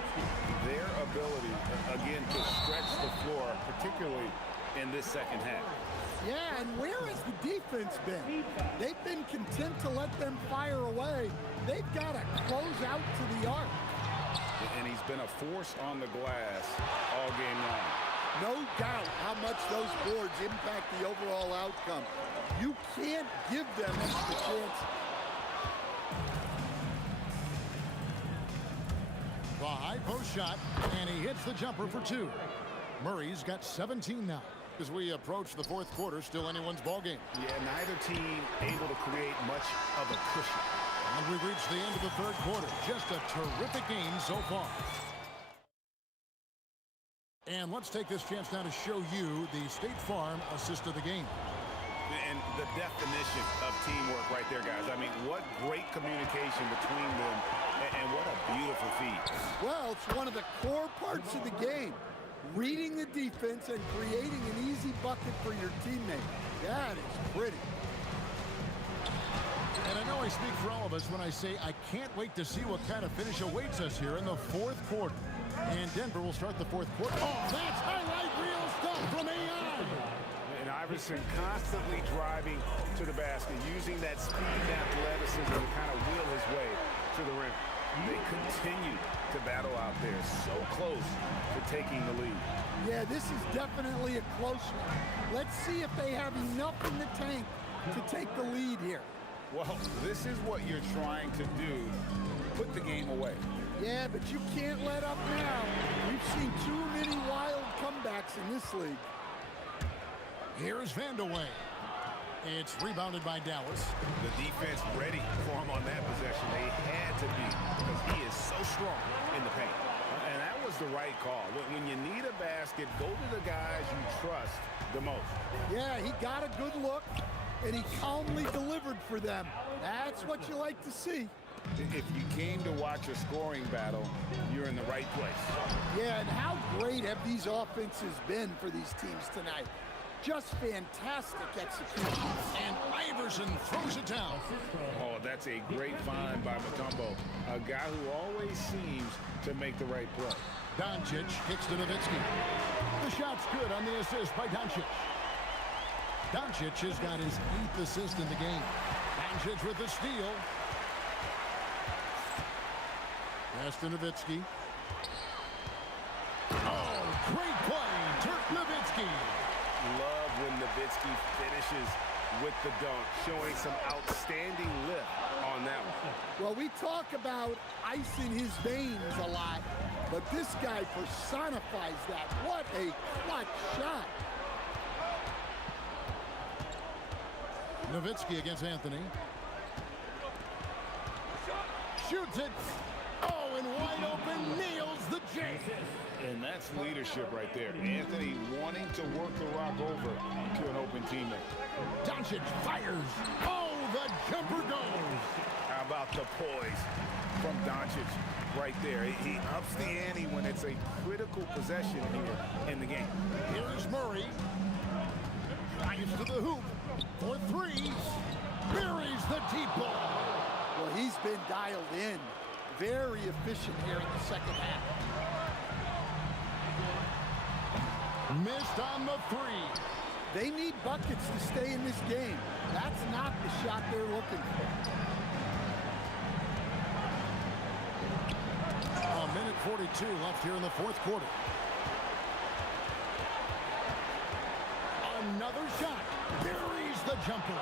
Their ability, again, to stretch the floor, particularly in this second half. Yeah, and where has the defense been? They've been content to let them fire away. They've got to close out to the arc. And he's been a force on the glass all game long. No doubt how much those boards impact the overall outcome. You can't give them extra chances. The high post shot, and he hits the jumper for 2. Murray's got 17 now. As we approach the fourth quarter, still anyone's ball game. Yeah, neither team able to create much of a cushion. And we've reached the end of the third quarter. Just a terrific game so far. And let's take this chance now to show you the State Farm assist of the game. And the definition of teamwork right there, guys. I mean, what great communication between them, and what a beautiful feed. Well, it's one of the core parts of the game. Reading the defense and creating an easy bucket for your teammate. That is pretty. And I know I speak for all of us when I say I can't wait to see what kind of finish awaits us here in the fourth quarter. And Denver will start the fourth quarter. Oh, that's highlight reel stuff from AI. And Iverson constantly driving to the basket, using that speed and athleticism to kind of wheel his way to the rim. They continue to battle out there, so close to taking the lead. Yeah, this is definitely a close one. Let's see if they have enough in the tank to take the lead here. Well, this is what you're trying to do, put the game away. Yeah, but you can't let up now. We've seen too many wild comebacks in this league. Here's Vandeweghe. It's rebounded by Dallas. The defense ready for him on that possession. They had to be, because he is so strong in the paint. And that was the right call. When you need a basket, go to the guys you trust the most. Yeah, he got a good look, and he calmly delivered for them. That's what you like to see. If you came to watch a scoring battle, you're in the right place. Yeah, and how great have these offenses been for these teams tonight? Just fantastic execution. And Iverson throws it down. Oh, that's a great find by Mutombo. A guy who always seems to make the right play. Doncic kicks to Nowitzki. The shot's good on the assist by Doncic. Doncic has got his 8th assist in the game. Doncic with the steal. Pass to Nowitzki. Oh, great play. Dirk Nowitzki. Love when Nowitzki finishes with the dunk, showing some outstanding lift on that one. Well, we talk about ice in his veins a lot, but this guy personifies that. What a clutch shot. Nowitzki against Anthony. Shoots it. Oh, and wide open, nails the J. And that's leadership right there. Anthony wanting to work the rock over to an open teammate. Doncic fires. Oh, the jumper goes. How about the poise from Doncic right there? He ups the ante when it's a critical possession here in the game. Here's Murray. Drives to the hoop for 3. Buries the deep ball. Well, he's been dialed in. Very efficient here in the second half. Missed on the 3. They need buckets to stay in this game. That's not the shot they're looking for. A minute 42 left here in the fourth quarter. Another shot. Buries the jumper.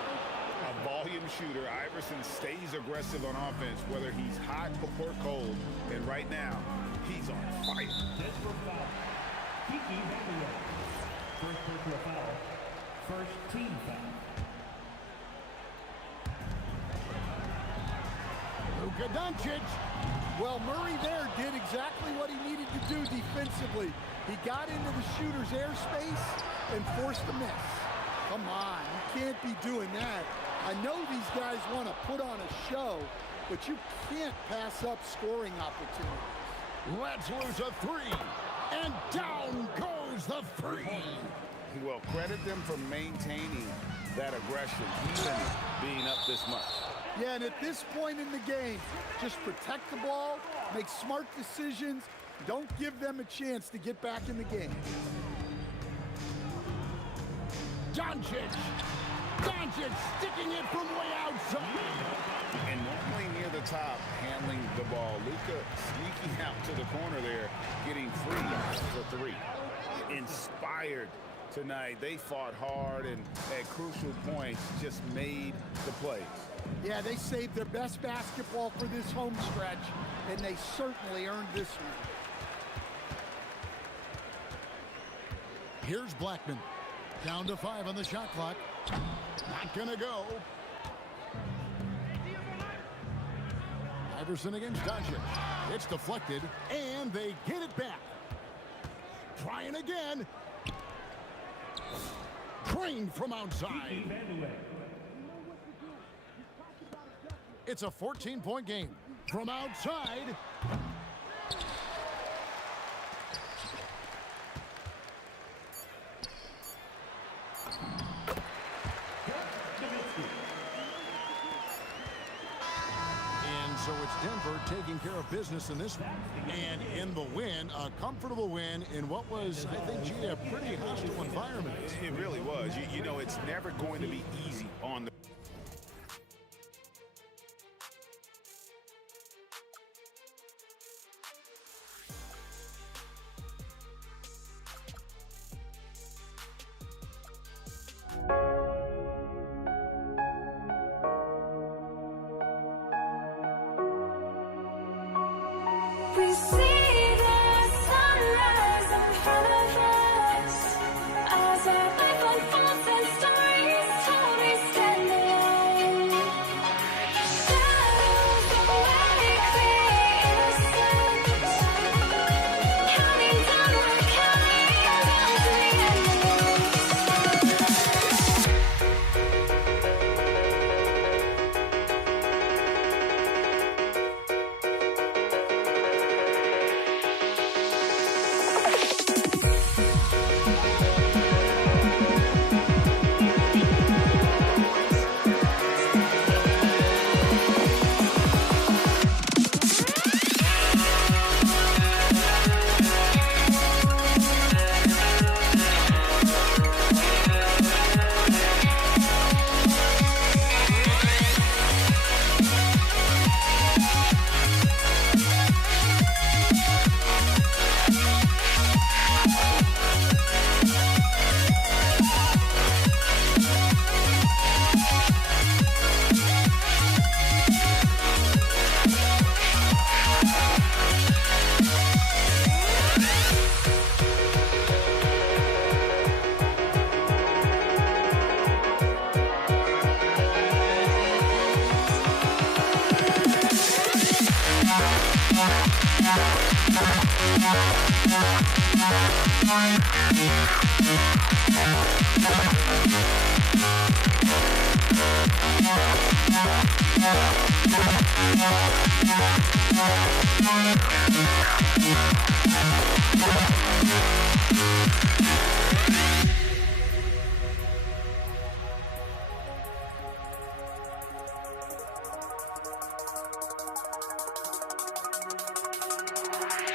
A volume shooter. Iverson stays aggressive on offense, whether he's hot or cold. And right now, he's on fire. First personal foul. First team foul. Luka Doncic. Well, Murray there did exactly what he needed to do defensively. He got into the shooter's airspace and forced a miss. Come on, you can't be doing that. I know these guys want to put on a show, but you can't pass up scoring opportunities. Let's lose a three. And down goes the three. Well, credit them for maintaining that aggression, even being up this much. Yeah, and at this point in the game, just protect the ball, make smart decisions, don't give them a chance to get back in the game. Doncic sticking it from way outside. And normally near the top, handling the ball. Luka sneaking out to the corner there, getting free for three. Inspired tonight. They fought hard and at crucial points just made the plays. Yeah, they saved their best basketball for this home stretch, and they certainly earned this one. Here's Blackman. Down to 5 on the shot clock. Not gonna go. Iverson against Doncic. It's deflected, and they get it back. Trying again. Drained from outside. It's a 14-point game. From outside. So it's Denver taking care of business in this one. And in the win, a comfortable win in what was, I think, G, a pretty hostile environment. It really was. You know, it's never going to be easy on the We see the sunrise in front of us as our life unfolds and stories told. We stand alone. Shadows awake the innocence, counting down, we're counting down to the end.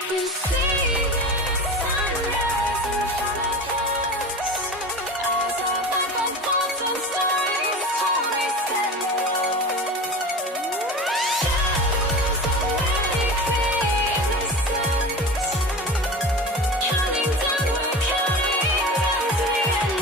We see the sunrise in front of us as our life unfolds and stories told. We stand alone. Shadows awake the innocence, counting down, we're counting down to the end.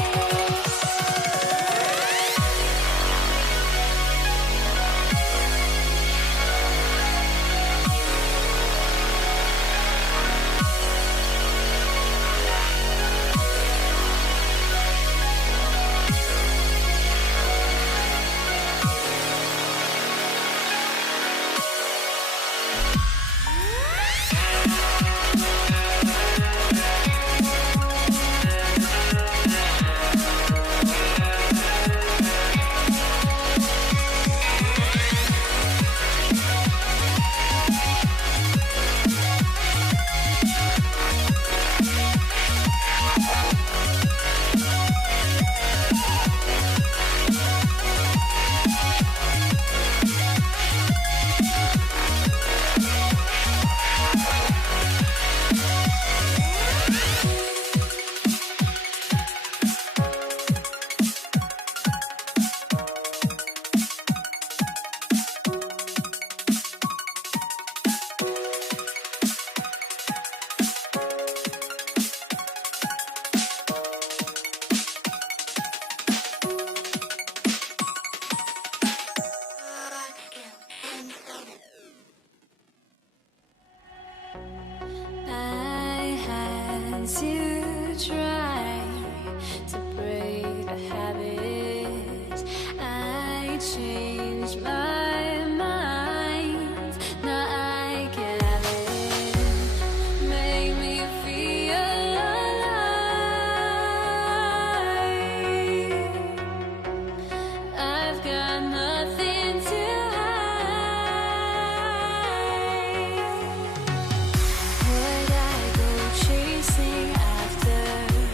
to try to break a habit. I changed my mind. Now I can have it. Make me feel alive. I've got nothing to hide. Would I go chasing after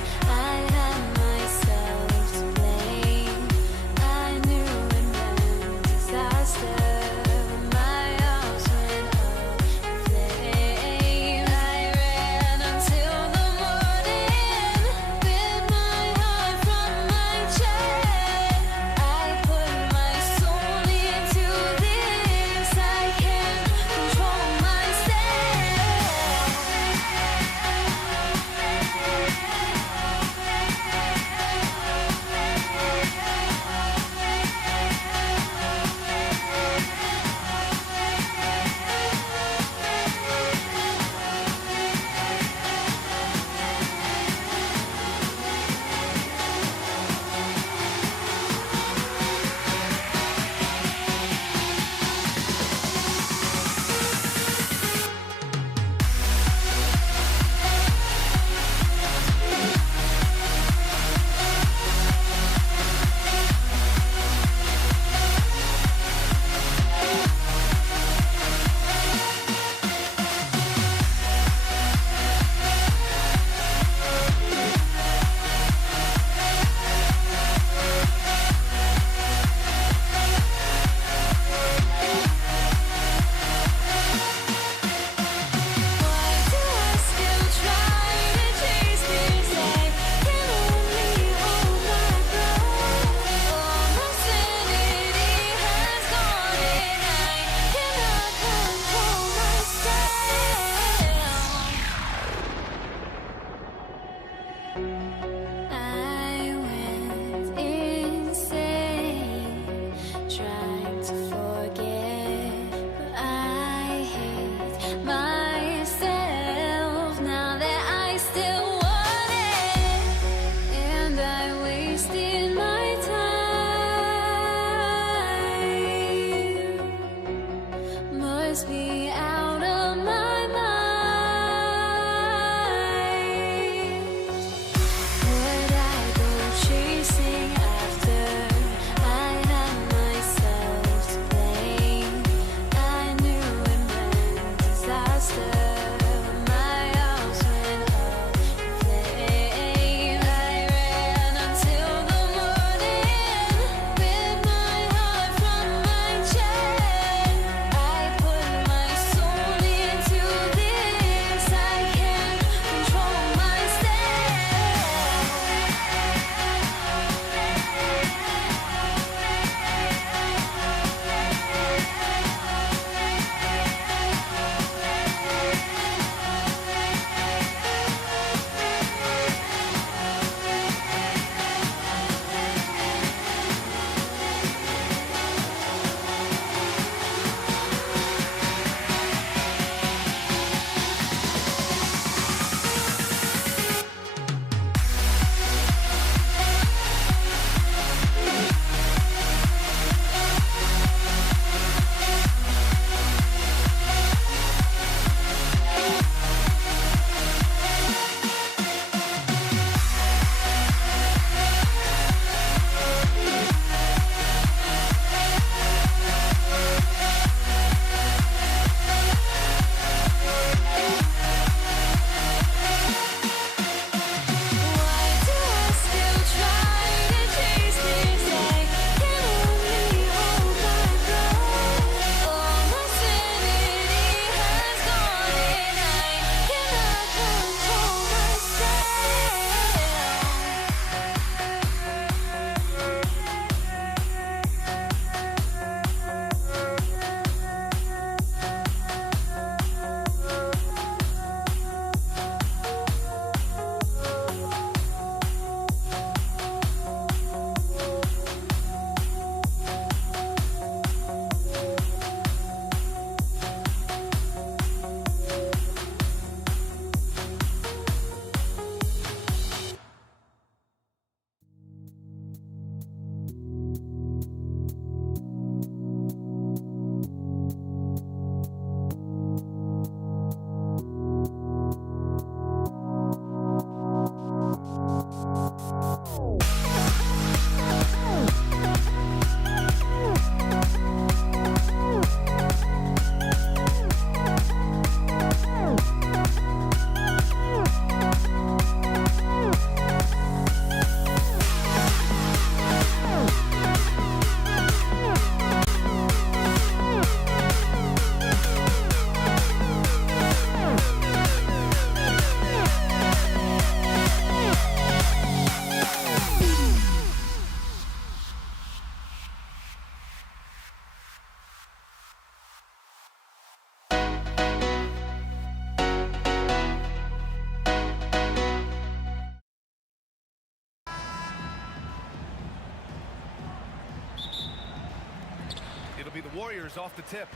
it'll be the Warriors off the tip.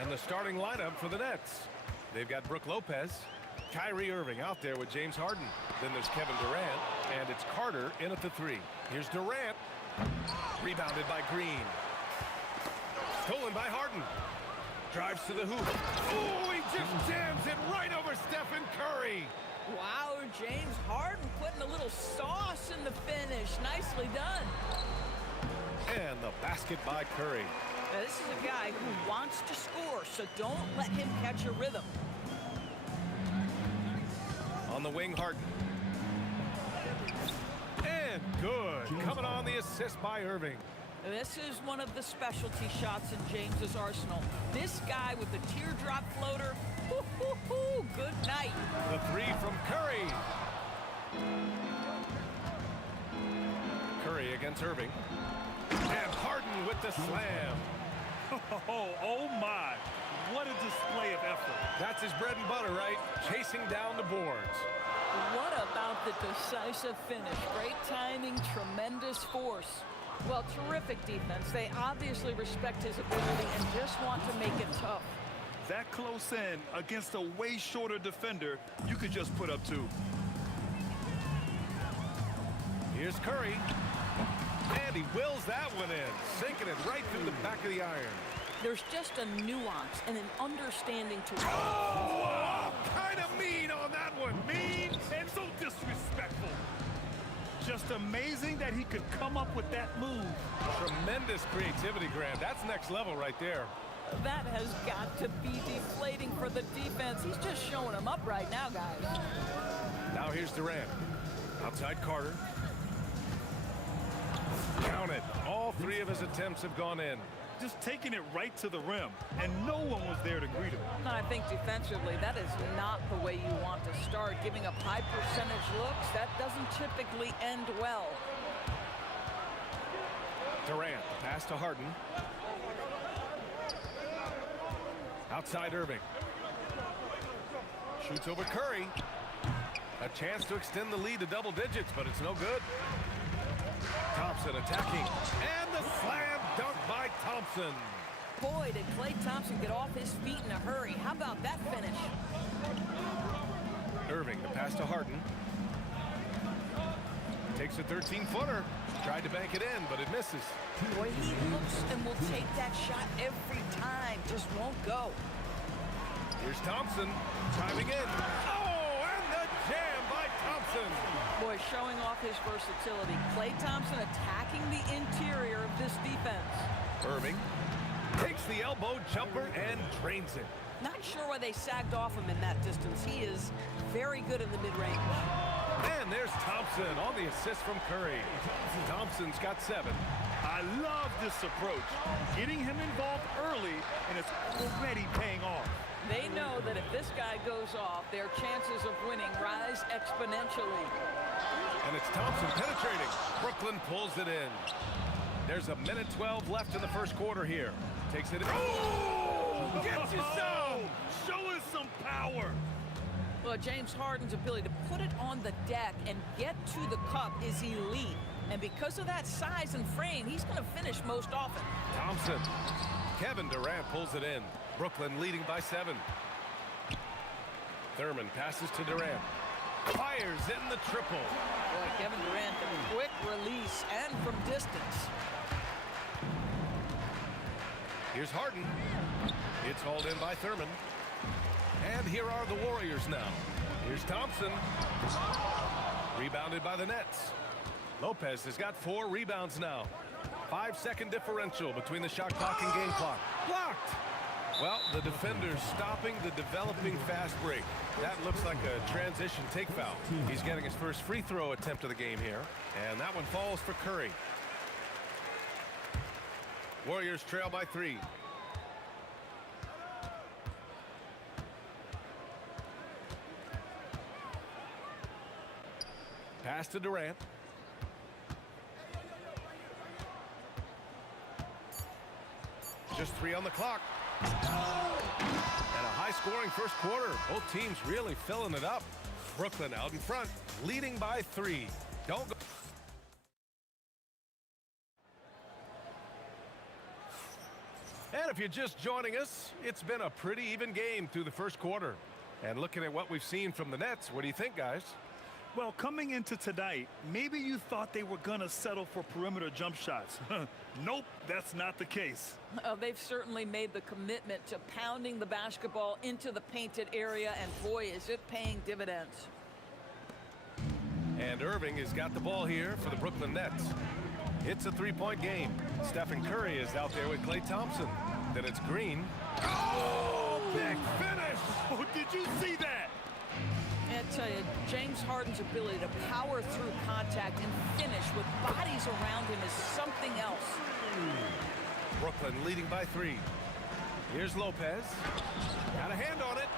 And the starting lineup for the Nets. They've got Brooke Lopez, Kyrie Irving out there with James Harden. Then there's Kevin Durant, and it's Carter in at the 3. Here's Durant. Rebounded by Green. Stolen by Harden. Drives to the hoop. Oh, he just jams it right over Stephen Curry. Wow, James Harden putting a little sauce in the finish. Nicely done. And the basket by Curry. Now, this is a guy who wants to score, so don't let him catch a rhythm. On the wing, Harden. And good. Coming on the assist by Irving. This is one of the specialty shots in James's arsenal. This guy with the teardrop floater, good night. The 3 from Curry. Curry against Irving. And Harden with the slam. Oh my, what a display of effort. That's his bread and butter, right? Chasing down the boards. What about the decisive finish? Great timing, tremendous force. Well, terrific defense. They obviously respect his ability and just want to make it tough. That close in against a way shorter defender, you could just put up 2. Here's Curry. And he wills that one in, sinking it right through the back of the iron. There's just a nuance and an understanding to it. Oh, kind of mean on that one. Mean and so disrespectful. Just amazing that he could come up with that move. Tremendous creativity, Graham. That's next level right there. That has got to be deflating for the defense. He's just showing them up right now, guys. Now here's Durant. Outside Carter. Count it. All 3 of his attempts have gone in. Just taking it right to the rim, and no one was there to greet him. I think defensively, that is not the way you want to start. Giving up high percentage looks, that doesn't typically end well. Durant, the pass to Harden. Outside Irving. Shoots over Curry. A chance to extend the lead to double digits, but it's no good. Thompson attacking. And the slam dunk by Thompson. Boy, did Klay Thompson get off his feet in a hurry. How about that finish? Irving, the pass to Harden. Takes a 13-footer. Tried to bank it in, but it misses. Boy, he looks and will take that shot every time. Just won't go. Here's Thompson driving in. Oh, and the jam by Thompson. Boy, showing off his versatility. Klay Thompson attacking the interior of this defense. Irving takes the elbow jumper and drains it. Not sure why they sagged off him in that distance. He is very good in the mid-range. And there's Thompson on the assist from Curry. Thompson's got 7. I love this approach. Getting him involved early, and it's already paying off. They know that if this guy goes off, their chances of winning rise exponentially. And it's Thompson penetrating. Brooklyn pulls it in. There's a minute 12 left in the first quarter here. Takes it in. Oh! Gets you some! Show us some power! Well, James Harden's ability to put it on the deck and get to the cup is elite. And because of that size and frame, he's going to finish most often. Thompson. Kevin Durant pulls it in. Brooklyn leading by 7. Thurman passes to Durant. Fires in the triple. Boy, Kevin Durant, the quick release and from distance. Here's Harden. It's hauled in by Thurman. And here are the Warriors now. Here's Thompson. Rebounded by the Nets. Lopez has got 4 rebounds now. 5-second differential between the shot clock and game clock. Blocked! Well, the defender's stopping the developing fast break. That looks like a transition take foul. He's getting his first free throw attempt of the game here. And that one falls for Curry. Warriors trail by 3. Pass to Durant. Just 3 on the clock. And a high-scoring first quarter. Both teams really filling it up. Brooklyn out in front, leading by 3. Don't go. if you're just joining us, it's been a pretty even game through the first quarter. And looking at what we've seen from the Nets, what do you think, guys? Well, coming into tonight, maybe you thought they were going to settle for perimeter jump shots. Nope, that's not the case. They've certainly made the commitment to pounding the basketball into the painted area, and boy, is it paying dividends. And Irving has got the ball here for the Brooklyn Nets. It's a three-point game. Stephen Curry is out there with Klay Thompson. Then it's Green. Oh, big finish! Oh, did you see that? I tell you, James Harden's ability to power through contact and finish with bodies around him is something else. Brooklyn leading by 3. Here's Lopez. Got a hand on it.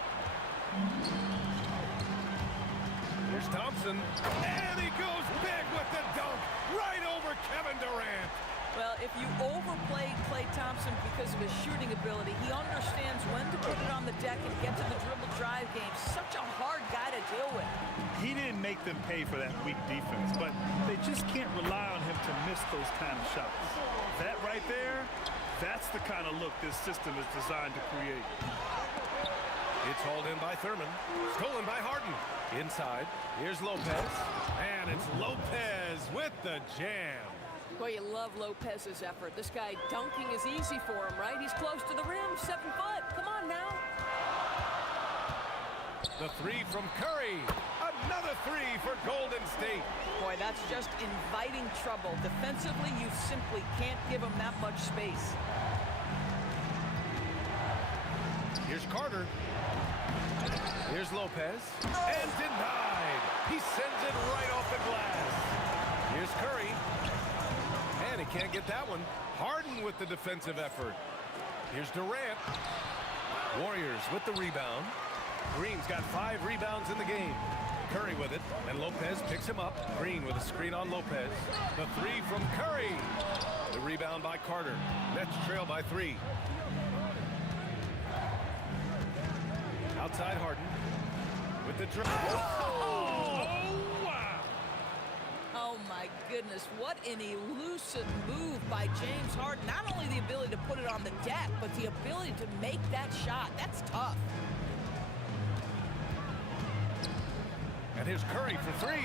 Here's Thompson. And he goes big with the dunk right over Kevin Durant. Well, if you overplay Klay Thompson because of his shooting ability, he understands when to put it on the deck and get to the dribble drive game. Such a hard guy to deal with. He didn't make them pay for that weak defense, but they just can't rely on him to miss those kind of shots. That right there, that's the kind of look this system is designed to create. It's hauled in by Thurman. Stolen by Harden. Inside, here's Lopez. And it's Lopez with the jam. Well, you love Lopez's effort. This guy dunking is easy for him, right? He's close to the rim, 7 foot. Come on now. The 3 from Curry. Another 3 for Golden State. Boy, that's just inviting trouble. Defensively, you simply can't give him that much space. Here's Carter. Here's Lopez. And denied. He sends it right off the glass. Here's Curry. And he can't get that one. Harden with the defensive effort. Here's Durant. Warriors with the rebound. Green's got 5 rebounds in the game. Curry with it, and Lopez picks him up. Green with a screen on Lopez. The 3 from Curry. The rebound by Carter. Nets trail by 3. Outside Harden with the dribble. Oh, wow. Oh, my goodness. What an elusive move by James Harden. Not only the ability to put it on the deck, but the ability to make that shot. That's tough. And here's Curry for 3.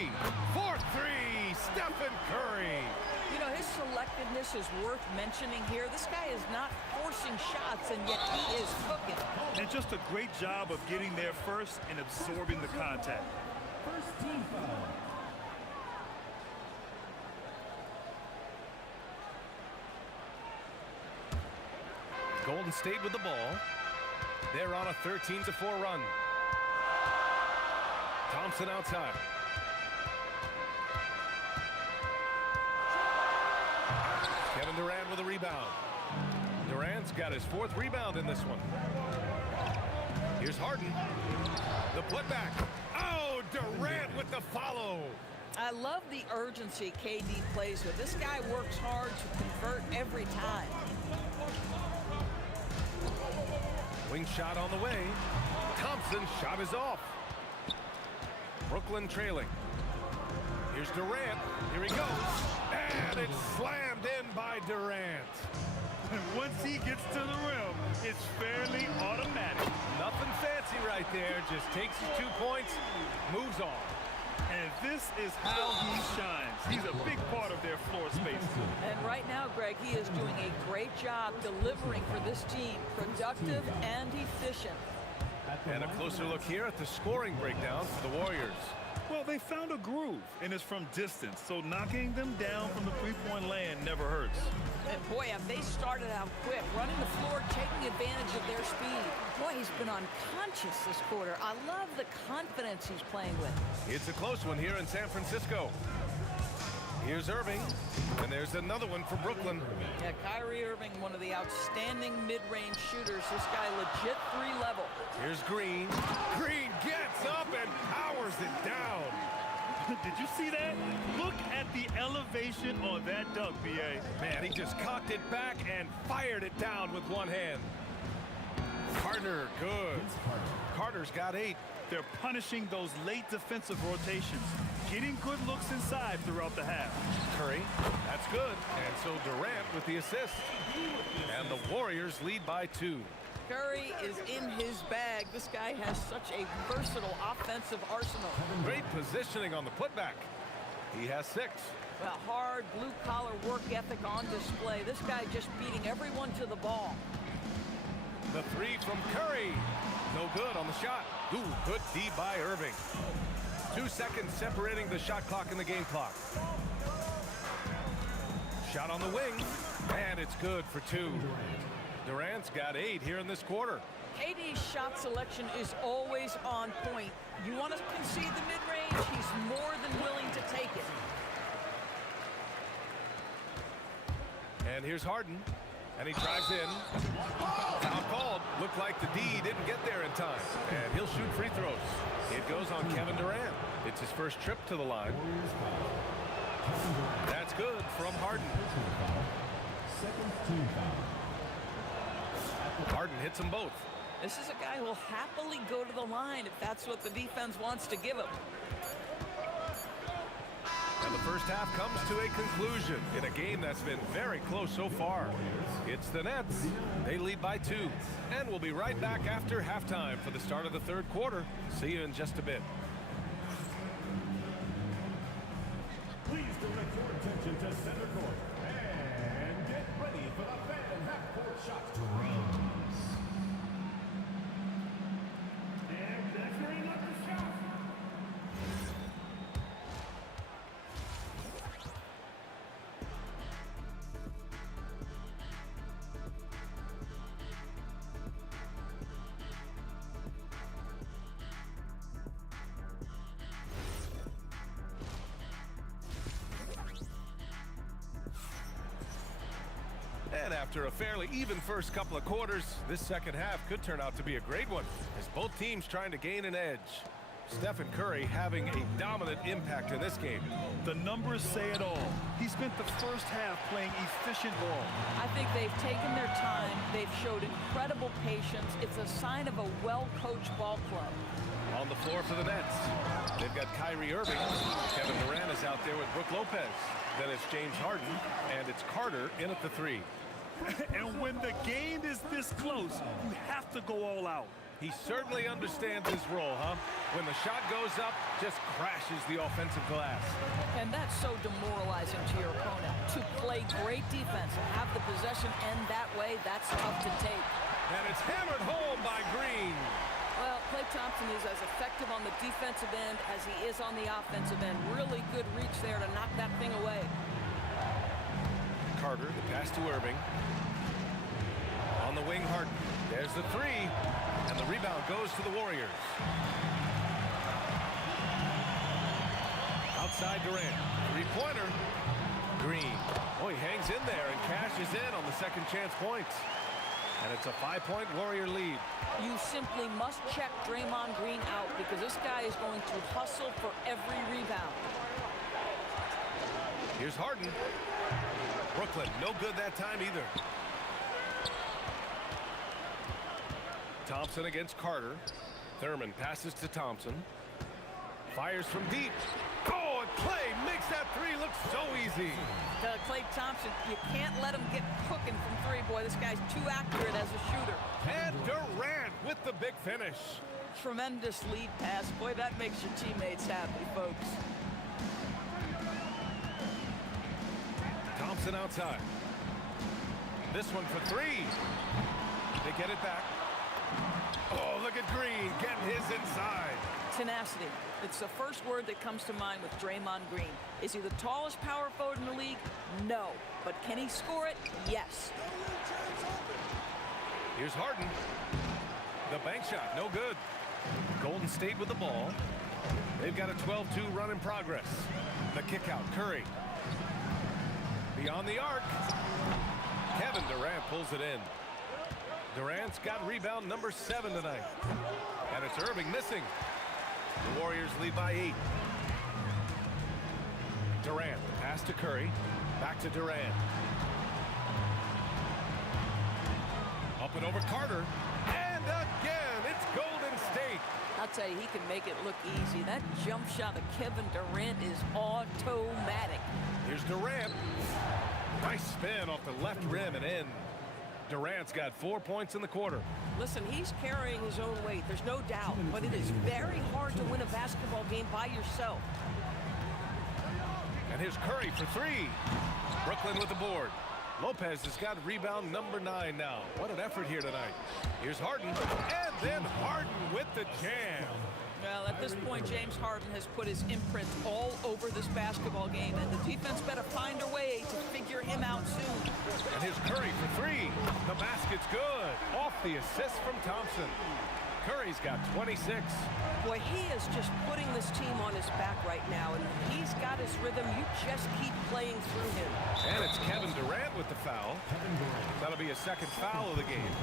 For 3, Stephen Curry. You know, his selectiveness is worth mentioning here. This guy is not forcing shots, and yet he is cooking. And just a great job of getting there first and absorbing the contact. First team foul. Golden State with the ball. They're on a 13-4 run. Thompson outside. Kevin Durant with a rebound. Durant's got his 4th rebound in this one. Here's Harden. The putback. Oh, Durant with the follow. I love the urgency KD plays with. This guy works hard to convert every time. Wing shot on the way. Thompson's shot is off. Brooklyn trailing. Here's Durant. Here he goes. And it's slammed in by Durant. Once he gets to the rim, it's fairly automatic. Nothing fancy right there. Just takes his 2 points, moves on. And this is how he shines. He's a big part of their floor space. And right now, Greg, he is doing a great job delivering for this team. Productive and efficient. And a closer look here at the scoring breakdown for the Warriors. Well, they found a groove, and it's from distance, so knocking them down from the three-point land never hurts. And boy, have they started out quick, running the floor, taking advantage of their speed. Boy, he's been unconscious this quarter. I love the confidence he's playing with. It's a close one here in San Francisco. Here's Irving, and there's another one for Brooklyn. Yeah, Kyrie Irving, one of the outstanding mid-range shooters. This guy legit 3 level. Here's Green. Green gets up and powers it down. Did you see that? Look at the elevation on that dunk, B.A. Man, he just cocked it back and fired it down with one hand. Carter, good. Carter's got 8. They're punishing those late defensive rotations, getting good looks inside throughout the half. Curry, that's good. And so Durant with the assist. And the Warriors lead by 2. Curry is in his bag. This guy has such a versatile offensive arsenal. Great positioning on the putback. He has 6. Well, hard blue-collar work ethic on display. This guy just beating everyone to the ball. The 3 from Curry. No good on the shot. Ooh, good D by Irving. 2 seconds separating the shot clock and the game clock. Shot on the wing, and it's good for 2. Durant's got 8 here in this quarter. KD's shot selection is always on point. You want to concede the mid-range, he's more than willing to take it. And here's Harden, and he drives in. Foul called. Looked like the D didn't get there in time, and he'll shoot free throws. It goes on Kevin Durant. It's his first trip to the line. That's good from Harden. Harden hits them both. This is a guy who will happily go to the line if that's what the defense wants to give him. And the first half comes to a conclusion in a game that's been very close so far. It's the Nets. They lead by 2. And we'll be right back after halftime for the start of the third quarter. See you in just a bit. Please direct your attention to center court and get ready for the Phantom half-court shot. Drums. And that's where he knocked the shot. And after a fairly even first couple of quarters, this second half could turn out to be a great one, as both teams trying to gain an edge. Stephen Curry having a dominant impact in this game. The numbers say it all. He spent the first half playing efficient ball. I think they've taken their time. They've showed incredible patience. It's a sign of a well-coached ball club. On the floor for the Nets, they've got Kyrie Irving. Kevin Durant is out there with Brook Lopez. Then it's James Harden, and it's Carter in at the 3. And when the game is this close, you have to go all out. He certainly understands his role, huh? When the shot goes up, just crashes the offensive glass. And that's so demoralizing to your opponent. To play great defense and have the possession end that way, that's tough to take. And it's hammered home by Green. Well, Klay Thompson is as effective on the defensive end as he is on the offensive end. Really good reach there to knock that thing away. Carter, the pass to Irving. On the wing, Harden. There's the 3. And the rebound goes to the Warriors. Outside Durant. 3-pointer. Green. Oh, he hangs in there and cashes in on the second chance points. And it's a 5-point Warrior lead. You simply must check Draymond Green out because this guy is going to hustle for every rebound. Here's Harden. Brooklyn, no good that time either. Thompson against Carter. Thurman passes to Thompson. Fires from deep. Oh, and Klay makes that 3 look so easy. Klay Thompson, you can't let him get cooking from 3. Boy, this guy's too accurate as a shooter. And Durant with the big finish. Tremendous lead pass. Boy, that makes your teammates happy, folks. Thompson outside. This one for 3. They get it back. Oh, look at Green getting his inside. Tenacity. It's the first word that comes to mind with Draymond Green. Is he the tallest power forward in the league? No. But can he score it? Yes. Here's Harden. The bank shot, no good. Golden State with the ball. They've got a 12-2 run in progress. The kick out, Curry. Beyond the arc. Kevin Durant pulls it in. Durant's got rebound number 7 tonight. And it's Irving missing. The Warriors lead by 8. Durant, pass to Curry. Back to Durant. Up and over Carter. And again, it's Golden State. I'll tell you, he can make it look easy. That jump shot of Kevin Durant is automatic. Here's Durant. Nice spin off the left rim and in. Durant's got 4 points in the quarter. Listen, he's carrying his own weight. There's no doubt. But it is very hard to win a basketball game by yourself. And here's Curry for three. Brooklyn with the board. Lopez has got rebound number 9 now. What an effort here tonight. Here's Harden. And then Harden with the jam. Well, at this point, James Harden has put his imprint all over this basketball game, and the defense better find a way to figure him out soon. And here's Curry for three. The basket's good. Off the assist from Thompson. Curry's got 26. Boy, he is just putting this team on his back right now, and he's got his rhythm. You just keep playing through him. And it's Kevin Durant with the foul. That'll be a second foul of the game.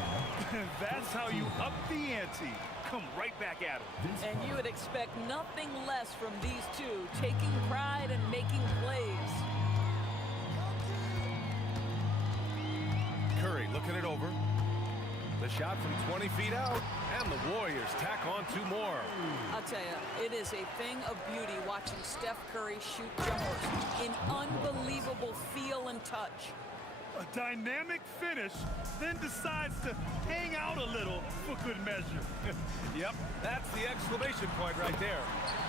That's how you up the ante. Come right back at him. And you would expect nothing less from these two, taking pride and making plays. Curry looking it over. The shot from 20 feet out, and the Warriors tack on 2 more. I'll tell you, it is a thing of beauty watching Steph Curry shoot jumpers in unbelievable feel and touch. A dynamic finish, then decides to hang out a little for good measure. Yep, that's the exclamation point right there.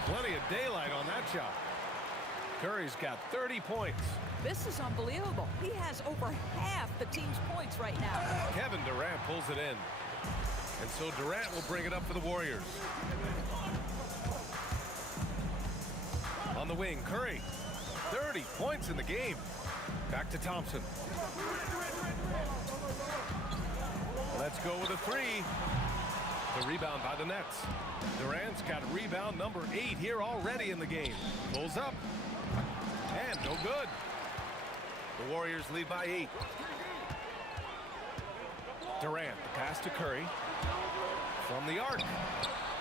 Plenty of daylight on that shot. Curry's got 30 points. This is unbelievable. He has over half the team's points right now. Kevin Durant pulls it in. And so Durant will bring it up for the Warriors. On the wing, Curry. 30 points in the game. Back to Thompson. Let's go with a three. The rebound by the Nets. Durant's got rebound number 8 here already in the game. Pulls up. And no good. The Warriors lead by 8. Durant, the pass to Curry. From the arc.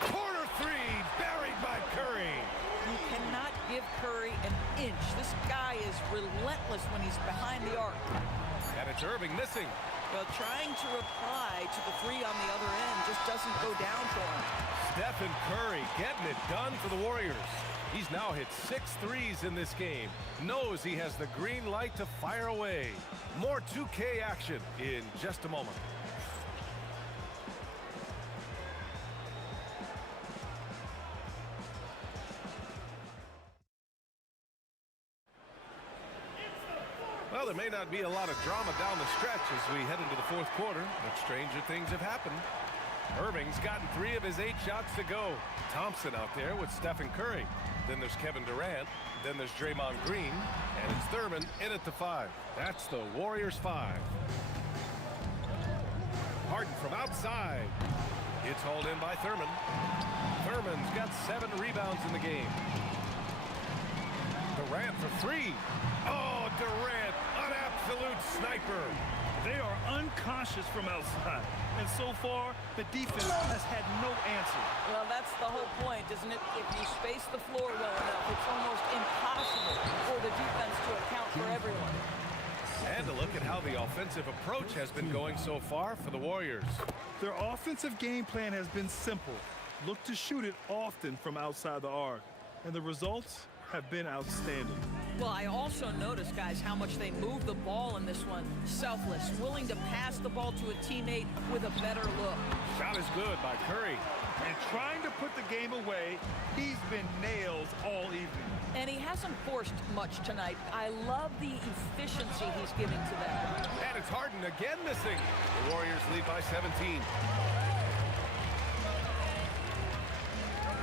Corner three, buried by Curry. You cannot give Curry an inch. This guy is relentless when he's behind the arc. And it's Irving missing. Well, trying to reply to the three on the other end just doesn't go down for him. Stephen Curry getting it done for the Warriors. He's now hit 6 threes in this game. Knows he has the green light to fire away. More 2K action in just a moment. Well, there may not be a lot of drama down the stretch as we head into the 4th quarter, but stranger things have happened. Irving's gotten 3 of his 8 shots to go. Thompson out there with Stephen Curry. Then there's Kevin Durant. Then there's Draymond Green. And it's Thurman in at the 5. That's the Warriors 5. Harden from outside. It's hauled in by Thurman. Thurman's got 7 rebounds in the game. Durant for 3. Oh, Durant, an absolute sniper. They are unconscious from outside. And so far, the defense has had no answer. Well, that's the whole point, isn't it? If you space the floor well enough, it's almost impossible for the defense to account for everyone. And a look at how the offensive approach has been going so far for the Warriors. Their offensive game plan has been simple. Look to shoot it often from outside the arc. And the results have been outstanding. Well, I also noticed, guys, how much they move the ball in this one. Selfless, willing to pass the ball to a teammate with a better look. Shot is good by Curry. And trying to put the game away, he's been nails all evening. And he hasn't forced much tonight. I love the efficiency he's giving to them. And it's Harden again missing. The Warriors lead by 17.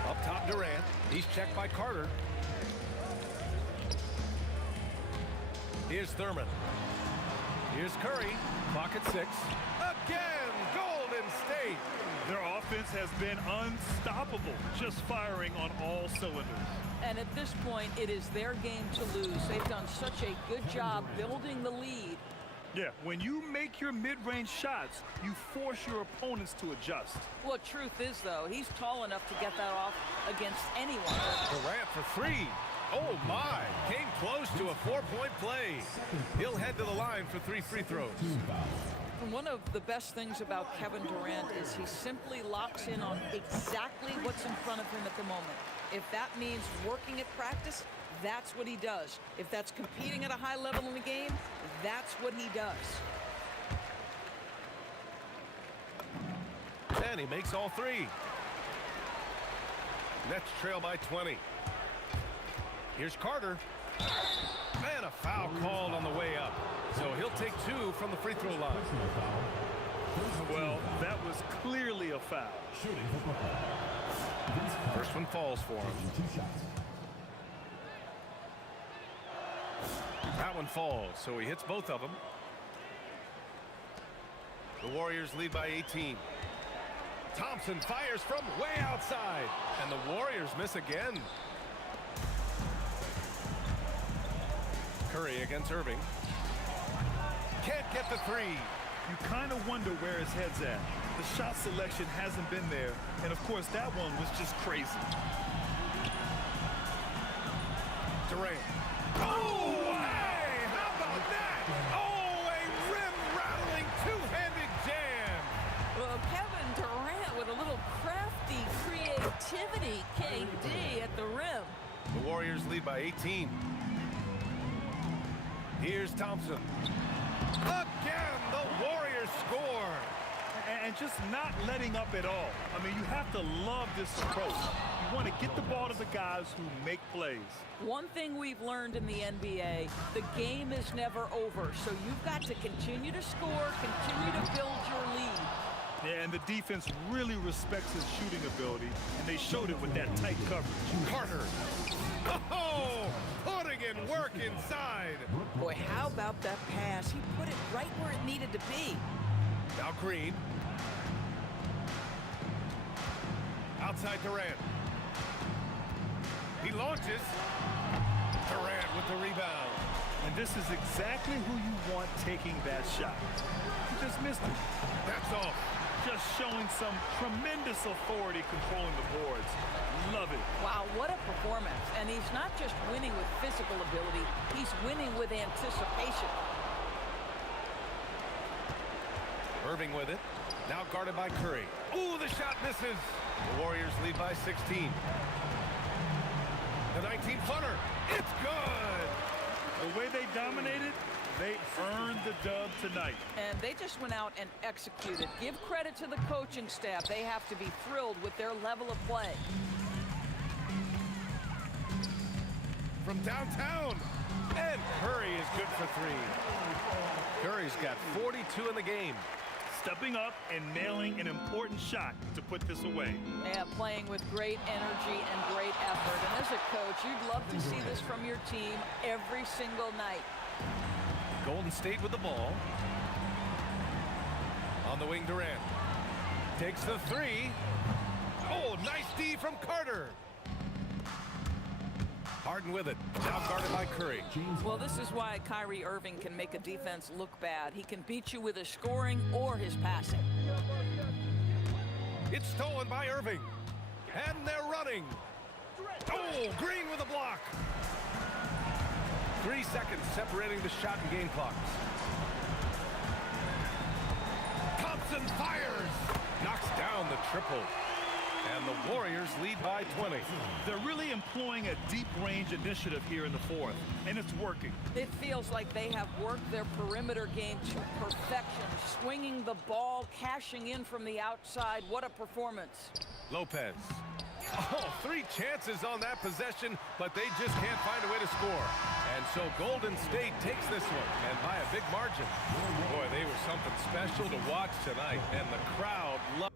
Up top, Durant. He's checked by Carter. Here's Thurman. Here's Curry. Clock at 6. Again, Golden State. Their offense has been unstoppable, just firing on all cylinders. And at this point, it is their game to lose. They've done such a good job building the lead. Yeah, when you make your mid-range shots, you force your opponents to adjust. Well, truth is, though, he's tall enough to get that off against anyone. Durant for 3. Oh, my. Came close to a 4-point play. He'll head to the line for 3 free throws. And one of the best things about Kevin Durant is he simply locks in on exactly what's in front of him at the moment. If that means working at practice, that's what he does. If that's competing at a high level in the game, that's what he does. And he makes all three. Nets trail by 20. Here's Carter. And a foul called on the way up. So he'll take 2 from the free throw line. Well, that was clearly a foul. First one falls for him. That one falls, so he hits both of them. The Warriors lead by 18. Thompson fires from way outside, and the Warriors miss again. Curry against Irving. Can't get the three. You kind of wonder where his head's at. The shot selection hasn't been there, and of course that one was just crazy. Durant. Oh, hey, how about that? Oh, a rim-rattling two-handed jam. Well, Kevin Durant with a little crafty creativity, KD at the rim. The Warriors lead by 18. Here's Thompson. Again, the Warriors score. And just not letting up at all. I mean, you have to love this approach. You want to get the ball to the guys who make plays. One thing we've learned in the NBA, the game is never over. So you've got to continue to score, continue to build your lead. Yeah, and the defense really respects his shooting ability, and they showed it with that tight coverage. Carter. Oh, putting in work inside. Boy, how about that pass? He put it right where it needed to be. Now Green. Outside Durant. He launches. Durant with the rebound. And this is exactly who you want taking that shot. He just missed it. That's all. Just showing some tremendous authority controlling the boards. Love it. Wow, what a performance. And he's not just winning with physical ability, he's winning with anticipation. Irving with it. Now guarded by Curry. Ooh, the shot misses. The Warriors lead by 16. The 19-footer. It's good. The way they dominated, they earned the dub tonight. And they just went out and executed. Give credit to the coaching staff. They have to be thrilled with their level of play. From downtown. And Curry is good for three. Curry's got 42 in the game. Stepping up and nailing an important shot to put this away. Yeah, playing with great energy and great effort. And as a coach, you'd love to see this from your team every single night. Golden State with the ball. On the wing, Durant. Takes the three. Oh, nice D from Carter. Harden with it. Now guarded by Curry. Well, this is why Kyrie Irving can make a defense look bad. He can beat you with his scoring or his passing. It's stolen by Irving. And they're running. Oh, Green with a block. 3 seconds separating the shot and game clocks. Thompson fires. Knocks down the triple. And the Warriors lead by 20. They're really employing a deep range initiative here in the fourth, and it's working. It feels like they have worked their perimeter game to perfection, swinging the ball, cashing in from the outside. What a performance. Lopez. Oh, 3 chances on that possession, but they just can't find a way to score. And so Golden State takes this one, and by a big margin. Boy, they were something special to watch tonight, and the crowd loved